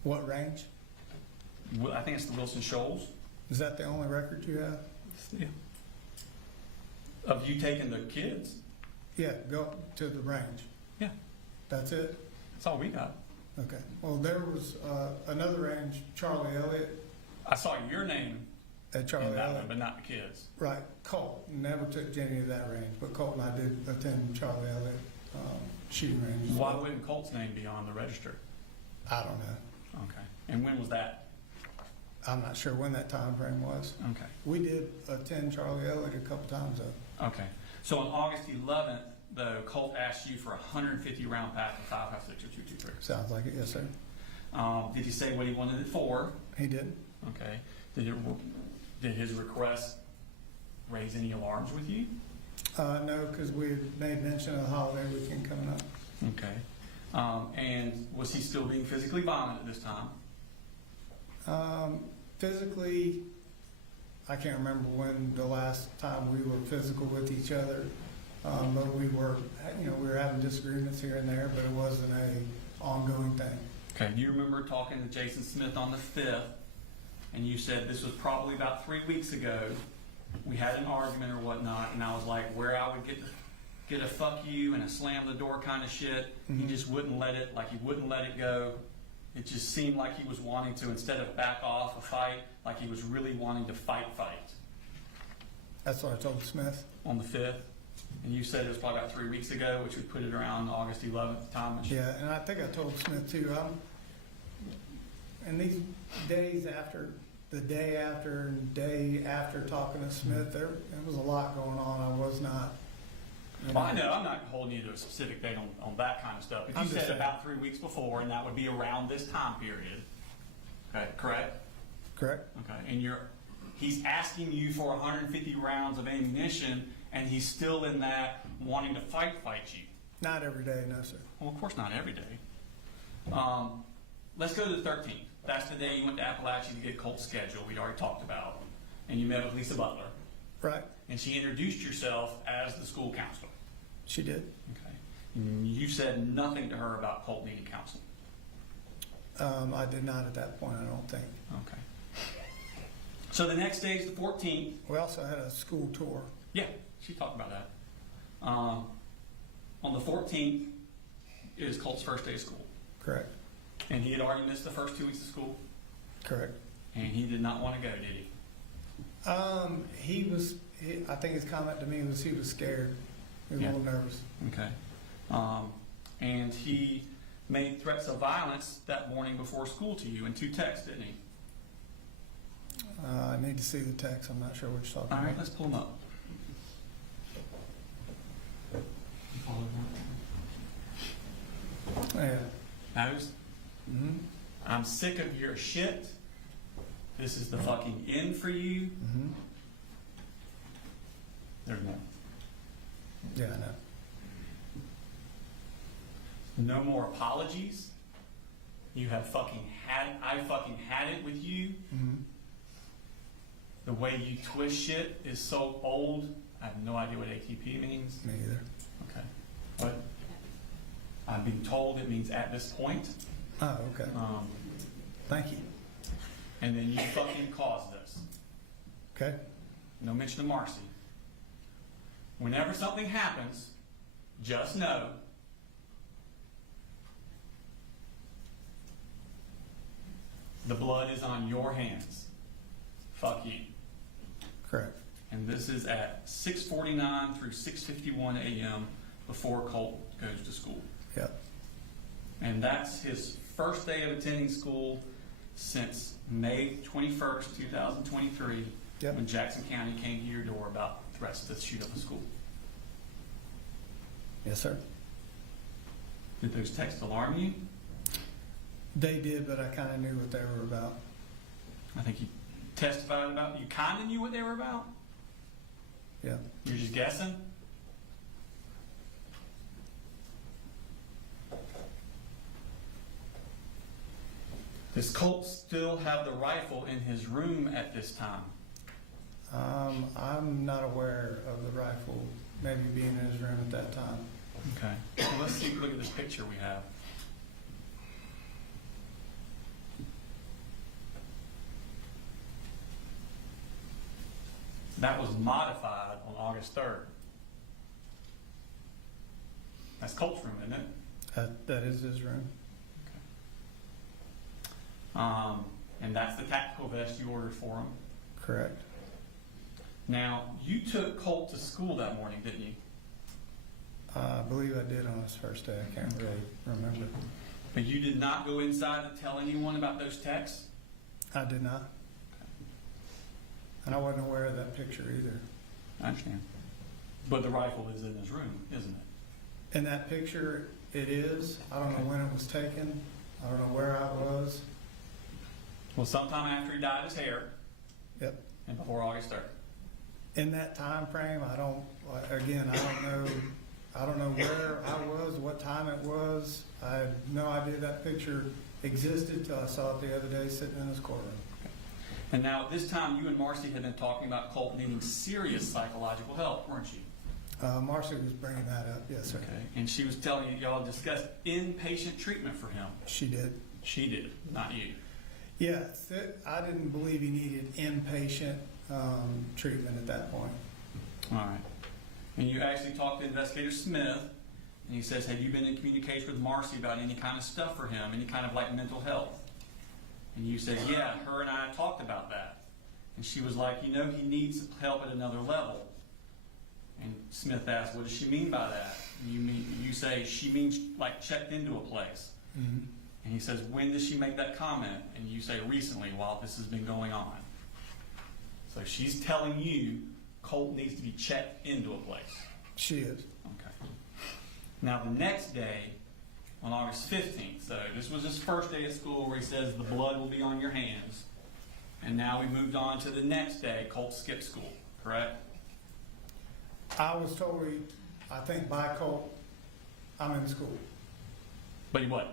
What range? I think it's the Wilson Shoals. Is that the only record you have? Yeah. Of you taking the kids? Yeah, go to the range. Yeah. That's it? That's all we got. Okay. Well, there was another range, Charlie Elliott, I saw your name at Charlie in that one, Elliott. but not the kids. Right, Colt. Never took Jenny to that range, but Colt and I did attend Charlie Elliott shooting range. Why wouldn't Colt's name be on the register? I don't know. Okay. And when was that? I'm not sure when that time frame was. Okay. We did attend Charlie Elliott a couple times though. Okay. So on August 11th, the Colt asked you for a 150 round pack of 5.56 or 223. Sounds like it, yes, sir. Did he say what he wanted it for? He did. Okay. Did his request raise any alarms with you? No, because we had made mention of the holiday weekend coming up. Okay. And was he still being physically violent at this time? Physically, I can't remember when the last time we were physical with each other, but we were having disagreements here and there, but it wasn't a ongoing thing. Okay. Do you remember talking to Jason Smith on the 5th, and you said this was probably about 3 weeks ago? We had an argument or whatnot, and I was like, where I would get a fuck you and a slam the door kind of shit. Mhm. He just wouldn't let it, like he wouldn't let it go. It just seemed like he was wanting to, instead of back off a fight, like he was really wanting to fight. That's what I told Smith. On the 5th. And you said it was probably about 3 weeks ago, which would put it around August 11th time. Yeah, and I think I told Smith too. And these days after, the day after and day after talking to Smith, there was a lot going on. I was not. Well, I know, I'm not holding you to a specific date on that kind of stuff, but I'm you just said saying. about 3 weeks before, and that would be around this time period. Okay, correct? Correct. Okay, and he's asking you for 150 rounds of ammunition, and he's still in that wanting to fight you. Not every day, no, sir. Well, of course not every day. Let's go to the 13th. That's the day you went to Apalachee to get Colt's schedule we already talked about, and you met with Lisa Butler. Right. And she introduced herself as the school counselor. She did. Okay. And you said nothing to her about Colt needing counseling. I did not at that point, I don't think. Okay. So the next day is the 14th. We also had a school tour Yeah, she talked about that. On the 14th is Colt's first day of school. Correct. And he had already missed the first 2 weeks of school. Correct. And he did not want to go, did he? I think his comment to me was he was scared. He was Yeah. a little nervous. Okay. And he made threats of violence that morning before school to you in 2 texts, didn't he? I need to see the text. I'm not sure what you're talking All right, about. let's pull them up. Yeah. Those? Mm-hmm. I'm sick of your shit. This is the fucking end for you. Mm-hmm. There's more. Yeah, I know. No more apologies. You have fucking I fucking had it with you. Mm-hmm. The way you twist shit is so old. I have no idea what ATP means. Me either. Okay. But I'm being told it means at this point. Oh, okay. Thank you. And then you fucking caused this. Okay. No mention of Marcy. Whenever something happens, just know the blood is on your hands. Fuck you. Correct. And this is at 6:49 through 6:51 a.m. before Colt goes to school. Yep. And that's his first day of attending school since May 21st, 2023, Yep. when Jackson County came to your door about threats to shoot up the school. Yes, sir. Did those texts alarm you? They did, but I kind of knew what they were about. I think you testified about, you kind of knew what they were about? Yeah. You're just guessing? Does Colt still have the rifle in his room at this time? I'm not aware of the rifle maybe being in his room at that time. Okay. Well, let's see, look at this picture we have. That was modified on August 3rd. That's Colt's room, isn't it? That is his room. And that's the tactical vest you ordered for him. Correct. Now, you took Colt to school that morning, didn't you? I believe I did on his first day. I can't really remember. But you did not go inside to tell anyone about those texts? I did not. And I wasn't aware of that picture either. I understand. But the rifle is in his room, isn't it? In that picture, it is. I don't know when it was taken. I don't know where I was. Well, sometime after he dyed his hair. Yep. And before August 3rd. In that time frame, I don't know where I was, what time it was. I had no idea that picture existed till I saw it the other day sitting in his courtroom. And now at this time, you and Marcy had been talking about Colt needing serious psychological help, weren't you? Marcy was bringing that up, yes, sir. Okay. And she was telling you y'all discussed inpatient treatment for him. She did. She did, not you. Yes, I didn't believe he needed inpatient treatment at that point. All right. And you actually talked to Investigator Smith, and he says, have you been in communication with Marcy about any kind of stuff for him, any kind of like mental health? And you said, yeah, her and I talked about that. And she was like, he needs help at another level. And Smith asked, what does she mean by that? And you say, she means like checked into a place. Mm-hmm. And he says, when did she make that comment? And you say, recently, while this has been going on. So she's telling you Colt needs to be checked into a place. She is. Okay. Now the next day, on August 15th, so this was his first day of school where he says the blood will be on your hands. And now we moved on to the next day, Colt skipped school, correct? I was told, I think by Colt, I'm in school. But he wasn't.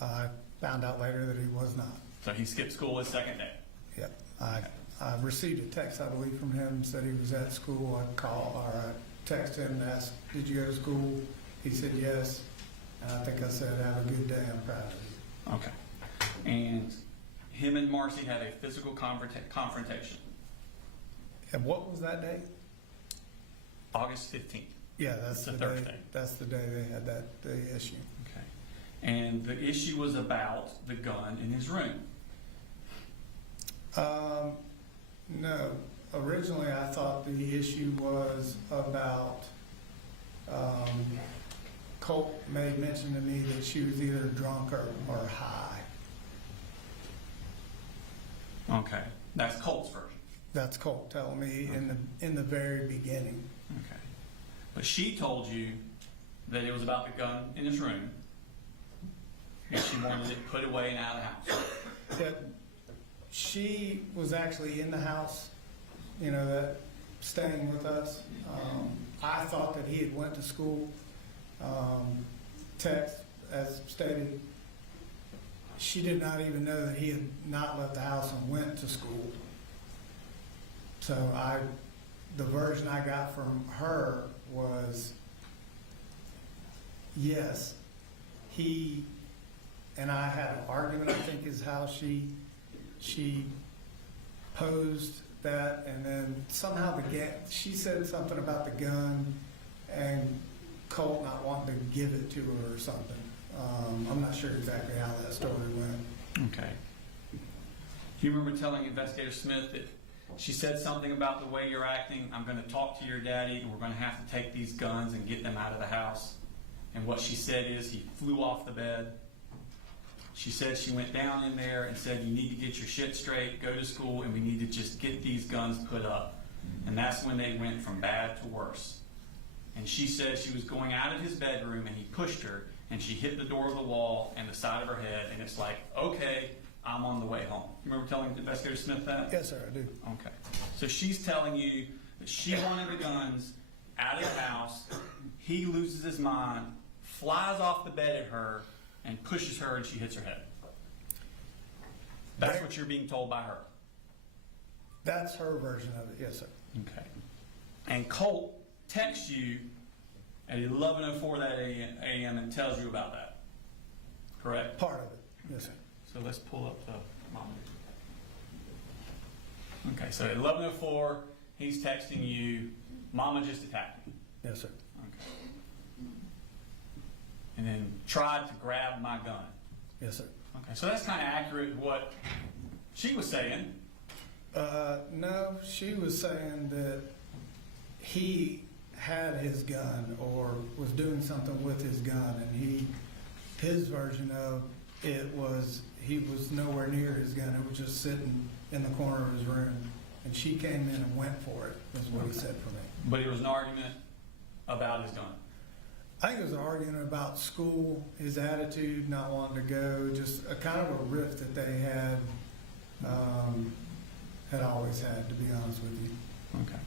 I found out later that he was not. So he skipped school his second day. Yep. I received a text, I believe, from him, said he was at school. I texted him and asked, did you go to school? He said yes. And I think I said, have a good day, I'm proud of you. Okay. And him and Marcy had a physical confrontation. And what was that date? August 15th. Yeah, that's It's a the day, Thursday. that's the day they had the issue. Okay. And the issue was about the gun in his room. No, originally I thought the issue was about, Colt made mention to me that she was either drunk or high. Okay. That's Colt's version. That's Colt telling me in the very beginning. Okay. But she told you that it was about the gun in his room, and she wanted it put away and out of the house. That she was actually in the house, that staying with us. I thought that he had went to school. Text, as stated, she did not even know that he had not left the house and went to school. So the version I got from her was, yes, he and I had an argument, I think is how she posed that, and then somehow she said something about the gun and Colt not wanting to give it to her or something. I'm not sure exactly how that story went. Okay. Do you remember telling Investigator Smith that she said something about the way you're acting? I'm going to talk to your daddy, and we're going to have to take these guns and get them out of the house. And what she said is he flew off the bed. She said she went down in there and said, you need to get your shit straight, go to school, and we need to just get these guns put up. And that's when they went from bad to worse. And she said she was going out of his bedroom and he pushed her and she hit the door of the wall and the side of her head, and it's like, okay, I'm on the way home. You remember telling Investigator Smith that? Yes, sir, I do. Okay. So she's telling you that she wanted the guns out of the house. He loses his mind, flies off the bed at her, and pushes her, and she hits her head. That's what you're being told by her. That's her version of it, yes, sir. Okay. And Colt texts you at 11:04 that a.m. and tells you about that. Correct? Part of it, yes, sir. So let's pull up the mom. Okay, so at 11:04, he's texting you, Mama just attacked me. Yes, sir. Okay. And then tried to grab my gun. Yes, sir. Okay, so that's kind of accurate what she was saying. No, she was saying that he had his gun or was doing something with his gun, and his version of it was he was nowhere near his gun. It was just sitting in the corner of his room, and she came in and went for it, is what he said for me. But it was an argument about his gun. I think it was an argument about school, his attitude, not wanting to go, just a kind of a rift that they had always had, to be honest with you. Okay.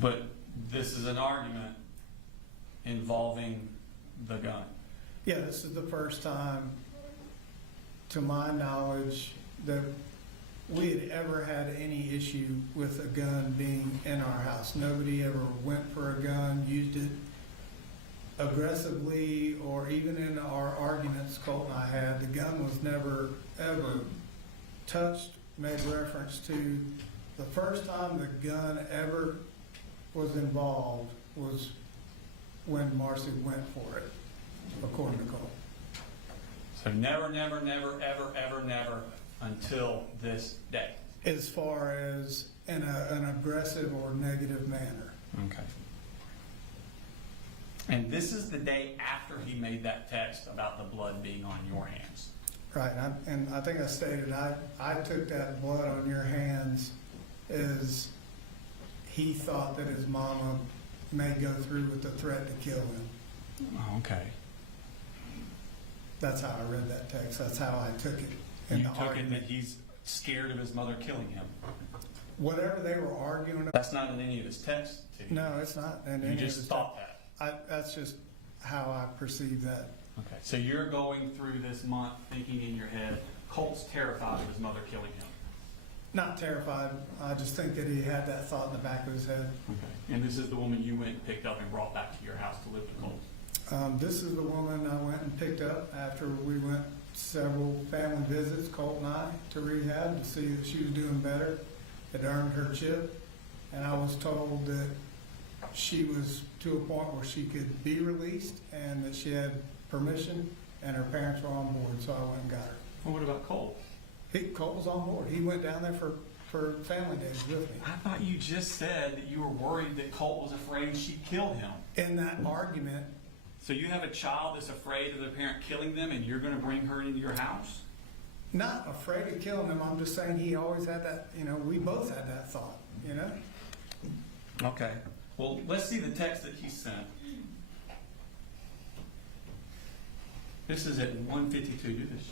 But this is an argument involving the gun. Yeah, this is the first time, to my knowledge, that we had ever had any issue with a gun being in our house. Nobody ever went for a gun, used it aggressively, or even in our arguments Colt and I had, the gun was never ever touched, made reference to. The first time the gun ever was involved was when Marcy went for it, according to Colt. So never, never, never, ever, ever, never until this day. As far as in an aggressive or negative manner. Okay. And this is the day after he made that text about the blood being on your hands. Right, and I think I stated I took that blood on your hands as he thought that his mama may go through with the threat to kill him. Oh, okay. That's how I read that text. That's how I took it. You took it that he's scared of his mother killing him. Whatever they were arguing about. That's not in any of his texts to you. No, it's not. And You just thought that. That's just how I perceive that. Okay. So you're going through this month thinking in your head, Colt's terrified of his mother killing him. Not terrified. I just think that he had that thought in the back of his head. Okay. And this is the woman you went and picked up and brought back to your house to live with Colt. This is the woman I went and picked up after we went several family visits, Colt and I, to rehab to see that she was doing better, had earned her chip, and I was told that she was to a point where she could be released and that she had permission and her parents were on board, so I went and got her. Well, what about Colt? Colt was on board. He went down there for family days with me. I thought you just said that you were worried that Colt was afraid she'd kill him. In that argument, So you have a child that's afraid of the parent killing them, and you're going to bring her into your house? not afraid of killing him, I'm just saying he always had that, we both had that thought, Okay. Well, let's see the text that he sent. This is at 1:52. Do this.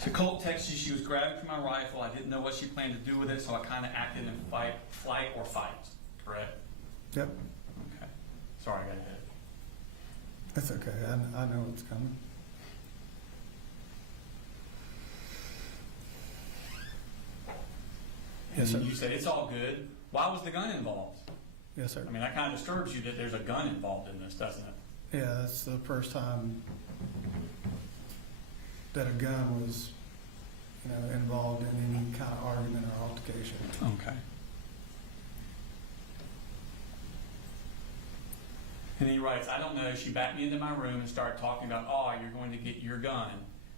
So Colt texted you, she was grabbing for my rifle. I didn't know what she planned to do with it, so I kind of acted in flight or fight. Correct? Yep, Okay. Sorry, I got ahead. that's okay, I know it's coming. And Yes, sir. you said it's all good. Why was the gun involved? Yes, sir. I mean, that kind of disturbs you that there's a gun involved in this, doesn't it? Yeah, that's the first time that a gun was, involved in any kind of argument or altercation. Okay. And he writes, I don't know, she backed me into my room and started talking about, oh, you're going to get your gun,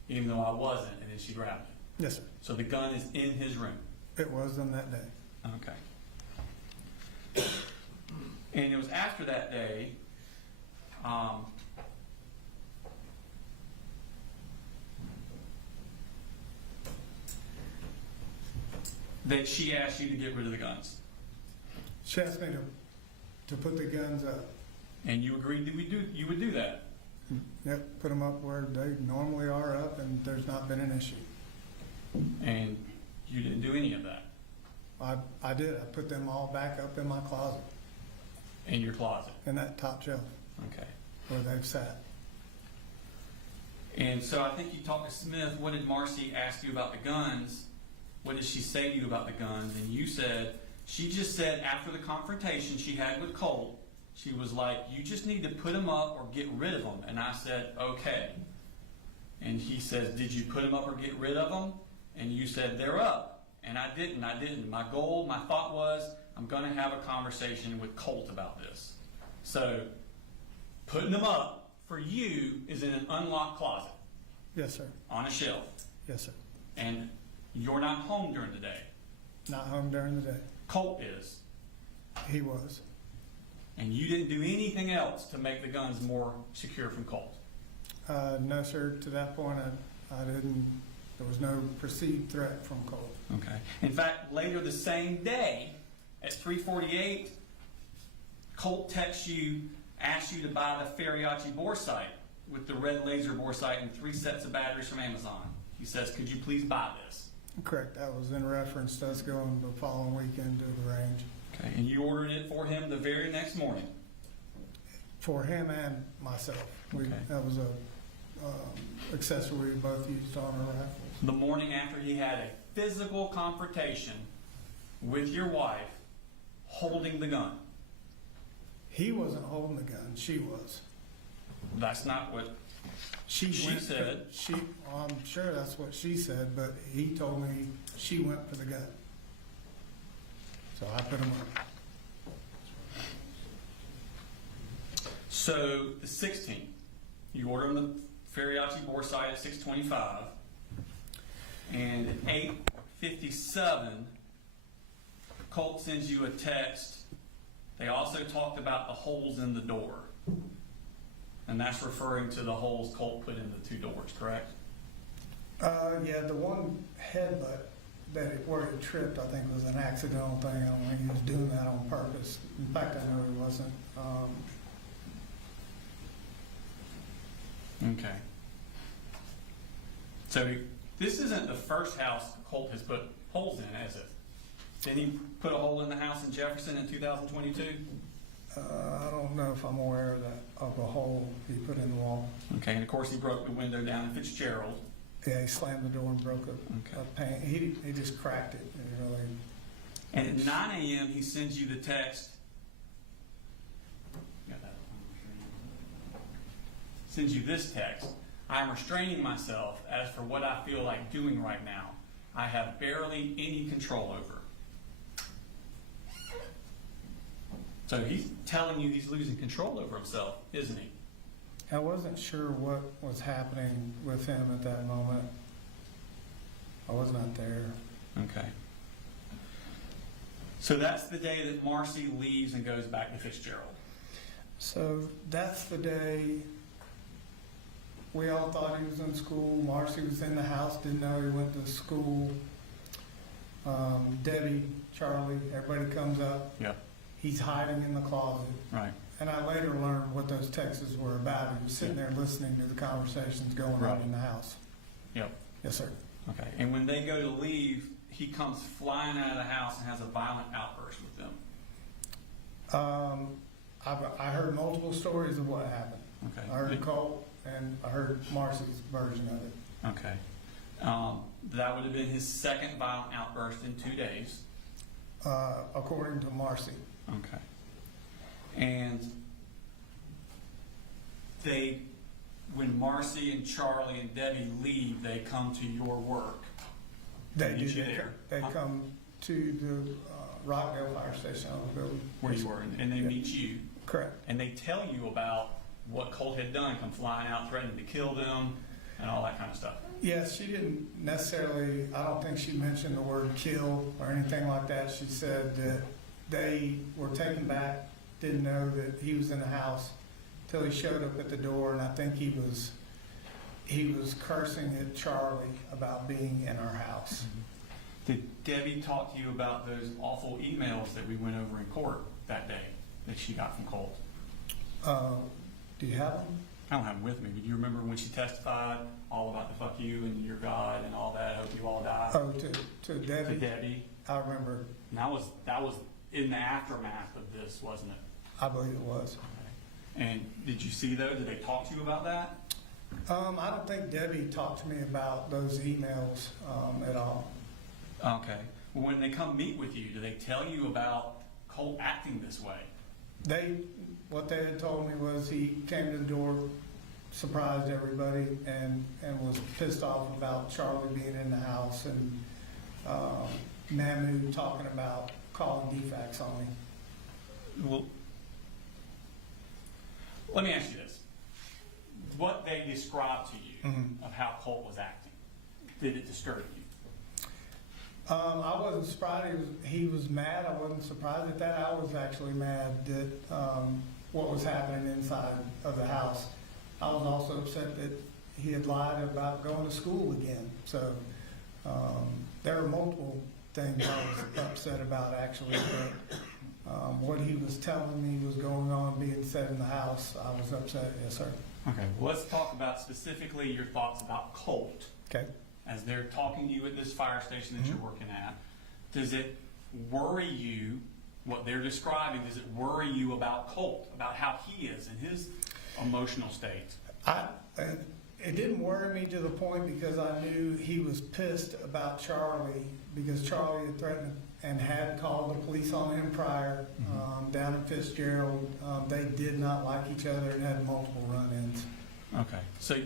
even though I wasn't, and then she grabbed it. Yes, sir. So the gun is in his room. It was on that day. Okay. And it was after that day, that she asked you to get rid of the guns. She asked me to put the guns up. And you agreed that you would do that. Yep, put them up where they normally are up, and there's not been an issue. And you didn't do any of that. I did. I put them all back up in my closet, In your closet. in that top shelf Okay. where they've sat. And so I think you talked to Smith. What did Marcy ask you about the guns? What did she say to you about the guns? And you said, she just said after the confrontation she had with Colt, she was like, you just need to put them up or get rid of them. And I said, okay. And he says, did you put them up or get rid of them? And you said, they're up. And I didn't. My thought was, I'm going to have a conversation with Colt about this. So putting them up for you is in an unlocked closet. Yes, sir. On a shelf. Yes, sir. And you're not home during the day. Not home during the day. Colt is. He was. And you didn't do anything else to make the guns more secure from Colt. No, sir. To that point, I didn't. There was no perceived threat from Colt. Okay. In fact, later the same day, at 3:48, Colt texts you, asks you to buy the Apalachee bore sight with the red laser bore sight and 3 sets of batteries from Amazon. He says, could you please buy this? Correct. That was in reference to us going the following weekend to the range. Okay. And you ordered it for him the very next morning. For him and myself. Okay. That was a accessory we both used on our rifles. The morning after he had a physical confrontation with your wife holding the gun. He wasn't holding the gun. She was. That's not what She said. I'm sure that's what she said, but he told me she went for the gun. So I put him up. So the 16th, you order him the Apalachee bore sight at 6:25, and at 8:57, Colt sends you a text. They also talked about the holes in the door, and that's referring to the holes Colt put in the 2 doors, correct? Yeah, the one headbutt where it tripped, I think, was an accidental thing. I don't think he was doing that on purpose. In fact, I know he wasn't. Okay. So this isn't the first house Colt has put holes in, is it? Didn't he put a hole in the house in Jefferson in 2022? I don't know if I'm aware of the hole he put in the wall. Okay, and of course he broke the window down in Fitzgerald. Yeah, he slammed the door and broke a pane. He just cracked it. And at 9 a.m. he sends you the text. Got that? Sends you this text. I am restraining myself as for what I feel like doing right now. I have barely any control over. So he's telling you he's losing control over himself, isn't he? I wasn't sure what was happening with him at that moment. I was not there. Okay. So that's the day that Marcy leaves and goes back to Fitzgerald. So that's the day we all thought he was in school. Marcy was in the house, didn't know he went to school. Debbie, Charlie, everybody comes up. Yep. He's hiding in the closet. Right. And I later learned what those texts were about. He was sitting there listening to the conversations going on in the house. Yep. Yes, sir. Okay. And when they go to leave, he comes flying out of the house and has a violent outburst with them. I heard multiple stories of what happened. Okay. I heard Colt and I heard Marcy's version of it. Okay. That would have been his second violent outburst in 2 days. According to Marcy. Okay. And when Marcy and Charlie and Debbie leave, they come to your work. They Meet you there. They come to the Rockdale Fire Station on the building. Where you were, and they meet you. Correct. And they tell you about what Colt had done, come flying out, threatening to kill them, and all that kind of stuff. Yes, she didn't necessarily, I don't think she mentioned the word kill or anything like that. She said that they were taken back, didn't know that he was in the house till he showed up at the door, and I think he was cursing at Charlie about being in our house. Did Debbie talk to you about those awful emails that we went over in court that day that she got from Colt? Do you have them? I don't have them with me, but do you remember when she testified all about the fuck you and your God and all that? I hope you all die. Oh, to Debbie? To Debbie. I remember. And that was in the aftermath of this, wasn't it? I believe it was. Okay. And did you see those? Did they talk to you about that? I don't think Debbie talked to me about those emails at all. Okay. Well, when they come meet with you, do they tell you about Colt acting this way? What they had told me was he came to the door, surprised everybody, and was pissed off about Charlie being in the house, and Mamu talking about calling defects on me. Well, let me ask you this. What they described to you of how Colt was acting, did it disturb you? I wasn't surprised he was mad. I wasn't surprised at that. I was actually mad that what was happening inside of the house. I was also upset that he had lied about going to school again. So there were multiple things I was upset about actually, but what he was telling me was going on being said in the house, I was upset. Yes, sir. Okay, well, let's talk about specifically your thoughts about Colt. Okay. As they're talking to you at this fire station that you're working at, does it worry you, what they're describing, does it worry you about Colt, about how he is in his emotional state? It didn't worry me to the point because I knew he was pissed about Charlie because Charlie had threatened and had called the police on him prior down in Fitzgerald. They did not like each other and had multiple run-ins. Okay, so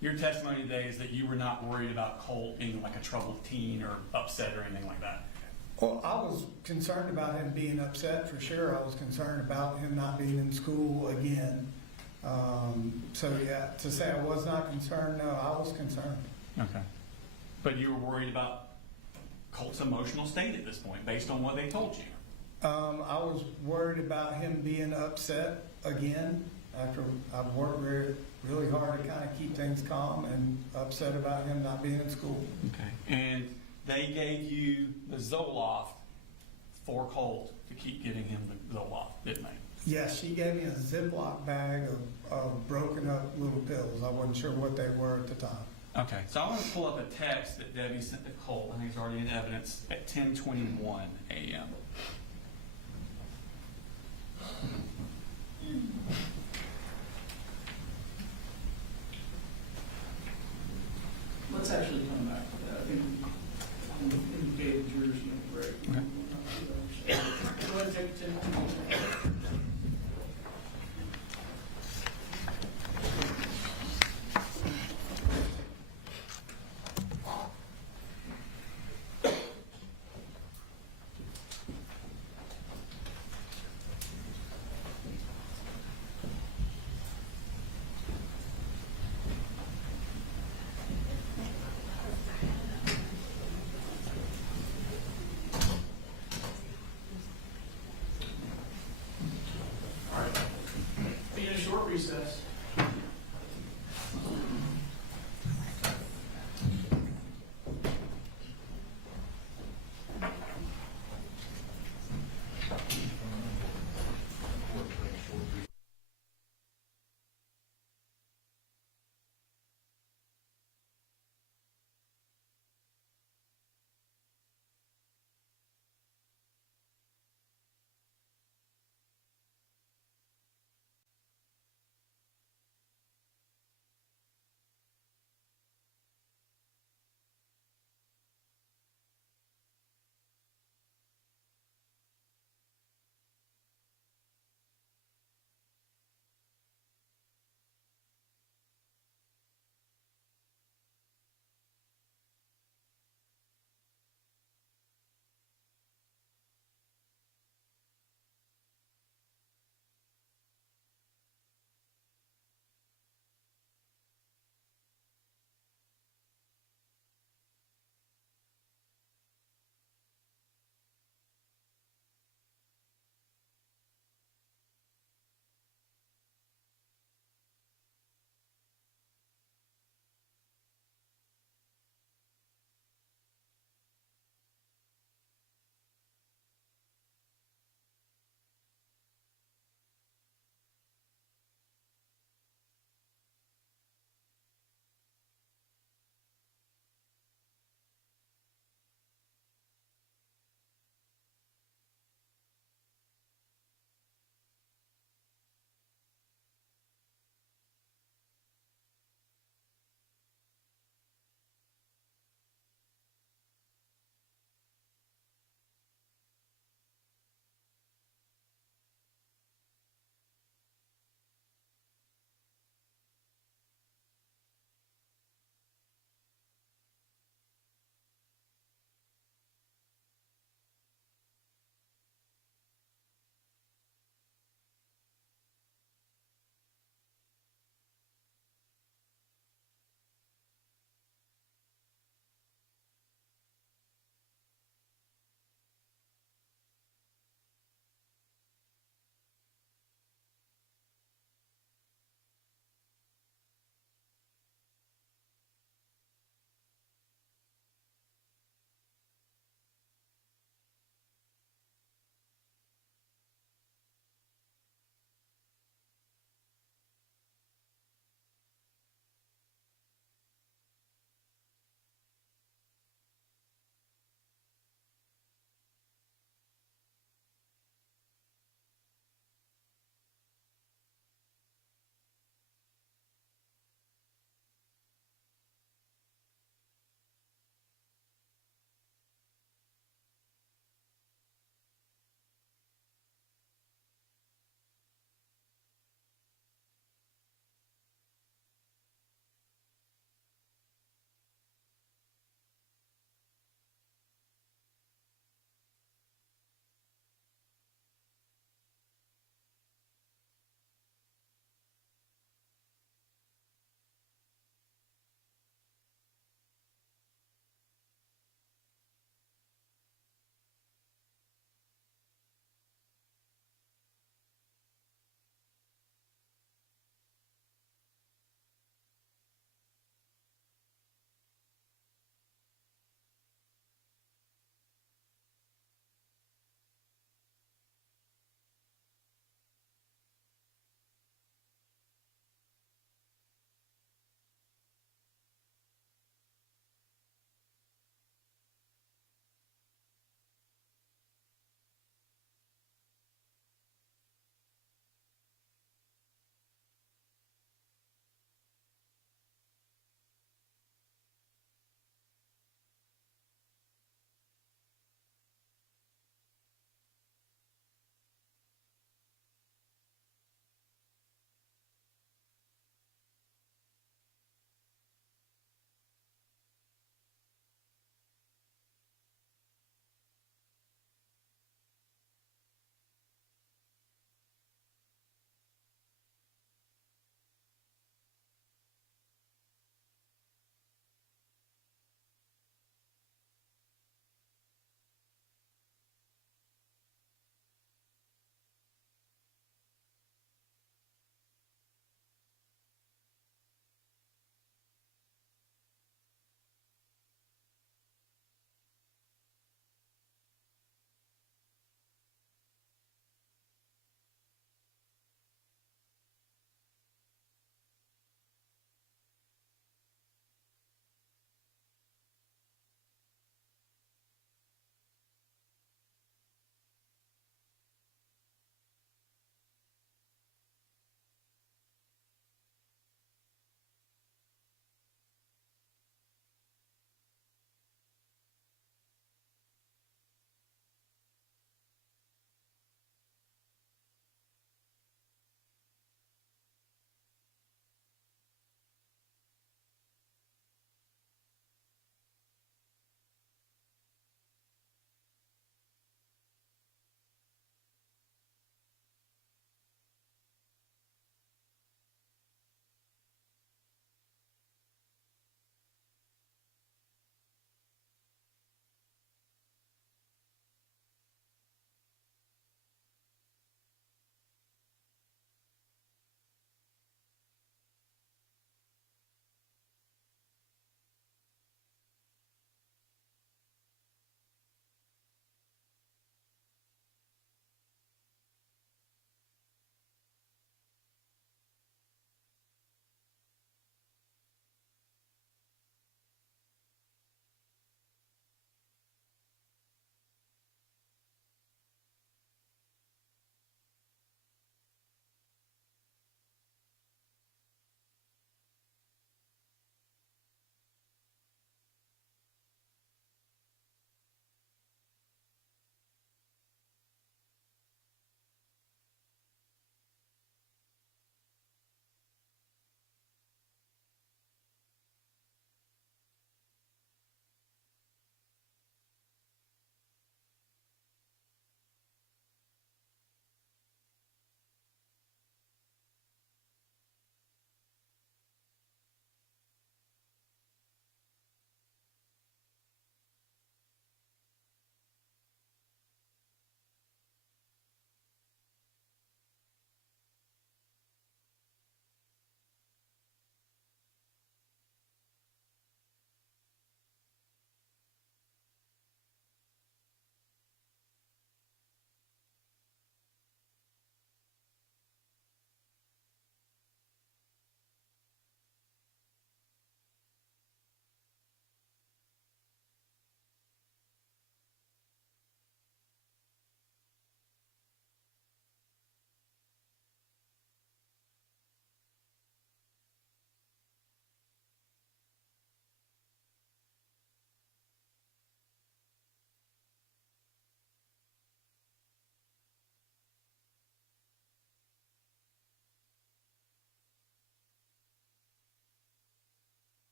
your testimony today is that you were not worried about Colt being like a troubled teen or upset or anything like that? Well, I was concerned about him being upset for sure. I was concerned about him not being in school again. So yeah, to say I was not concerned, no, I was concerned. Okay. But you were worried about Colt's emotional state at this point, based on what they told you? I was worried about him being upset again after I've worked really hard to kind of keep things calm, and upset about him not being in school. Okay. And they gave you the Zoloft for Colt to keep giving him the Zoloft, didn't they? Yes, she gave me a Ziploc bag of broken up little pills. I wasn't sure what they were at the time. Okay, so I want to pull up a text that Debbie sent to Colt. I think it's already in evidence at 10:21 a.m. Let's actually come back to that. I think indicated yours and Greg. Okay. Go ahead, take it to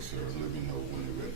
Okay, sir, let me know when you're ready.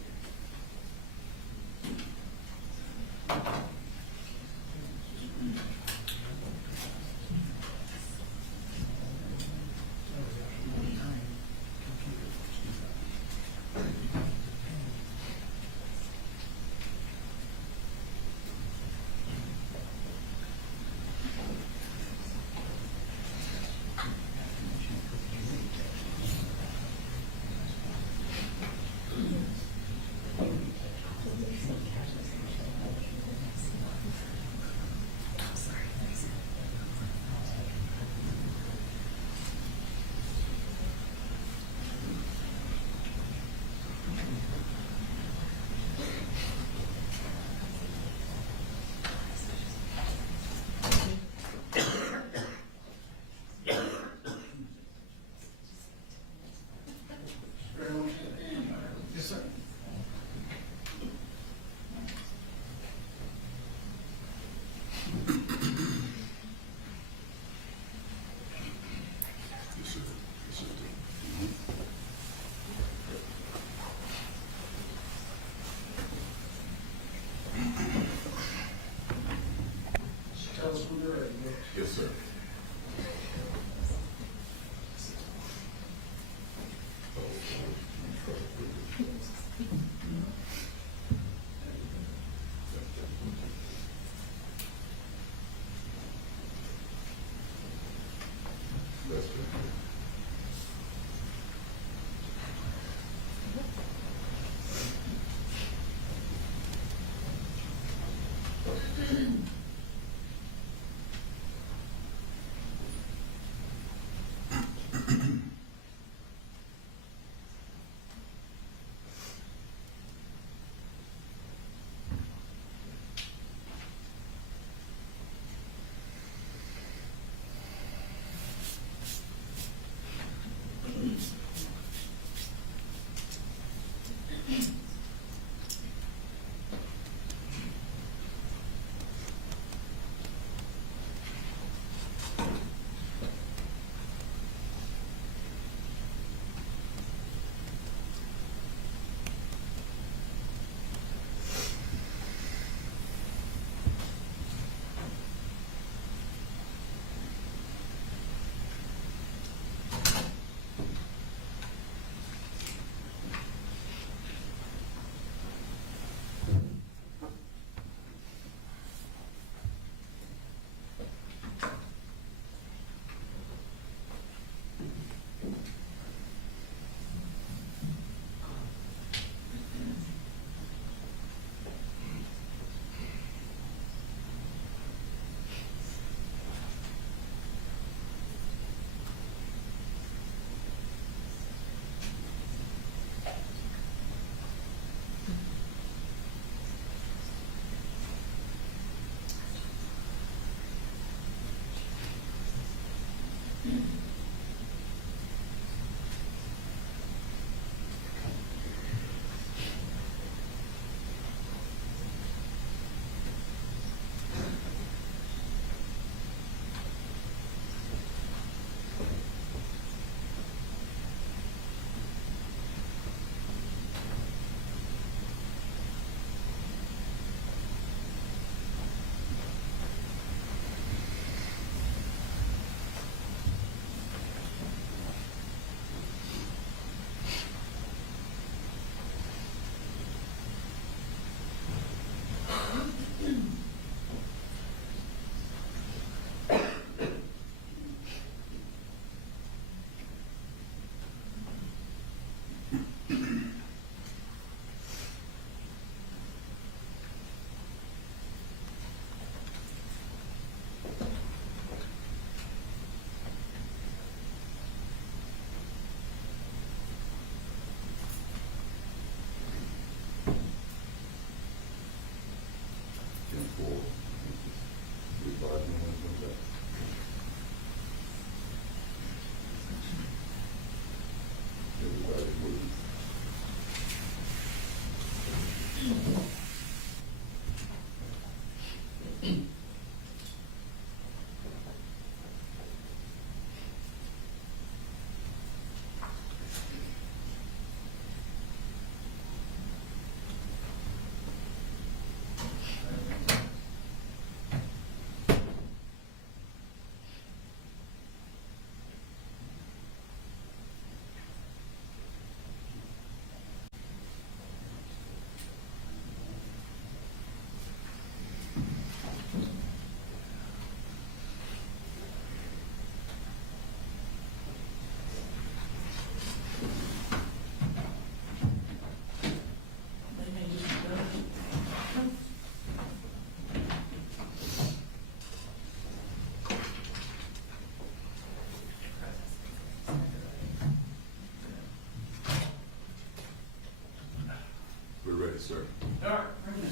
sir. All right, bring it in.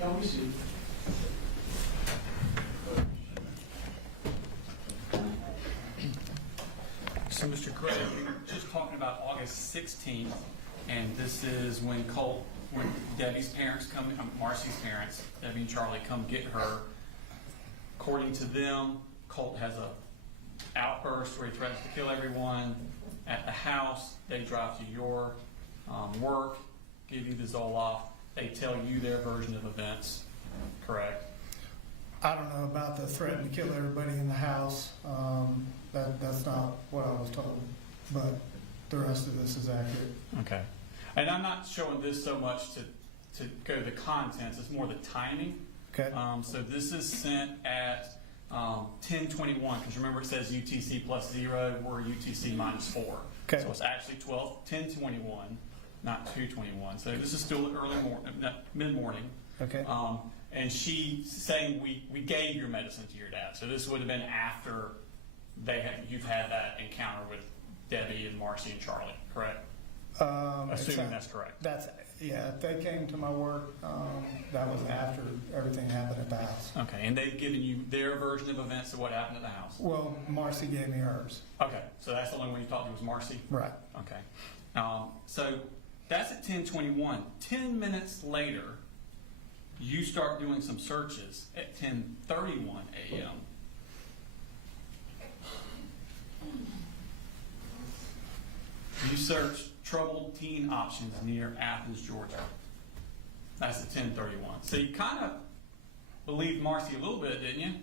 Don't be silly. So, Mr. Gray, we were just talking about August 16th, and this is when Debbie's parents come, Marcy's parents, Debbie and Charlie, come get her. According to them, Colt has a outburst where he threatens to kill everyone. At the house, they drive to your work, give you the Zoloft. They tell you their version of events, correct? I don't know about the threat to kill everybody in the house. That's not what I was told, but the rest of this is accurate. Okay. And I'm not showing this so much to go to the contents, it's more the timing. Okay. So this is sent at 10:21, because remember it says UTC plus 0, we're UTC minus 4. Okay. So it's actually 10:21, not 2:21. So this is still mid-morning. Okay. And she's saying we gave your medicine to your dad. So this would have been after you've had that encounter with Debbie and Marcy and Charlie, correct? Assuming that's correct. Yeah, if they came to my work, that was after everything happened at the house. Okay, and they've given you their version of events of what happened at the house? Well, Marcy gave me hers. Okay, so that's the only one you talked to was Marcy? Right. Okay. So that's at 10:21. 10 minutes later, you start doing some searches at 10:31 a.m. You search troubled teen options near Athens, Georgia. That's at 10:31. So you kind of believed Marcy a little bit, didn't you?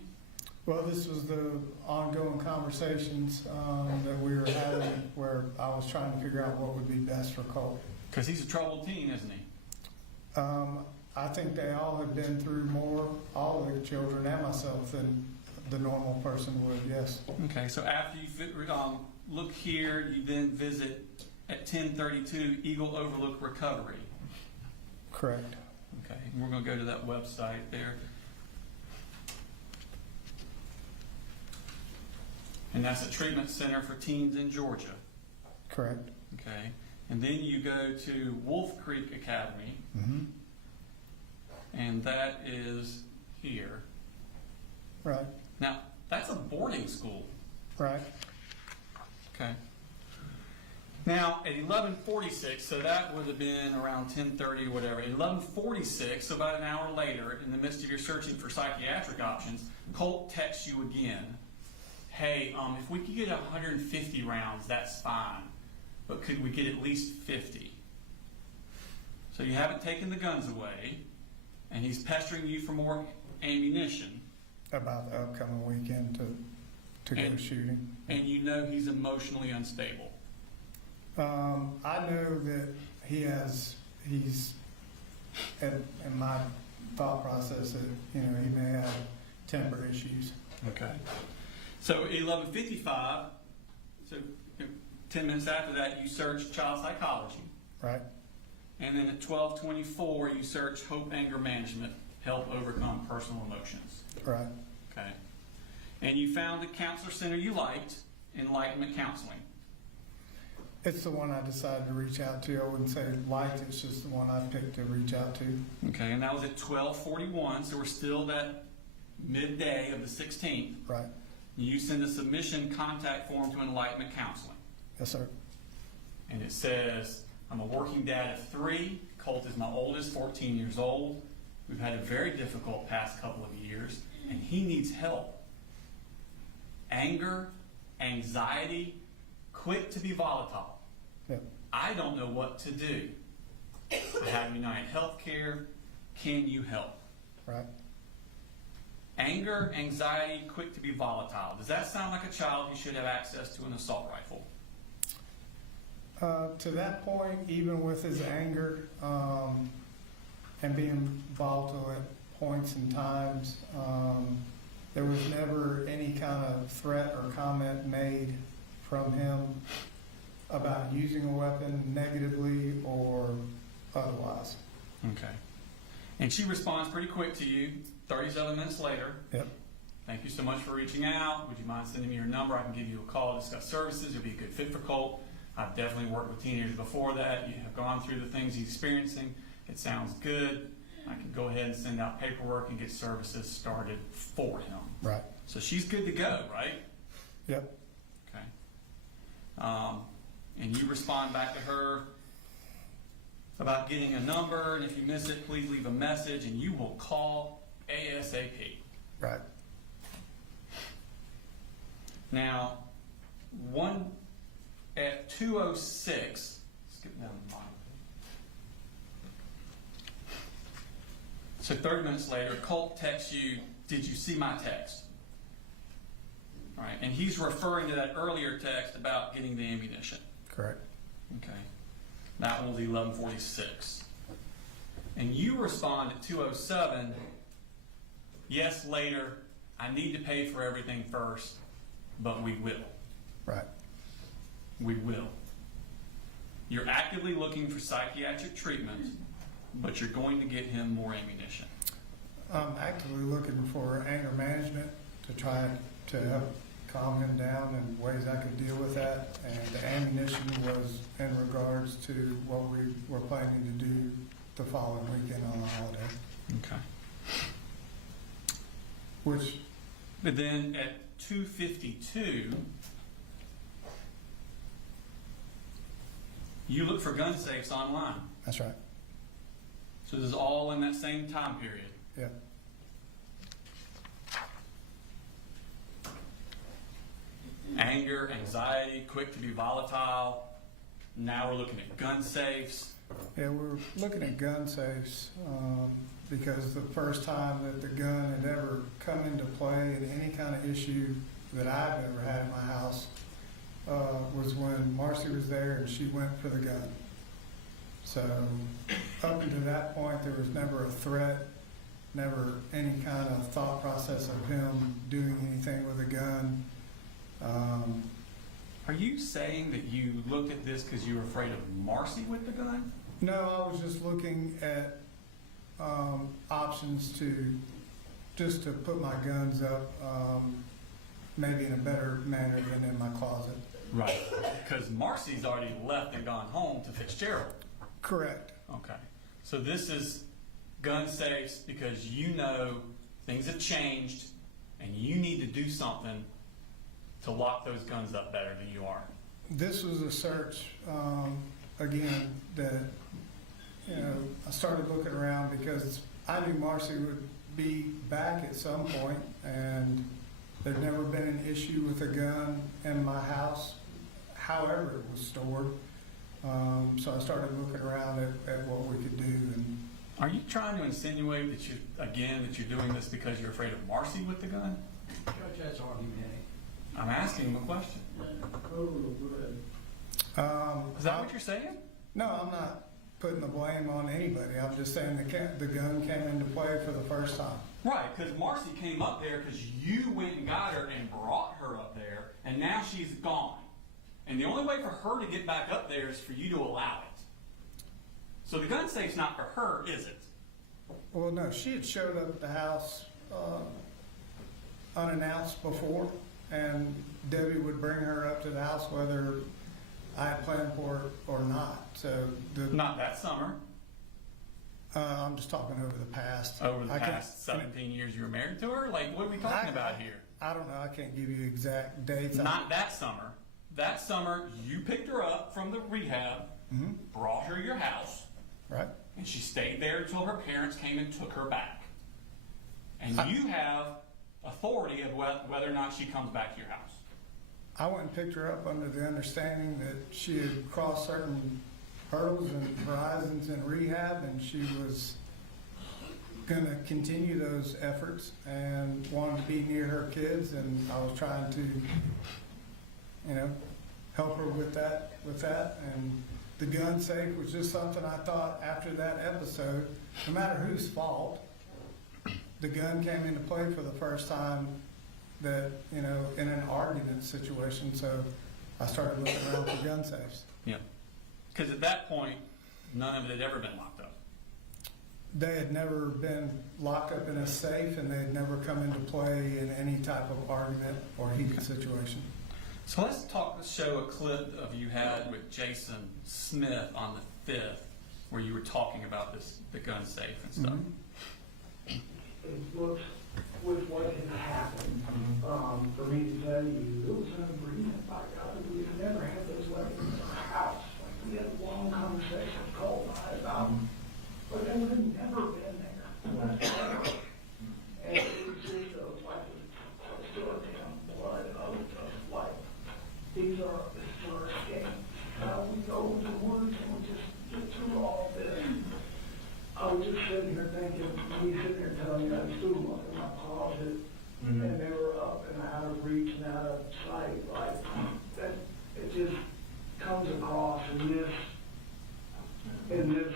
Well, this was the ongoing conversations that we were having where I was trying to figure out what would be best for Colt. Because he's a troubled teen, isn't he? I think they all have been through more, all of the children and myself, than the normal person would, yes. Okay, so after you look here, you then visit at 10:32 Eagle Overlook Recovery. Correct. Okay, and we're going to go to that website there. And that's a treatment center for teens in Georgia. Correct. Okay, and then you go to Wolf Creek Academy, Mm-hmm. and that is here. Right. Now, that's a boarding school. Right. Okay. Now, at 11:46, so that would have been around 10:30 or whatever. At 11:46, so about an hour later, in the midst of your searching for psychiatric options, Colt texts you again. Hey, if we could get 150 rounds, that's fine. But could we get at least 50? So you haven't taken the guns away, and he's pestering you for more ammunition. About the upcoming weekend to go shooting. And you know he's emotionally unstable. I know that he's in my thought process that, he may have temper issues. Okay. So 11:55, so 10 minutes after that, you search child psychology. Right. And then at 12:24, you search hope, anger management, help overcome personal emotions. Right. Okay. And you found the counselor center you liked, Enlightenment Counseling. It's the one I decided to reach out to. I wouldn't say liked, it's just the one I picked to reach out to. Okay, and that was at 12:41, so we're still that midday of the 16th. Right. You send a submission contact form to Enlightenment Counseling. Yes, sir. And it says, I'm a working dad of 3. Colt is my oldest, 14 years old. We've had a very difficult past couple of years, and he needs help. Anger, anxiety, quick to be volatile. Yep. I don't know what to do. I have United Healthcare. Can you help? Right. anger, anxiety, quick to be volatile. Does that sound like a child who should have access to an assault rifle? To that point, even with his anger and being volatile at points and times, there was never any kind of threat or comment made from him about using a weapon negatively or otherwise. Okay. And she responds pretty quick to you, 37 minutes later. Yep. Thank you so much for reaching out. Would you mind sending me your number? I can give you a call to discuss services. You'll be a good fit for Colt. I've definitely worked with teenagers before that. You have gone through the things he's experiencing. It sounds good. I can go ahead and send out paperwork and get services started for him. Right. So she's good to go, right? Yep. Okay. And you respond back to her about getting a number, and if you miss it, please leave a message, and you will call ASAP. Right. Now, at 2:06, skip down the bottom. So 30 minutes later, Colt texts you, "Did you see my text?" All right, and he's referring to that earlier text about getting the ammunition. Correct. Okay. That one was 11:46. And you respond at 2:07, "Yes, later. I need to pay for everything first, but we will." Right. We will. You're actively looking for psychiatric treatment, but you're going to get him more ammunition. I'm actively looking for anger management to try to help calm him down in ways I could deal with that. And the ammunition was in regards to what we were planning to do the following weekend on the holiday. Okay. Which, But then at 2:52, you look for gun safes online. that's right. So this is all in that same time period. Yeah. Anger, anxiety, quick to be volatile. Now we're looking at gun safes. Yeah, we're looking at gun safes because the first time that the gun had ever come into play in any kind of issue that I've ever had in my house was when Marcy was there and she went for the gun. So up until that point, there was never a threat, never any kind of thought process of him doing anything with a gun. Are you saying that you looked at this because you were afraid of Marcy with the gun? No, I was just looking at options to put my guns up maybe in a better manner than in my closet. Right. Because Marcy's already left and gone home to Fitzgerald. Correct. Okay. So this is gun safes because you know things have changed and you need to do something to lock those guns up better than you are. This was a search, again, that, I started looking around because I knew Marcy would be back at some point, and there'd never been an issue with a gun in my house, however it was stored. So I started looking around at what we could do. And Are you trying to insinuate that you're doing this because you're afraid of Marcy with the gun? Judge, that's argument. I'm asking him a question. Is that what you're saying? No, I'm not putting the blame on anybody. I'm just saying the gun came into play for the first time. Right, because Marcy came up there because you went and got her and brought her up there, and now she's gone. And the only way for her to get back up there is for you to allow it. So the gun safe's not for her, is it? Well, no, she had showed up at the house unannounced before, and Debbie would bring her up to the house whether I had planned for it or not. So Not that summer. I'm just talking over the past. Over the past 17 years you were married to her? Like, what are we talking about here? I don't know. I can't give you exact dates. Not that summer. That summer, you picked her up from the rehab, brought her to your house, Right. and she stayed there until her parents came and took her back. And you have authority of whether or not she comes back to your house. I went and picked her up under the understanding that she had crossed certain hurdles and horizons in rehab, and she was gonna continue those efforts and wanted to be near her kids, and I was trying to, you know, help her with that, and the gun safe was just something I thought after that episode, no matter whose fault, the gun came into play for the first time that, you know, in an argument situation, so I started looking around for gun safes. Yeah. Because at that point, none of it had ever been locked up. They had never been locked up in a safe, and they had never come into play in any type of argument or heated situation. So let's show a clip of you had with Jason Smith on the 5th, where you were talking about the gun safe and stuff. Mhm. It looks, with what had happened, for me to tell you, it was an agreement, by God, we had never had those weapons in our house. Like, we had a long conversation with Colt and I about them, but they would have never been there. And it was just like a story on blood of like, these are historic games. How we go with the words and we just get through all this. I was just sitting here thinking, me sitting here telling you I threw them up in my closet, and they were up and out of reach and out of sight, like, that, it just comes across in this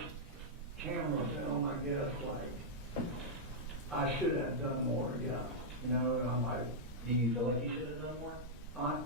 camera film, I guess, like, I should have done more, yeah, you know, and I'm like, Do you feel like you should have done more?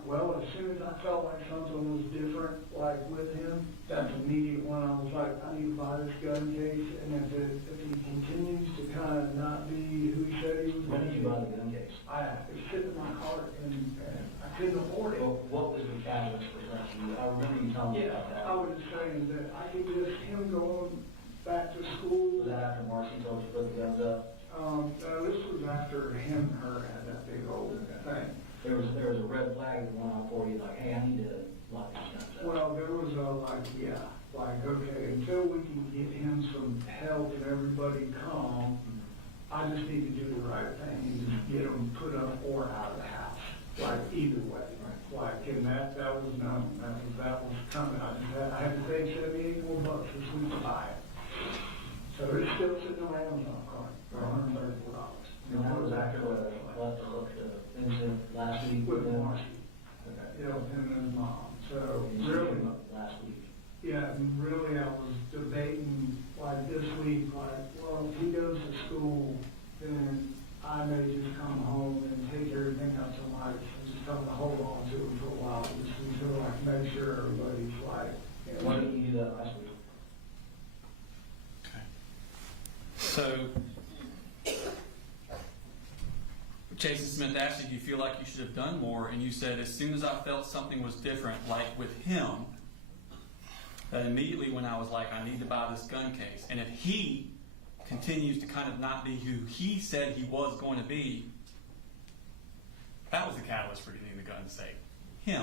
well, as soon as I felt like something was different, like with him, that's immediate when I was like, I need to buy this gun case, and if he continues to kind of not be who he said he was When going to did you be. buy the gun case? It was sitting in my car, and I couldn't afford it. Well, what was the catalyst for that? I remember you telling me Yeah, about that. I was saying that I could just, him going back to school. Was that after Marcy told you to put the guns up? This was after him and her had that big old thing. There was a red flag that went off for you, like, hey, I need to lock these guns up. Well, there was okay, until we can get him some help and everybody calm, I just need to do the right thing and just get them put up or out of the house, like either way. Like, and that was known, that was coming. I had to pay $78 more this week to buy it. So it's still sitting on Amazon card for $134. And that was after what incident last week With them? Marcy. Okay. You know, him and his mom. So And you really, came up last week. yeah, and really I was debating like this week, like, well, if he goes to school, then I may just come home and take everything up to Mike and just tell him to hold on to him for a while, just until I can make sure everybody's like, you know. Why didn't you do that last week? Okay. So, Jason Smith asked you if you feel like you should have done more, and you said, as soon as I felt something was different, like with him, that immediately when I was like, I need to buy this gun case. And if he continues to kind of not be who he said he was going to be, that was the catalyst for getting the gun safe. Him.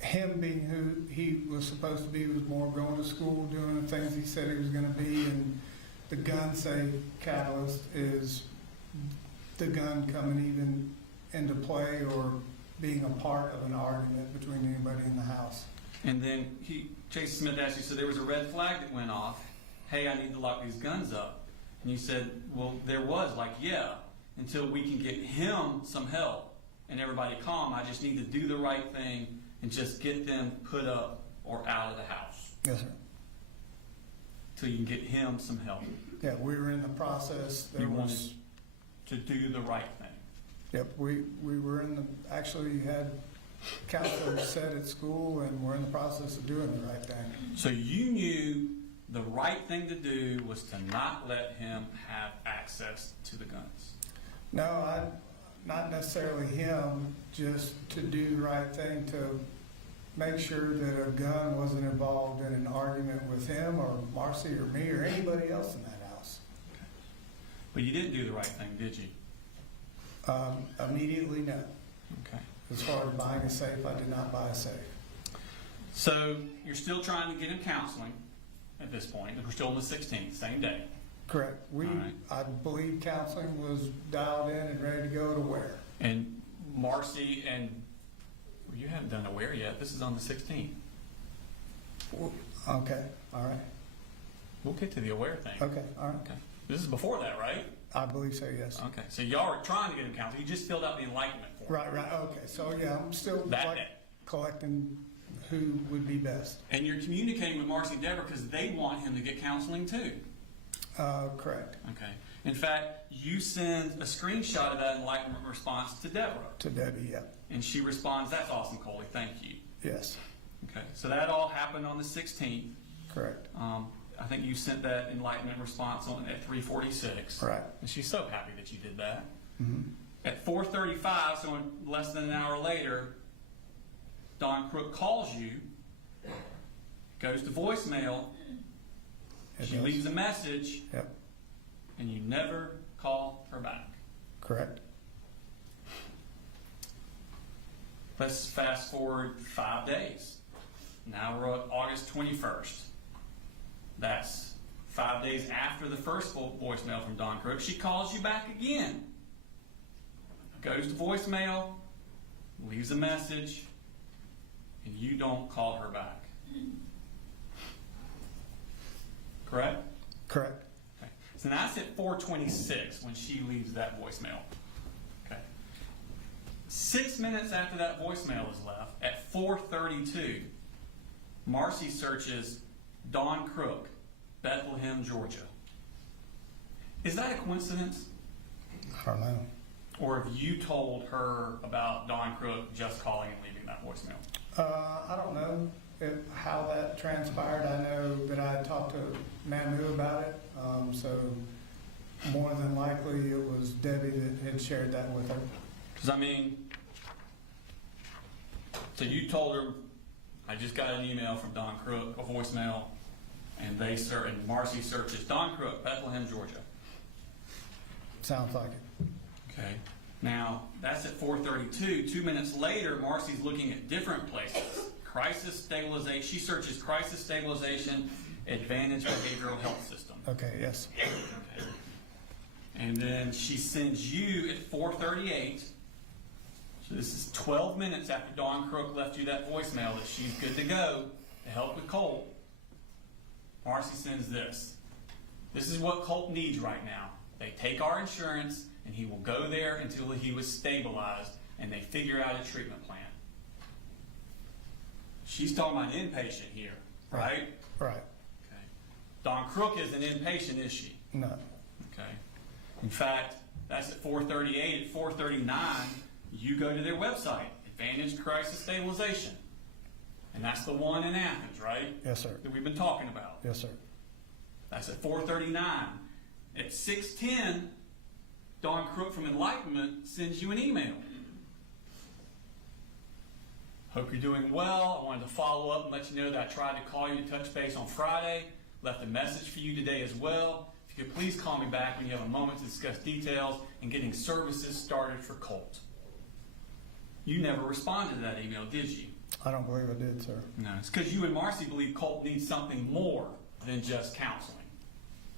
Him being who he was supposed to be, was more going to school, doing the things he said he was gonna be, and the gun safe catalyst is the gun coming even into play or being a part of an argument between anybody in the house. And then Jason Smith asked you, so there was a red flag that went off. Hey, I need to lock these guns up. And you said, well, there was, like, yeah, until we can get him some help and everybody calm, I just need to do the right thing and just get them put up or out of the house. Yes, sir. Till you can get him some help. Yeah, we were in the process. There You wanted was, to do the right thing. yep, we were in the, actually had counselors set at school, and we're in the process of doing the right thing. So you knew the right thing to do was to not let him have access to the guns. No, not necessarily him, just to do the right thing, to make sure that a gun wasn't involved in an argument with him or Marcy or me or anybody else in that house. But you didn't do the right thing, did you? Immediately, no. Okay. As far as buying a safe, I did not buy a safe. So you're still trying to get him counseling at this point. We're still on the 16th, same day. Correct. All right. I believe counseling was dialed in and ready to go to where? And Marcy and, well, you haven't done Aware yet. This is on the 16th. Okay, all right. We'll get to the Aware thing. Okay, all right. Okay. This is before that, right? I believe so, yes. Okay, so y'all were trying to get him counseled. You just filled out the enlightenment form. Right, okay, so yeah, I'm still That like day. collecting who would be best. And you're communicating with Marcy and Deborah because they want him to get counseling too. Correct, Okay. In fact, you send a screenshot of that enlightenment response to Deborah. to Debbie, yeah, And she responds, "That's awesome, Coley. Thank you." yes, Okay. So that all happened on the 16th. correct, I think you sent that enlightenment response on at 3:46. right. And she's so happy that you did that. Mm-hmm. At 4:35, so less than an hour later, Don Crook calls you, goes to voicemail, It she does. leaves a message, Yep, and you never call her back. correct, Let's fast forward 5 days. Now we're on August 21st. That's 5 days after the first voicemail from Don Crook. She calls you back again. Goes to voicemail, leaves a message, and you don't call her back. Correct? correct, Okay. So now that's at 4:26 when she leaves that voicemail. Okay. 6 minutes after that voicemail is left, at 4:32, Marcy searches Don Crook, Bethlehem, Georgia. Is that a coincidence? I don't know. Or have you told her about Don Crook just calling and leaving that voicemail? I don't know how that transpired. I know that I talked to Manu about it, so more than likely it was Debbie that had shared that with her. Because so you told her, "I just got an email from Don Crook, a voicemail," and and Marcy searches Don Crook, Bethlehem, Georgia. Sounds like it. Okay. Now, that's at 4:32. 2 minutes later, Marcy's looking at different places. Crisis stabilization. She searches crisis stabilization, Advantage Behavioral Health System. Okay, yes, Okay. And then she sends you at 4:38. So this is 12 minutes after Dawn Crook left you that voicemail that she's good to go to help with Colt. Marcy sends this. "This is what Colt needs right now. They take our insurance and he will go there until he was stabilized and they figure out a treatment plan." She's talking about an inpatient here, right? right. Okay. Dawn Crook is an inpatient, is she? No, Okay. In fact, that's at 4:38. At 4:39, you go to their website, Advantage Crisis Stabilization. And that's the one in Athens, right? yes, sir, That we've been talking about. yes, sir. That's at 4:39. At 6:10, Dawn Crook from Enlightenment sends you an email. "Hope you're doing well. I wanted to follow up and let you know that I tried to call you to touch base on Friday. Left a message for you today as well. If you could please call me back when you have a moment to discuss details and getting services started for Colt." You never responded to that email, did you? I don't believe I did, sir. No. It's because you and Marcy believe Colt needs something more than just counseling.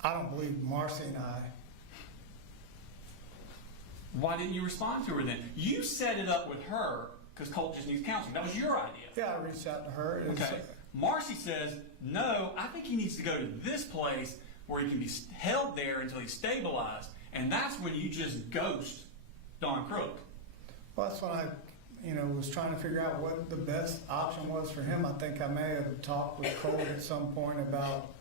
I don't believe Marcy and I. Why didn't you respond to her then? You set it up with her because Colt just needs counseling. That was your idea. Yeah, I reached out to her. Okay. Marcy says, "No, I think he needs to go to this place where he can be held there until he's stabilized." And that's when you just ghost Dawn Crook. Well, that's when I, was trying to figure out what the best option was for him. I think I may have talked with Colt at some point about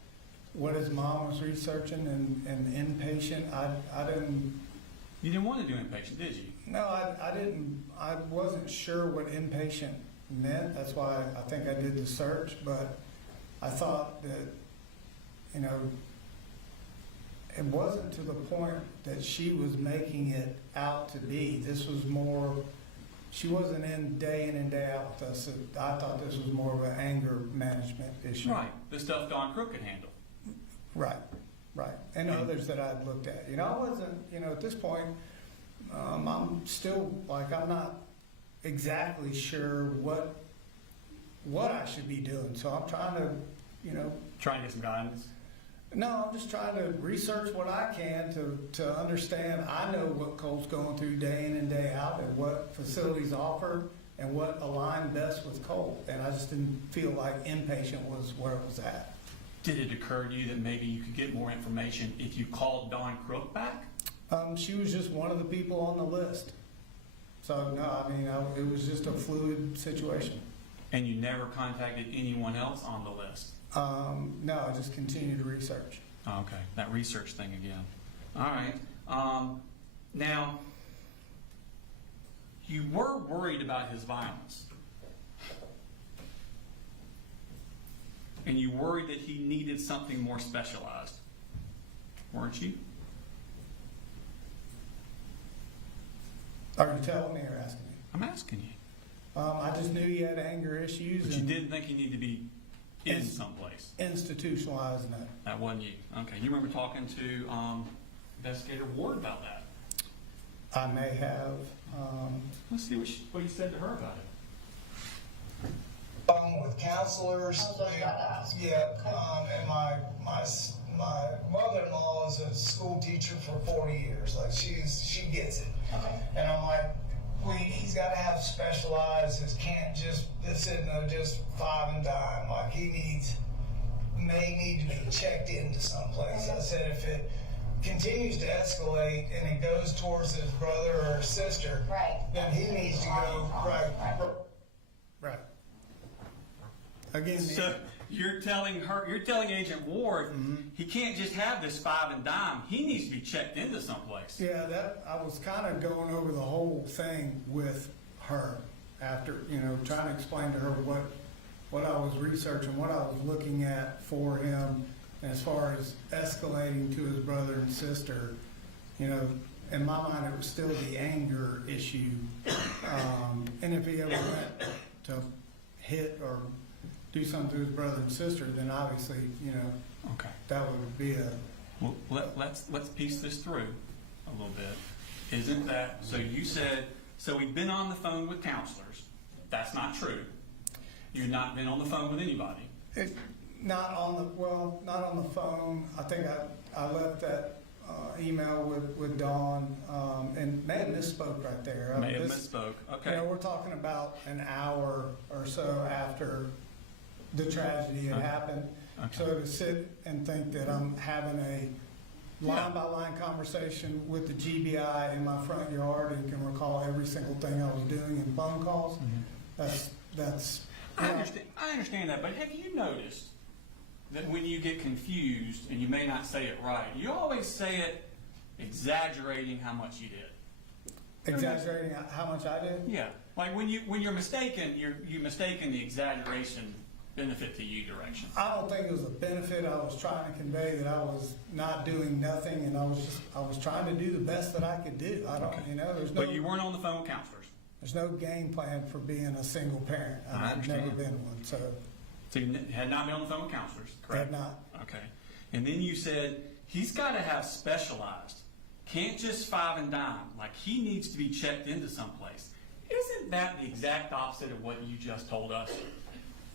what his mom was researching and inpatient. I didn't. You didn't want to do inpatient, did you? No, I didn't. I wasn't sure what inpatient meant. That's why I think I did the search. But I thought that, it wasn't to the point that she was making it out to be. This was more. She wasn't in and day out with us. I thought this was more of an anger management issue. Right. The stuff Dawn Crook could handle. Right. And others that I'd looked at. I wasn't, at this point, I'm still, I'm not exactly sure what I should be doing. So I'm trying to, Trying to get some guidance. No, I'm just trying to research what I can to understand. I know what Colt's going through day in and day out and what facilities offer and what aligned best with Colt. And I just didn't feel like inpatient was where it was at. Did it occur to you that maybe you could get more information if you called Dawn Crook back? She was just one of the people on the list. So, no, I mean, it was just a fluid situation. And you never contacted anyone else on the list? No, I just continued to research. Oh, okay, that research thing again. All right. Now, you were worried about his violence. And you worried that he needed something more specialized, weren't you? Are you telling me or asking me? I'm asking you. I just knew he had anger issues. But you and didn't think he needed to be in someplace. Institutionalized, no. That wasn't you. Okay, you remember talking to Investigator Ward about that? I may have. Let's see what you said to her about it. With counselors. Counselors got to ask. Yeah, and my mother-in-law is a school teacher for 40 years. Like she gets it. Okay. And I'm like, he's got to have specialized. It can't just sit in there just five and dime. Like he may need to be checked into someplace. I said if it continues to escalate and it goes towards his brother or sister, Right. then he needs to go Right. Again, So you're telling Agent Ward, he can't just have this five and dime. He needs to be checked into someplace. yeah, that I was kind of going over the whole thing with her after, trying to explain to her what I was researching, what I was looking at for him, as far as escalating to his brother and sister. In my mind, it was still the anger issue, and if he ever went to hit or do something to his brother and sister, then obviously, Okay. that would be a. Well, let's piece this through a little bit. Isn't that so? You said so. We've been on the phone with counselors. That's not true. You've not been on the phone with anybody. Not on the phone. I think I left that email with Dawn, and may have misspoke right there. May have misspoke. Okay. We're talking about an hour or so after the tragedy had happened. Okay. So to sit and think that I'm having a line-by-line conversation with the GBI in my front yard and can recall every single thing I was doing in phone calls, that's. I understand that, but have you noticed that when you get confused and you may not say it right, you always say it exaggerating how much you did? Exaggerating how much I did? Yeah, like when you're mistaken, you mistaken the exaggeration benefit to you direction. I don't think it was a benefit. I was trying to convey that I was not doing nothing, and I was trying to do the best that I could do. I don't, there's no. But you weren't on the phone with counselors. There's no game plan for being a single parent. I I've never understand. been one, so. So you had not been on the phone with counselors, correct? Had not. Okay. And then you said he's got to have specialized. Can't just five and dime. Like he needs to be checked into someplace. Isn't that the exact opposite of what you just told us?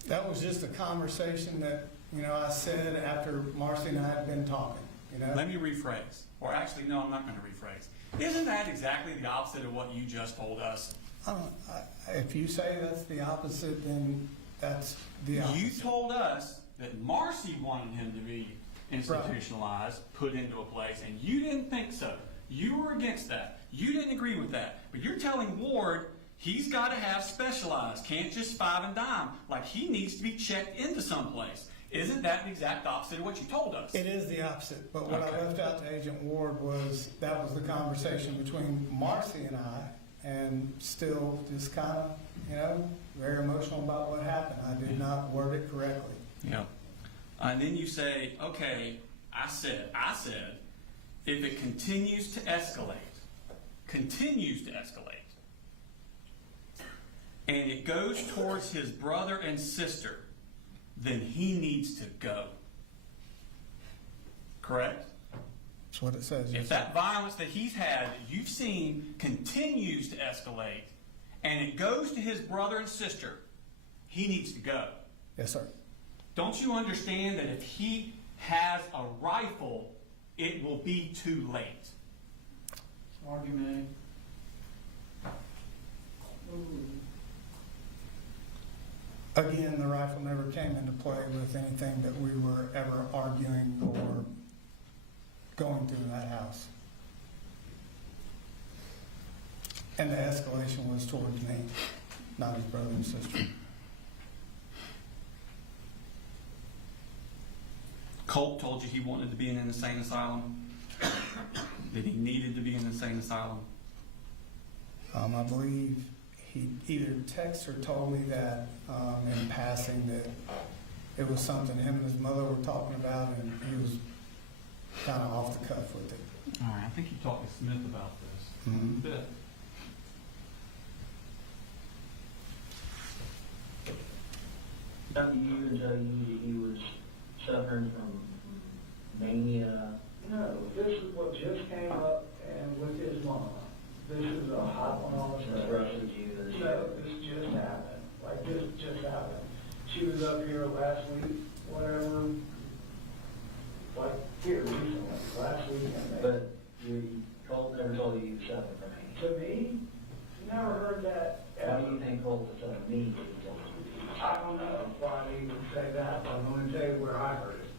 That was just a conversation that, I said after Marcy and I had been talking, Let me rephrase. Or actually, no, I'm not going to rephrase. Isn't that exactly the opposite of what you just told us? If you say that's the opposite, then that's the opposite. You told us that Marcy wanted him to be institutionalized, put into a place, and you didn't think so. You were against that. You didn't agree with that. But you're telling Ward he's got to have specialized, can't just five and dime. Like he needs to be checked into someplace. Isn't that the exact opposite of what you told us? It is the opposite, but what I left out to Agent Ward was that was the conversation between Marcy and I, and still just kind of, very emotional about what happened. I did not word it correctly. Yeah. And then you say, okay, I said, if it continues to escalate, and it goes towards his brother and sister, then he needs to go. Correct? That's what it says. If that violence that he's had, that you've seen, continues to escalate, and it goes to his brother and sister, he needs to go. Yes, sir. Don't you understand that if he has a rifle, it will be too late? Argument. Again, the rifle never came into play with anything that we were ever arguing or going through in that house. And the escalation was towards me, not his brother and sister. Colt told you he wanted to be in an insane asylum? That he needed to be in an insane asylum? I believe he either texted or told me that in passing that it was something him and his mother were talking about, and he was kind of off the cuff with it. All right, I think you talked to Smith about this. Mhm. Bit. Did you even tell you that he was suffering from mania? No, this is what just came up and with his mama. This is a hot one on the That's roughly you. No, this just happened, like this just happened. She was up here last week, whatever, like here recently, last week. But Colt never told you he was suffering from mania. To me, never heard that. Why do you think Colt was telling me? I don't know why they would say that, but I'm going to tell you where I heard it.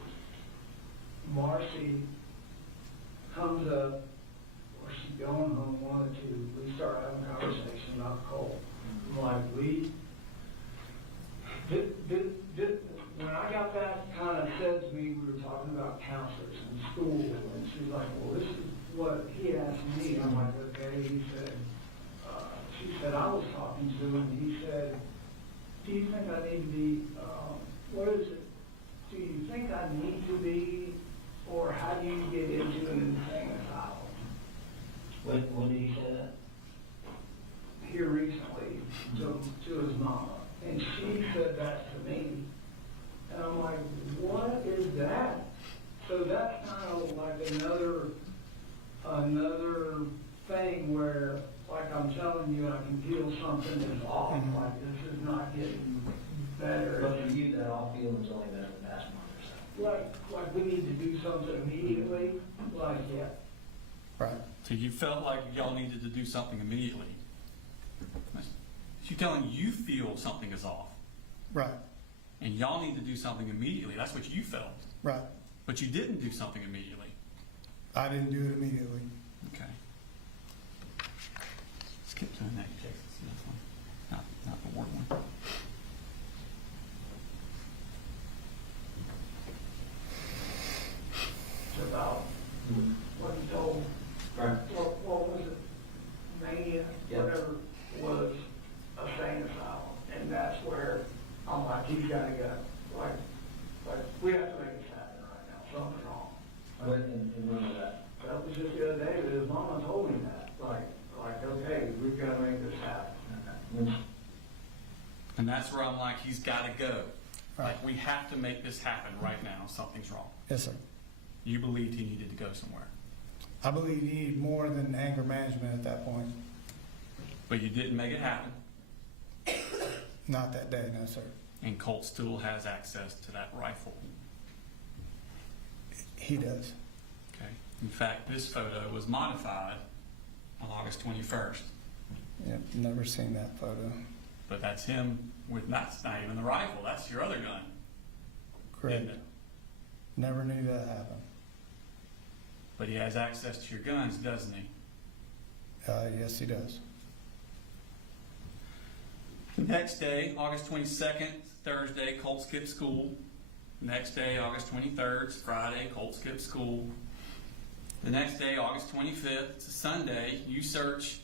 Marcy comes up, or she's going home, wanted to, we start having a conversation about Colt. I'm like, when I got that kind of said to me, we were talking about counselors in school, and she's like, well, this is what he asked me. I'm like, okay. He said, she said, I was talking to him, and he said, do you think I need to be, what is it? Do you think I need to be, or how do you get into an insane asylum? When did he say that? Here recently, to his mama. And she said that to me. And I'm like, what is that? So that's kind of like another thing where, like I'm telling you, I can feel something is off, like this is not getting better. But for you, that all feeling's only been in the past month or so. Like we need to do something immediately, like, yeah. Right. So you felt like y'all needed to do something immediately. She's telling you feel something is off. Right. And y'all need to do something immediately. That's what you felt. Right. But you didn't do something immediately. I didn't do it immediately. Okay. Skip to the next Texas Smith one. Not the Ward one. It's about what he told, Right. what was it, mania, Yep. whatever, was a sane asylum. And that's where I'm like, he's gotta go. Like, we have to make this happen right now, something's wrong. And when was that? That was just the other day, that his mama told me that, like, okay, we've gotta make this happen. And that's where I'm like, he's got to go. Right. Like, we have to make this happen right now. Something's wrong. Yes, sir. You believed he needed to go somewhere. I believe you need more than anger management at that point. But you didn't make it happen. Not that day, no, sir. And Colt still has access to that rifle. He does. Okay. In fact, this photo was modified on August 21st. Yep, never seen that photo. But that's him with, that's not even the rifle. That's your other gun. Correct. Isn't it? Never knew that happened. But he has access to your guns, doesn't he? Yes, he does. The next day, August 22nd, Thursday, Colt skipped school. The next day, August 23rd, Friday, Colt skipped school. The next day, August 25th, it's a Sunday, you search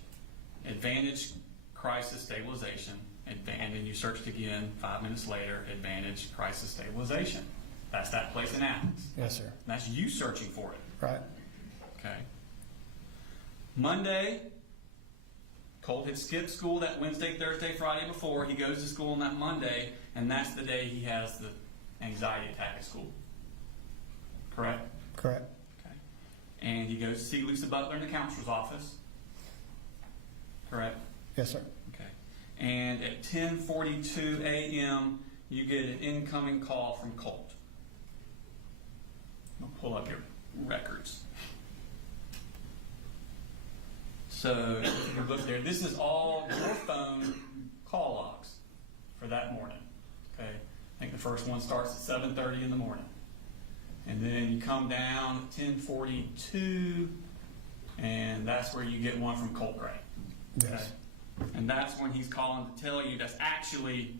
Advantage Crisis Stabilization. And then you searched again 5 minutes later, Advantage Crisis Stabilization. That's that place in Athens. Yes, sir. And that's you searching for it. Right. Okay. Monday, Colt had skipped school that Wednesday, Thursday, Friday before. He goes to school on that Monday, and that's the day he has the anxiety attack at school. Correct? Correct. Okay. And he goes to see Lisa Butler in the counselor's office. Correct? Yes, sir. Okay. And at 10:42 a.m., you get an incoming call from Colt. I'll pull up your records. So if you look there, this is all your phone call logs for that morning. the first one starts at 7:30 in the morning. And then you come down at 10:42, and that's where you get one from Colt Gray. Yes. And that's when he's calling to tell you that's actually,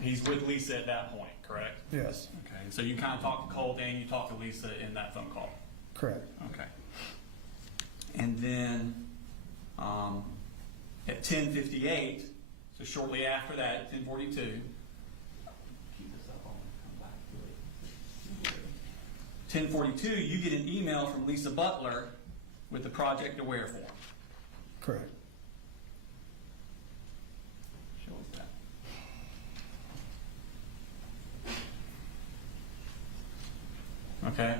he's with Lisa at that point, correct? Yes, Okay, so you kind of talk to Colt and you talk to Lisa in that phone call. correct. Okay. And then at 10:58, so shortly after that, at 10:42, 10:42, you get an email from Lisa Butler with the Project Aware form. Correct. Show us that. Okay.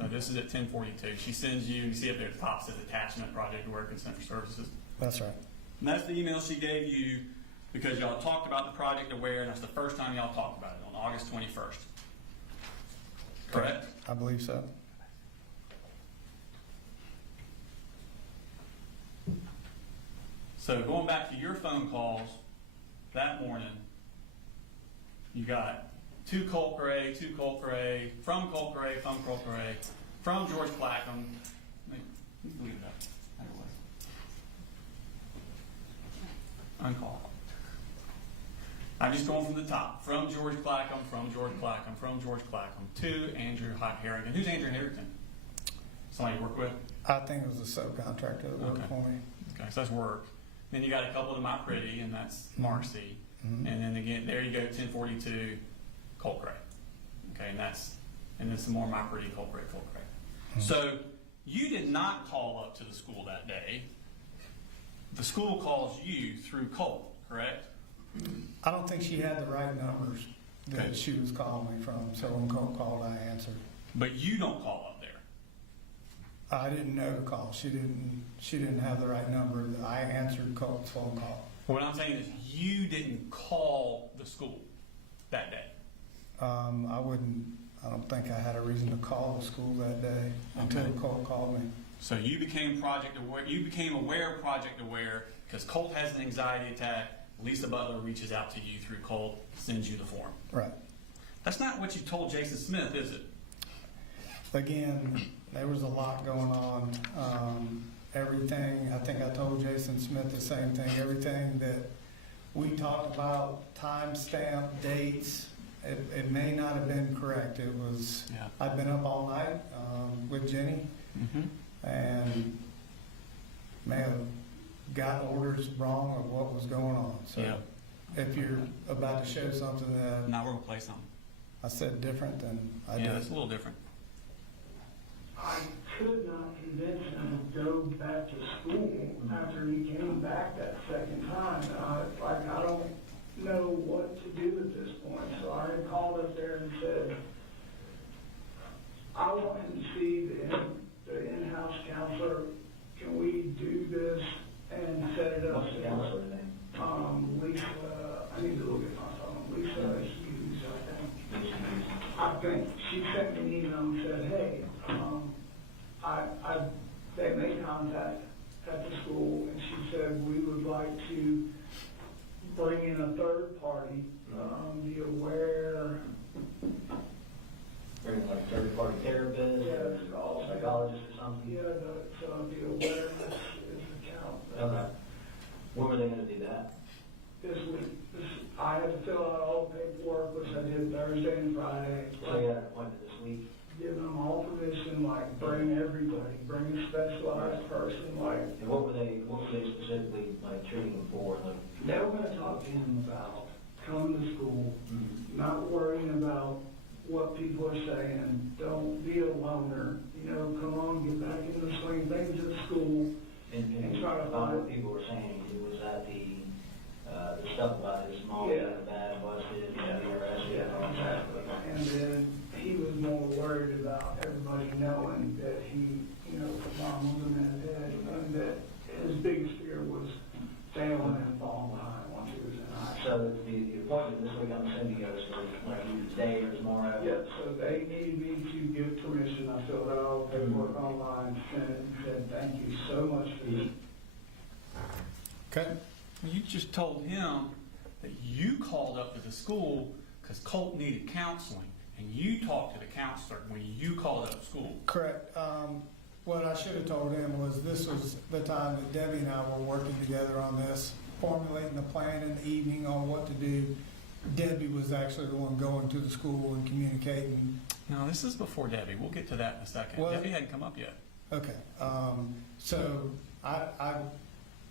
So this is at 10:42. She sends you see up there at the top says attachment, Project Aware, consent for services. That's right. And that's the email she gave you because y'all talked about the Project Aware, and that's the first time y'all talked about it on August 21st. Correct? I believe so. So going back to your phone calls that morning, you got from Colt Gray, from George Clackham. Leave it up. Uncall. I'm just going from the top. From George Clackham, to Andrew Harrington. Who's Andrew Harrington? Somebody you work with? I think it was a subcontractor that worked Okay. for me. Okay, so that's work. Then you got a couple of My Pretty, and that's Marcy. Mhm. And then again, there you go, 10:42, Colt Gray. Okay, and then some more My Pretty, Colt Gray. So you did not call up to the school that day. The school calls you through Colt, correct? I don't think she had the right numbers that Okay. she was calling me from, so when Colt called, I answered. But you don't call up there. I didn't know to call. She didn't have the right number. I answered Colt's phone call. What I'm saying is you didn't call the school that day. I don't think I had a reason to call the school that day until Okay. Colt called me. So you became Project Aware. You became aware of Project Aware because Colt has an anxiety attack. Lisa Butler reaches out to you through Colt, sends you the form. Right. That's not what you told Jason Smith, is it? Again, there was a lot going on. Everything, I think I told Jason Smith the same thing. Everything that we talked about, timestamp, dates, it may not have been correct. It was, Yeah. I'd been up all night with Jenny and may have got orders wrong of what was going on. So Yeah. if you're about to show something that Now we're gonna play something. I said different, then I Yeah, did. it's a little different. I could not convince him to go back to school after he came back that second time. And I don't know what to do at this point. So I called up there and said, I want him to see the in-house counselor. Can we do this and set it up? What's the counselor's name? Lisa, I need to look at my phone. Lisa Hughes, I think she sent me an email and said, hey, they made contact at the school, and she said we would like to bring in a third party, the Aware. Bring like third-party therapist, Yeah, or it's all psychologist or something? Yeah, the awareness is the count. Okay. When were they gonna do that? This week, I had to fill out all the paperwork, which I did Thursday and Friday. So you had an appointment this week? Giving them all permission, like bring everybody, bring a specialized person, like And what were they specifically like treating him for? Like, they were gonna talk to him about coming to school, not worrying about what people are saying, don't be a loner, come on, get back into the swing, take him to the school. and try to what find- people were saying, it was that the stuff about his mom Yeah. got bad, busted, and be arrested. Yeah, exactly. And then he was more worried about everybody knowing that he, mom was a mad dad, and that his biggest fear was failing and falling behind once he was in high school. So the appointment this week, I'm assuming goes to like either today or tomorrow? Yeah, so they needed me to give permission. I filled out all the paperwork online, sent it, and said, thank you so much for this. Okay. You just told him that you called up to the school because Colt needed counseling, and you talked to the counselor when you called up school. Correct. What I should have told him was this was the time that Debbie and I were working together on this, formulating the plan in the evening on what to do. Debbie was actually the one going to the school and communicating. No, this is before Debbie. We'll get to that in a second. What? Debbie hadn't come up yet. Okay. So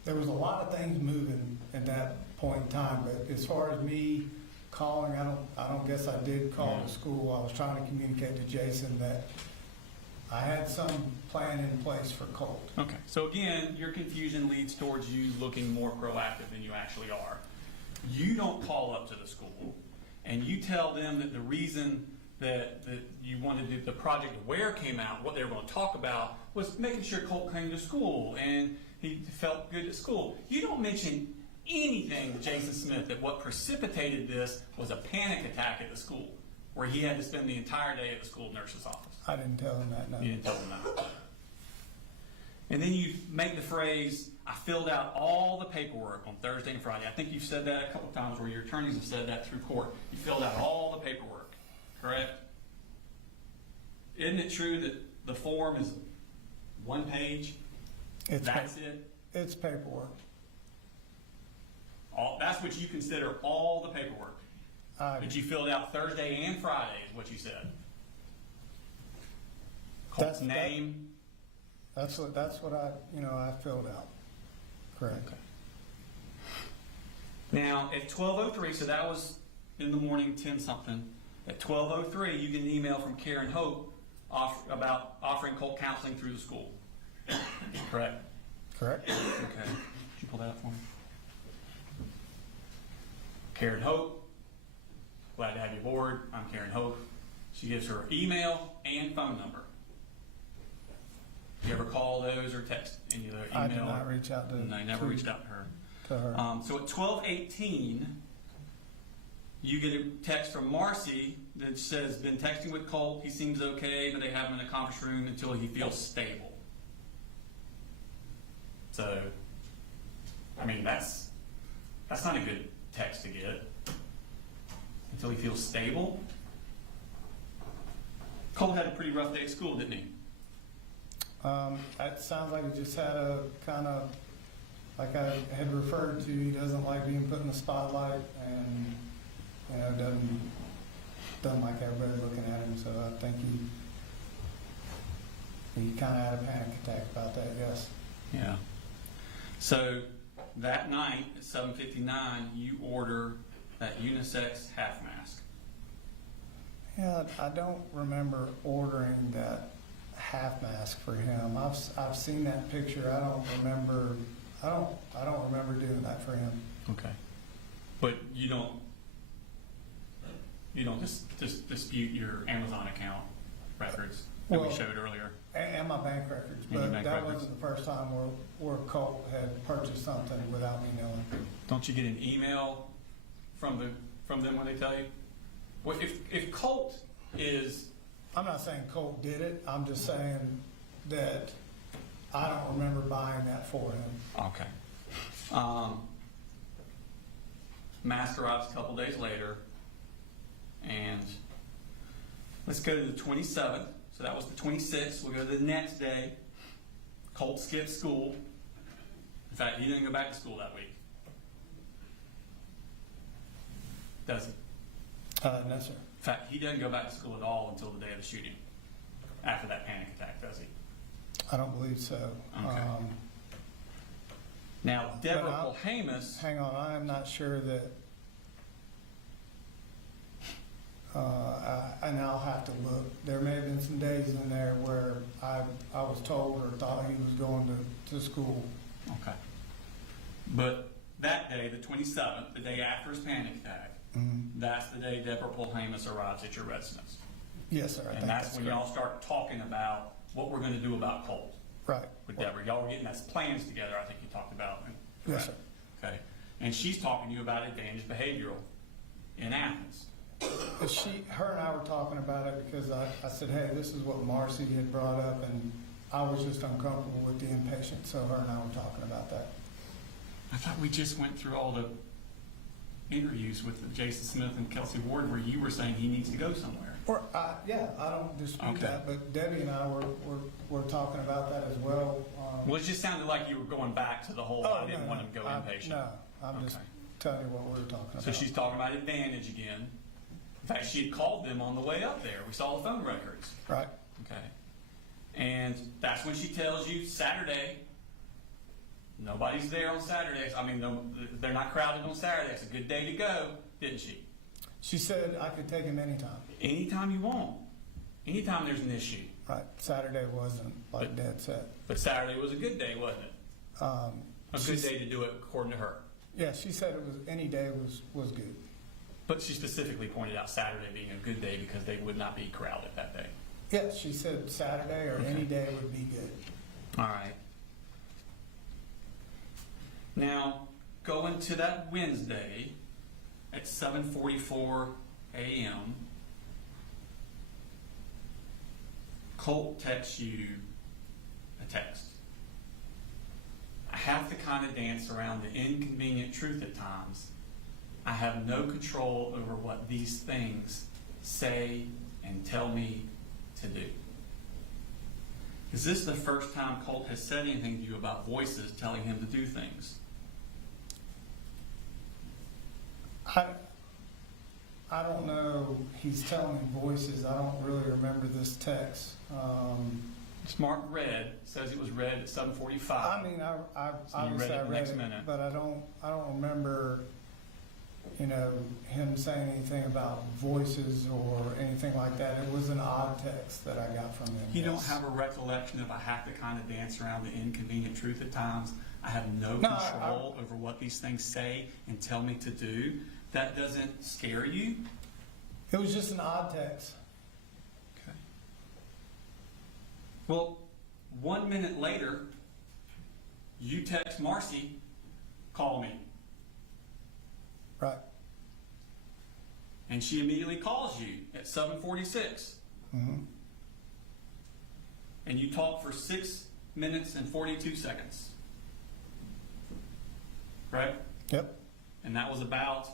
there was a lot of things moving at that point in time, but as far as me calling, I don't guess I did call the school. I was trying to communicate to Jason that I had some plan in place for Colt. Okay, so again, your confusion leads towards you looking more proactive than you actually are. You don't call up to the school, and you tell them that the reason that you wanted the Project Aware came out, what they were going to talk about, was making sure Colt came to school, and he felt good at school. You don't mention anything to Jason Smith that what precipitated this was a panic attack at the school, where he had to spend the entire day at the school nurse's office. I didn't tell him that, no. You didn't tell them that. And then you make the phrase, I filled out all the paperwork on Thursday and Friday. I think you've said that a couple times where your attorneys have said that through court. You filled out all the paperwork, correct? Isn't it true that the form is one page? That's it? It's paperwork. That's what you consider all the paperwork. That you filled out Thursday and Friday is what you said. Colt's name. That's what I filled out. Correct. Okay. Now at 12:03, so that was in the morning, 10 something. At 12:03, you get an email from Karen Hope about offering Colt counseling through the school. Correct. Correct. Okay. Could you pull that up for me? Karen Hope. Glad to have you aboard. I'm Karen Hope. She gives her email and phone number. You ever call those or text any of their email? I did not reach out to her. And I never reached out to her. To her. So at 12:18, you get a text from Marcy that says, been texting with Colt. He seems okay, but they have him in a conference room until he feels stable. So, I mean, that's not a good text to get. Until he feels stable. Colt had a pretty rough day at school, didn't he? It sounds like he just had a kind of, like I had referred to, he doesn't like being put in the spotlight and, doesn't like everybody looking at him. So I think he kind of had a panic attack about that, yes. Yeah. So that night at 7:59, you order that unisex half mask. Yeah, I don't remember ordering that half mask for him. I've seen that picture. I don't remember doing that for him. Okay. But you don't just dispute your Amazon account records that we showed earlier. And my bank records, And your but bank that records. wasn't the first time where Colt had purchased something without me knowing. Don't you get an email from them when they tell you? Well, if Colt is, I'm not saying Colt did it. I'm just saying that I don't remember buying that for him. okay. Mask arrives a couple days later, and let's go to the 27th. So that was the 26th. We'll go to the next day. Colt skipped school. In fact, he didn't go back to school that week. Does he? No, sir. In fact, he doesn't go back to school at all until the day of the shooting. After that panic attack, does he? I don't believe so. Okay. Now, Deborah Polhamus. Hang on, I am not sure that. And I'll have to look. There may have been some days in there where I was told or thought he was going to school. Okay. But that day, the 27th, the day after his panic attack, that's the day Deborah Polhamus arrives at your residence. Yes, sir. I And think that's when correct. y'all start talking about what we're going to do about Colt. Right. With Deborah. Y'all were getting those plans together, I think you talked about. Yes, sir. Okay. And she's talking to you about advantage behavioral in Athens. But her and I were talking about it because I said, hey, this is what Marcy had brought up, and I was just uncomfortable with the inpatient, so her and I were talking about that. I thought we just went through all the interviews with Jason Smith and Kelsey Ward where you were saying he needs to go somewhere. Or, yeah, I don't dispute Okay. that, but Debbie and I were talking about that as well. Well, it just sounded like you were going back to the whole, I didn't want him to go inpatient. No, I'm just Okay. telling you what we were talking about. So she's talking about Advantage again. In fact, she had called them on the way up there. We saw the phone records. Right. Okay. And that's when she tells you Saturday, nobody's there on Saturdays. I mean, no, they're not crowded on Saturday. It's a good day to go, didn't she? She said I could take him anytime. Anytime you want. Anytime there's an issue. Right. Saturday wasn't like Dad said. But Saturday was a good day, wasn't it? A good day to do it according to her. Yeah, she said it was any day was good. But she specifically pointed out Saturday being a good day because they would not be crowded that day. Yeah, she said Saturday or any day would be good. All right. Now, going to that Wednesday at 7:44 a.m., Colt texts you a text. I have to kind of dance around the inconvenient truth at times. I have no control over what these things say and tell me to do. Is this the first time Colt has said anything to you about voices telling him to do things? I don't know. He's telling me voices. I don't really remember this text. It's marked red. Says it was read at 7:45. I mean, I So you obviously read it I the read next it, minute. but I don't remember, him saying anything about voices or anything like that. It was an odd text that I got from him. You don't yes. have a recollection of I have to kind of dance around the inconvenient truth at times. I have no No, control over what these things say and tell me to do. That doesn't scare you? It was just an odd text. Okay. Well, 1 minute later, you text Marcy, call me. Right. And she immediately calls you at 7:46. Mm-hmm. And you talk for 6 minutes and 42 seconds. Right? Yep. And that was about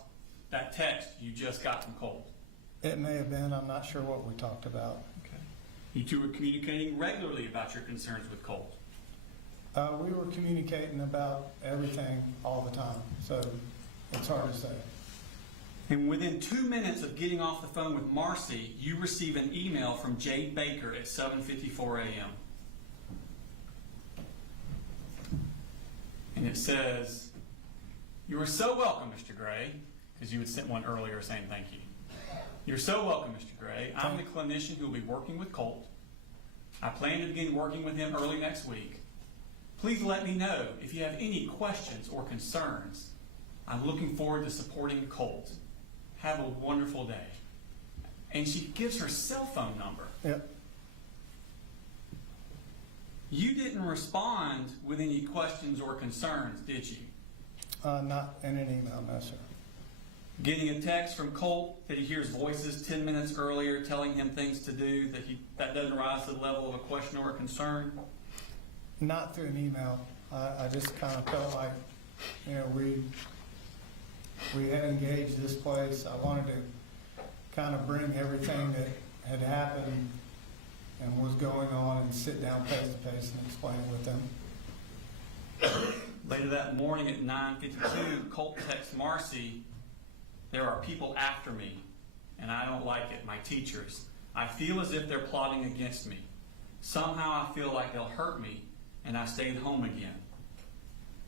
that text you just got from Colt. It may have been. I'm not sure what we talked about. Okay. You two were communicating regularly about your concerns with Colt. We were communicating about everything all the time, so it's hard to say. And within 2 minutes of getting off the phone with Marcy, you receive an email from Jade Baker at 7:54 a.m. And it says, "You are so welcome, Mr. Gray," because you had sent one earlier saying thank you. "You're so welcome, Mr. Gray. I'm the clinician who will be working with Colt. I plan to begin working with him early next week. Please let me know if you have any questions or concerns. I'm looking forward to supporting Colt. Have a wonderful day." And she gives her cell phone number. Yep. You didn't respond with any questions or concerns, did you? Not in an email, no, sir. Getting a text from Colt that he hears voices 10 minutes earlier telling him things to do, that doesn't rise to the level of a question or a concern? Not through an email. I just kind of felt like, we had engaged this place. I wanted to kind of bring everything that had happened and was going on and sit down face to face and explain it with them. Later that morning at 9:52, Colt texts Marcy, "There are people after me, and I don't like it, my teachers. I feel as if they're plotting against me. Somehow I feel like they'll hurt me, and I stayed home again."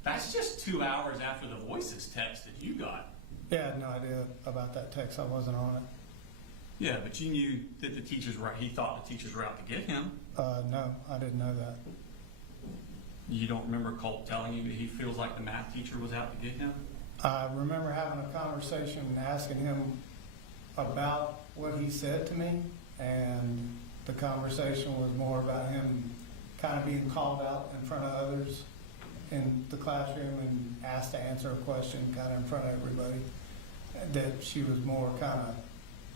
That's just 2 hours after the voices text that you got. Yeah, I had no idea about that text. I wasn't on it. Yeah, but you knew that he thought the teachers were out to get him. No, I didn't know that. You don't remember Colt telling you that he feels like the math teacher was out to get him? I remember having a conversation and asking him about what he said to me, and the conversation was more about him kind of being called out in front of others in the classroom and asked to answer a question kind of in front of everybody. That she was more kind of,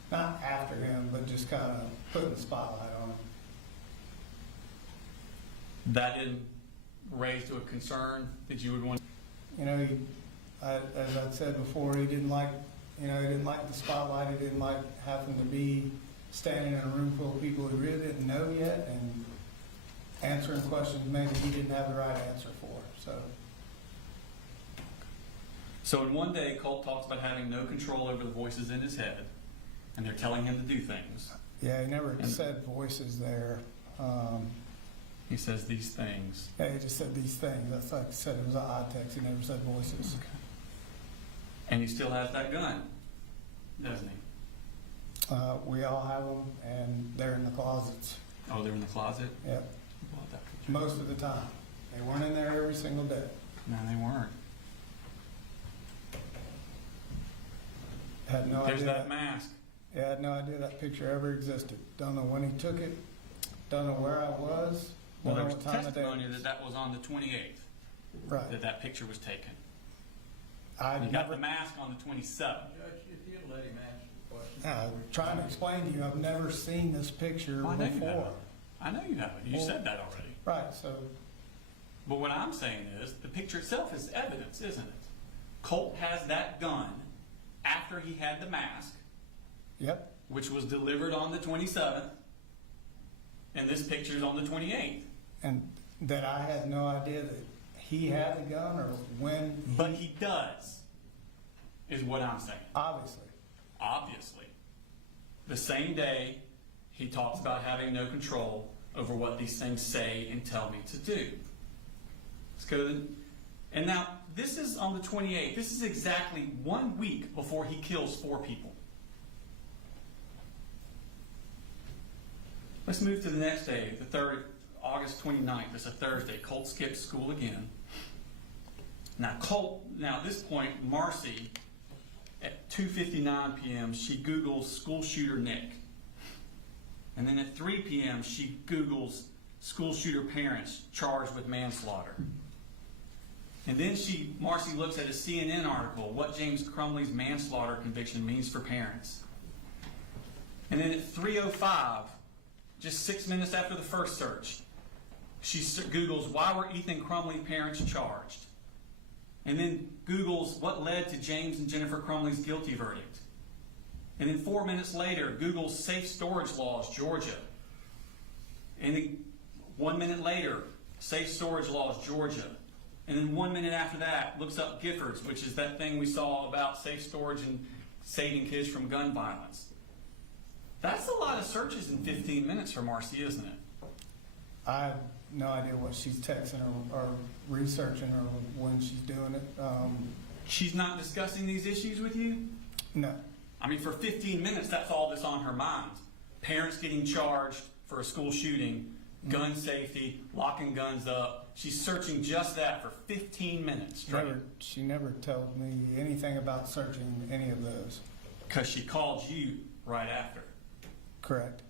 not after him, but just kind of putting the spotlight on him. That didn't raise to a concern that you would want? as I said before, he didn't like, he didn't like the spotlight. He didn't like having to be standing in a room full of people who really didn't know yet and answering questions maybe he didn't have the right answer for. So in one day, Colt talks about having no control over the voices in his head, and they're telling him to do things. Yeah, he never said voices there. He says these things. Yeah, he just said these things. That's like I said, it was an odd text. He never said voices. And he still has that gun, doesn't he? We all have them, and they're in the closets. Oh, they're in the closet? Yep. Who bought that picture? Most of the time. They weren't in there every single day. No, they weren't. Had no There's idea. that mask. Yeah, I had no idea that picture ever existed. Don't know when he took it. Don't know where I was. Well, there don't was know what time of day it testimony was. that was on the 28th, Right. that picture was taken. I And you got never. the mask on the 27th. Judge, if you'd let him answer the question. Trying to explain to you, I've never seen this picture I know you before. haven't. I know you haven't. You Well- said that already. Right. So But what I'm saying is, the picture itself is evidence, isn't it? Colt has that gun after he had the mask, yep. which was delivered on the 27th, and this picture's on the 28th. And that I had no idea that he had the gun or when. But he does, is what I'm saying. Obviously. Obviously. The same day, he talks about having no control over what these things say and tell me to do. Let's go to the, and now, this is on the 28th. This is exactly 1 week before he kills 4 people. Let's move to the next day, the 3rd, August 29th. It's a Thursday. Colt skips school again. Now, at this point, Marcy, at 2:59 p.m., she Googles school shooter Nick. And then at 3 p.m., she Googles school shooter parents charged with manslaughter. And then Marcy looks at a CNN article, what James Crumley's manslaughter conviction means for parents. And then at 3:05, just 6 minutes after the first search, she Googles, why were Ethan Crumley parents charged? And then Googles what led to James and Jennifer Crumley's guilty verdict. And then 4 minutes later, Googles safe storage laws, Georgia. And then 1 minute later, safe storage laws, Georgia. And then 1 minute after that, looks up Giffords, which is that thing we saw about safe storage and saving kids from gun violence. That's a lot of searches in 15 minutes for Marcy, isn't it? I have no idea what she's texting or researching or when she's doing it. She's not discussing these issues with you? No. I mean, for 15 minutes, that's all that's on her mind. Parents getting charged for a school shooting, gun safety, locking guns up. She's searching just that for 15 minutes straight. She never told me anything about searching any of those. Because she called you right after. Correct.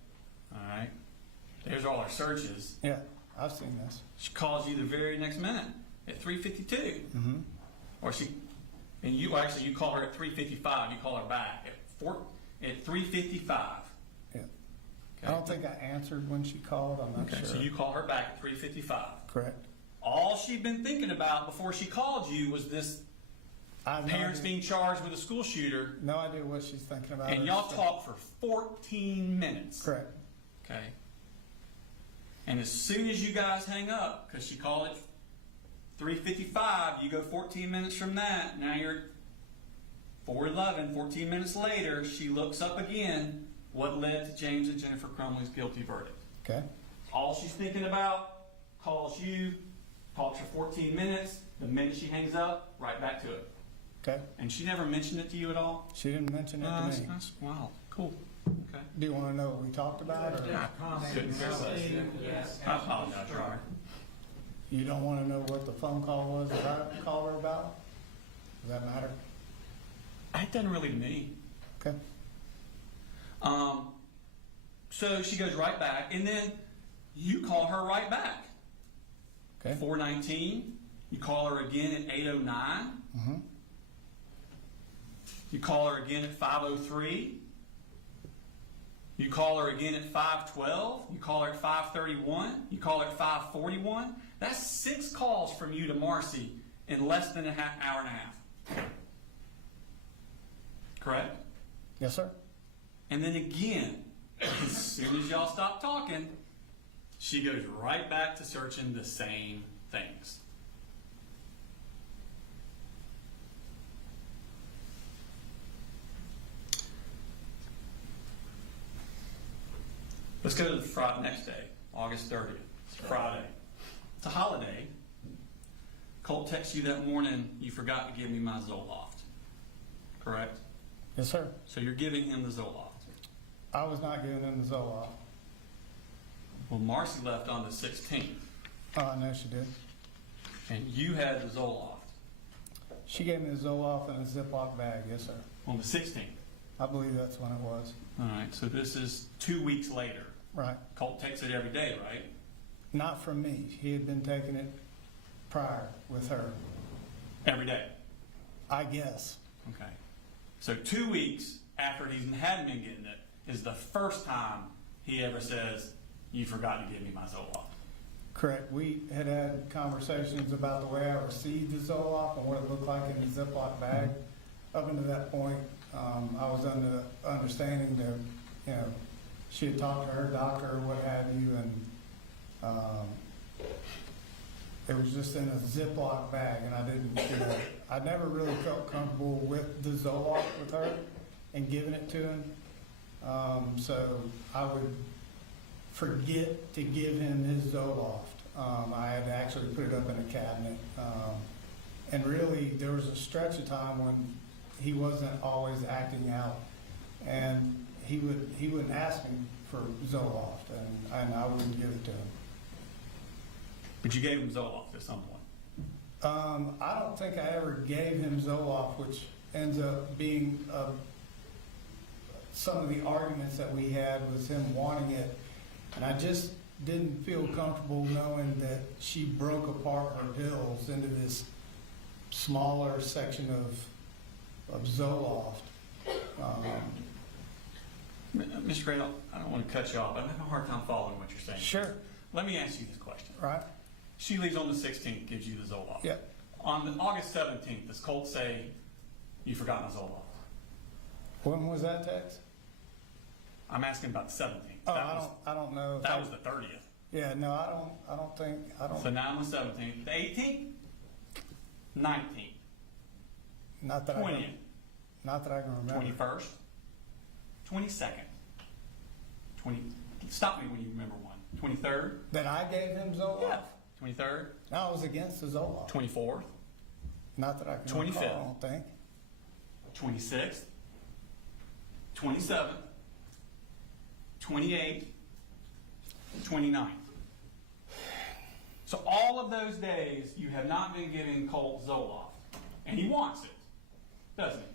All right. There's all her searches. Yeah, I've seen this. She calls you the very next minute at 3:52. Mm-hmm. Or you call her at 3:55. You call her back at 3:55. Yeah. Okay. I don't think I answered when she called. I'm not sure. So you call her back at 3:55. Correct. All she'd been thinking about before she called you was this parents being charged with a school shooter. No idea what she's thinking about. And y'all talked for 14 minutes. Correct. Okay. And as soon as you guys hang up, because she called it 3:55, you go 14 minutes from that. Now you're 4:11, 14 minutes later, she looks up again what led to James and Jennifer Crumley's guilty verdict. Okay. All she's thinking about, calls you, talks for 14 minutes. The minute she hangs up, right back to it. Okay. And she never mentioned it to you at all? She didn't mention it to me. Wow, cool. Okay. Do you want to know what we talked about? Or Yeah. Couldn't care less. Yes. I apologize, Robert. you don't want to know what the phone call was that I called her about? Does that matter? It doesn't really to me. Okay. So she goes right back, and then you call her right back. Okay. 4:19. You call her again at 8:09. Mm-hmm. You call her again at 5:03. You call her again at 5:12. You call her at 5:31. You call her at 5:41. That's 6 calls from you to Marcy in less than a hour and a half. Correct? Yes, sir. And then again, as soon as y'all stop talking, she goes right back to searching the same things. Let's go to the Friday next day, August 30th. It's Friday. It's a holiday. Colt texts you that morning, you forgot to give me my Zoloft. Correct? Yes, sir. So you're giving him the Zoloft. I was not giving him the Zoloft. Well, Marcy left on the 16th, Oh, I know she did. and you had the Zoloft She gave me the Zoloft in a Ziploc bag. Yes, sir. on the 16th. I believe that's when it was. All right, so this is 2 weeks later. Right. Colt takes it every day, right? Not from me. He had been taking it prior with her. Every day. I guess. Okay. So 2 weeks after he hadn't been getting it is the first time he ever says, you forgot to give me my Zoloft. Correct. We had had conversations about the way I received the Zoloft and what it looked like in the Ziploc bag. Up until that point, I was under the understanding that, you know, she had talked to her doctor or what have you, and it was just in a Ziploc bag, and I didn't, you know, I never really felt comfortable with the Zoloft with her and giving it to him. So I would forget to give him his Zoloft. I had to actually put it up in a cabinet. And really, there was a stretch of time when he wasn't always acting out, and he wouldn't ask me for Zoloft, and I wouldn't give it to him. But you gave him Zoloft at some point. I don't think I ever gave him Zoloft, which ends up being some of the arguments that we had was him wanting it, and I just didn't feel comfortable knowing that she broke apart her pills into this smaller section of Zoloft. Mr. Gray, I don't want to cut you off, but I'm having a hard time following what you're saying. Sure. Let me ask you this question. Right? She leaves on the 16th, gives you the Zoloft. Yeah. On the August 17th, does Colt say, you forgot my Zoloft? When was that text? I'm asking about the 17th. Oh, I don't know. That was the 30th. Yeah, no, I don't think. So now on the 17th, the 18th, 19th, Not that 20th, Not that I can remember. 21st, 22nd, 20. Stop me when you remember one. 23rd. That I gave him Zoloft? Yeah. 23rd. No, I was against the Zoloft. 24th. Not that I can 25th. recall, I don't think. 26th. 27th. 28th. 29th. So all of those days you have not been giving Colt Zoloft. And he wants it, doesn't he?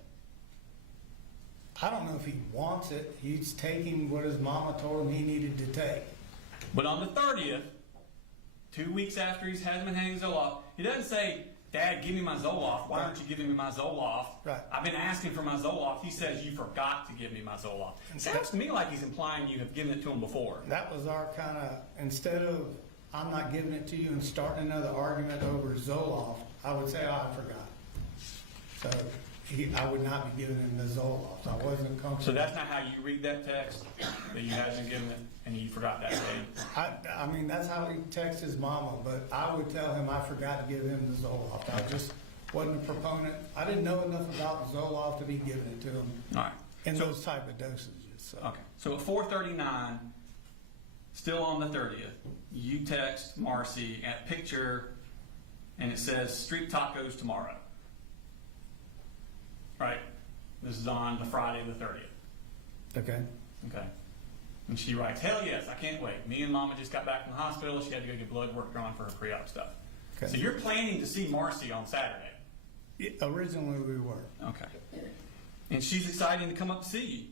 I don't know if he wants it. He's taking what his mama told him he needed to take. But on the 30th, 2 weeks after he's hasn't been having Zoloft, he doesn't say, Dad, give me my Zoloft. Why aren't you giving me my Zoloft? Right. I've been asking for my Zoloft. He says you forgot to give me my Zoloft. It sounds to me like he's implying you have given it to him before. That was our kind of, instead of I'm not giving it to you and starting another argument over Zoloft, I would say, oh, I forgot. So I would not be giving him the Zoloft. I wasn't comfortable. So that's not how you read that text, that you hadn't been given it and you forgot that day? I mean, that's how he texts his mama, but I would tell him I forgot to give him the Zoloft. I just wasn't a proponent. I didn't know enough about Zoloft to be giving it to him All right. in So- those type of dosages. So. Okay. So at 4:39, still on the 30th, you text Marcy at picture, and it says street tacos tomorrow. Right? This is on the Friday the 30th. Okay. Okay. And she writes, hell yes, I can't wait. Me and Mama just got back from the hospital. She had to go get blood work drawn for her pre-op stuff. Okay. So you're planning to see Marcy on Saturday. Originally we were. Okay. And she's excited to come up to see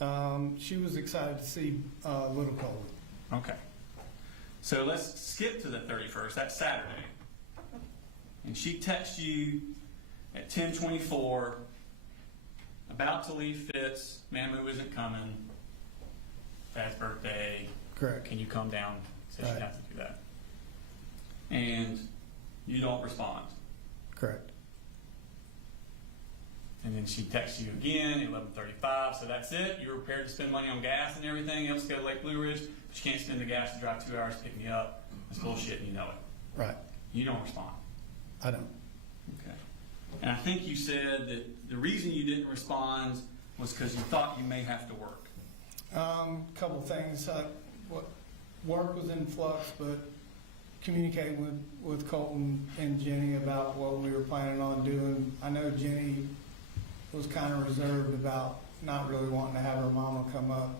you. She was excited to see little Colt. Okay. So let's skip to the 31st. That's Saturday. And she texts you at 10:24, about to leave Fitz. Mamu isn't coming. Dad's birthday. Correct. Can you come down? So she Right. has to do that. And you don't respond. Correct. And then she texts you again at 11:35. So that's it. You're prepared to spend money on gas and everything else to go to Lake Blue Ridge, but you can't spend the gas to drive 2 hours to pick me up. That's bullshit, and you know it. Right. You don't respond. I don't. Okay. And I think you said that the reason you didn't respond was because you thought you may have to work. Couple things. Work was in flux, but communicating with Colton and Jenny about what we were planning on doing. I know Jenny was kind of reserved about not really wanting to have her mama come up.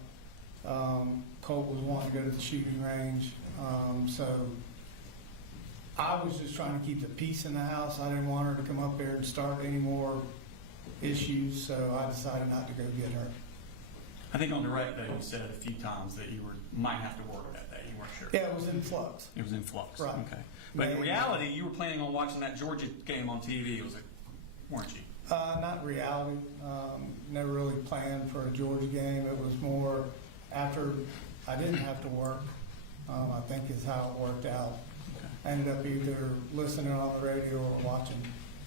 Colt was wanting to go to the shooting range. So I was just trying to keep the peace in the house. I didn't want her to come up there and start any more issues, so I decided not to go get her. I think on the rec day you said a few times that you might have to work that day. You weren't sure. Yeah, it was in flux. It was in flux. Right. Okay. But in reality, you were planning on watching that Georgia game on TV, weren't you? Not reality. Never really planned for a Georgia game. It was more after I didn't have to work, I think is how it worked out. Okay. I ended up either listening on the radio or watching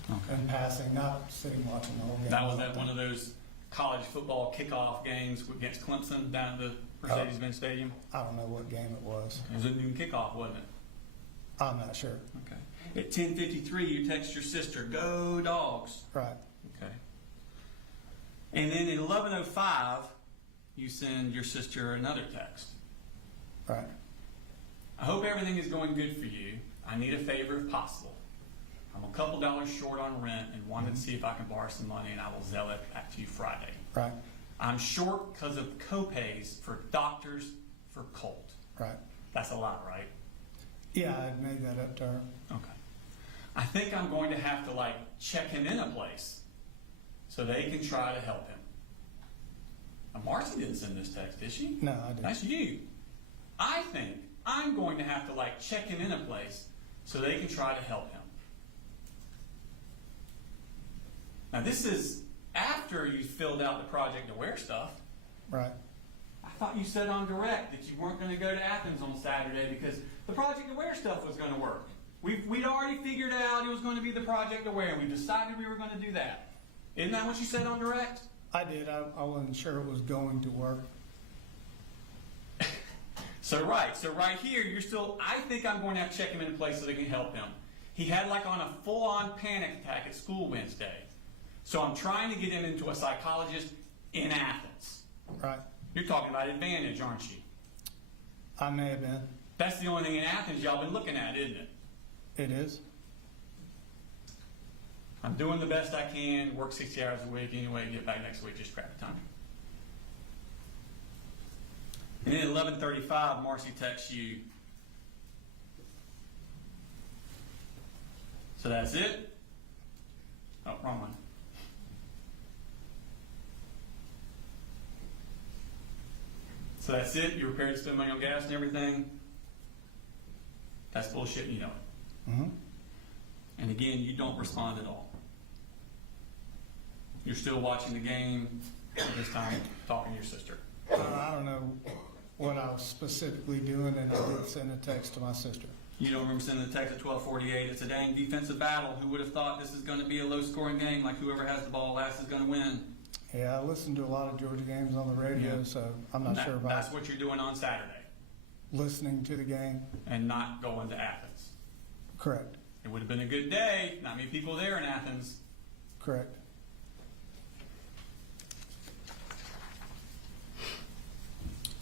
Okay. and passing, not sitting watching the whole game. That was at one of those college football kickoff games against Clemson down at the Mercedes-Benz Stadium. I don't know what game it was. It was a noon kickoff, wasn't it? I'm not sure. Okay. At 10:53, you text your sister, "Go Dogs." Right. Okay. And then at 11:05, you send your sister another text. Right. I hope everything is going good for you. I need a favor if possible. I'm a couple dollars short on rent and wanted to see if I can borrow some money, and I will zell it back to you Friday. Right. I'm short because of copays for doctors for Colt. Right. That's a lot, right? Yeah, I had made that up to her. Okay. I think I'm going to have to check him in a place so they can try to help him. Now, Marcy didn't send this text, did she? No, I didn't. That's you. I think I'm going to have to check him in a place so they can try to help him. Now this is after you filled out the Project Aware stuff. Right. I thought you said on direct that you weren't going to go to Athens on Saturday because the Project Aware stuff was going to work. We'd already figured out it was going to be the Project Aware, and we decided we were going to do that. Isn't that what you said on direct? I did. I wasn't sure it was going to work. So right here, you're still, I think I'm going to have to check him in a place so they can help him. He had on a full-on panic attack at school Wednesday. So I'm trying to get him into a psychologist in Athens. Right. You're talking about Advantage, aren't you? I may have been. That's the only thing in Athens y'all been looking at, isn't it? It is. I'm doing the best I can, work 60 hours a week anyway, get back next week, just crap time. And then at 11:35, Marcy texts you. So that's it? Oh, wrong one. So that's it? You're prepared to spend money on gas and everything? That's bullshit and you know it. Mm-hmm. And again, you don't respond at all. You're still watching the game, this time talking to your sister. I don't know what I was specifically doing, and I did send a text to my sister. You don't remember sending the text at 12:48. It's a dang defensive battle. Who would have thought this is going to be a low-scoring game? Like whoever has the ball last is going to win. Yeah, I listened to a lot of Georgia games on the radio, Yeah. so I'm not sure about That's what you're doing on Saturday, listening to the game. and not going to Athens. Correct. It would have been a good day. Not many people there in Athens. Correct.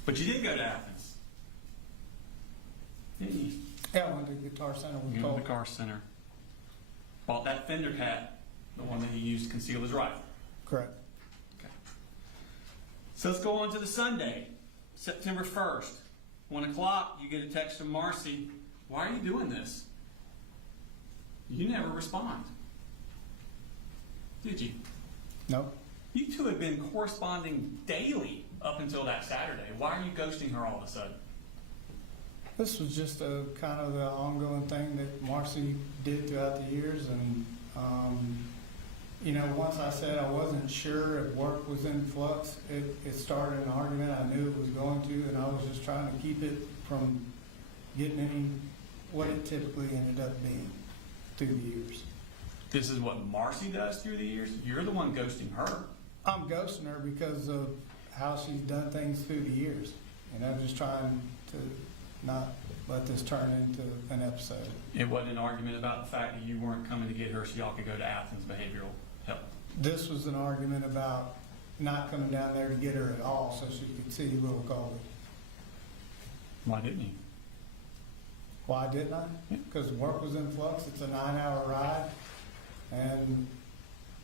But you did go to Athens, didn't you? Yeah, I went to the Guitar Center with You went to Colt. the car center. Bought that Fender hat, the one that he used to conceal his rifle. Correct. Okay. So let's go on to the Sunday, September 1st. 1 o'clock, you get a text from Marcy. Why are you doing this? You never respond. Did you? No. You two had been corresponding daily up until that Saturday. Why are you ghosting her all of a sudden? This was just a kind of the ongoing thing that Marcy did throughout the years, and once I said I wasn't sure if work was in flux, it started an argument. I knew it was going to, and I was just trying to keep it from getting what it typically ended up being through the years. This is what Marcy does through the years? You're the one ghosting her. I'm ghosting her because of how she's done things through the years. And I'm just trying to not let this turn into an episode. It wasn't an argument about the fact that you weren't coming to get her so y'all could go to Athens Behavioral Help. This was an argument about not coming down there to get her at all so she could see little Colby. Why didn't you? Why didn't I? Because work was in flux. It's a 9-hour ride. And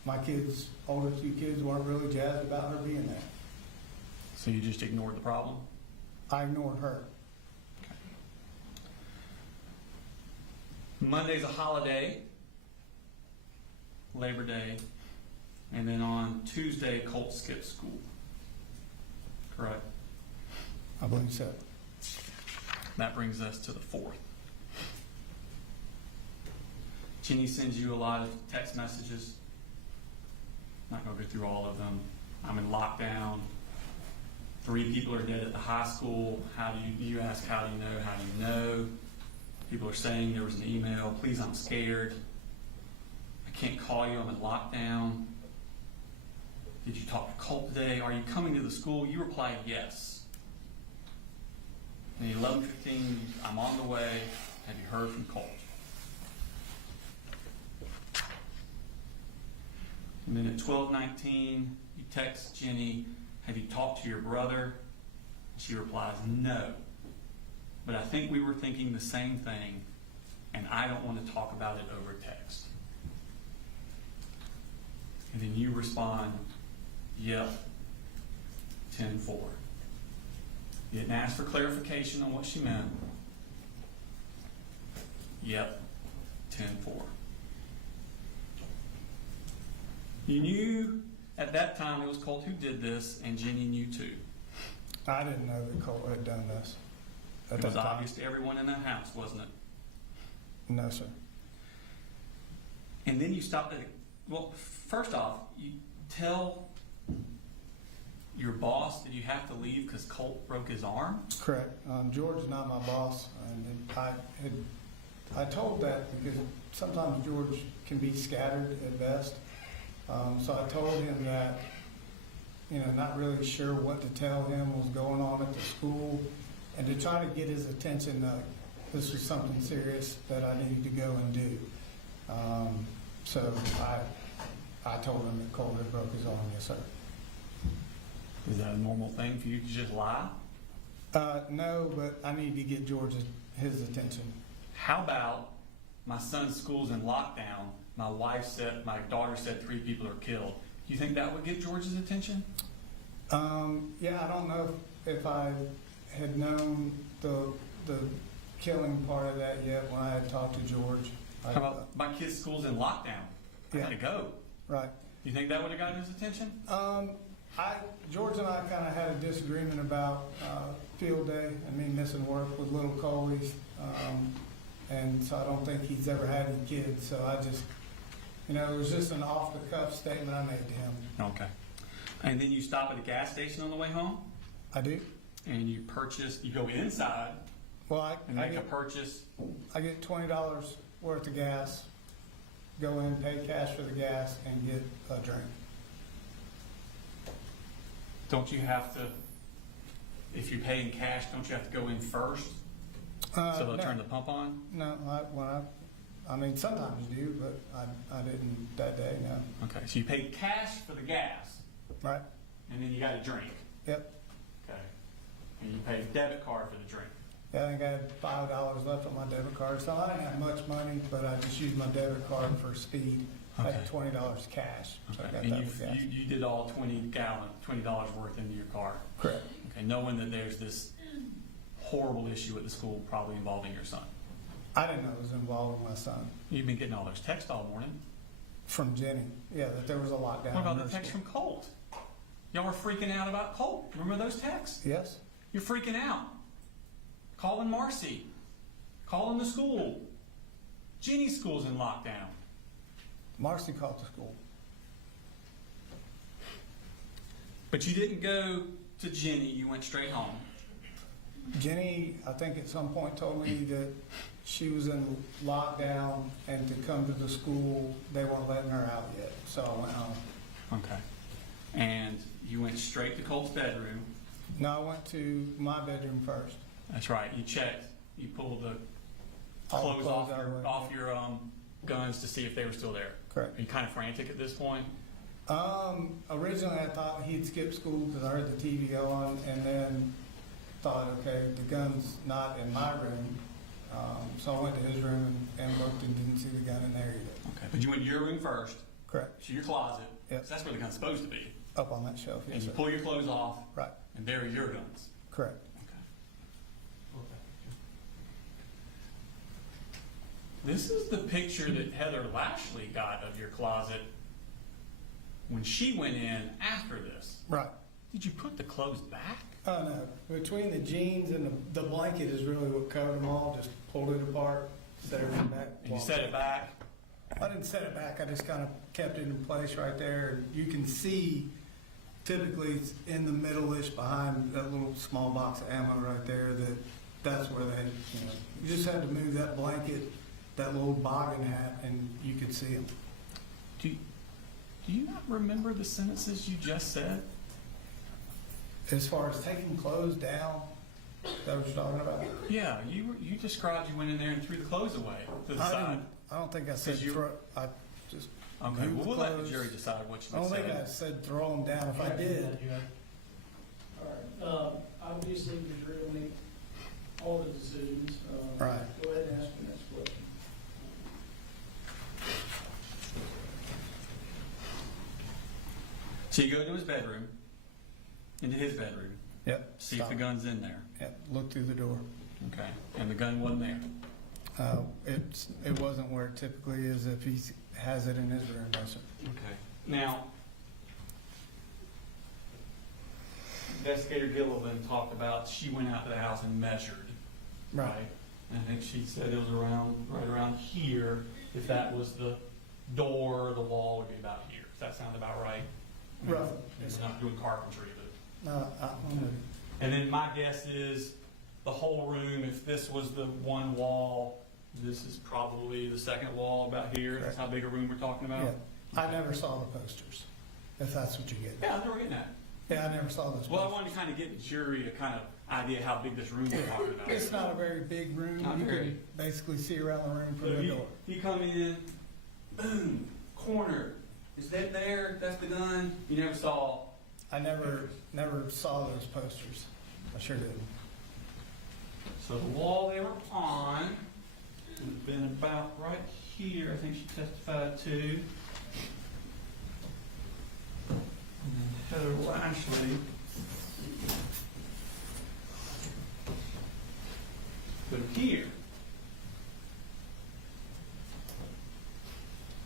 my kids, older two kids, weren't really jazzed about her being there. So you just ignored the problem? I ignored her. Monday's a holiday, Labor Day, and then on Tuesday, Colt skips school. Correct? I believe so. That brings us to the 4th. Jenny sends you a lot of text messages. Not going to go through all of them. I'm in lockdown. 3 people are dead at the high school. How do you ask, how do you know? How do you know? People are saying there was an email. Please, I'm scared. I can't call you. I'm in lockdown. Did you talk to Colt today? Are you coming to the school? You replied yes. And at 11:15, I'm on the way. Have you heard from Colt? And then at 12:19, you text Jenny, have you talked to your brother? She replies, no. But I think we were thinking the same thing, and I don't want to talk about it over text. And then you respond, yep, 10-4. You didn't ask for clarification on what she meant. Yep, 10-4. You knew at that time it was Colt who did this, and Jenny knew too. I didn't know that Colt had done this. It was obvious to everyone in that house, wasn't it? No, sir. And then you stopped at, well, first off, you tell your boss that you have to leave because Colt broke his arm? Correct. George is not my boss, and I told that because sometimes George can be scattered at best. So I told him that, not really sure what to tell him was going on at the school, and to try to get his attention that this was something serious that I needed to go and do. So I told him that Colt had broke his arm. Yes, sir. Is that a normal thing for you to just lie? No, but I need to get George his attention. How about my son's school's in lockdown? My daughter said 3 people are killed. Do you think that would get George's attention? Yeah, I don't know if I had known the killing part of that yet when I had talked to George. How about my kid's school's in lockdown? I gotta go. Right. You think that would have gotten his attention? George and I kind of had a disagreement about field day and me missing work with little Coley's. And so I don't think he's ever had any kids. So I just, it was just an off-the-cuff statement I made to him. Okay. And then you stop at a gas station on the way home? I do. And you go inside and make a purchase? I get $20 worth of gas, go in, pay cash for the gas, and get a drink. Don't you have to, if you're paying cash, don't you have to go in first? So they'll turn the pump on? No, sometimes you do, but I didn't that day, no. Okay, so you paid cash for the gas. Right. And then you got a drink. Yep. Okay. And you paid a debit card for the drink. Yeah, I think I had $5 left on my debit card, so I didn't have much money, but I just used my debit card for speed. I had $20 cash. So I got And that for gas. you did all $20 worth into your car. Correct. Okay, knowing that there's this horrible issue at the school probably involving your son. I didn't know it was involving my son. You've been getting all those texts all morning. From Jenny, yeah, that there was a lockdown. What about in the her text school. from Colt? Y'all were freaking out about Colt. Remember those texts? Yes. You're freaking out. Calling Marcy. Calling the school. Jenny's school's in lockdown. Marcy called the school. But you didn't go to Jenny. You went straight home. Jenny, I think at some point told me that she was in lockdown, and to come to the school, they weren't letting her out yet, so I went home. Okay. And you went straight to Colt's bedroom. No, I went to my bedroom first. That's right. You checked. You pulled the All the clothes clothes out of the way. off your guns to see if they were still there. Correct. Are you kind of frantic at this point? Originally I thought he'd skipped school because I heard the TV on, and then thought, okay, the gun's not in my room. So I went to his room and looked and didn't see the gun in there either. Okay. But you went to your room first, Correct. to your closet. Yep. 'Cause that's where the gun's supposed to be. Up on that shelf, And yes, you sir. pull your clothes off, Right, and there are your guns. correct. This is the picture that Heather Lashley got of your closet when she went in after this. Right. Did you put the clothes back? Oh, no. Between the jeans and the blanket is really what covered them all. Just pulled it apart, set everything back. And you walked set it out. back? I didn't set it back. I just kind of kept it in place right there. You can see, typically it's in the middle-ish behind that little small box of ammo right there. That's where they, you just had to move that blanket, that little boggin hat, and you could see them. Do you not remember the sentences you just said? As far as taking clothes down, is that what you're talking about? Yeah, you described you went in there and threw the clothes away to the side. I don't think I said Because you- throw. I just Okay, moved well, we'll the let the clothes. jury decide what I you don't think I said. said throw them down. If I did, All right, obviously, the jury will make all the decisions. Right. Go ahead and ask the next question. So you go to his bedroom, into his bedroom, yep. see if the stop. gun's in there. Yep. Look through the door. Okay, and the gun wasn't there. It wasn't where it typically is if he has it in his room. No, sir. Okay. Now, Investigator Gilliland talked about she went out to the house and measured, right? And I think she said it was right around here. If that was the door or the wall, would be about here. Does that sound about right? Right. It's not doing carpentry, but. No, And then my guess is the whole room, if this was the one wall, this is probably the second wall about here. That's how big a room we're talking about? yeah. I never saw the posters, if that's what you get. Yeah, that's what we're getting at. Yeah, I never saw those. Well, I posters. wanted to kind of get the jury a kind of idea how big this room we're talking about. It's not a very big room. Not You very. can basically see around the room So from the you, door. you come in, boom, corner. Is that there? That's the gun. You never saw. I never saw those posters. I sure didn't. So the wall they were on would have been about right here. I think she testified to. And then Heather Lashley put it here.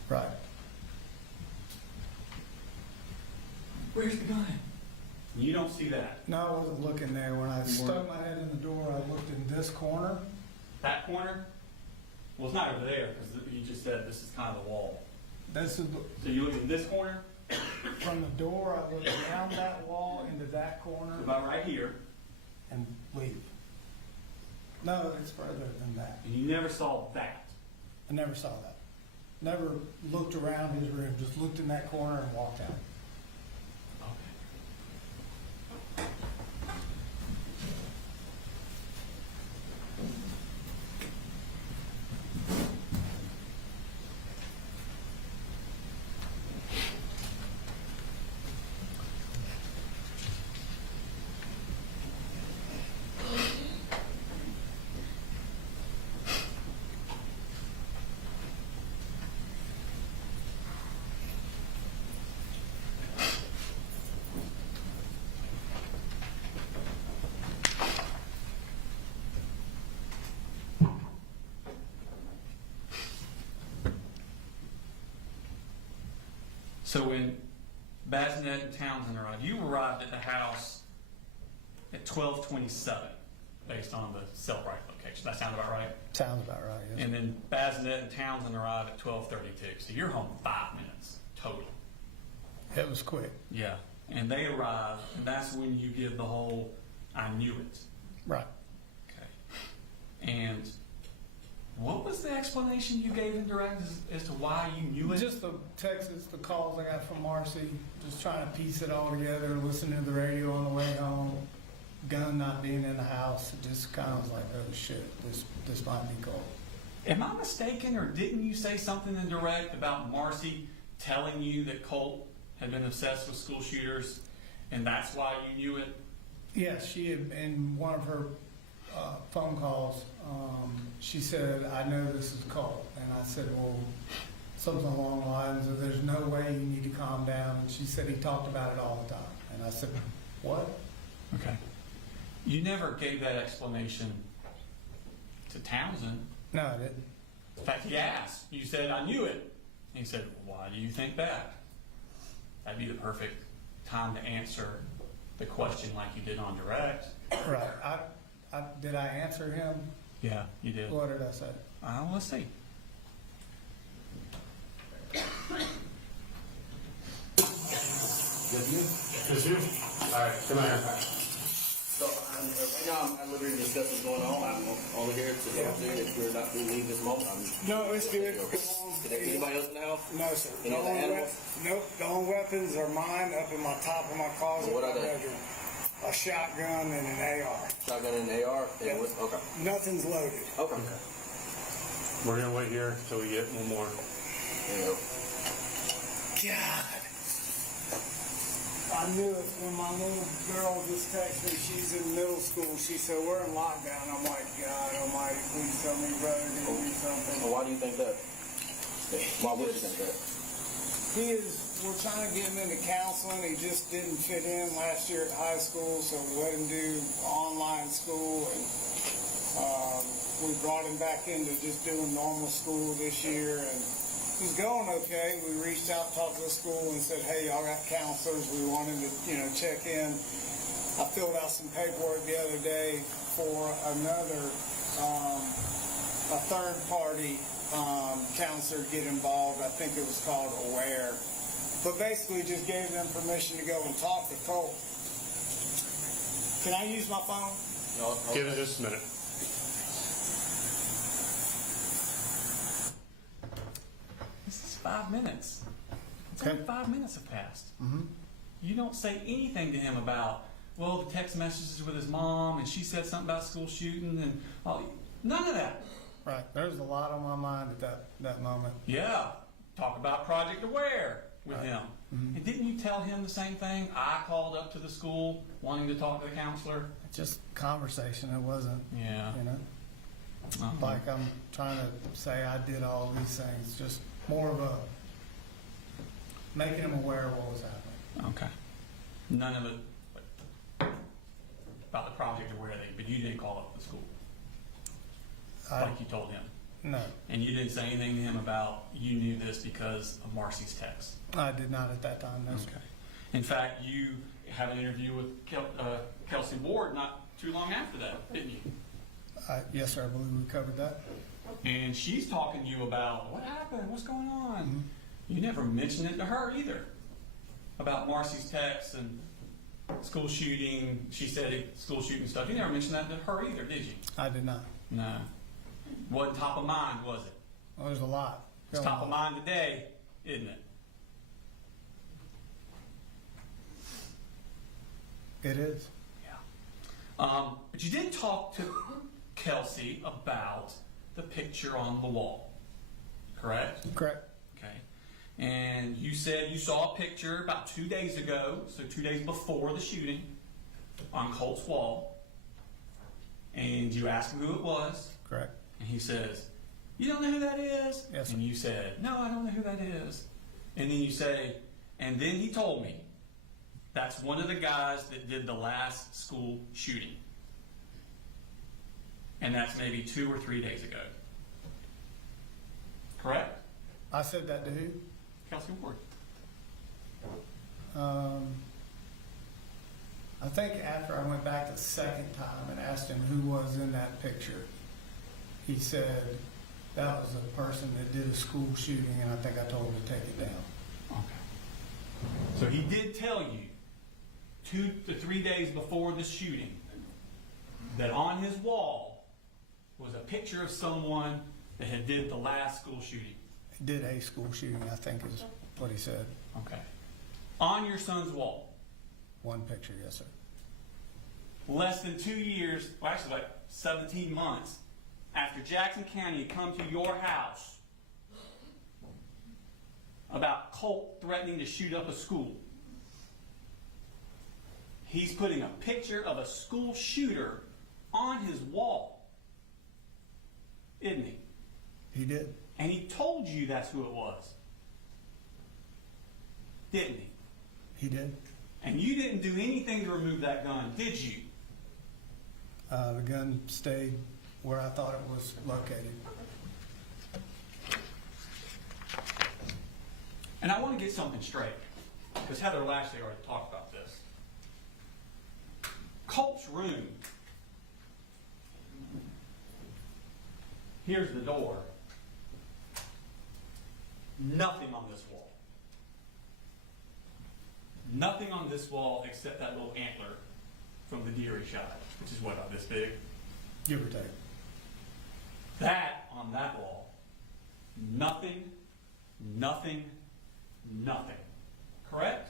Right. Where's the gun? You don't see that. No, I wasn't looking there. When I stuck my head in the door, I looked in this corner. That corner? Well, it's not over there because you just said this is kind of the wall. This is So you look in this corner, from the door. I looked down that wall into that corner about right here, and leave. No, it's further than that. and you never saw that. I never saw that. Never looked around his room. Just looked in that corner and walked out. So when Bazinet and Townsend arrived, you arrived at the house at 12:27, based on the cell right location. That sound about right? Sounds about right. Yes. And then Bazinet and Townsend arrived at 12:32. So you're home 5 minutes total. It was quick. Yeah. And they arrive, and that's when you give the whole, I knew it. Right. Okay. And explanation you gave in direct as to why you knew it? Just the texts, the calls I got from Marcy, just trying to piece it all together, listening to the radio on the way home, gun not being in the house, it just kind of was like, oh shit, this might be Colt. Am I mistaken, or didn't you say something in direct about Marcy telling you that Colt had been obsessed with school shooters, and that's why you knew it? Yes, she had, in one of her phone calls, she said, I know this is Colt. And I said, well, something along the lines of, there's no way you need to calm down. And she said, he talked about it all the time. And I said, what? Okay. You never gave that explanation to Townsend. No, I didn't. In fact, he asked. You said, I knew it. And he said, why do you think that? That'd be the perfect time to answer the question like you did on direct. Right. Did I answer him? Yeah, you did. What did I say? Let's see. Just you? All right, come on here. So right now I'm at liberty to discuss what's going on. I'm only here to see if we're not going to leave this moment. No, it's good. Okay. Is there anybody else in the house? No, sir. Any other animals? Nope. The only weapons are mine up in my top of my closet. What are in my they? bedroom. A shotgun and an AR. Shotgun and an AR? Yep. Okay. Nothing's loaded. Okay. We're gonna wait here until we get one more. There you go. God. I knew it when my little girl just texted me. She's in middle school. She said, we're in lockdown. I'm like, God almighty, please tell me brother didn't do something. Well, why do you think that? Why would you think that? We're trying to get him into counseling. He just didn't fit in last year at high school, so we let him do online school. And we brought him back into just doing normal school this year. And he's going okay. We reached out, talked to the school, and said, hey, y'all got counselors. We want him to, check in. I filled out some paperwork the other day for another, a third party counselor to get involved. I think it was called Aware. But basically just gave them permission to go and talk to Colt. Can I use my phone? No. Give it just a minute. This is 5 minutes. It's Okay. only 5 minutes have passed. Mm-hmm. You don't say anything to him about, well, the text messages with his mom, and she said something about school shooting, and none of that. Right. There's a lot on my mind at that moment. Yeah. Talk about Project Aware with him. Mm-hmm. And didn't you tell him the same thing? I called up to the school wanting to talk to the counselor. Just conversation. It wasn't, Yeah. like I'm trying to say I did all these things. Just more of a making him aware of what was happening. Okay. None of it about the Project Aware thing, but you didn't call up the school like you told him. No, And you didn't say anything to him about you knew this because of Marcy's text. I did not at that time. No, sir. Okay. In fact, you had an interview with Kelsey Ward not too long after that, didn't you? Yes, sir. I believe we covered that. And she's talking to you about what happened, what's going on. You never mentioned it to her either about Marcy's text and school shooting. She said school shooting stuff. You never mentioned that to her either, did you? I did not. No. Wasn't top of mind, was it? Well, there's a lot. It's top of mind today, isn't it? It is. Yeah. But you did talk to Kelsey about the picture on the wall, correct? Correct. Okay. And you said you saw a picture about 2 days ago, so 2 days before the shooting, on Colt's wall. And you asked him who it was. Correct. And he says, you don't know who that is? Yes, sir. And you said, no, I don't know who that is. And then you say, and then he told me, that's one of the guys that did the last school shooting. And that's maybe 2 or 3 days ago. Correct? I said that to who? Kelsey Ward. I think after I went back the second time and asked him who was in that picture, he said that was a person that did a school shooting, and I think I told him to take it down. Okay. So he did tell you 2 to 3 days before the shooting that on his wall was a picture of someone that had did the last school shooting? He did a school shooting, I think is what he said. Okay. On your son's wall, One picture, yes, sir. less than 2 years, well actually like 17 months, after Jackson County had come to your house about Colt threatening to shoot up a school, he's putting a picture of a school shooter on his wall, isn't he? He did. And he told you that's who it was, didn't he? He did. And you didn't do anything to remove that gun, did you? The gun stayed where I thought it was located. And I want to get something straight, because Heather Lashley already talked about this. Colt's room, here's the door. Nothing on this wall. Nothing on this wall except that little antler from the deer he shot, which is what, about this big? Give or take. That on that wall. Nothing, nothing, nothing. Correct?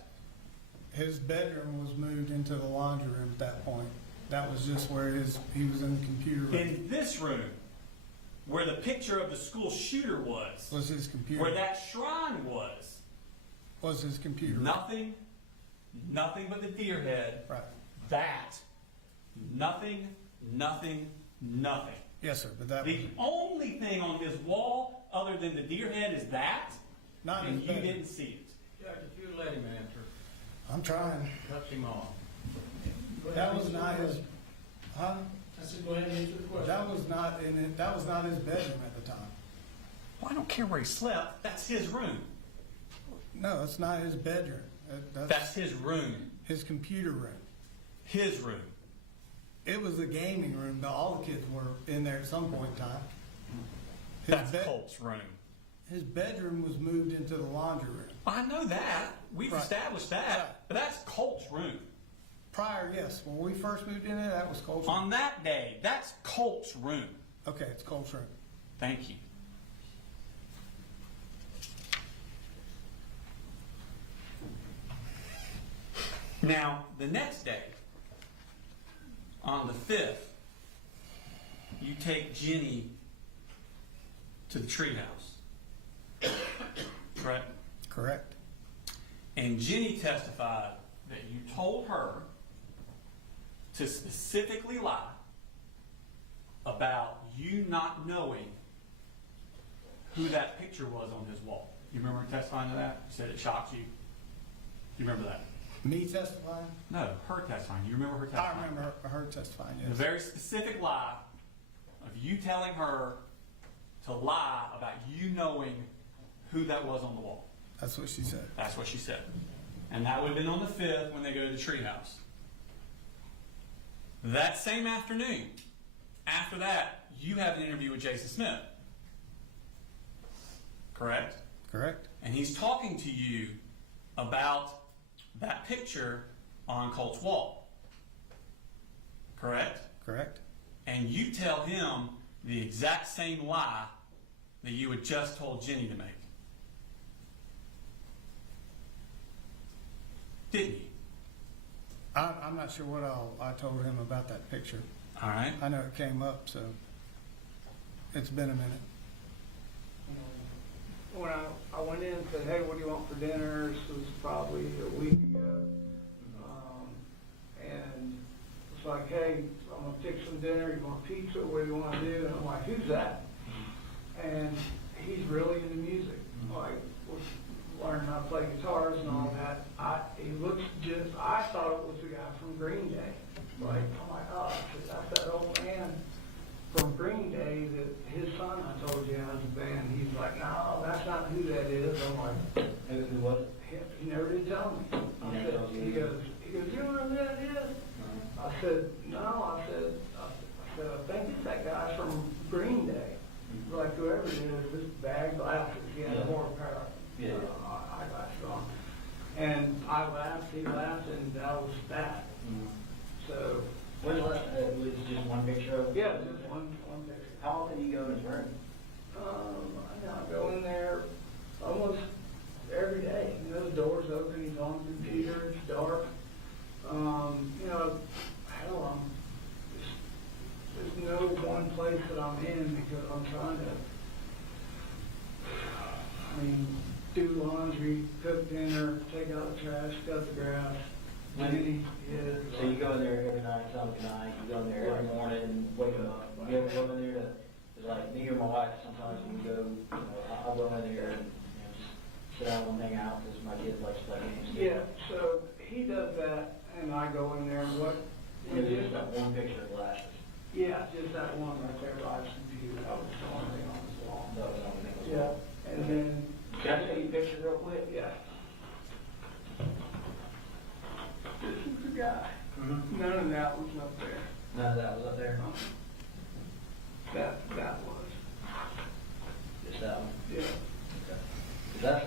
His bedroom was moved into the laundry room at that point. That was just where he was in the computer room. In this room, where the picture of the school shooter was his computer. where that shrine was his computer. nothing but the deer head. Right. That. Nothing, nothing, nothing. Yes, sir. But that was The only thing on his wall other than the deer head is that, not in and his you bedroom. didn't see it. Judge, if you let him answer, I'm trying. cuts him off. That was not his. Huh? I said, go ahead and answer the question. That was not in it. That was not his bedroom at the time. Well, I don't care where he slept. That's his room. No, it's not his bedroom. That's his room. his computer room. His room. It was a gaming room, but all the kids were in there at some point in time. That's Colt's room. His bedroom was moved into the laundry room. I know that. We've Right. established that. Right. But that's Colt's room. Prior, yes. When we first moved in there, that was Colt's room. On that day, that's Colt's room. Okay, it's Colt's room. Thank you. Now, the next day, on the 5th, you take Jenny to the treehouse. Correct? Correct. And Jenny testified that you told her to specifically lie about you not knowing who that picture was on his wall. You remember her testifying to that? You said it shocked you. Do you remember that? Me testifying? No, her testifying. You remember her testifying? I remember her testifying, A yes. very specific lie of you telling her to lie about you knowing who that was on the wall. That's what she said. That's what she said. And that would have been on the 5th when they go to the treehouse. That same afternoon, after that, you have an interview with Jason Smith. Correct? Correct. And he's talking to you about that picture on Colt's wall. Correct? Correct. And you tell him the exact same lie that you had just told Jenny to make. Didn't you? I'm not sure what I told him about that picture. All right. I know it came up, so it's been a minute. When I went in and said, hey, what do you want for dinner? This was probably a week ago. And it's like, hey, I'm going to fix some dinner. You want pizza? What do you want to do? And I'm like, who's that? And he's really into music. Like, was learning how to play guitars and all that. He looks just, I thought it was the guy from Green Day. Like, oh my gosh, that's that old man from Green Day that his son, I told you, has a band. He's like, no, that's not who that is. I'm like, Who was it? he never did tell me. I said, he goes, you know who that is? I said, no. I said, I think it's that guy from Green Day. Like whoever it is, this bag glasses, he had a horror pair of eyeglasses on. And I laughed, he laughed, and that was that. So. When was it just one picture of? Yeah, just one picture. How often do you go in his room? trying to, do laundry, cook dinner, take out the trash, cut the grass. So you go in there every night, tell them good night, you go in there every morning, wake up, you ever go in there to, it's like me or my wife, sometimes we go, I'll go in there and, just sit down and hang out, because my kids like to play games. Yeah, so he does that, and I go in there and what? Maybe just that one picture of glasses. Yeah, just that one right there by his computer, that was the only thing on his wall. That was the only thing. Yeah, and then. Can I show you pictures real quick? Yeah. This is the guy. Mm-hmm. None of that was up there. None of that was up there? That was. Just that one? Yeah. Okay. That's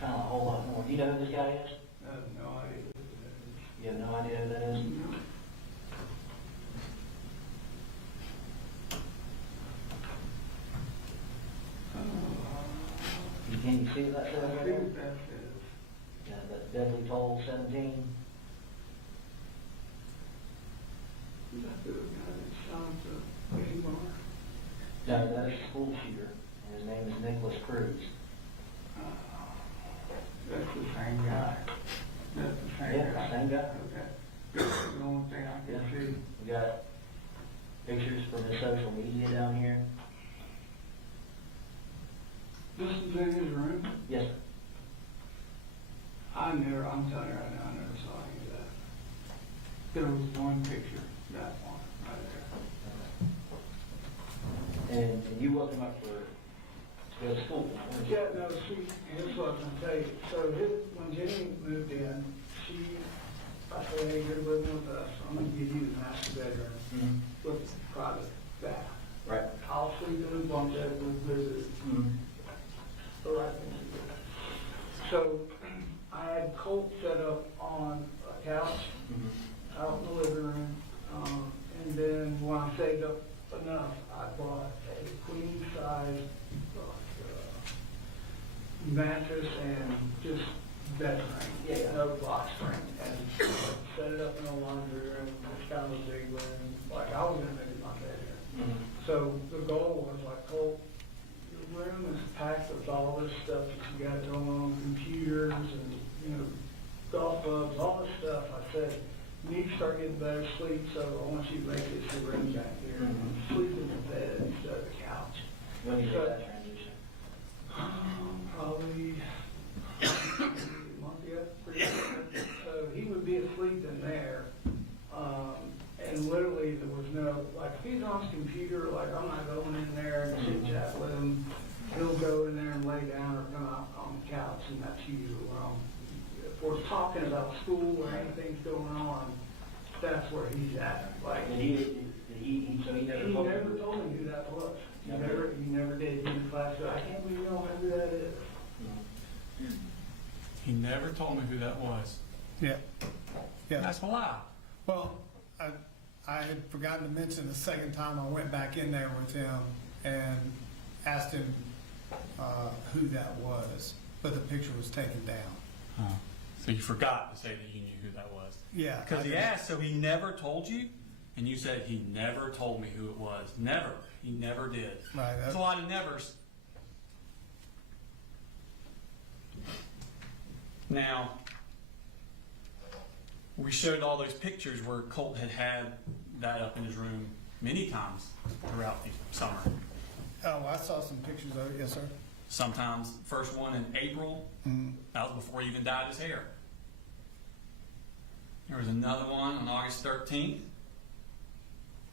kind of a whole lot more. Do you know who this guy is? I have no idea who that is. You have no idea who that is? No. Can you see that? I think that is. Yeah, that deadly toll 17. That's the guy that shot the game bar. No, that is a school shooter, and his name is Nicholas Cruz. That's the same guy. That's the same Yeah, guy. same guy. Okay. That's the only thing I can see. We got pictures from his social media down here. This is in his room? Yes, sir. I'm telling you right now, I never saw any of that. There was one picture, that one, right there. And you woke him up to go to school? weren't you? Yeah, no, here's what I'm gonna tell you. So when Jenny moved in, I said, hey, you're living with us, I'm gonna give you the master bedroom Mhm. with private bath. Right. I'll sleep in the bunk bed with visitors. Mhm. The right thing to do. So I had Colt set up on a couch Mhm. out in the living room. And then when I saved up enough, I bought a queen size mattress and just bed frame, Yeah. no box frame, and set it up in a laundry room, it's kind of a big room, like I was gonna make it my bedroom. Mhm. So the goal was like, Colt, your room is packed with all this stuff that you got going on, computers and, golf clubs, all this stuff. I said, you need to start getting better sleep, so I want you to make this your room back here. Mhm. Sleep in the bed instead of the couch. When did you make that transition? Probably a month ago, pretty much. So he would be asleep in there, and literally there was no, like, if he's on his computer, like, I'm not going in there and chit chat with him. He'll go in there and lay down or come out on the couch, and that's usually if we're talking about school or anything's going on, that's where he's at. Like, So he never he told never you? told me who that was. He Never? never did. He in class said, I can't believe you don't know who that is. He never told me who that was. Yeah. Yeah. That's a lie. Well, I had forgotten to mention the second time I went back in there with him and asked him who that was, but the picture was taken down. Huh. So you forgot to say that you knew who that was. Yeah. Because he asked, so he never told you? And you said, he never told me who it was. Never. He never did. Right. There's a lot of nevers. Now, we showed all those pictures where Colt had that up in his room many times throughout the summer. Oh, I saw some pictures of it. Yes, sir. Sometimes, first one in April, that was before he even dyed his hair. There was another one on August 13th.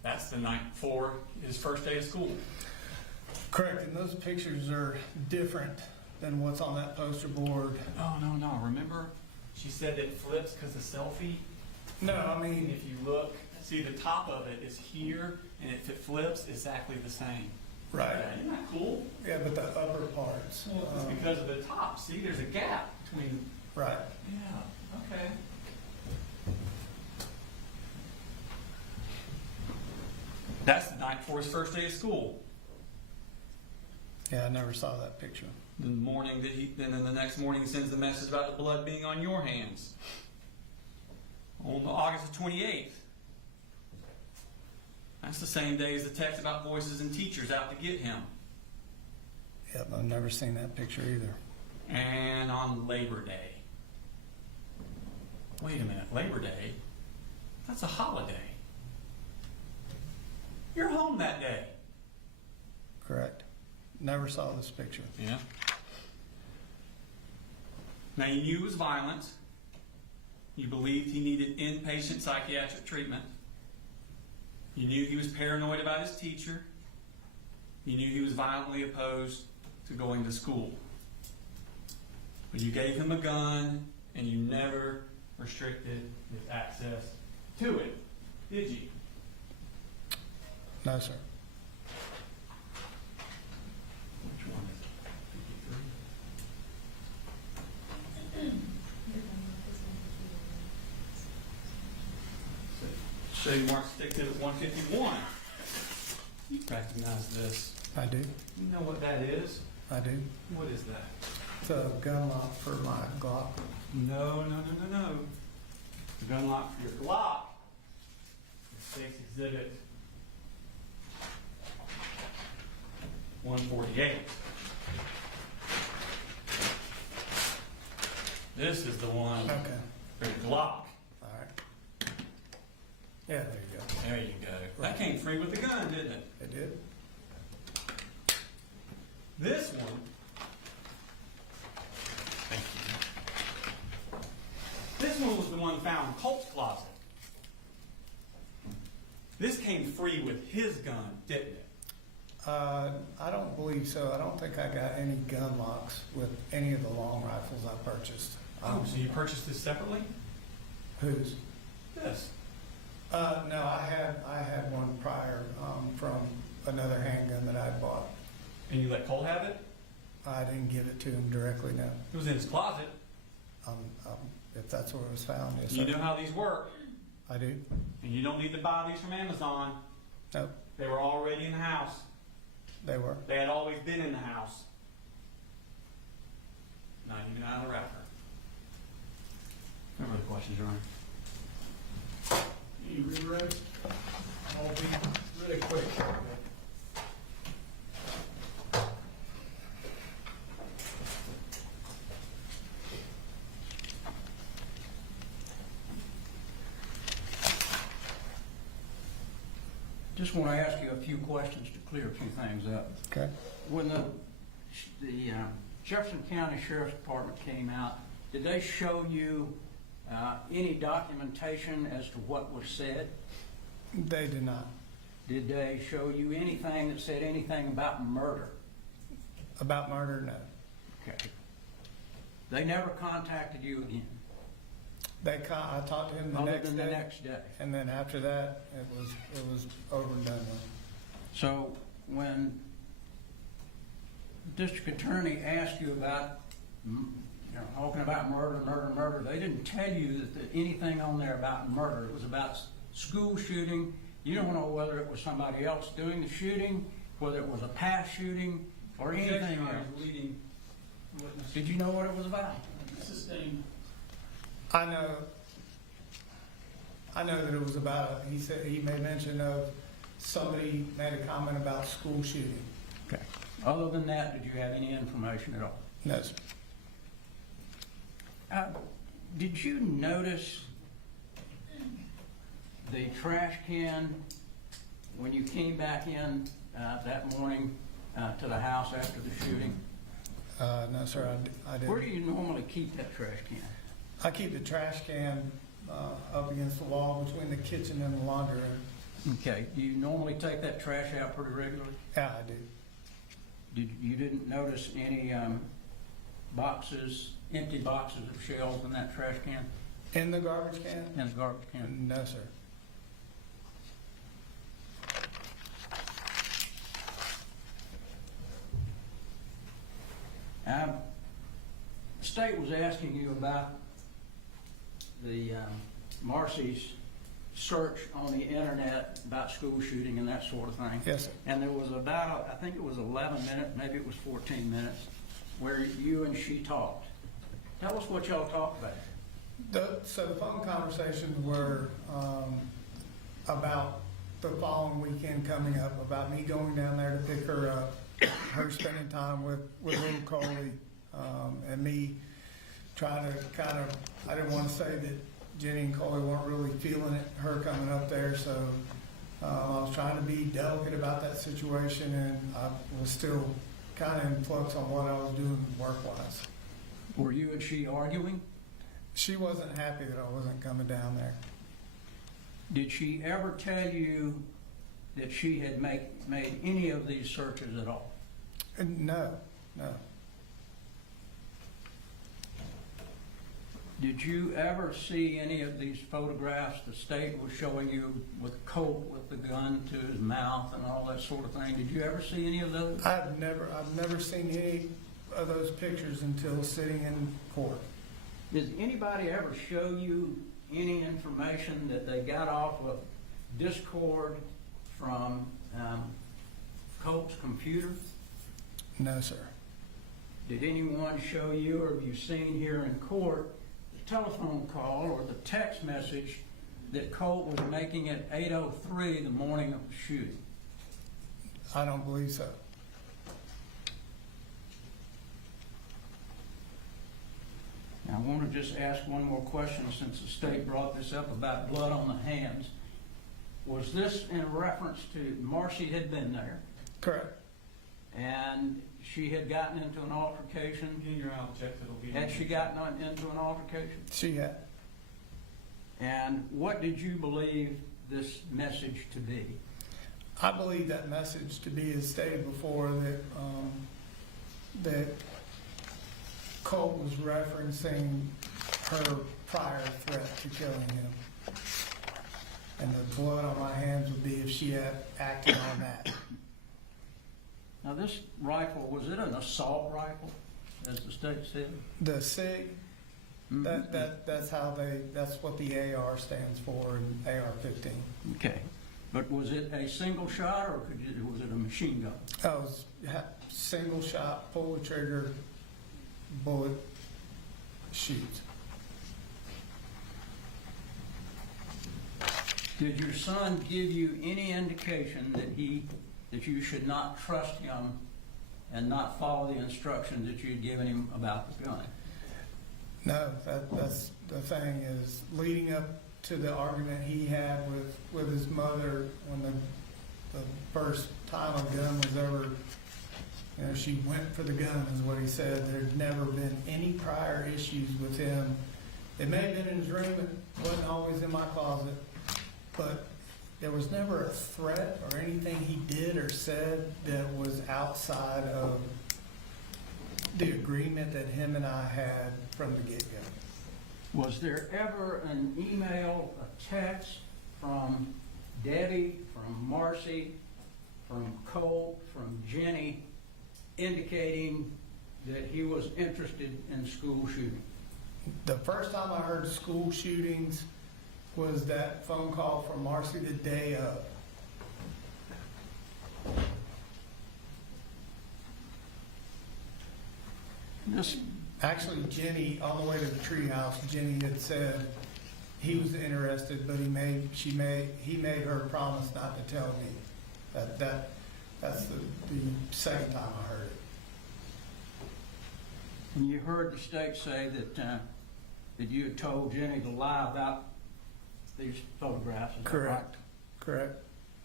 That's the night before his first day of school. Correct, and those pictures are different than what's on that poster board. Oh, no. Remember, she said that it flips because the selfie? No, I And mean, if you look, see the top of it is here, and if it flips, it's exactly the same. right. Yeah, isn't that cool? Yeah, but the upper parts. Well, it's because of the top. See, there's a gap between. Right. Yeah, okay. That's the night before his first day of school. Yeah, I never saw that picture. The morning that then the next morning he sends the message about the blood being on your hands. On August the 28th. That's the same day as the text about voices and teachers out to get him. I've never seen that picture either. And on Labor Day. Wait a minute, Labor Day? That's a holiday. You're home that day. Correct. Never saw this picture. Yeah. Now you knew he was violent. You believed he needed inpatient psychiatric treatment. You knew he was paranoid about his teacher. You knew he was violently opposed to going to school. But you gave him a gun and you never restricted his access to it, did you? No, sir. Which one is it? 53? So you marked stick to 151. You recognize this. I do. You know what that is? I do. What is that? It's a gun lock for my Glock. No. The gun lock for your Glock. State's Exhibit 148. This is the one Okay. for your Glock. All right. Yeah, there you go. There you go. That came free with the gun, didn't it? It did. This one. Thank you. This one was the one found in Colt's closet. This came free with his gun, didn't it? I don't believe so. I don't think I got any gun locks with any of the long rifles I purchased. Oh, so you purchased this separately? Whose? This. No, I had one prior from another handgun that I bought. And you let Colt have it? I didn't give it to him directly, no. It was in his closet. If that's where it was found, yes, You sir. know how these work. I do. And you don't need to buy these from Amazon. Nope, They were already in the house. they were. They had always been in the house. Not even out of the wrapper. No other questions, Your Honor? You ready? I'll be really quick. Just want to ask you a few questions to clear a few things up. Okay. When the Jefferson County Sheriff's Department came out, did they show you any documentation as to what was said? They did not. Did they show you anything that said anything about murder? About murder, no. Okay. They never contacted you again? I talked to him the Other next than day. the next day? And then after that, it was over and done with. So when the district attorney asked you about, talking about murder, they didn't tell you that anything on there about murder. It was about school shooting. You don't know whether it was somebody else doing the shooting, whether it was a past shooting, or anything else. Leading witness. Did you know what it was about? Sustained. I know that it was about, he said, he made mention of somebody made a comment about school shooting. Okay. Other than that, did you have any information at all? No, sir. Did you notice the trash can when you came back in that morning to the house after the shooting? No, sir, I didn't. Where do you normally keep that trash can? I keep the trash can up against the wall between the kitchen and the laundry room. Okay. Do you normally take that trash out pretty regularly? Yeah, I do. You didn't notice any empty boxes of shells in that trash can? In the garbage can? In the garbage can? No, sir. The state was asking you about the Marcy's search on the internet about school shooting and that sort of thing. Yes, sir. And there was about, I think it was 11 minutes, maybe it was 14 minutes, where you and she talked. Tell us what y'all talked about. So the phone conversations were about the following weekend coming up, about me going down there to pick her up, her spending time with little Coley, and me trying to kind of, I didn't want to say that Jenny and Coley weren't really feeling it, her coming up there, so I was trying to be delicate about that situation, and I was still kind of in flux on what I was doing work-wise. Were you and she arguing? She wasn't happy that I wasn't coming down there. Did she ever tell you that she had made any of these searches at all? No. Did you ever see any of these photographs the state was showing you with Colt with the gun to his mouth and all that sort of thing? Did you ever see any of those? I've never seen any of those pictures until sitting in court. Did anybody ever show you any information that they got off of Discord from Colt's computer? No, sir. Did anyone show you, or have you seen here in court, the telephone call or the text message that Colt was making at 8:03 the morning of the shooting? I don't believe so. Now, I want to just ask one more question since the state brought this up about blood on the hands. Was this in reference to Marcy had been there? Correct. And she had gotten into an altercation? In your object, it'll be. Had she gotten into an altercation? She had. And what did you believe this message to be? I believe that message to be, as stated before, that Colt was referencing her prior threat to killing him. And the blood on my hands would be if she had acted on that. Now, this rifle, was it an assault rifle, as the state said? The SIG, that's what the AR stands for, and AR-15. Okay. But was it a single shot, or was it a machine gun? Oh, it was single shot, pull the trigger, bullet, shoot. Did your son give you any indication that you should not trust him and not follow the instructions that you had given him about the gun? No, that's the thing is, leading up to the argument he had with his mother when the first time a gun was ever, she went for the gun is what he said. There'd never been any prior issues with him. It may have been in his room, it wasn't always in my closet, but there was never a threat or anything he did or said that was outside of the agreement that him and I had from the get-go. Was there ever an email, a text from Debbie, from Marcy, from Colt, from Jenny, indicating that he was interested in school shooting? The first time I heard school shootings was that phone call from Marcy the day of. Actually, Jenny, on the way to the treehouse, Jenny had said he was interested, but he made her promise not to tell me. That's the second time I heard it. And you heard the state say that you had told Jenny to lie about these photographs. Is that right? Correct. Correct.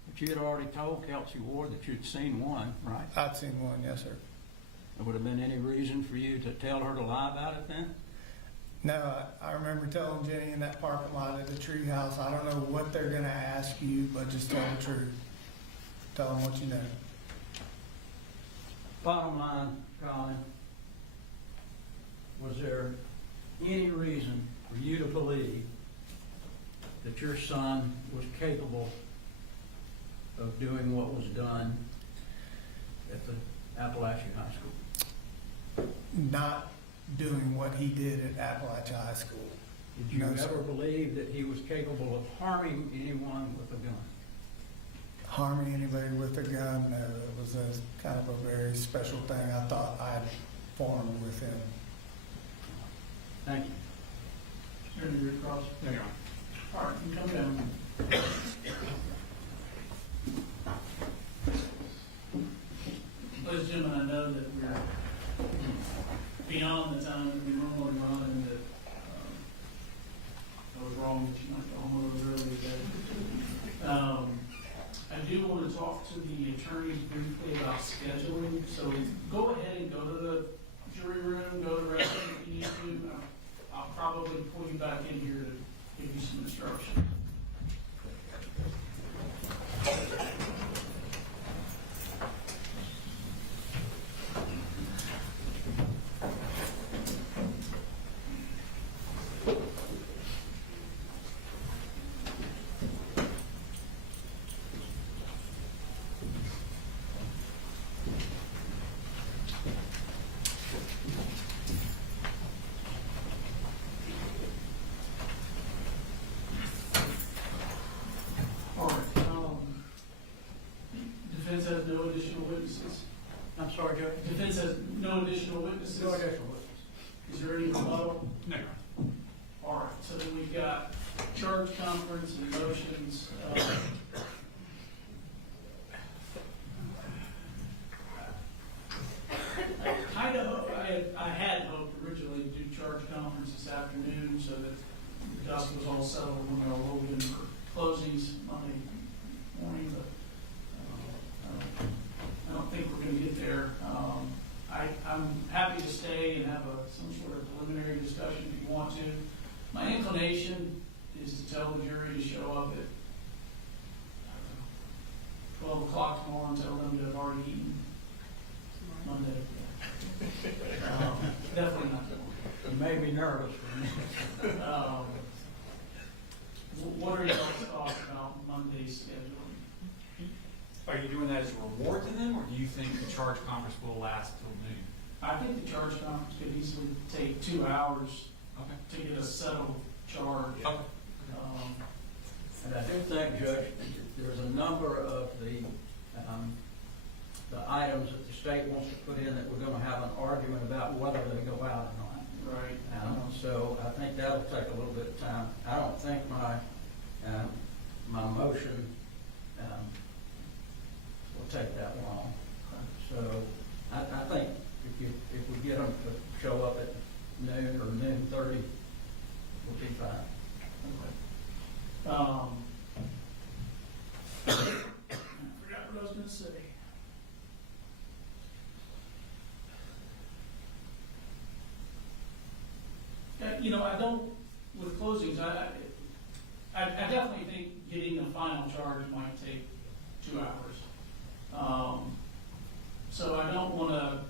But you had already told Kelsey Ward that you'd seen one, right? I'd seen one, yes, sir. There would have been any reason for you to tell her to lie about it then? No, I remember telling Jenny in that parking lot at the treehouse, I don't know what they're gonna ask you, but just tell the truth. Tell them what you know. Bottom line, Colin, was there any reason for you to believe that your son was capable of doing what was done at the Apalachee High School? Not doing what he did at Apalachee High School. Did you No, ever sir. believe that he was capable of harming anyone with a gun? Harming anybody with a gun, no, it was a kind of a very special thing I thought I'd formed with him. Thank you. Senator Cross. There you are. All right, you come down. Ladies and beyond the time that we normally run, and that I was wrong that you might go home a little early today. I do want to talk to the attorneys briefly about scheduling, so go ahead and go to the jury room, go to the restroom if you need to. I'll probably pull you back in here to give you some instruction. Defense has no additional witnesses. I'm sorry, Judge? Defense has no additional witnesses. No additional witnesses. Is there any rebuttal? No. All right, so then we've got charge conference and motions. I had hoped originally to do charge conference this afternoon so that the dust was all settled when we were rolled in for closings Monday morning, but I don't think we're going to get there. I'm happy to stay and have some sort of preliminary discussion if you want to. My inclination is to tell the jury to show up at 12 o'clock tomorrow and tell them to have already eaten Monday. Definitely not tomorrow. You made me nervous for a minute. What are your thoughts about Monday's scheduling? Are you doing that as a reward to them, or do you think the charge conference will last till noon? I think the charge conference could easily take 2 hours to get a settled charge. Okay. And I do think, Judge, there's a number of the items that the state wants to put in that we're going to have an argument about whether they go out or not. Right. So I think that'll take a little bit of time. I don't think my motion will take that long. So I think if we get them to show up at noon or noon 30, we'll be fine. I forgot what I was going to say. I don't, with closings, I definitely think getting a final charge might take 2 hours. So I don't want to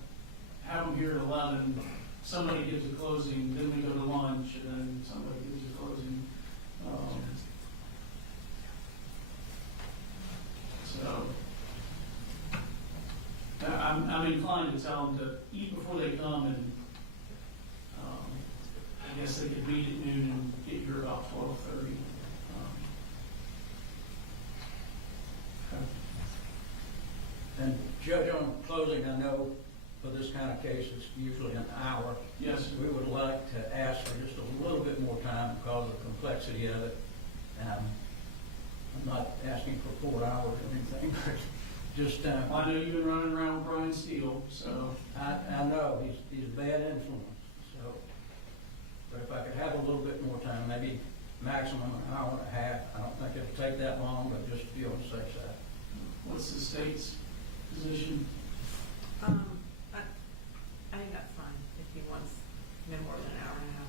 have them here at 11, somebody gives a closing, then we go to lunch, and then somebody gives a closing. So I'm inclined to tell them to eat before they come, and I guess they could meet at noon and get here about 12:30. And Judge, on closing, I know for this kind of case, it's usually an hour. Yes. We would like to ask for just a little bit more time because of the complexity of it. I'm not asking for 4 hours or anything, but just... I know you've been running around with Brian Steele, so... I know, he's a bad influence, so... But if I could have a little bit more time, maybe maximum an hour and a half, I don't think it'll take that long, but just to be on the safe side. What's the state's position? I think that's fine if he wants no more than an hour and a half.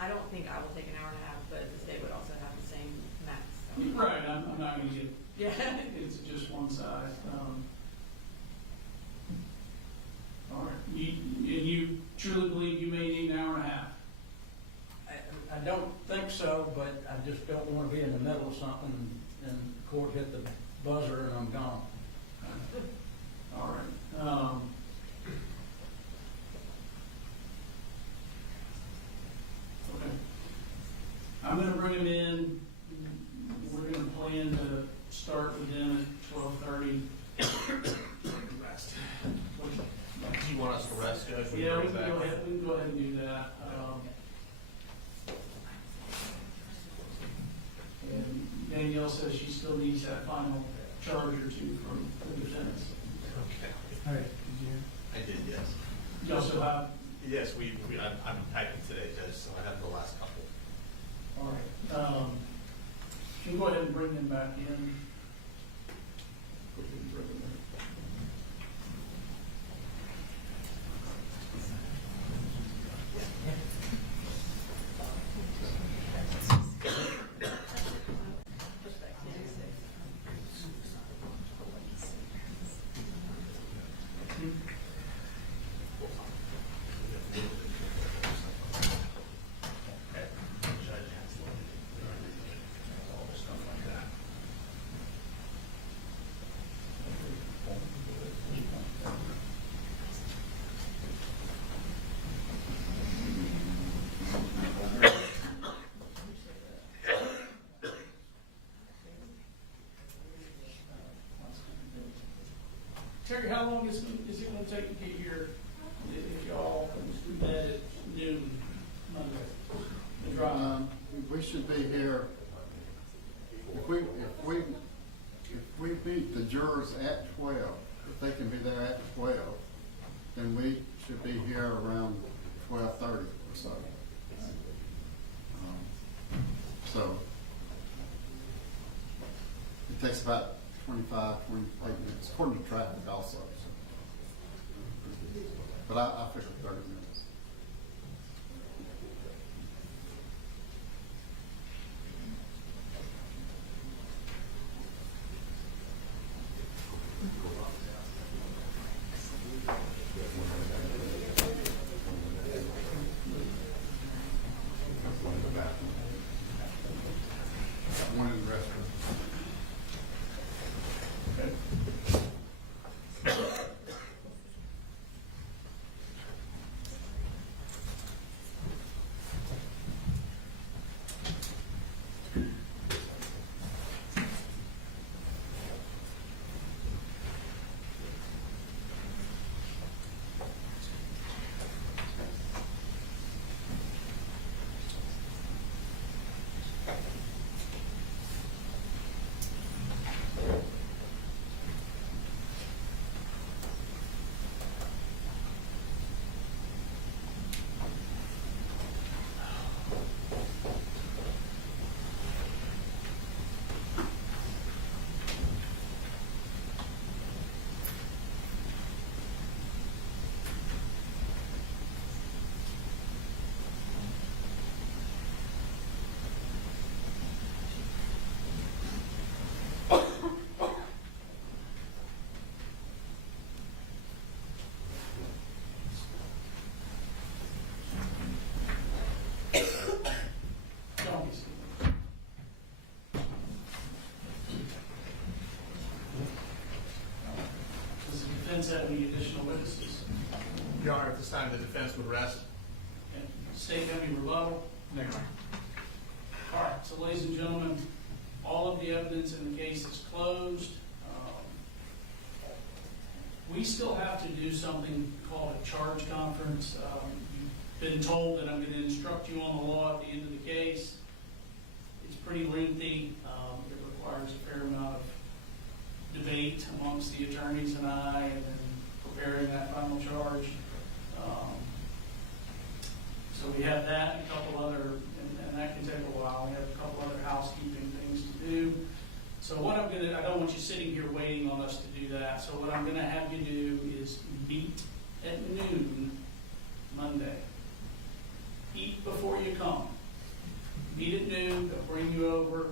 I don't think I will take an hour and a half, but the state would also have the same max. So. Right, I'm not going to get it's just one side. All right, you truly believe you may need an hour and a half? I don't think so, but I just don't want to be in the middle of something and the court hit the buzzer and I'm gone. All right. Okay. I'm going to bring him in. We're going to plan to start with them at 12:30. Do you want us to rest, Judge? Yeah, we can go ahead and do that. And Danielle says she still needs that final charge or two from the defense. still have, Yes, I'm typing today, Judge, so I have the last couple. all right. Can you go ahead and bring them back in? Terry, how long is it gonna take to get here if y'all do that at noon Monday? The drive? We should be here, if we meet the jurors at 12, if they can be there at 12, then we should be here around 12:30 or so. So it takes about 25, 28 minutes, according to traffic also. But I figured 30 minutes. One in the restroom. Have any additional witnesses? Your Honor, at this time, the defense would rest. And state have any rebuttal? No, Your Honor. All right, so ladies and gentlemen, all of the evidence in the case is closed. We still have to do something called a charge conference. You've been told that I'm going to instruct you on the law at the end of the case. It's pretty lengthy. It requires a fair amount of debate amongst the attorneys and I, and then preparing that final charge. So we have that and a couple other, and that can take a while. We have a couple other housekeeping things to do. So what I don't want you sitting here waiting on us to do that. So what I'm gonna have you do is meet at noon Monday. Eat before you come. Meet at noon, they'll bring you over.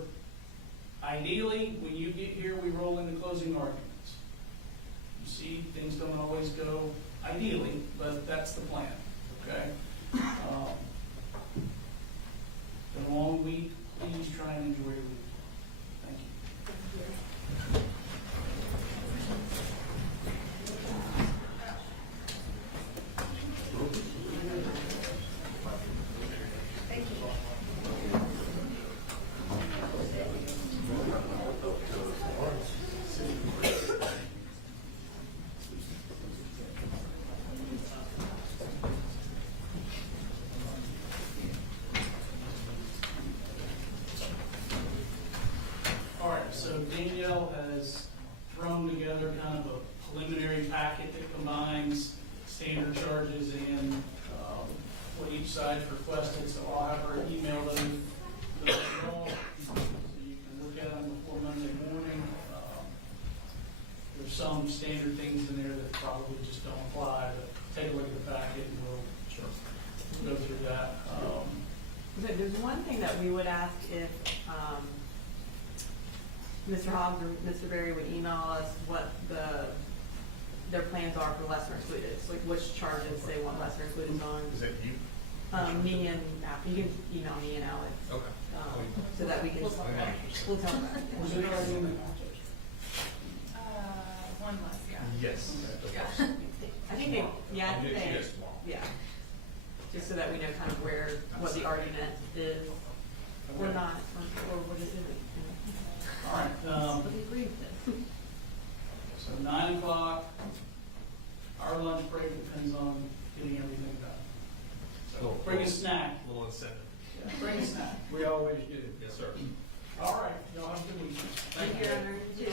Ideally, when you get here, we roll into closing arguments. You see, things don't always go ideally, but that's the plan, okay? Been a long week. Please try and enjoy your week. Thank you. standard charges and what each side's requested, so I'll have her email them all, so you can look at them before Monday morning. There's some standard things in there that probably just don't apply, but take a look at the packet and we'll go through that. There's one thing that we would ask if Mr. Hobbs or Mr. Berry would email us what their plans are for lesser included, like which charges they want lesser included on. Is that you? Me and, you can email me and Alex. Okay. So that we can, we'll tell them. Was it already in the One less, yeah. Yes. Yeah. I think they, yeah, I I'll think get you they, guys tomorrow. yeah. Just so that we know kind of where, what the argument is, or not, or what is it. All right, What do you agree with this? so 9 o'clock, our lunch break depends on getting everything done. So bring a snack. A little incentive. Yeah, bring a snack. We always do. Yes, sir. All right, y'all have a good weekend. Thank you.